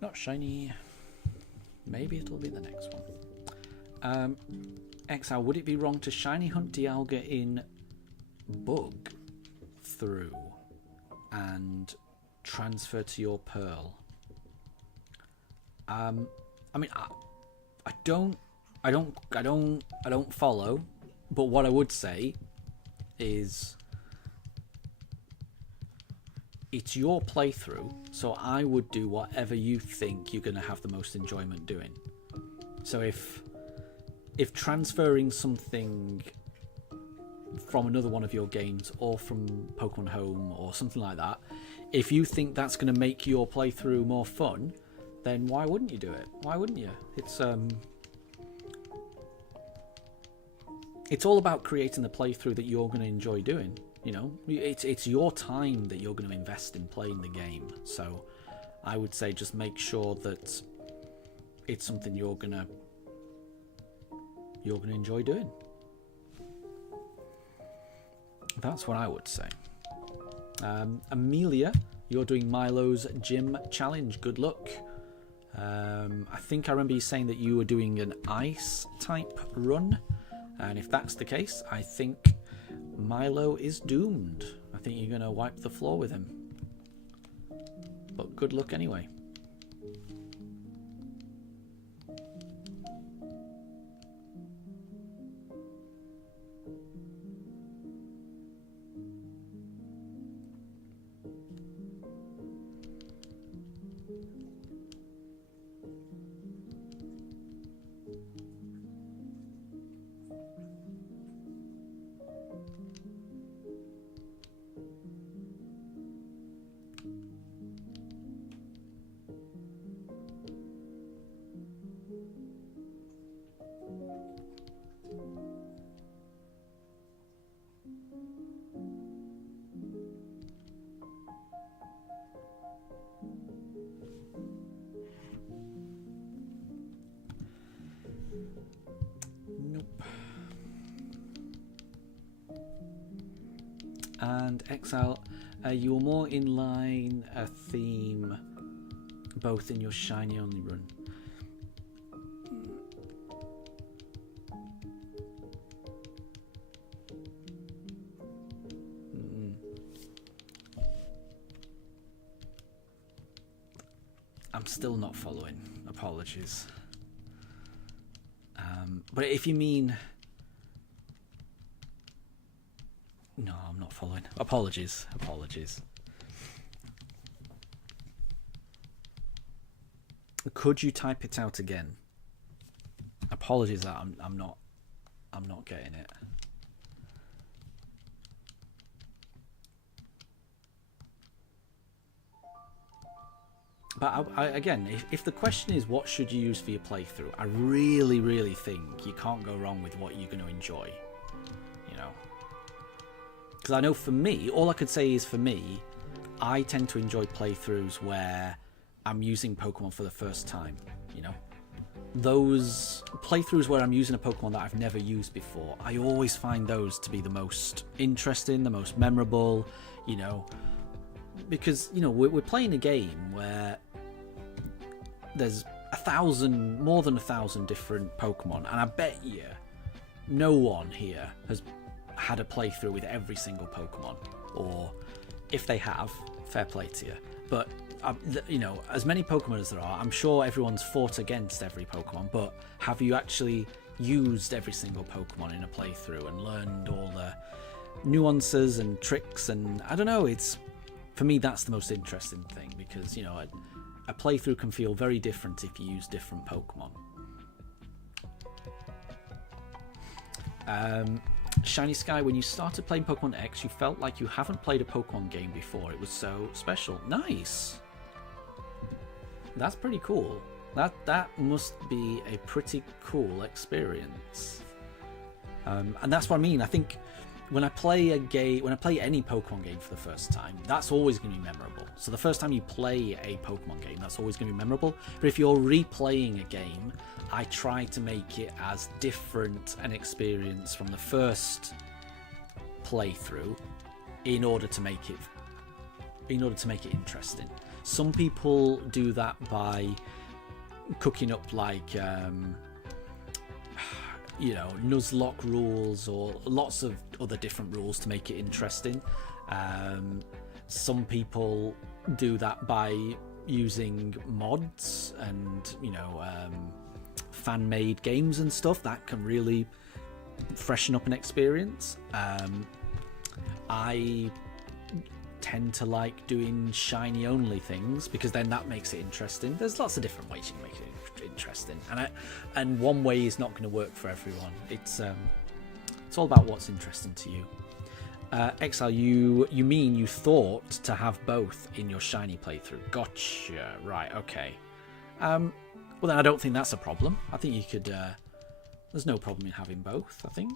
Not shiny. Maybe it'll be the next one. XL, would it be wrong to shiny hunt Dialga in Bug through and transfer to your Pearl? I mean, I don't follow, but what I would say is it's your playthrough, so I would do whatever you think you're going to have the most enjoyment doing. So if transferring something from another one of your games or from Pokemon Home or something like that, if you think that's going to make your playthrough more fun, then why wouldn't you do it? Why wouldn't you? It's all about creating the playthrough that you're going to enjoy doing. You know, it's your time that you're going to invest in playing the game. So I would say just make sure that it's something you're gonna enjoy doing. That's what I would say. Amelia, you're doing Milo's gym challenge. Good luck. I think I remember you saying that you were doing an ice type run, and if that's the case, I think Milo is doomed. I think you're going to wipe the floor with him. But good luck anyway. And XL, you were more in line a theme both in your shiny only run. I'm still not following. Apologies. But if you mean... No, I'm not following. Apologies. Could you type it out again? Apologies that I'm not getting it. But again, if the question is what should you use for your playthrough, I really think you can't go wrong with what you're going to enjoy. You know. Because I know for me, all I could say is for me, I tend to enjoy playthroughs where I'm using Pokemon for the first time, you know? Those playthroughs where I'm using a Pokemon that I've never used before, I always find those to be the most interesting, the most memorable, you know? Because, you know, we're playing a game where there's more than 1,000 different Pokemon, and I bet you no one here has had a playthrough with every single Pokemon, or if they have, fair play to you. But you know, as many Pokemon as there are, I'm sure everyone's fought against every Pokemon, but have you actually used every single Pokemon in a playthrough and learned all the nuances and tricks? And I don't know, it's, for me, that's the most interesting thing, because, you know, a playthrough can feel very different if you use different Pokemon. Shiny Sky, when you started playing Pokemon X, you felt like you haven't played a Pokemon game before. It was so special. Nice. That's pretty cool. That must be a pretty cool experience. And that's what I mean. I think when I play a game, when I play any Pokemon game for the first time, that's always going to be memorable. So the first time you play a Pokemon game, that's always going to be memorable. But if you're replaying a game, I try to make it as different an experience from the first playthrough in order to make it interesting. Some people do that by cooking up like Nuzlocke rules or lots of other different rules to make it interesting. Some people do that by using mods and fan-made games and stuff that can really freshen up an experience. I tend to like doing shiny only things because then that makes it interesting. There's lots of different ways you can make it interesting, and one way is not going to work for everyone. It's all about what's interesting to you. Exile, you mean you thought to have both in your shiny playthrough? Gotcha. Right. Okay. Well, then I don't think that's a problem. I think you could. There's no problem in having both. I think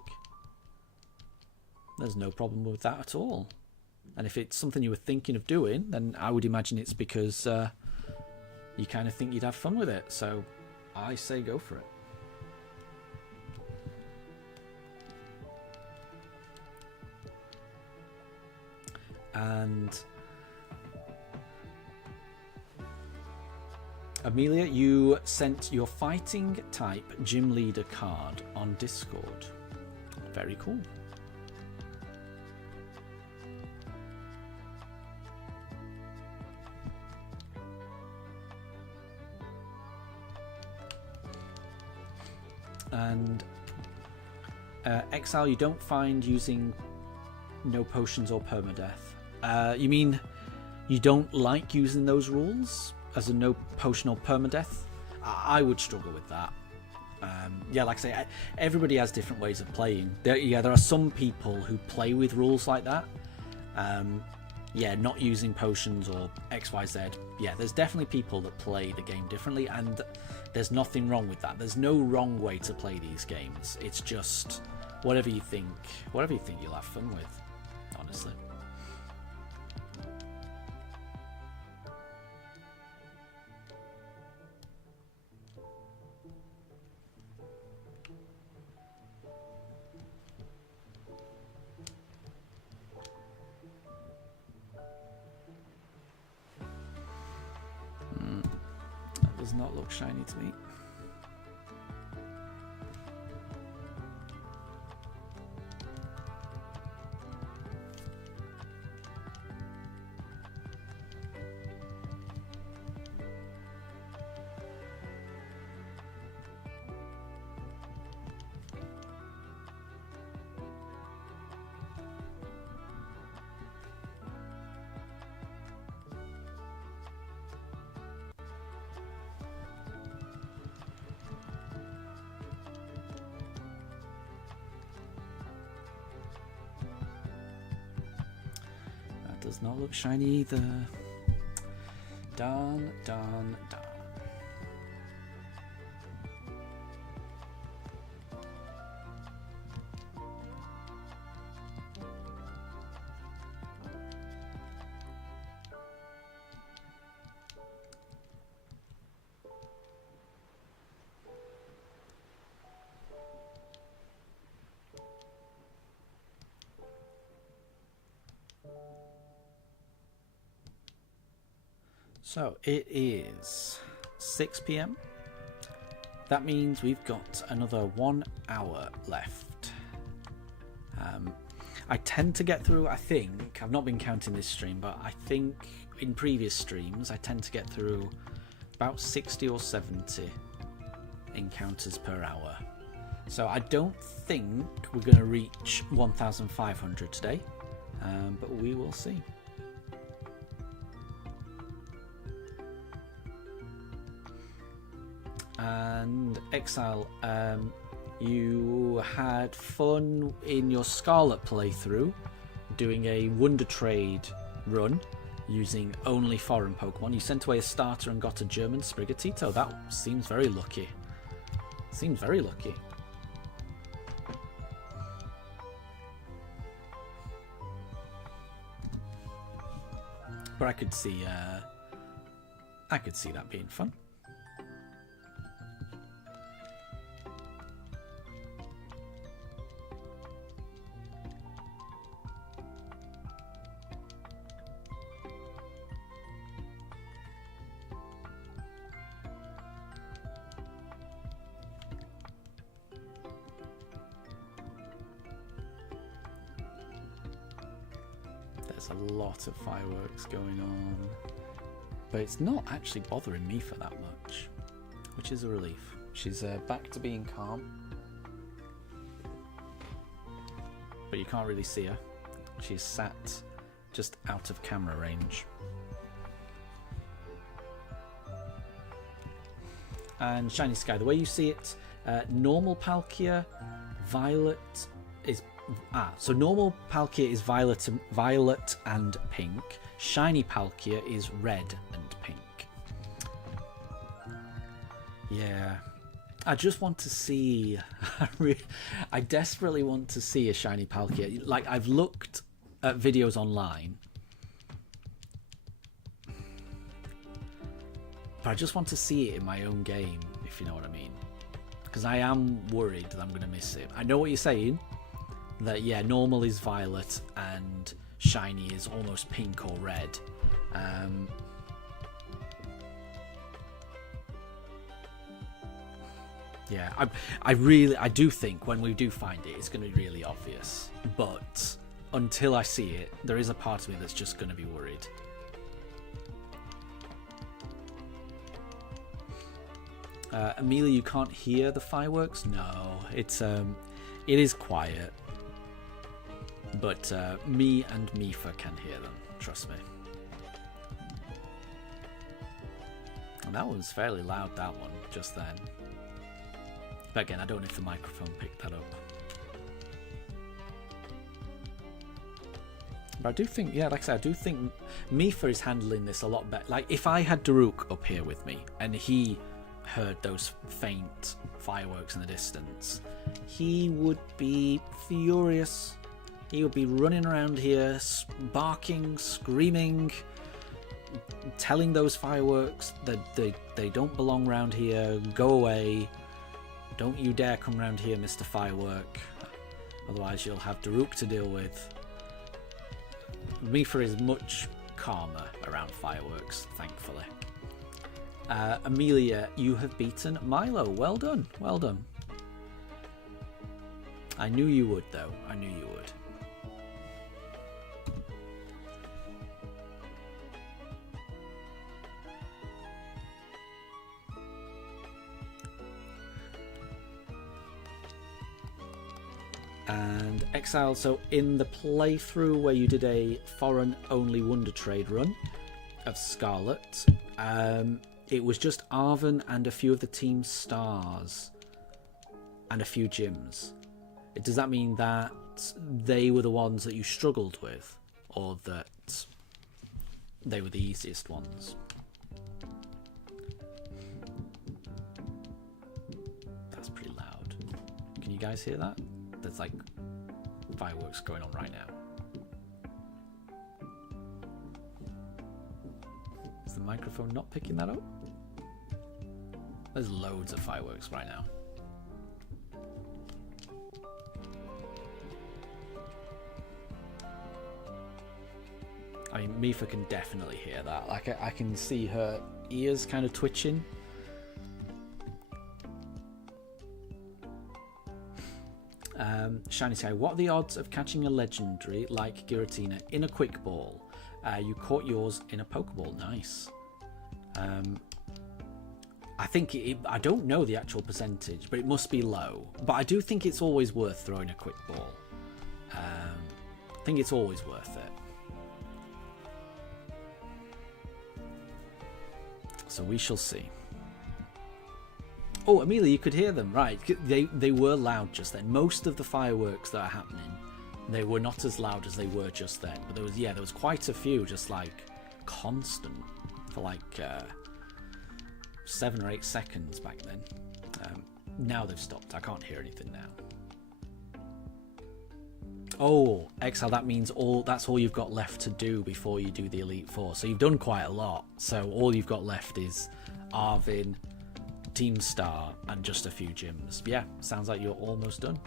there's no problem with that at all. And if it's something you were thinking of doing, then I would imagine it's because you kind of think you'd have fun with it. So I say go for it. And Amelia, you sent your fighting type gym leader card on Discord. Very cool. And Exile, you don't find using no potions or permadeath. You mean you don't like using those rules as a no potion or permadeath? I would struggle with that. Yeah, like I say, everybody has different ways of playing. There are some people who play with rules like that. Yeah, not using potions or XYZ. Yeah, there's definitely people that play the game differently, and there's nothing wrong with that. There's no wrong way to play these games. It's just whatever you think you'll have fun with, honestly. That does not look shiny to me. Does not look shiny either. Darn. So it is 6 PM. That means we've got another 1 hour left. I tend to get through, I think, I've not been counting this stream, but I think in previous streams I tend to get through about 60 or 70 encounters per hour. So I don't think we're going to reach 1,500 today, but we will see. And Exile, you had fun in your Scarlet playthrough doing a Wonder Trade run using only foreign Pokemon. You sent away a starter and got a German Sprigatito. That seems very lucky. Seems very lucky. But I could see that being fun. There's a lot of fireworks going on, but it's not actually bothering me for that much, which is a relief. She's back to being calm, but you can't really see her. She's sat just out of camera range. And Shiny Sky, the way you see it, normal Palkia, violet is... so normal Palkia is violet and pink. Shiny Palkia is red and pink. Yeah. I just want to see... I desperately want to see a Shiny Palkia. Like, I've looked at videos online, but I just want to see it in my own game, if you know what I mean. Because I am worried that I'm going to miss it. I know what you're saying. That, yeah, normal is violet and shiny is almost pink or red. Yeah, I do think when we do find it, it's going to be really obvious. But until I see it, there is a part of me that's just going to be worried. Amelia, you can't hear the fireworks? No, it is quiet. But me and Mifa can hear them, trust me. And that was fairly loud, that one, just then. But again, I don't know if the microphone picked that up. But I do think, yeah, like I said, I do think Mifa is handling this a lot better. Like, if I had Daruk up here with me, and he heard those faint fireworks in the distance, he would be furious. He would be running around here, barking, screaming, telling those fireworks that they don't belong around here, go away, don't you dare come around here, Mr. Firework, otherwise you'll have Daruk to deal with. Mifa is much calmer around fireworks, thankfully. Amelia, you have beaten Milo. Well done, well done. I knew you would, though. I knew you would. And Exile, so in the playthrough where you did a foreign only Wonder Trade run of Scarlet, it was just Arven and a few of the team stars and a few gyms. Does that mean that they were the ones that you struggled with, or that they were the easiest ones? That's pretty loud. Can you guys hear that? There's like fireworks going on right now. Is the microphone not picking that up? There's loads of fireworks right now. I mean, Mifa can definitely hear that. Like, I can see her ears kind of twitching. Shiny Sky, what are the odds of catching a legendary like Giratina in a quick ball? You caught yours in a Pokeball. Nice. I think I don't know the actual percentage, but it must be low. But I do think it's always worth throwing a quick ball. I think it's always worth it. So we shall see. Oh, Amelia, you could hear them, right? They were loud just then. Most of the fireworks that are happening, they were not as loud as they were just then. But there was quite a few, just like constant for like 7 or 8 seconds back then. Now they've stopped. I can't hear anything now. Oh, Exile, that means that's all you've got left to do before you do the Elite Four. So you've done quite a lot. So all you've got left is Arvin, Team Star, and just a few gyms. Yeah, sounds like you're almost done.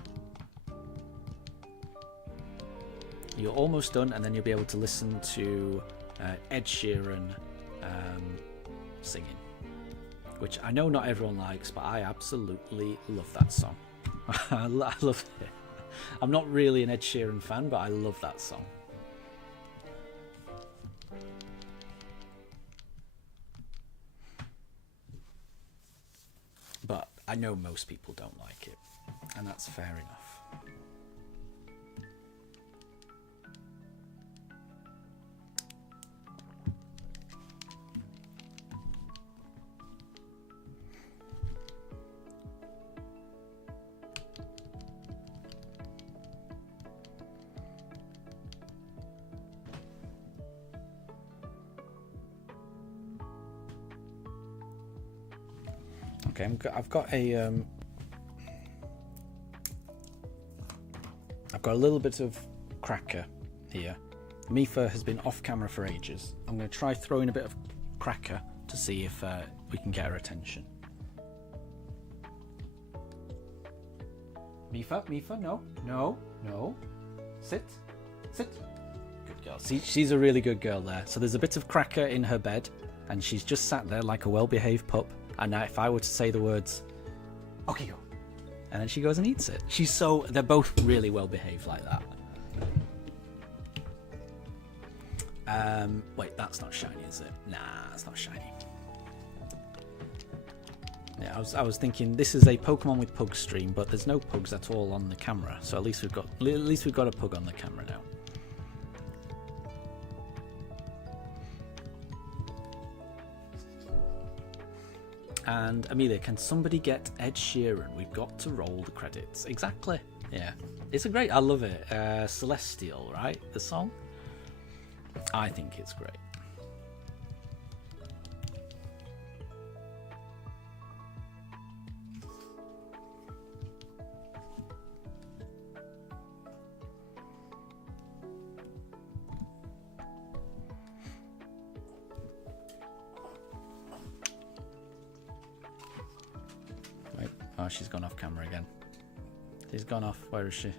You're almost done, and then you'll be able to listen to Ed Sheeran singing, which I know not everyone likes, but I absolutely love that song. I love it. I'm not really an Ed Sheeran fan, but I love that song. But I know most people don't like it, and that's fair enough. Okay, I've got a little bit of cracker here. Mifa has been off camera for ages. I'm going to try throwing a bit of cracker to see if we can get her attention. Mifa, no. Sit. Good girl. See, she's a really good girl there. So there's a bit of cracker in her bed, and she's just sat there like a well-behaved pup. And if I were to say the words, okay, go, and then she goes and eats it. They're both really well behaved like that. Wait, that's not shiny, is it? Nah, it's not shiny. Yeah, I was thinking this is a Pokemon with Pugs stream, but there's no Pugs at all on the camera. So at least we've got a Pug on the camera now. And Amelia, can somebody get Ed Sheeran? We've got to roll the credits. Exactly. Yeah, it's I love it. Celestial, right? The song. I think it's great. Oh, she's gone off camera again. She's gone off. Where is she?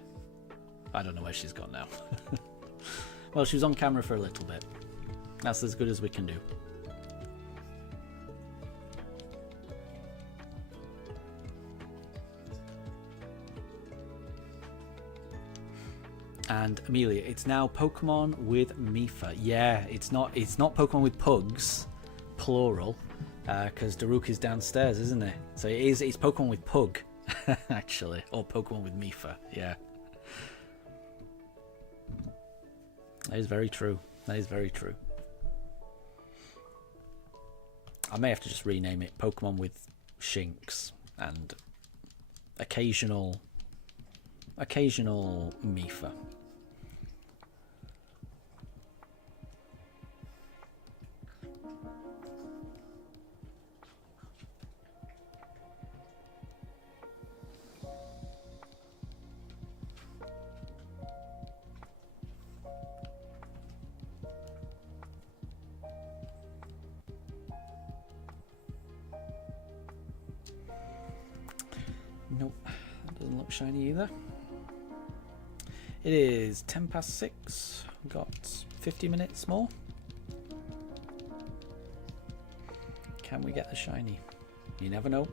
I don't know where she's gone now. Well, she was on camera for a little bit. That's as good as we can do. And Amelia, it's now Pokemon with Mifa. Yeah, it's not Pokemon with Pugs, plural. Because Daruk is downstairs, isn't it? So it's Pokemon with Pug, actually, or Pokemon with Mifa. Yeah, that is very true. That is very true. I may have to just rename it Pokemon with Shinx and occasional Mifa. Nope, that doesn't look shiny either. It is 6:10. We've got 50 minutes more. Can we get the shiny? You never know.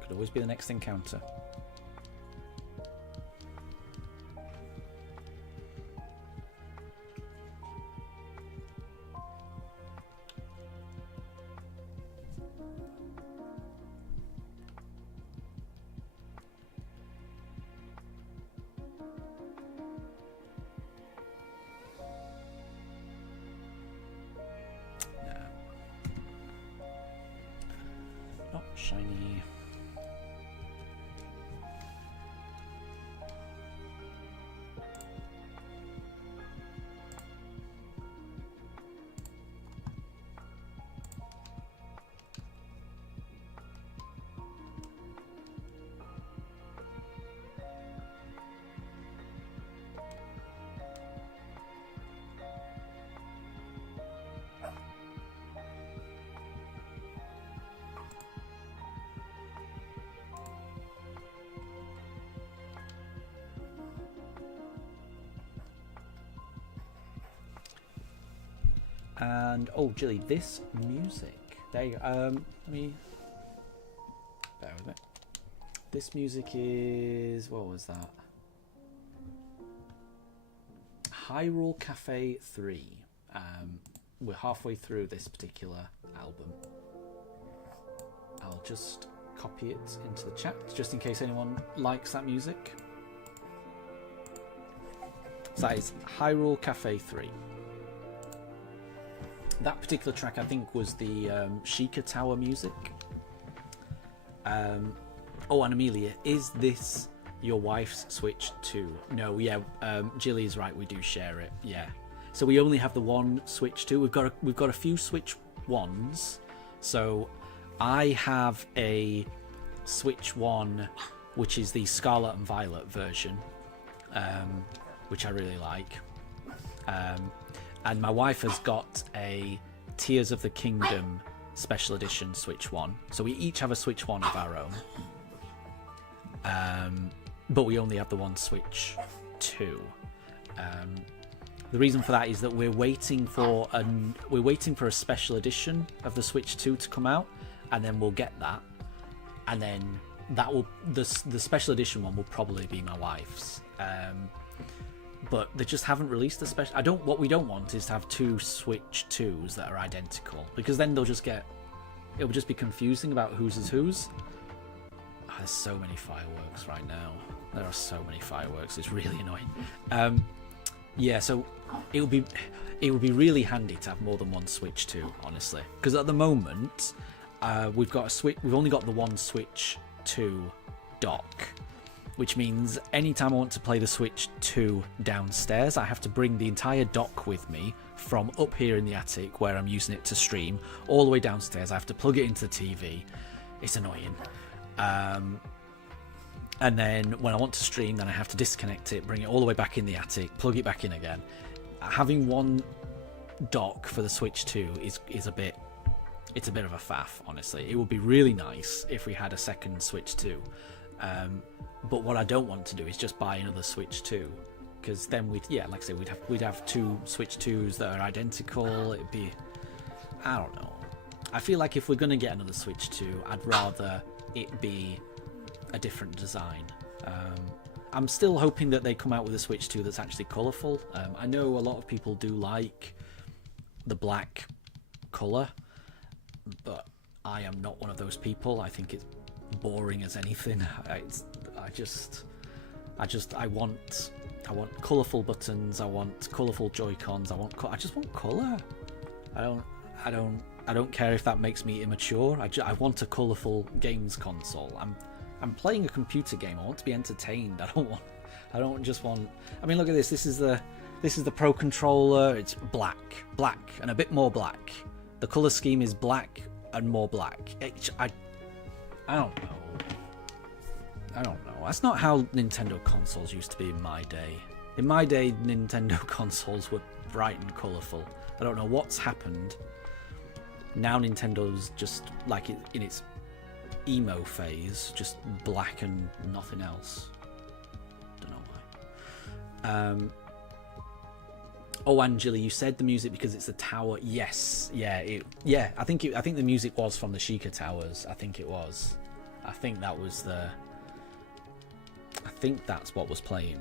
Could always be the next encounter. Shiny And oh, Jilly, this music. There you go. Let me bear with it. This music is, what was that? Hyrule Cafe 3. We're halfway through this particular album. I'll just copy it into the chat just in case anyone likes that music. So that is Hyrule Cafe 3. That particular track, I think, was the Sheikah Tower music. Oh, and Amelia, is this your wife's Switch 2? No, yeah, Jilly is right, we do share it, yeah. So we only have the one Switch 2. We've got a few Switch 1s. So I have a Switch 1, which is the Scarlet and Violet version, which I really like. And my wife has got a Tears of the Kingdom Special Edition Switch 1. So we each have a Switch 1 of our own. But we only have the one Switch 2. The reason for that is that we're waiting for a special edition of the Switch 2 to come out, and then we'll get that. And then the special edition one will probably be my wife's. But they just haven't released the special. What we don't want is to have two Switch 2s that are identical, because then it'll just be confusing about whose is whose. Oh, there's so many fireworks right now. There are so many fireworks. It's really annoying. Yeah, so it would be really handy to have more than one Switch 2, honestly, because at the moment we've only got the one Switch 2 dock. Which means anytime I want to play the Switch 2 downstairs, I have to bring the entire dock with me from up here in the attic where I'm using it to stream, all the way downstairs. I have to plug it into the TV. It's annoying. And then when I want to stream, then I have to disconnect it, bring it all the way back in the attic, plug it back in again. Having one dock for the Switch 2 is a bit of a faff, honestly. It would be really nice if we had a second Switch 2. But what I don't want to do is just buy another Switch 2, because then we'd have two Switch 2s that are identical. It'd be, I don't know. I feel like if we're going to get another Switch 2, I'd rather it be a different design. I'm still hoping that they come out with a Switch 2 that's actually colourful. I know a lot of people do like the black colour, but I am not one of those people. I think it's boring as anything. I want colourful buttons. I want colourful Joy-Cons. I just want colour. I don't care if that makes me immature. I want a colourful games console. I'm playing a computer game. I want to be entertained. I don't just want. I mean, look at this. This is the Pro Controller. It's black, and a bit more black. The colour scheme is black and more black. I don't know. That's not how Nintendo consoles used to be in my day. In my day, Nintendo consoles were bright and colourful. I don't know what's happened. Now Nintendo's just like in its emo phase, just black and nothing else. Don't know why. Oh, Angela, you said the music because it's a tower. Yes, yeah. I think the music was from the Sheikah Towers. I think it was. I think that's what was playing.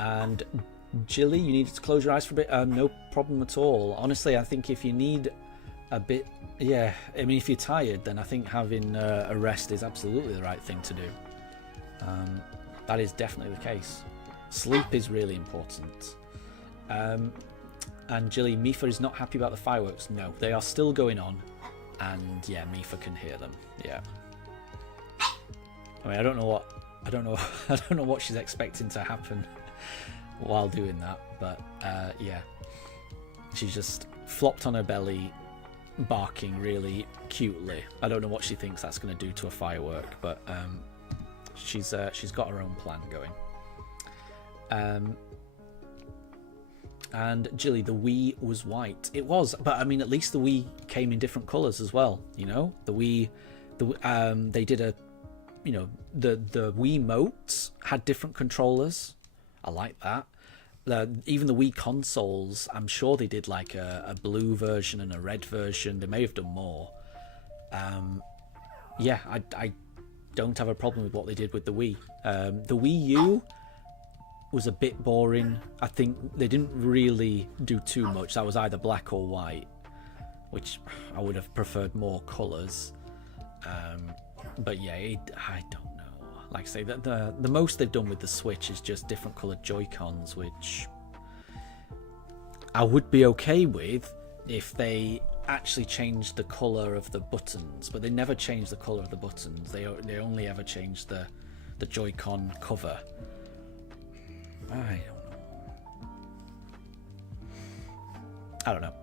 And Jilly, you needed to close your eyes for a bit. No problem at all. Honestly, I think if you need a bit, yeah. I mean, if you're tired, then I think having a rest is absolutely the right thing to do. That is definitely the case. Sleep is really important. And Jilly, Mifa is not happy about the fireworks. No, they are still going on, and yeah, Mifa can hear them. Yeah. I mean, I don't know what she's expecting to happen while doing that, but yeah, she's just flopped on her belly, barking really cutely. I don't know what she thinks that's going to do to a firework, but she's got her own plan going. And Jilly, the Wii was white. It was, but I mean, at least the Wii came in different colours as well. You know, the Wii, they did a, the Wiimotes had different controllers. I like that. Even the Wii consoles, I'm sure they did like a blue version and a red version. They may have done more. Yeah, I don't have a problem with what they did with the Wii. The Wii U was a bit boring. I think they didn't really do too much. That was either black or white, which I would have preferred more colours. But yeah, I don't know. Like I say, the most they've done with the Switch is just different coloured Joy-Cons, which I would be okay with if they actually changed the colour of the buttons, but they never changed the colour of the buttons. They only ever changed the Joy-Con cover. I don't know.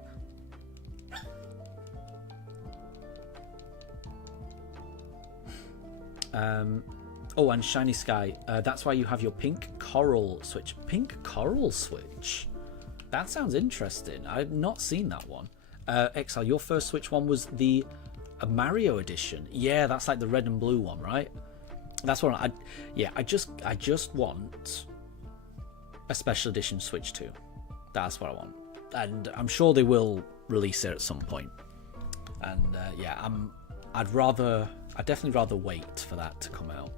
Oh, and Shiny Sky. That's why you have your pink coral switch. Pink coral switch? That sounds interesting. I've not seen that one. Exile, your first Switch one was the Mario edition. Yeah, that's like the red and blue one, right? That's what I just want a special edition Switch 2. That's what I want. And I'm sure they will release it at some point. And yeah, I'd definitely rather wait for that to come out.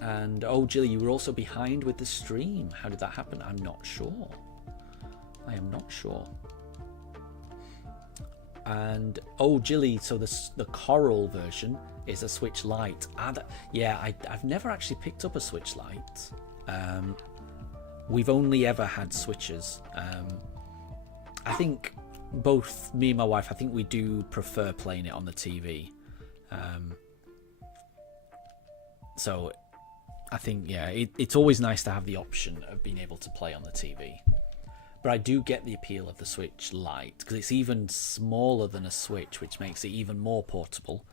And oh, Jilly, you were also behind with the stream. How did that happen? I'm not sure. I am not sure. And oh, Jilly, so the Coral version is a Switch Lite. Yeah, I've never actually picked up a Switch Lite. We've only ever had Switches. I think both me and my wife, I think we do prefer playing it on the TV. So I think, yeah, it's always nice to have the option of being able to play on the TV. But I do get the appeal of the Switch Lite because it's even smaller than a Switch, which makes it even more portable.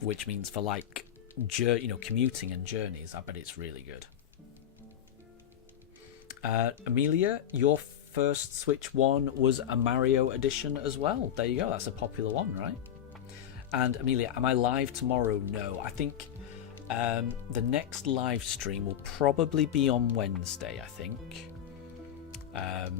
Which means for like, commuting and journeys, I bet it's really good. Amelia, your first Switch one was a Mario edition as well. There you go. That's a popular one, right? And Amelia, am I live tomorrow? No, I think the next live stream will probably be on Wednesday, I think. I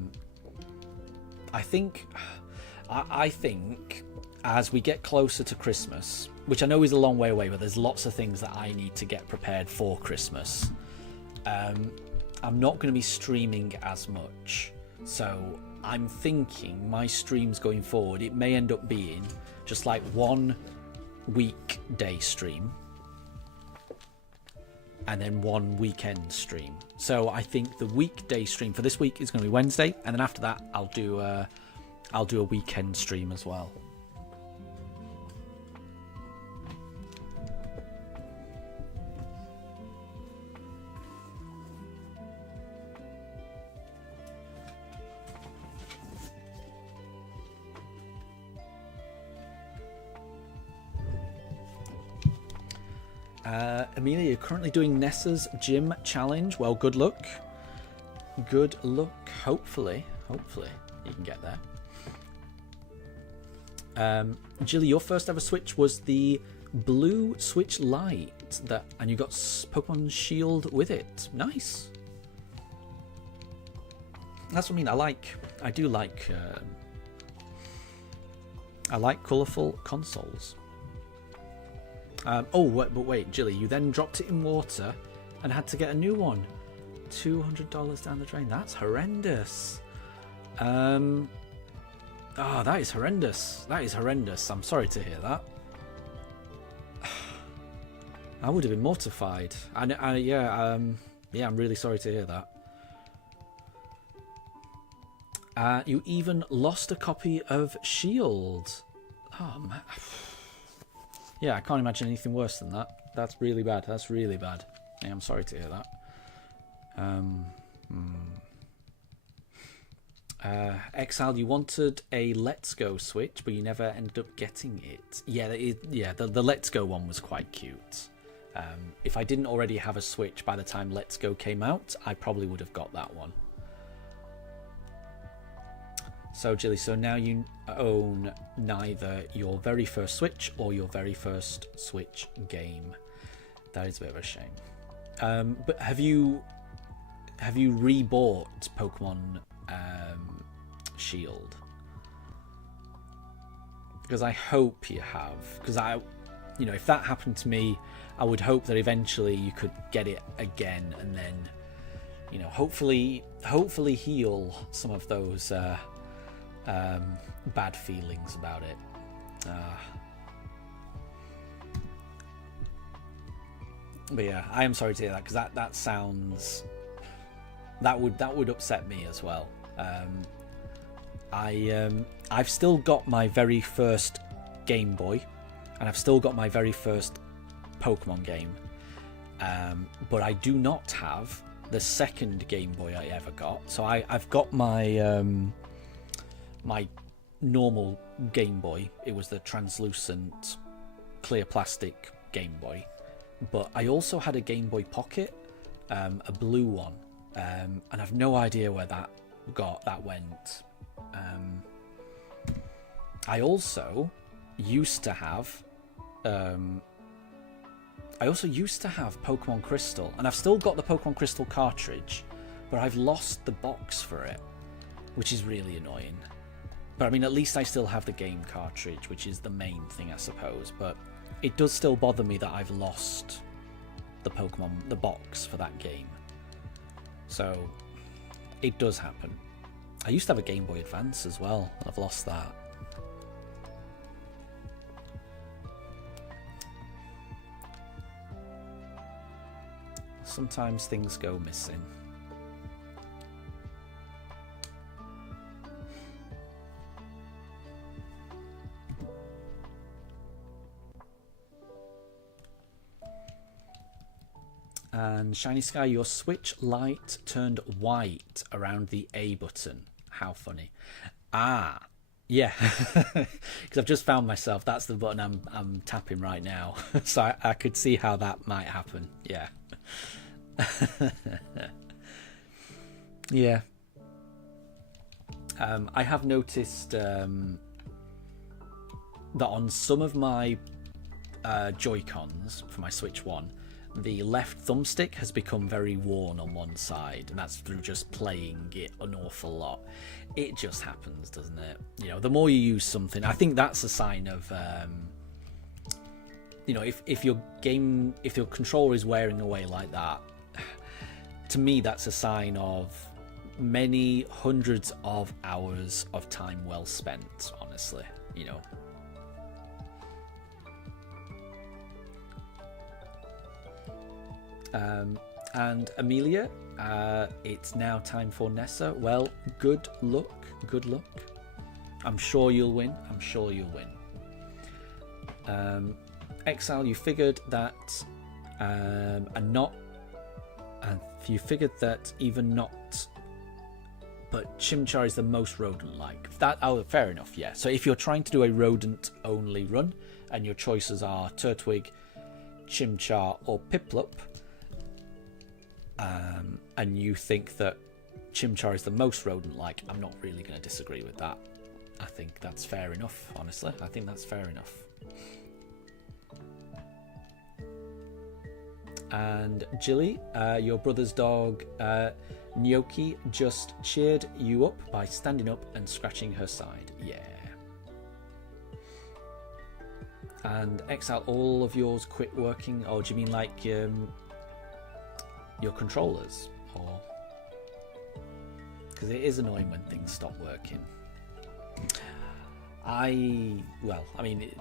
think as we get closer to Christmas, which I know is a long way away, but there's lots of things that I need to get prepared for Christmas. I'm not going to be streaming as much, so I'm thinking my streams going forward, it may end up being just like one weekday stream and then one weekend stream. So I think the weekday stream for this week is going to be Wednesday, and then after that I'll do a weekend stream as well. Amelia, you're currently doing Nessa's gym challenge. Well, good luck. Good luck. Hopefully you can get there. Jilly, your first ever Switch was the blue Switch Lite, and you got Pokemon Shield with it. Nice. That's what I mean. I do like colourful consoles. But wait, Jilly, you then dropped it in water and had to get a new one. $200 down the drain. That's horrendous. That is horrendous. That is horrendous. I'm sorry to hear that. I would have been mortified. I'm really sorry to hear that. You even lost a copy of Shield. Oh, man. Yeah, I can't imagine anything worse than that. That's really bad. That's really bad. Yeah, I'm sorry to hear that. Exile, you wanted a Let's Go Switch, but you never ended up getting it. Yeah, the Let's Go one was quite cute. If I didn't already have a Switch by the time Let's Go came out, I probably would have got that one. So, Jilly, so now you own neither your very first Switch or your very first Switch game. That is a bit of a shame. But have you have you rebought Pokemon Shield? Because I hope you have. Because if that happened to me, I would hope that eventually you could get it again, and then, hopefully heal some of those bad feelings about it. But yeah, I am sorry to hear that, because that sounds that would upset me as well. I've still got my very first Game Boy, and I've still got my very first Pokemon game, but I do not have the second Game Boy I ever got. So I've got my my normal Game Boy. It was the translucent clear plastic Game Boy, but I also had a Game Boy Pocket, a blue one, and I've no idea where that went. I also used to have Pokemon Crystal, and I've still got the Pokemon Crystal cartridge, but I've lost the box for it, which is really annoying. But I mean, at least I still have the game cartridge, which is the main thing, I suppose. But it does still bother me that I've lost the box for that game. So it does happen. I used to have a Game Boy Advance as well, and I've lost that. Sometimes things go missing. And Shiny Sky, your Switch light turned white around the A button. How funny. Ah, yeah. Because I've just found myself. That's the button I'm tapping right now. So I could see how that might happen. Yeah. Yeah. I have noticed that on some of my Joy-Cons for my Switch 1, the left thumbstick has become very worn on one side, and that's through just playing it an awful lot. It just happens, doesn't it? The more you use something, I think that's a sign of if your controller is wearing away like that, to me that's a sign of many hundreds of hours of time well spent, honestly. And Amelia, it's now time for Nessa. Well, good luck. I'm sure you'll win. Exile, you figured that even not, but Chimchar is the most rodent-like. Fair enough, yeah. So if you're trying to do a rodent-only run, and your choices are Turtwig, Chimchar, or Piplup, and you think that Chimchar is the most rodent-like, I'm not really going to disagree with that. I think that's fair enough, honestly. I think that's fair enough. And Jilly, your brother's dog Gnocchi just cheered you up by standing up and scratching her side. Yeah. And Exile, all of yours quit working, or do you mean like your controllers? Or because it is annoying when things stop working.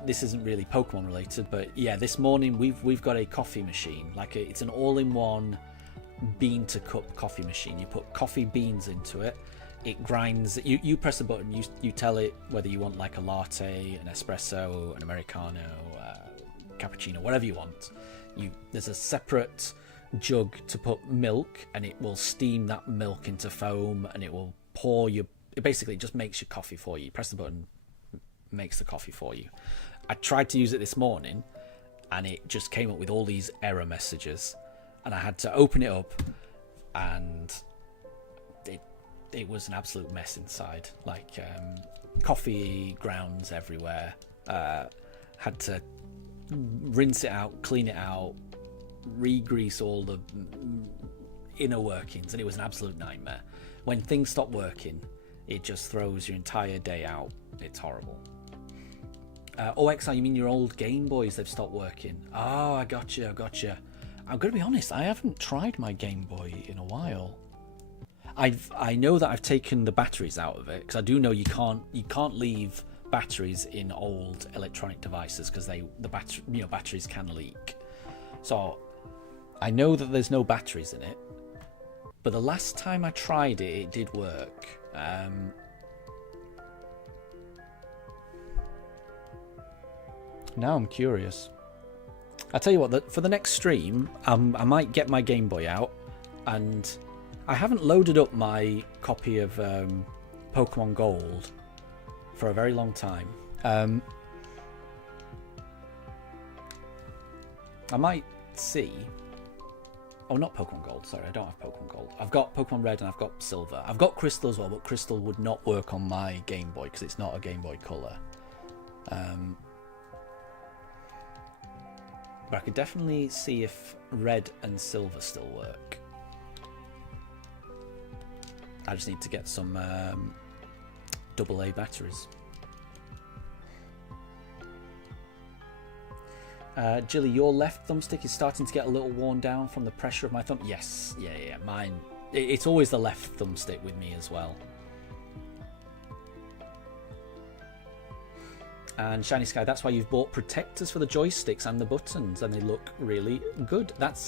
This isn't really Pokemon related, but yeah, this morning we've got a coffee machine. It's an all-in-one bean to cup coffee machine. You put coffee beans into it, it grinds. You press a button, you tell it whether you want like a latte, an espresso, an americano, cappuccino, whatever you want. There's a separate jug to put milk, and it will steam that milk into foam, and it will it basically just makes your coffee for you. You press the button, makes the coffee for you. I tried to use it this morning, and it just came up with all these error messages, and I had to open it up, and it was an absolute mess inside. Coffee grounds everywhere. Had to rinse it out, clean it out, re-grease all the inner workings, and it was an absolute nightmare. When things stop working, it just throws your entire day out. It's horrible. OXR, you mean your old Game Boys, they've stopped working? Oh, I gotcha. I'm going to be honest, I haven't tried my Game Boy in a while. I know that I've taken the batteries out of it, because I do know you can't leave batteries in old electronic devices because batteries can leak. So I know that there's no batteries in it, but the last time I tried it, it did work. Now I'm curious. I'll tell you what, for the next stream, I might get my Game Boy out, and I haven't loaded up my copy of Pokemon Gold for a very long time. I might see... Oh, not Pokemon Gold. Sorry, I don't have Pokemon Gold. I've got Pokemon Red and I've got Silver. I've got Crystal as well, but Crystal would not work on my Game Boy because it's not a Game Boy Color. But I could definitely see if Red and Silver still work. I just need to get some AA batteries. Jilly, your left thumbstick is starting to get a little worn down from the pressure of my thumb. Yes, yeah. Mine. It's always the left thumbstick with me as well. And Shiny Sky, that's why you've bought protectors for the joysticks and the buttons, and they look really good. That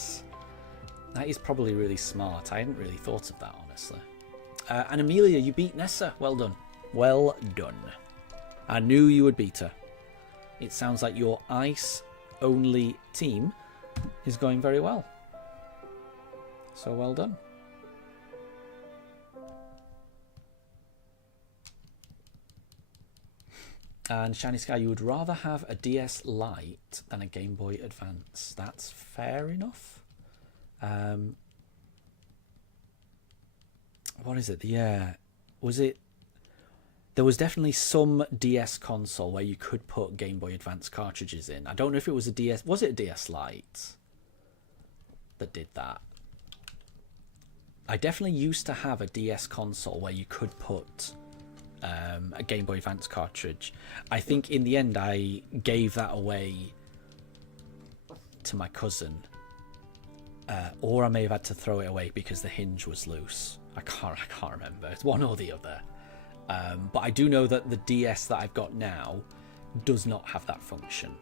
is probably really smart. I hadn't really thought of that, honestly. And Amelia, you beat Nessa. Well done. Well done. I knew you would beat her. It sounds like your ice-only team is going very well. So well done. And Shiny Sky, you would rather have a DS Lite than a Game Boy Advance. That's fair enough. What is it? Yeah. Was it... There was definitely some DS console where you could put Game Boy Advance cartridges in. I don't know if it was a DS... Was it a DS Lite that did that? I definitely used to have a DS console where you could put... a Game Boy Advance cartridge. I think in the end I gave that away to my cousin, or I may have had to throw it away because the hinge was loose. I can't remember. It's one or the other. But I do know that the DS that I've got now does not have that function.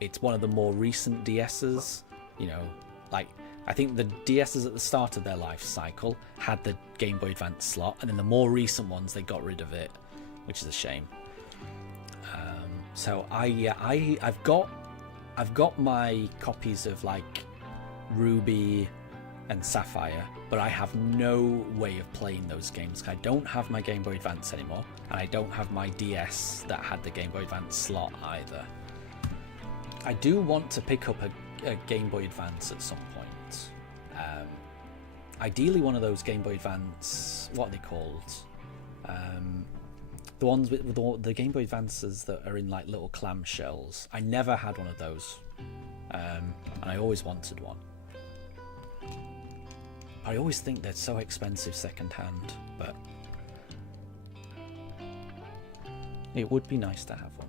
It's one of the more recent DSs. You know, like I think the DSs at the start of their life cycle had the Game Boy Advance slot, and then the more recent ones they got rid of it, which is a shame. So I've got my copies of like Ruby and Sapphire, but I have no way of playing those games. I don't have my Game Boy Advance anymore, and I don't have my DS that had the Game Boy Advance slot either. I do want to pick up a Game Boy Advance at some point. Ideally one of those Game Boy Advance, what are they called? The ones with the Game Boy Advances that are in like little clamshells. I never had one of those, and I always wanted one. I always think they're so expensive second-hand, but it would be nice to have one.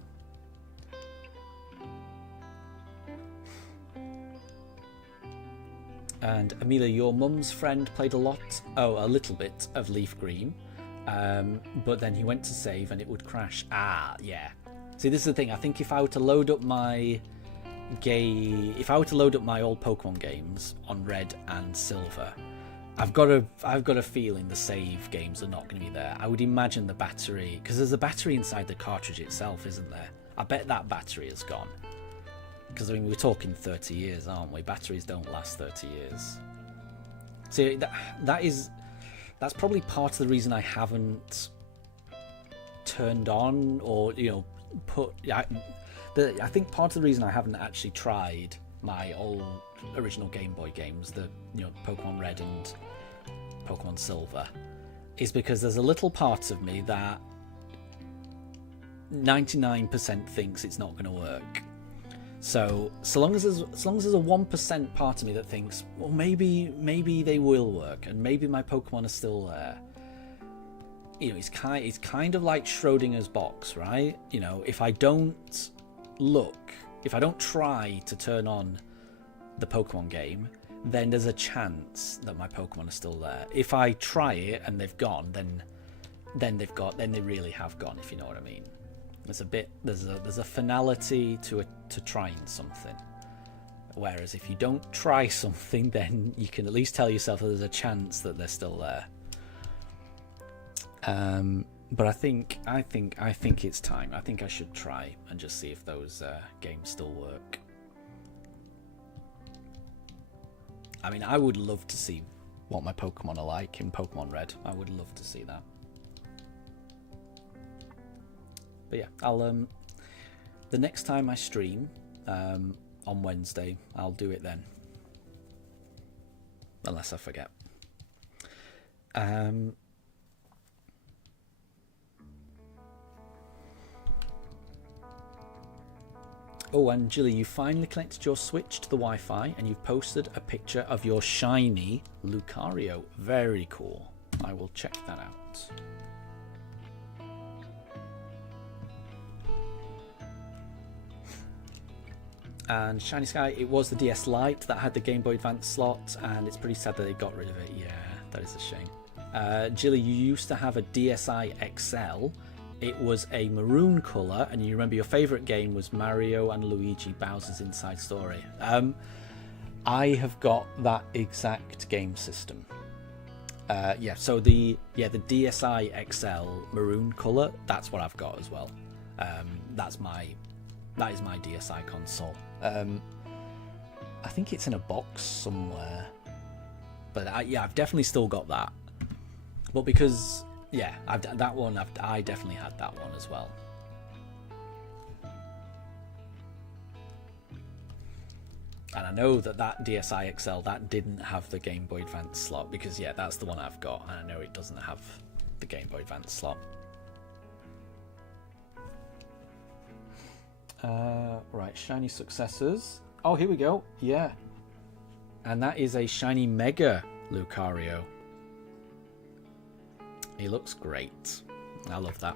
And Amelia, your mum's friend played a little bit of Leaf Green, but then he went to save and it would crash. Ah, yeah. See, this is the thing. I think if I were to load up my old Pokemon games on Red and Silver, I've got a feeling the save games are not going to be there. I would imagine the battery, because there's a battery inside the cartridge itself, isn't there? I bet that battery is gone. Because I mean, we're talking 30 years, aren't we? Batteries don't last 30 years. See, that's probably part of the reason I haven't turned on or I think part of the reason I haven't actually tried my old original Game Boy games, the Pokemon Red and Pokemon Silver, is because there's a little part of me that 99% thinks it's not going to work. So long as there's a 1% part of me that thinks, well, maybe they will work, and maybe my Pokemon are still there. You know, it's kind of like Schrodinger's box, right? You know, if I don't try to turn on the Pokemon game, then there's a chance that my Pokemon are still there. If I try it and they've gone, then they really have gone, if you know what I mean. There's a finality to trying something. Whereas if you don't try something, then you can at least tell yourself that there's a chance that they're still there. But I think it's time. I think I should try and just see if those games still work. I mean, I would love to see what my Pokemon are like in Pokemon Red. I would love to see that. But yeah, I'll the next time I stream on Wednesday, I'll do it then. Unless I forget. Oh, and Jilly, you finally connected your Switch to the Wi-Fi and you've posted a picture of your shiny Lucario. Very cool. I will check that out. And Shiny Sky, it was the DS Lite that had the Game Boy Advance slot, and it's pretty sad that they got rid of it. Yeah, that is a shame. Jilly, you used to have a DSi XL. It was a maroon colour, and you remember your favourite game was Mario and Luigi Bowser's Inside Story. I have got that exact game system. So the DSi XL maroon colour, that's what I've got as well. That is my DSi console. I think it's in a box somewhere, but I've definitely still got that. But because I definitely had that one as well. And I know that DSi XL that didn't have the Game Boy Advance slot, because that's the one I've got, and I know it doesn't have the Game Boy Advance slot. Right, shiny successors. Oh, here we go. Yeah. And that is a shiny Mega Lucario. He looks great. I love that.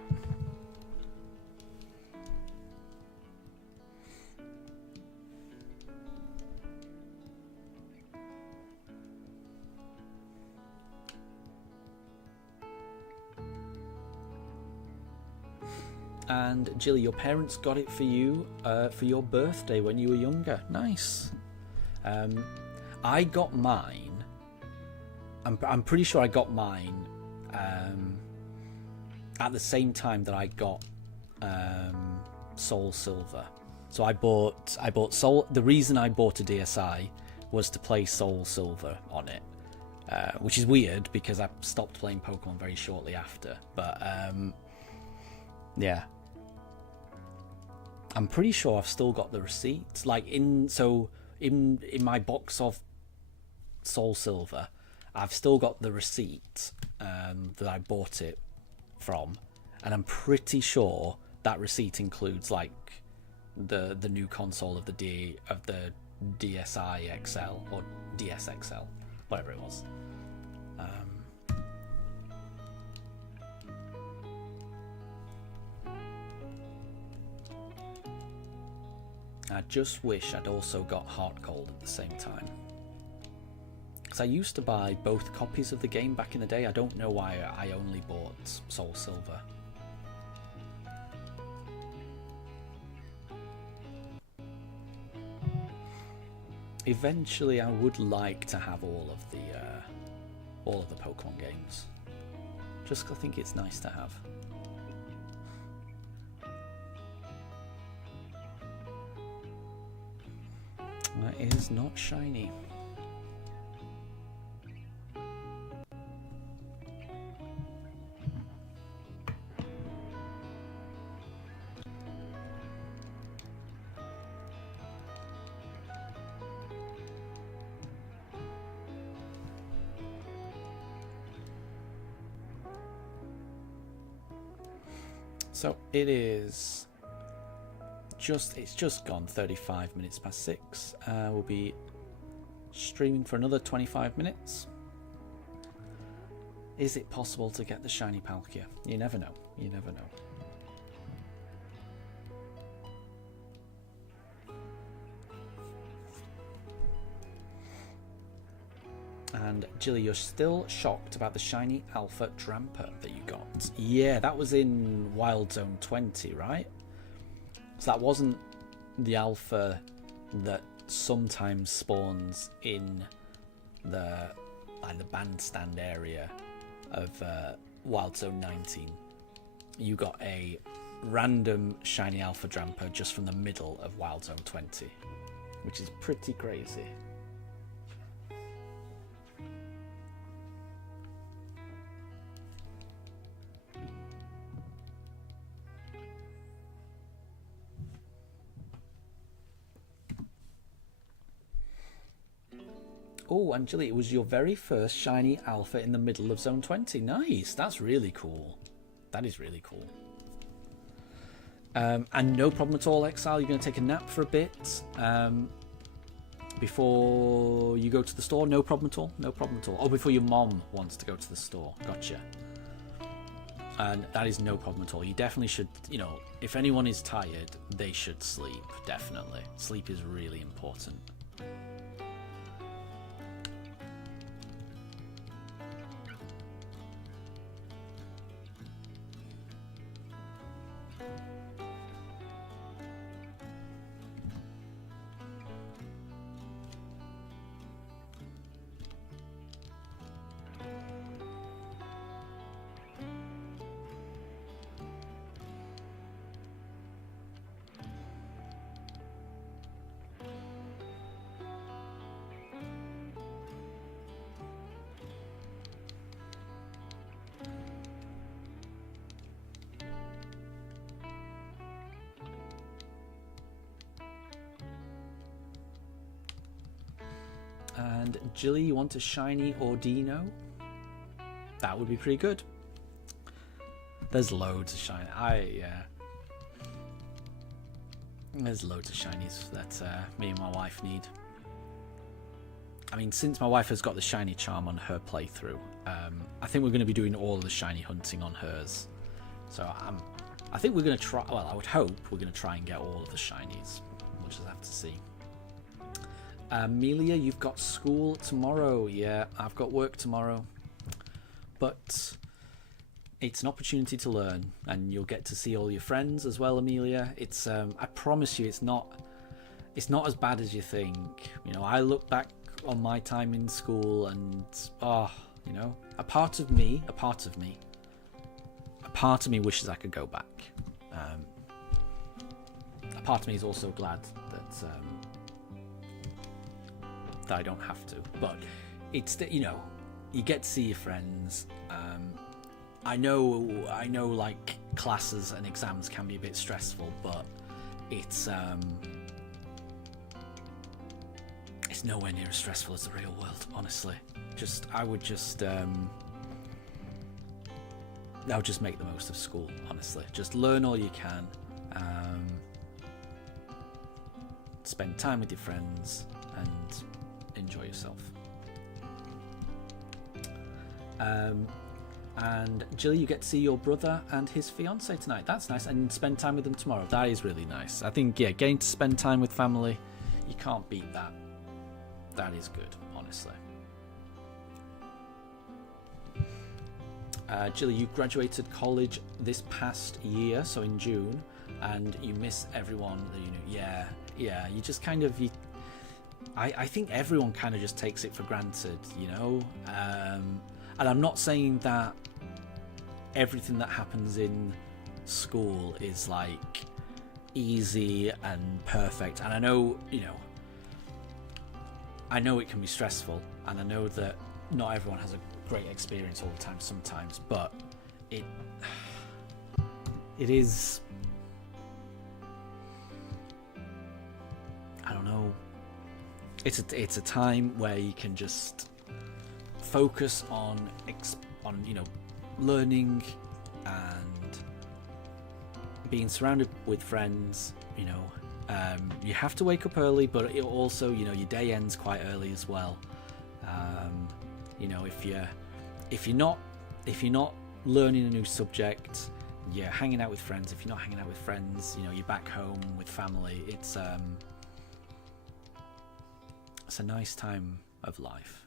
And Jilly, your parents got it for you for your birthday when you were younger. Nice. I got mine. I'm pretty sure I got mine at the same time that I got Soul Silver. So I bought Soul. The reason I bought a DSi was to play Soul Silver on it, which is weird because I stopped playing Pokemon very shortly after. But yeah. I'm pretty sure I've still got the receipts. Like in my box of Soul Silver, I've still got the receipt that I bought it from, and I'm pretty sure that receipt includes like the new console of the DSi XL or DSXL, whatever it was. I just wish I'd also got Heart Gold at the same time. Because I used to buy both copies of the game back in the day. I don't know why I only bought Soul Silver. Eventually I would like to have all of the Pokemon games. Just 'cause I think it's nice to have. That is not shiny. So it is it's just gone 35 minutes past 6. We'll be streaming for another 25 minutes. Is it possible to get the shiny Palkia? You never know. You never know. And Jilly, you're still shocked about the shiny Alpha Dramper that you got. Yeah, that was in Wild Zone 20, right? So that wasn't the Alpha that sometimes spawns in the bandstand area of Wild Zone 19. You got a random shiny Alpha Dramper just from the middle of Wild Zone 20, which is pretty crazy. Oh, Angeli, it was your very first shiny Alpha in the middle of Zone 20. Nice. That's really cool. That is really cool. And no problem at all, Exile. You're going to take a nap for a bit before you go to the store? No problem at all? No problem at all. Oh, before your mom wants to go to the store. Gotcha. And that is no problem at all. You definitely should, you know, if anyone is tired, they should sleep. Definitely. Sleep is really important. And Jilly, you want a shiny Ordino? That would be pretty good. There's loads of shiny. There's loads of shinies that me and my wife need. I mean, since my wife has got the shiny charm on her playthrough, I think we're going to be doing all of the shiny hunting on hers. So I think we're going to try. Well, I would hope we're going to try and get all of the shinies. We'll just have to see. Amelia, you've got school tomorrow. Yeah, I've got work tomorrow. But it's an opportunity to learn, and you'll get to see all your friends as well, Amelia. It's I promise you, it's not as bad as you think. You know, I look back on my time in school, and you know, a part of me wishes I could go back. A part of me is also glad that I don't have to. But it's, you know, you get to see your friends. I know like classes and exams can be a bit stressful, but it's nowhere near as stressful as the real world, honestly. I would just make the most of school, honestly. Just learn all you can. Spend time with your friends and enjoy yourself. And Jill, you get to see your brother and his fiance tonight. That's nice. And spend time with them tomorrow. That is really nice. I think, yeah, getting to spend time with family, you can't beat that. That is good, honestly. Jill, you graduated college this past year, so in June, and you miss everyone that you knew. Yeah, you just kind of... I think everyone kind of just takes it for granted, you know? And I'm not saying that everything that happens in school is like easy and perfect. And I know, you know, I know it can be stressful, and I know that not everyone has a great experience all the time sometimes, but it is, I don't know, it's a time where you can just focus on you know, learning and being surrounded with friends, You have to wake up early, but it also, your day ends quite early as well. If you're not learning a new subject, you're hanging out with friends. If you're not hanging out with friends, you're back home with family. It's a nice time of life.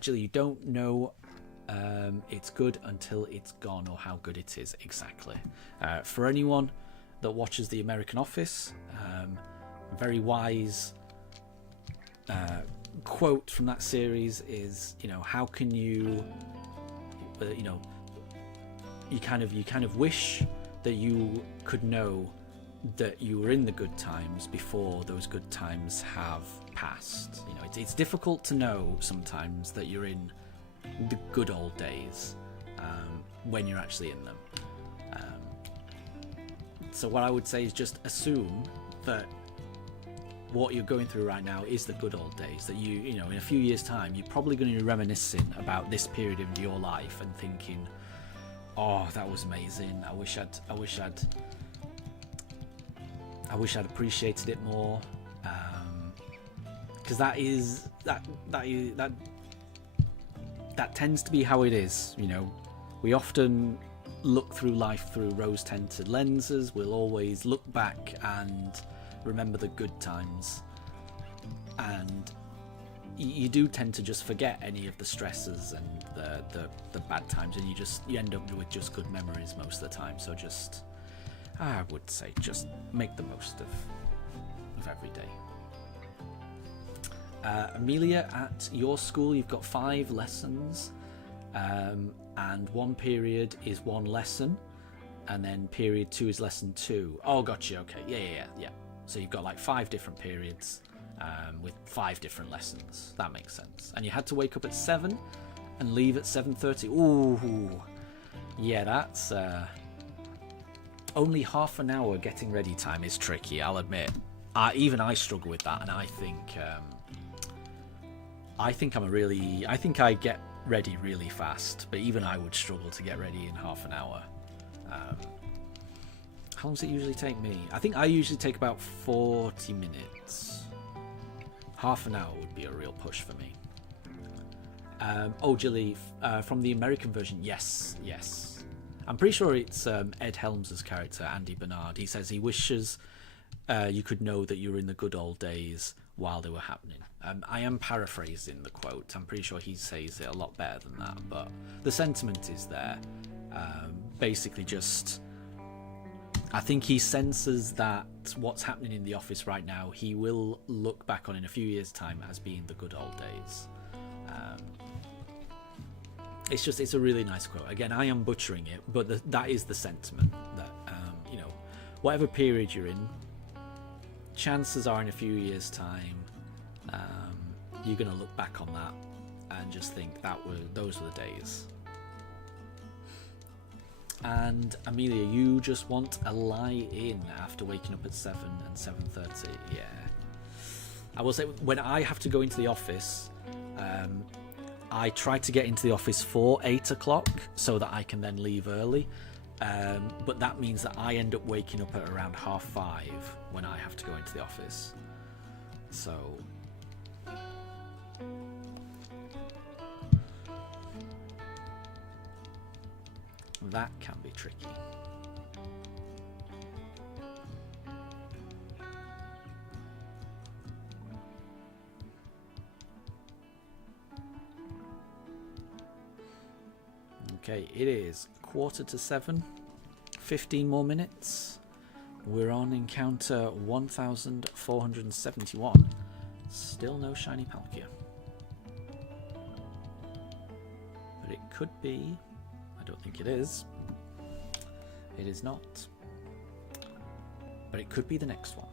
Jill, you don't know it's good until it's gone, or how good it is exactly. For anyone that watches The American Office, very wise quote from that series is, how can you, you kind of wish that you could know that you were in the good times before those good times have passed. It's difficult to know sometimes that you're in the good old days when you're actually in them. So what I would say is just assume that what you're going through right now is the good old days, that in a few years time you're probably going to be reminiscing about this period of your life and thinking, oh, that was amazing, I wish I'd appreciated it more, because that tends to be how it is. We often look through life through rose-tinted lenses. We'll always look back and remember the good times, and you do tend to just forget any of the stresses and the bad times, and you end up with just good memories most of the time. So I would say just make the most of every day. Amelia, at your school you've got 5 lessons, and one period is 1 lesson, and then period 2 is lesson 2. Oh, gotcha. Okay, yeah. So you've got like 5 different periods with 5 different lessons. That makes sense. And you had to wake up at 7 and leave at 7:30. Ooh, yeah, that's only half an hour getting ready time is tricky, I'll admit. Even I struggle with that, and I think I get ready really fast, but even I would struggle to get ready in half an hour. How long does it usually take me? I think I usually take about 40 minutes. Half an hour would be a real push for me. Jilly, from the American version, yes. I'm pretty sure it's Ed Helms' character, Andy Bernard. He says he wishes you could know that you were in the good old days while they were happening. I am paraphrasing the quote. I'm pretty sure he says it a lot better than that, but the sentiment is there. Basically just, I think he senses that what's happening in the office right now, he will look back on in a few years' time as being the good old days. It's a really nice quote. Again, I am butchering it, but that is the sentiment that, whatever period you're in, chances are in a few years' time, you're going to look back on that and just think those were the days. And Amelia, you just want a lie in after waking up at 7 and 7:30. Yeah. I will say, when I have to go into the office, I try to get into the office for 8 o'clock so that I can then leave early. But that means that I end up waking up at around 5:30 when I have to go into the office. So that can be tricky. Okay, it is 6:45. 15 more minutes. We're on encounter 1471. Still no shiny Palkia. But it could be. I don't think it is. It is not. But it could be the next one.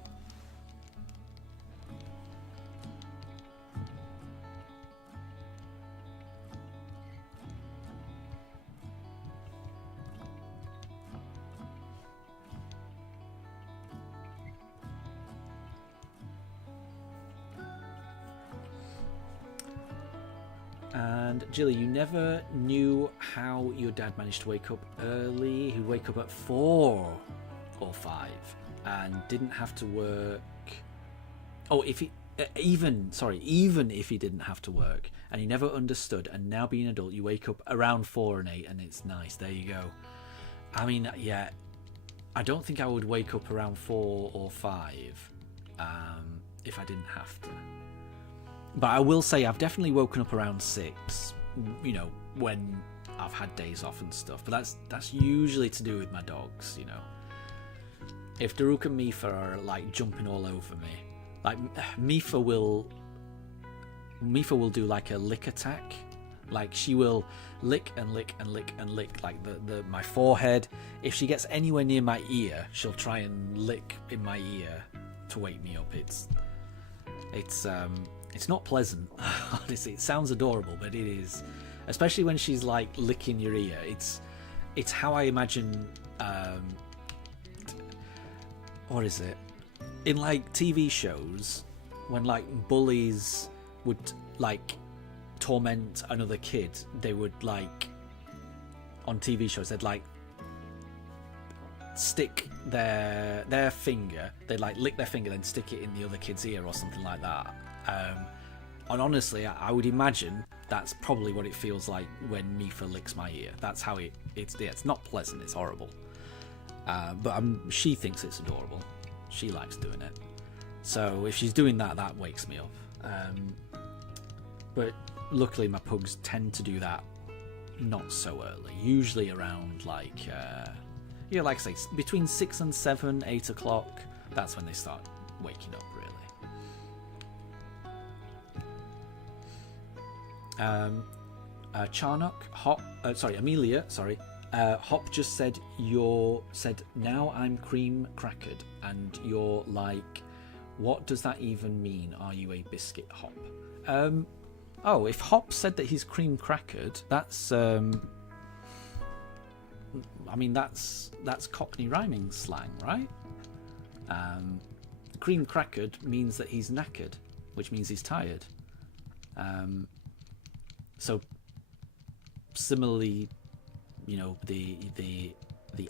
And Jilly, you never knew how your dad managed to wake up early. He'd wake up at 4. or 5 and didn't have to work. Oh, if he even if he didn't have to work and he never understood, and now being an adult, you wake up around 4 and 8 and it's nice. There you go. I mean, yeah, I don't think I would wake up around 4 or 5 if I didn't have to. But I will say I've definitely woken up around 6, you know, when I've had days off and stuff. But that's usually to do with my dogs, you know. If Daruk and Mifa are like jumping all over me, like Mifa will do like a lick attack. Like she will lick and lick and lick and lick like my forehead. If she gets anywhere near my ear, she'll try and lick in my ear to wake me up. It's not pleasant. Honestly, it sounds adorable, but it is. Especially when she's like licking your ear. It's how I imagine. What is it? In like TV shows, when like bullies would like torment another kid, they would like on TV shows they'd like stick their finger, they'd like lick their finger then stick it in the other kid's ear or something like that. And honestly, I would imagine that's probably what it feels like when Mifa licks my ear. That's how it's not pleasant, it's horrible. But she thinks it's adorable. She likes doing it. So if she's doing that, that wakes me up. But luckily my pugs tend to do that not so early. Usually around like, like I say, between 6 and 7, 8 o'clock. That's when they start waking up, really. Charnock, Amelia, Hop just said now I'm cream crackered, and you're like, what does that even mean? Are you a biscuit, Hop? If Hop said that he's cream crackered, that's that's Cockney rhyming slang, right? Cream crackered means that he's knackered, which means he's tired. So similarly, you know, the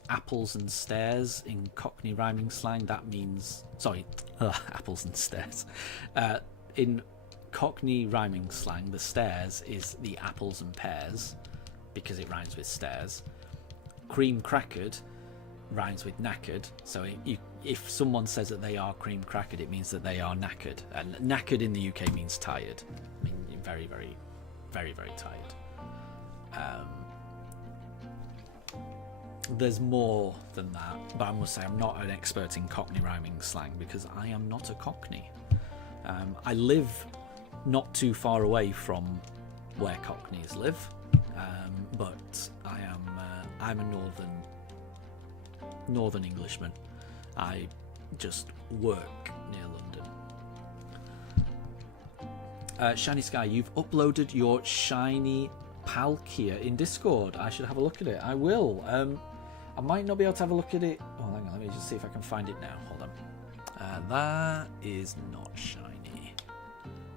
apples and stairs in Cockney rhyming slang, that means apples and stairs. In Cockney rhyming slang, the stairs is the apples and pears because it rhymes with stairs. Cream crackered rhymes with knackered. So if someone says that they are cream crackered, it means that they are knackered. And knackered in the UK means tired. I mean, very, very, very, very tired. There's more than that, but I must say I'm not an expert in Cockney rhyming slang because I am not a Cockney. I live not too far away from where Cockneys live, but I'm a northern Englishman. I just work near London. Shiny Sky, you've uploaded your shiny Palkia in Discord. I should have a look at it. I will. I might not be able to have a look at it. Oh, hang on, let me just see if I can find it now. Hold on. That is not shiny.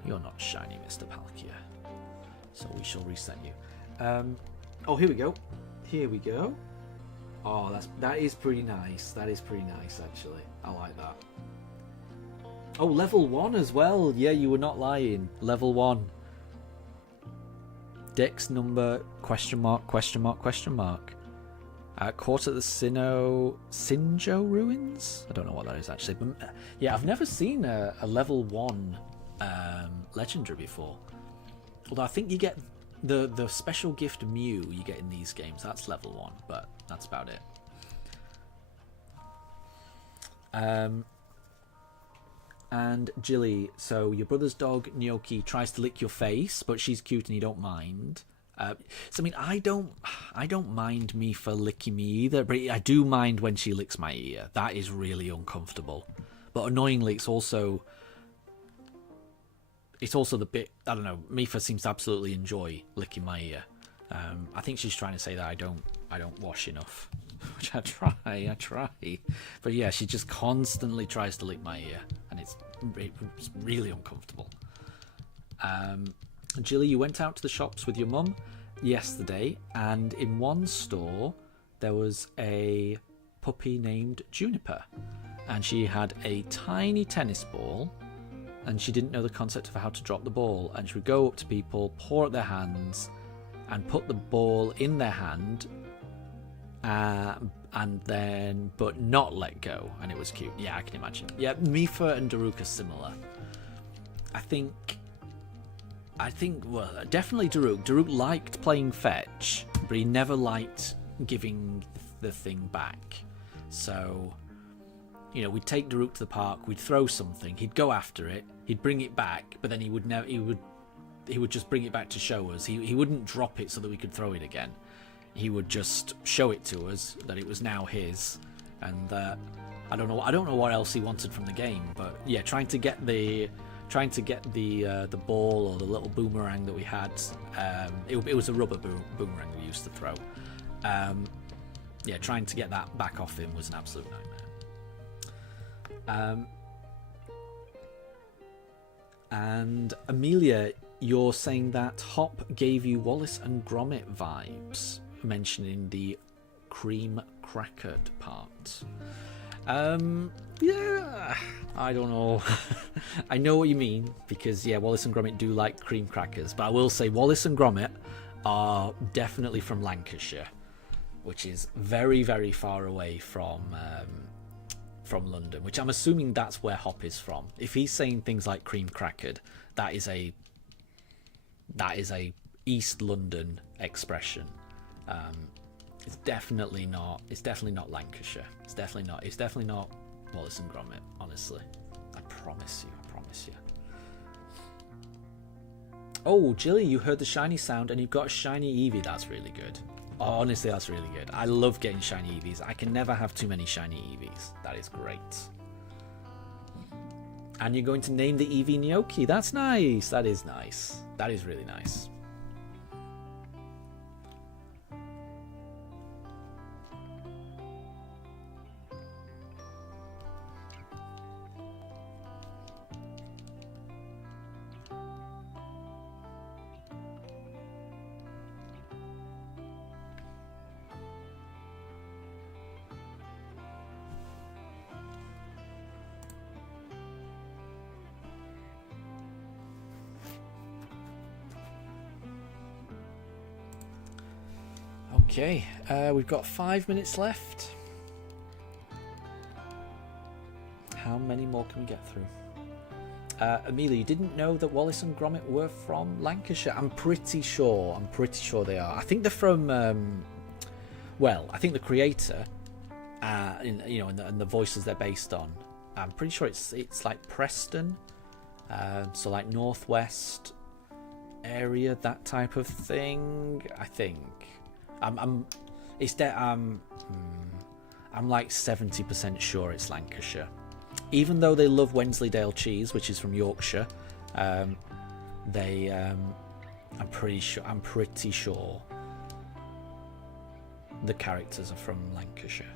You're not shiny, Mr. Palkia. So we shall reset you. Here we go. Here we go. Oh, that is pretty nice. That is pretty nice, actually. I like that. Oh, level 1 as well. Yeah, you were not lying. Level 1. Dex number ? Caught at the Sinjo ruins? I don't know what that is actually. But yeah, I've never seen a level 1 legendary before. Although I think you get the special gift Mew you get in these games. That's level 1, but that's about it. And Jilly, so your brother's dog Gnocchi tries to lick your face, but she's cute and you don't mind. I mean, I don't mind Mifa licking me either, but I do mind when she licks my ear. That is really uncomfortable. But annoyingly, it's also the bit, I don't know, Mifa seems to absolutely enjoy licking my ear. I think she's trying to say that I don't wash enough, which I try. But yeah, she just constantly tries to lick my ear, and it's really uncomfortable. Jilly, you went out to the shops with your mum yesterday, and in one store there was a puppy named Juniper, and she had a tiny tennis ball, and she didn't know the concept of how to drop the ball, and she would go up to people, paw at their hands, and put the ball in their hand, and then but not let go, and it was cute. Yeah, I can imagine. Yeah, Mifa and Daruk are similar. I think well, definitely Daruk. Daruk liked playing fetch, but he never liked giving the thing back. So, you know, we'd take Daruk to the park, we'd throw something, he'd go after it, he'd bring it back, but then he would just bring it back to show us. He wouldn't drop it so that we could throw it again. He would just show it to us that it was now his, and I don't know what else he wanted from the game, but yeah, trying to get the ball or the little boomerang that we had. It was a rubber boomerang we used to throw. Yeah, trying to get that back off him was an absolute nightmare. And Amelia, you're saying that Hop gave you Wallace and Gromit vibes, mentioning the cream crackered part. Yeah, I don't know. I know what you mean, because yeah, Wallace and Gromit do like cream crackers, but I will say Wallace and Gromit are definitely from Lancashire, which is very, very far away from London, which I'm assuming that's where Hop is from. If he's saying things like cream crackered, that is a East London expression. It's definitely not Lancashire. It's definitely not Wallace and Gromit, honestly. I promise you. Oh, Jilly, you heard the shiny sound and you've got a shiny Eevee. That's really good. Oh, honestly, that's really good. I love getting shiny Eevees. I can never have too many shiny Eevees. That is great. And you're going to name the Eevee Gnocchi. That's nice. That is nice. That is really nice. Okay, we've got 5 minutes left. How many more can we get through? Amelia, you didn't know that Wallace and Gromit were from Lancashire? I'm pretty sure they are. I think they're from, I think the creator, and the voices they're based on. I'm pretty sure it's like Preston, so like northwest area, that type of thing. I think. I'm like 70% sure it's Lancashire, even though they love Wensleydale cheese, which is from Yorkshire. I'm pretty sure the characters are from Lancashire.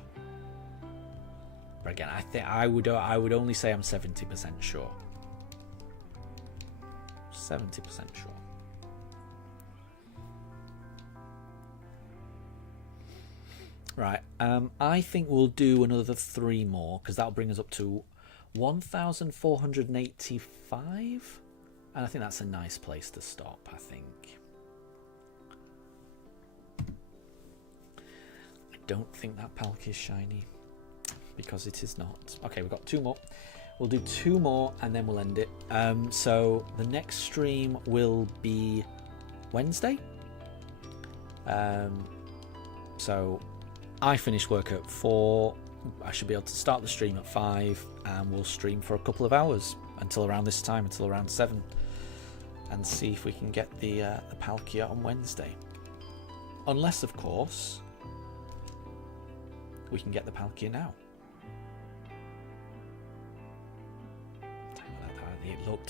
But again, I would only say I'm 70% sure. 70% sure. Right, I think we'll do another 3 more, because that'll bring us up to 1,485, and I think that's a nice place to stop, I think. I don't think that Palkia is shiny, because it is not. Okay, we've got 2 more. We'll do 2 more, and then we'll end it. So the next stream will be Wednesday. So I finish work at 4. I should be able to start the stream at 5, and we'll stream for a couple of hours until around this time, until around 7, and see if we can get the Palkia on Wednesday. Unless, of course, we can get the Palkia now.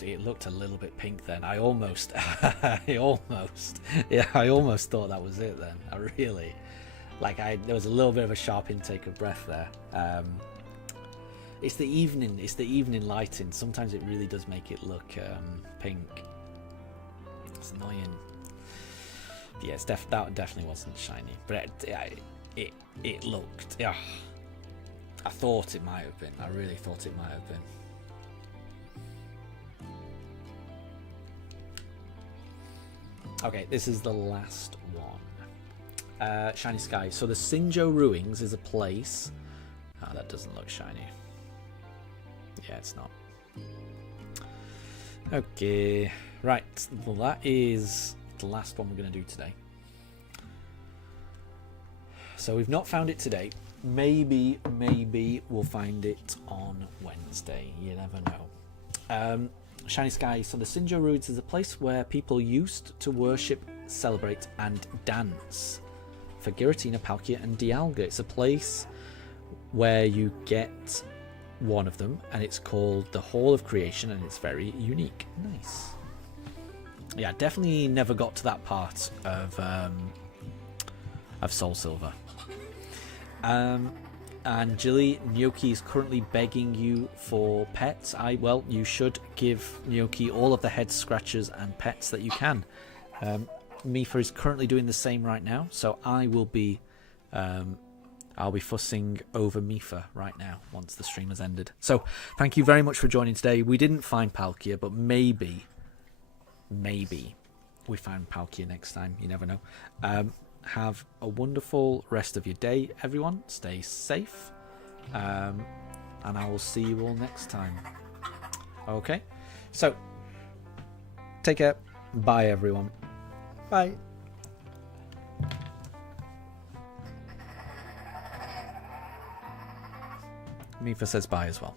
It looked a little bit pink then. I almost thought that was it then. I really. There was a little bit of a sharp intake of breath there. It's the evening lighting. Sometimes it really does make it look pink. It's annoying. But yeah, that definitely wasn't shiny. But it looked. I thought it might have been. I really thought it might have been. Okay, this is the last one. Shiny Sky. So the Sinjo Ruins is a place. Oh, that doesn't look shiny. Yeah, it's not. Okay, right. Well, that is the last one we're going to do today. So we've not found it today. Maybe we'll find it on Wednesday. You never know. Shiny Sky. So the Sinjo Ruins is a place where people used to worship, celebrate, and dance. For Giratina, Palkia, and Dialga. It's a place where you get one of them, and it's called the Hall of Creation, and it's very unique. Nice. Yeah, definitely never got to that part of Soul Silver. And Jilly, Gnocchi is currently begging you for pets. Well, you should give Gnocchi all of the head scratchers and pets that you can. Mifa is currently doing the same right now, so I will be I'll be fussing over Mifa right now once the stream has ended. So thank you very much for joining today. We didn't find Palkia, but maybe we find Palkia next time. You never know. Have a wonderful rest of your day, everyone. Stay safe. And I will see you all next time. Okay? So, take care. Bye, everyone. Bye. Mifa says bye as well.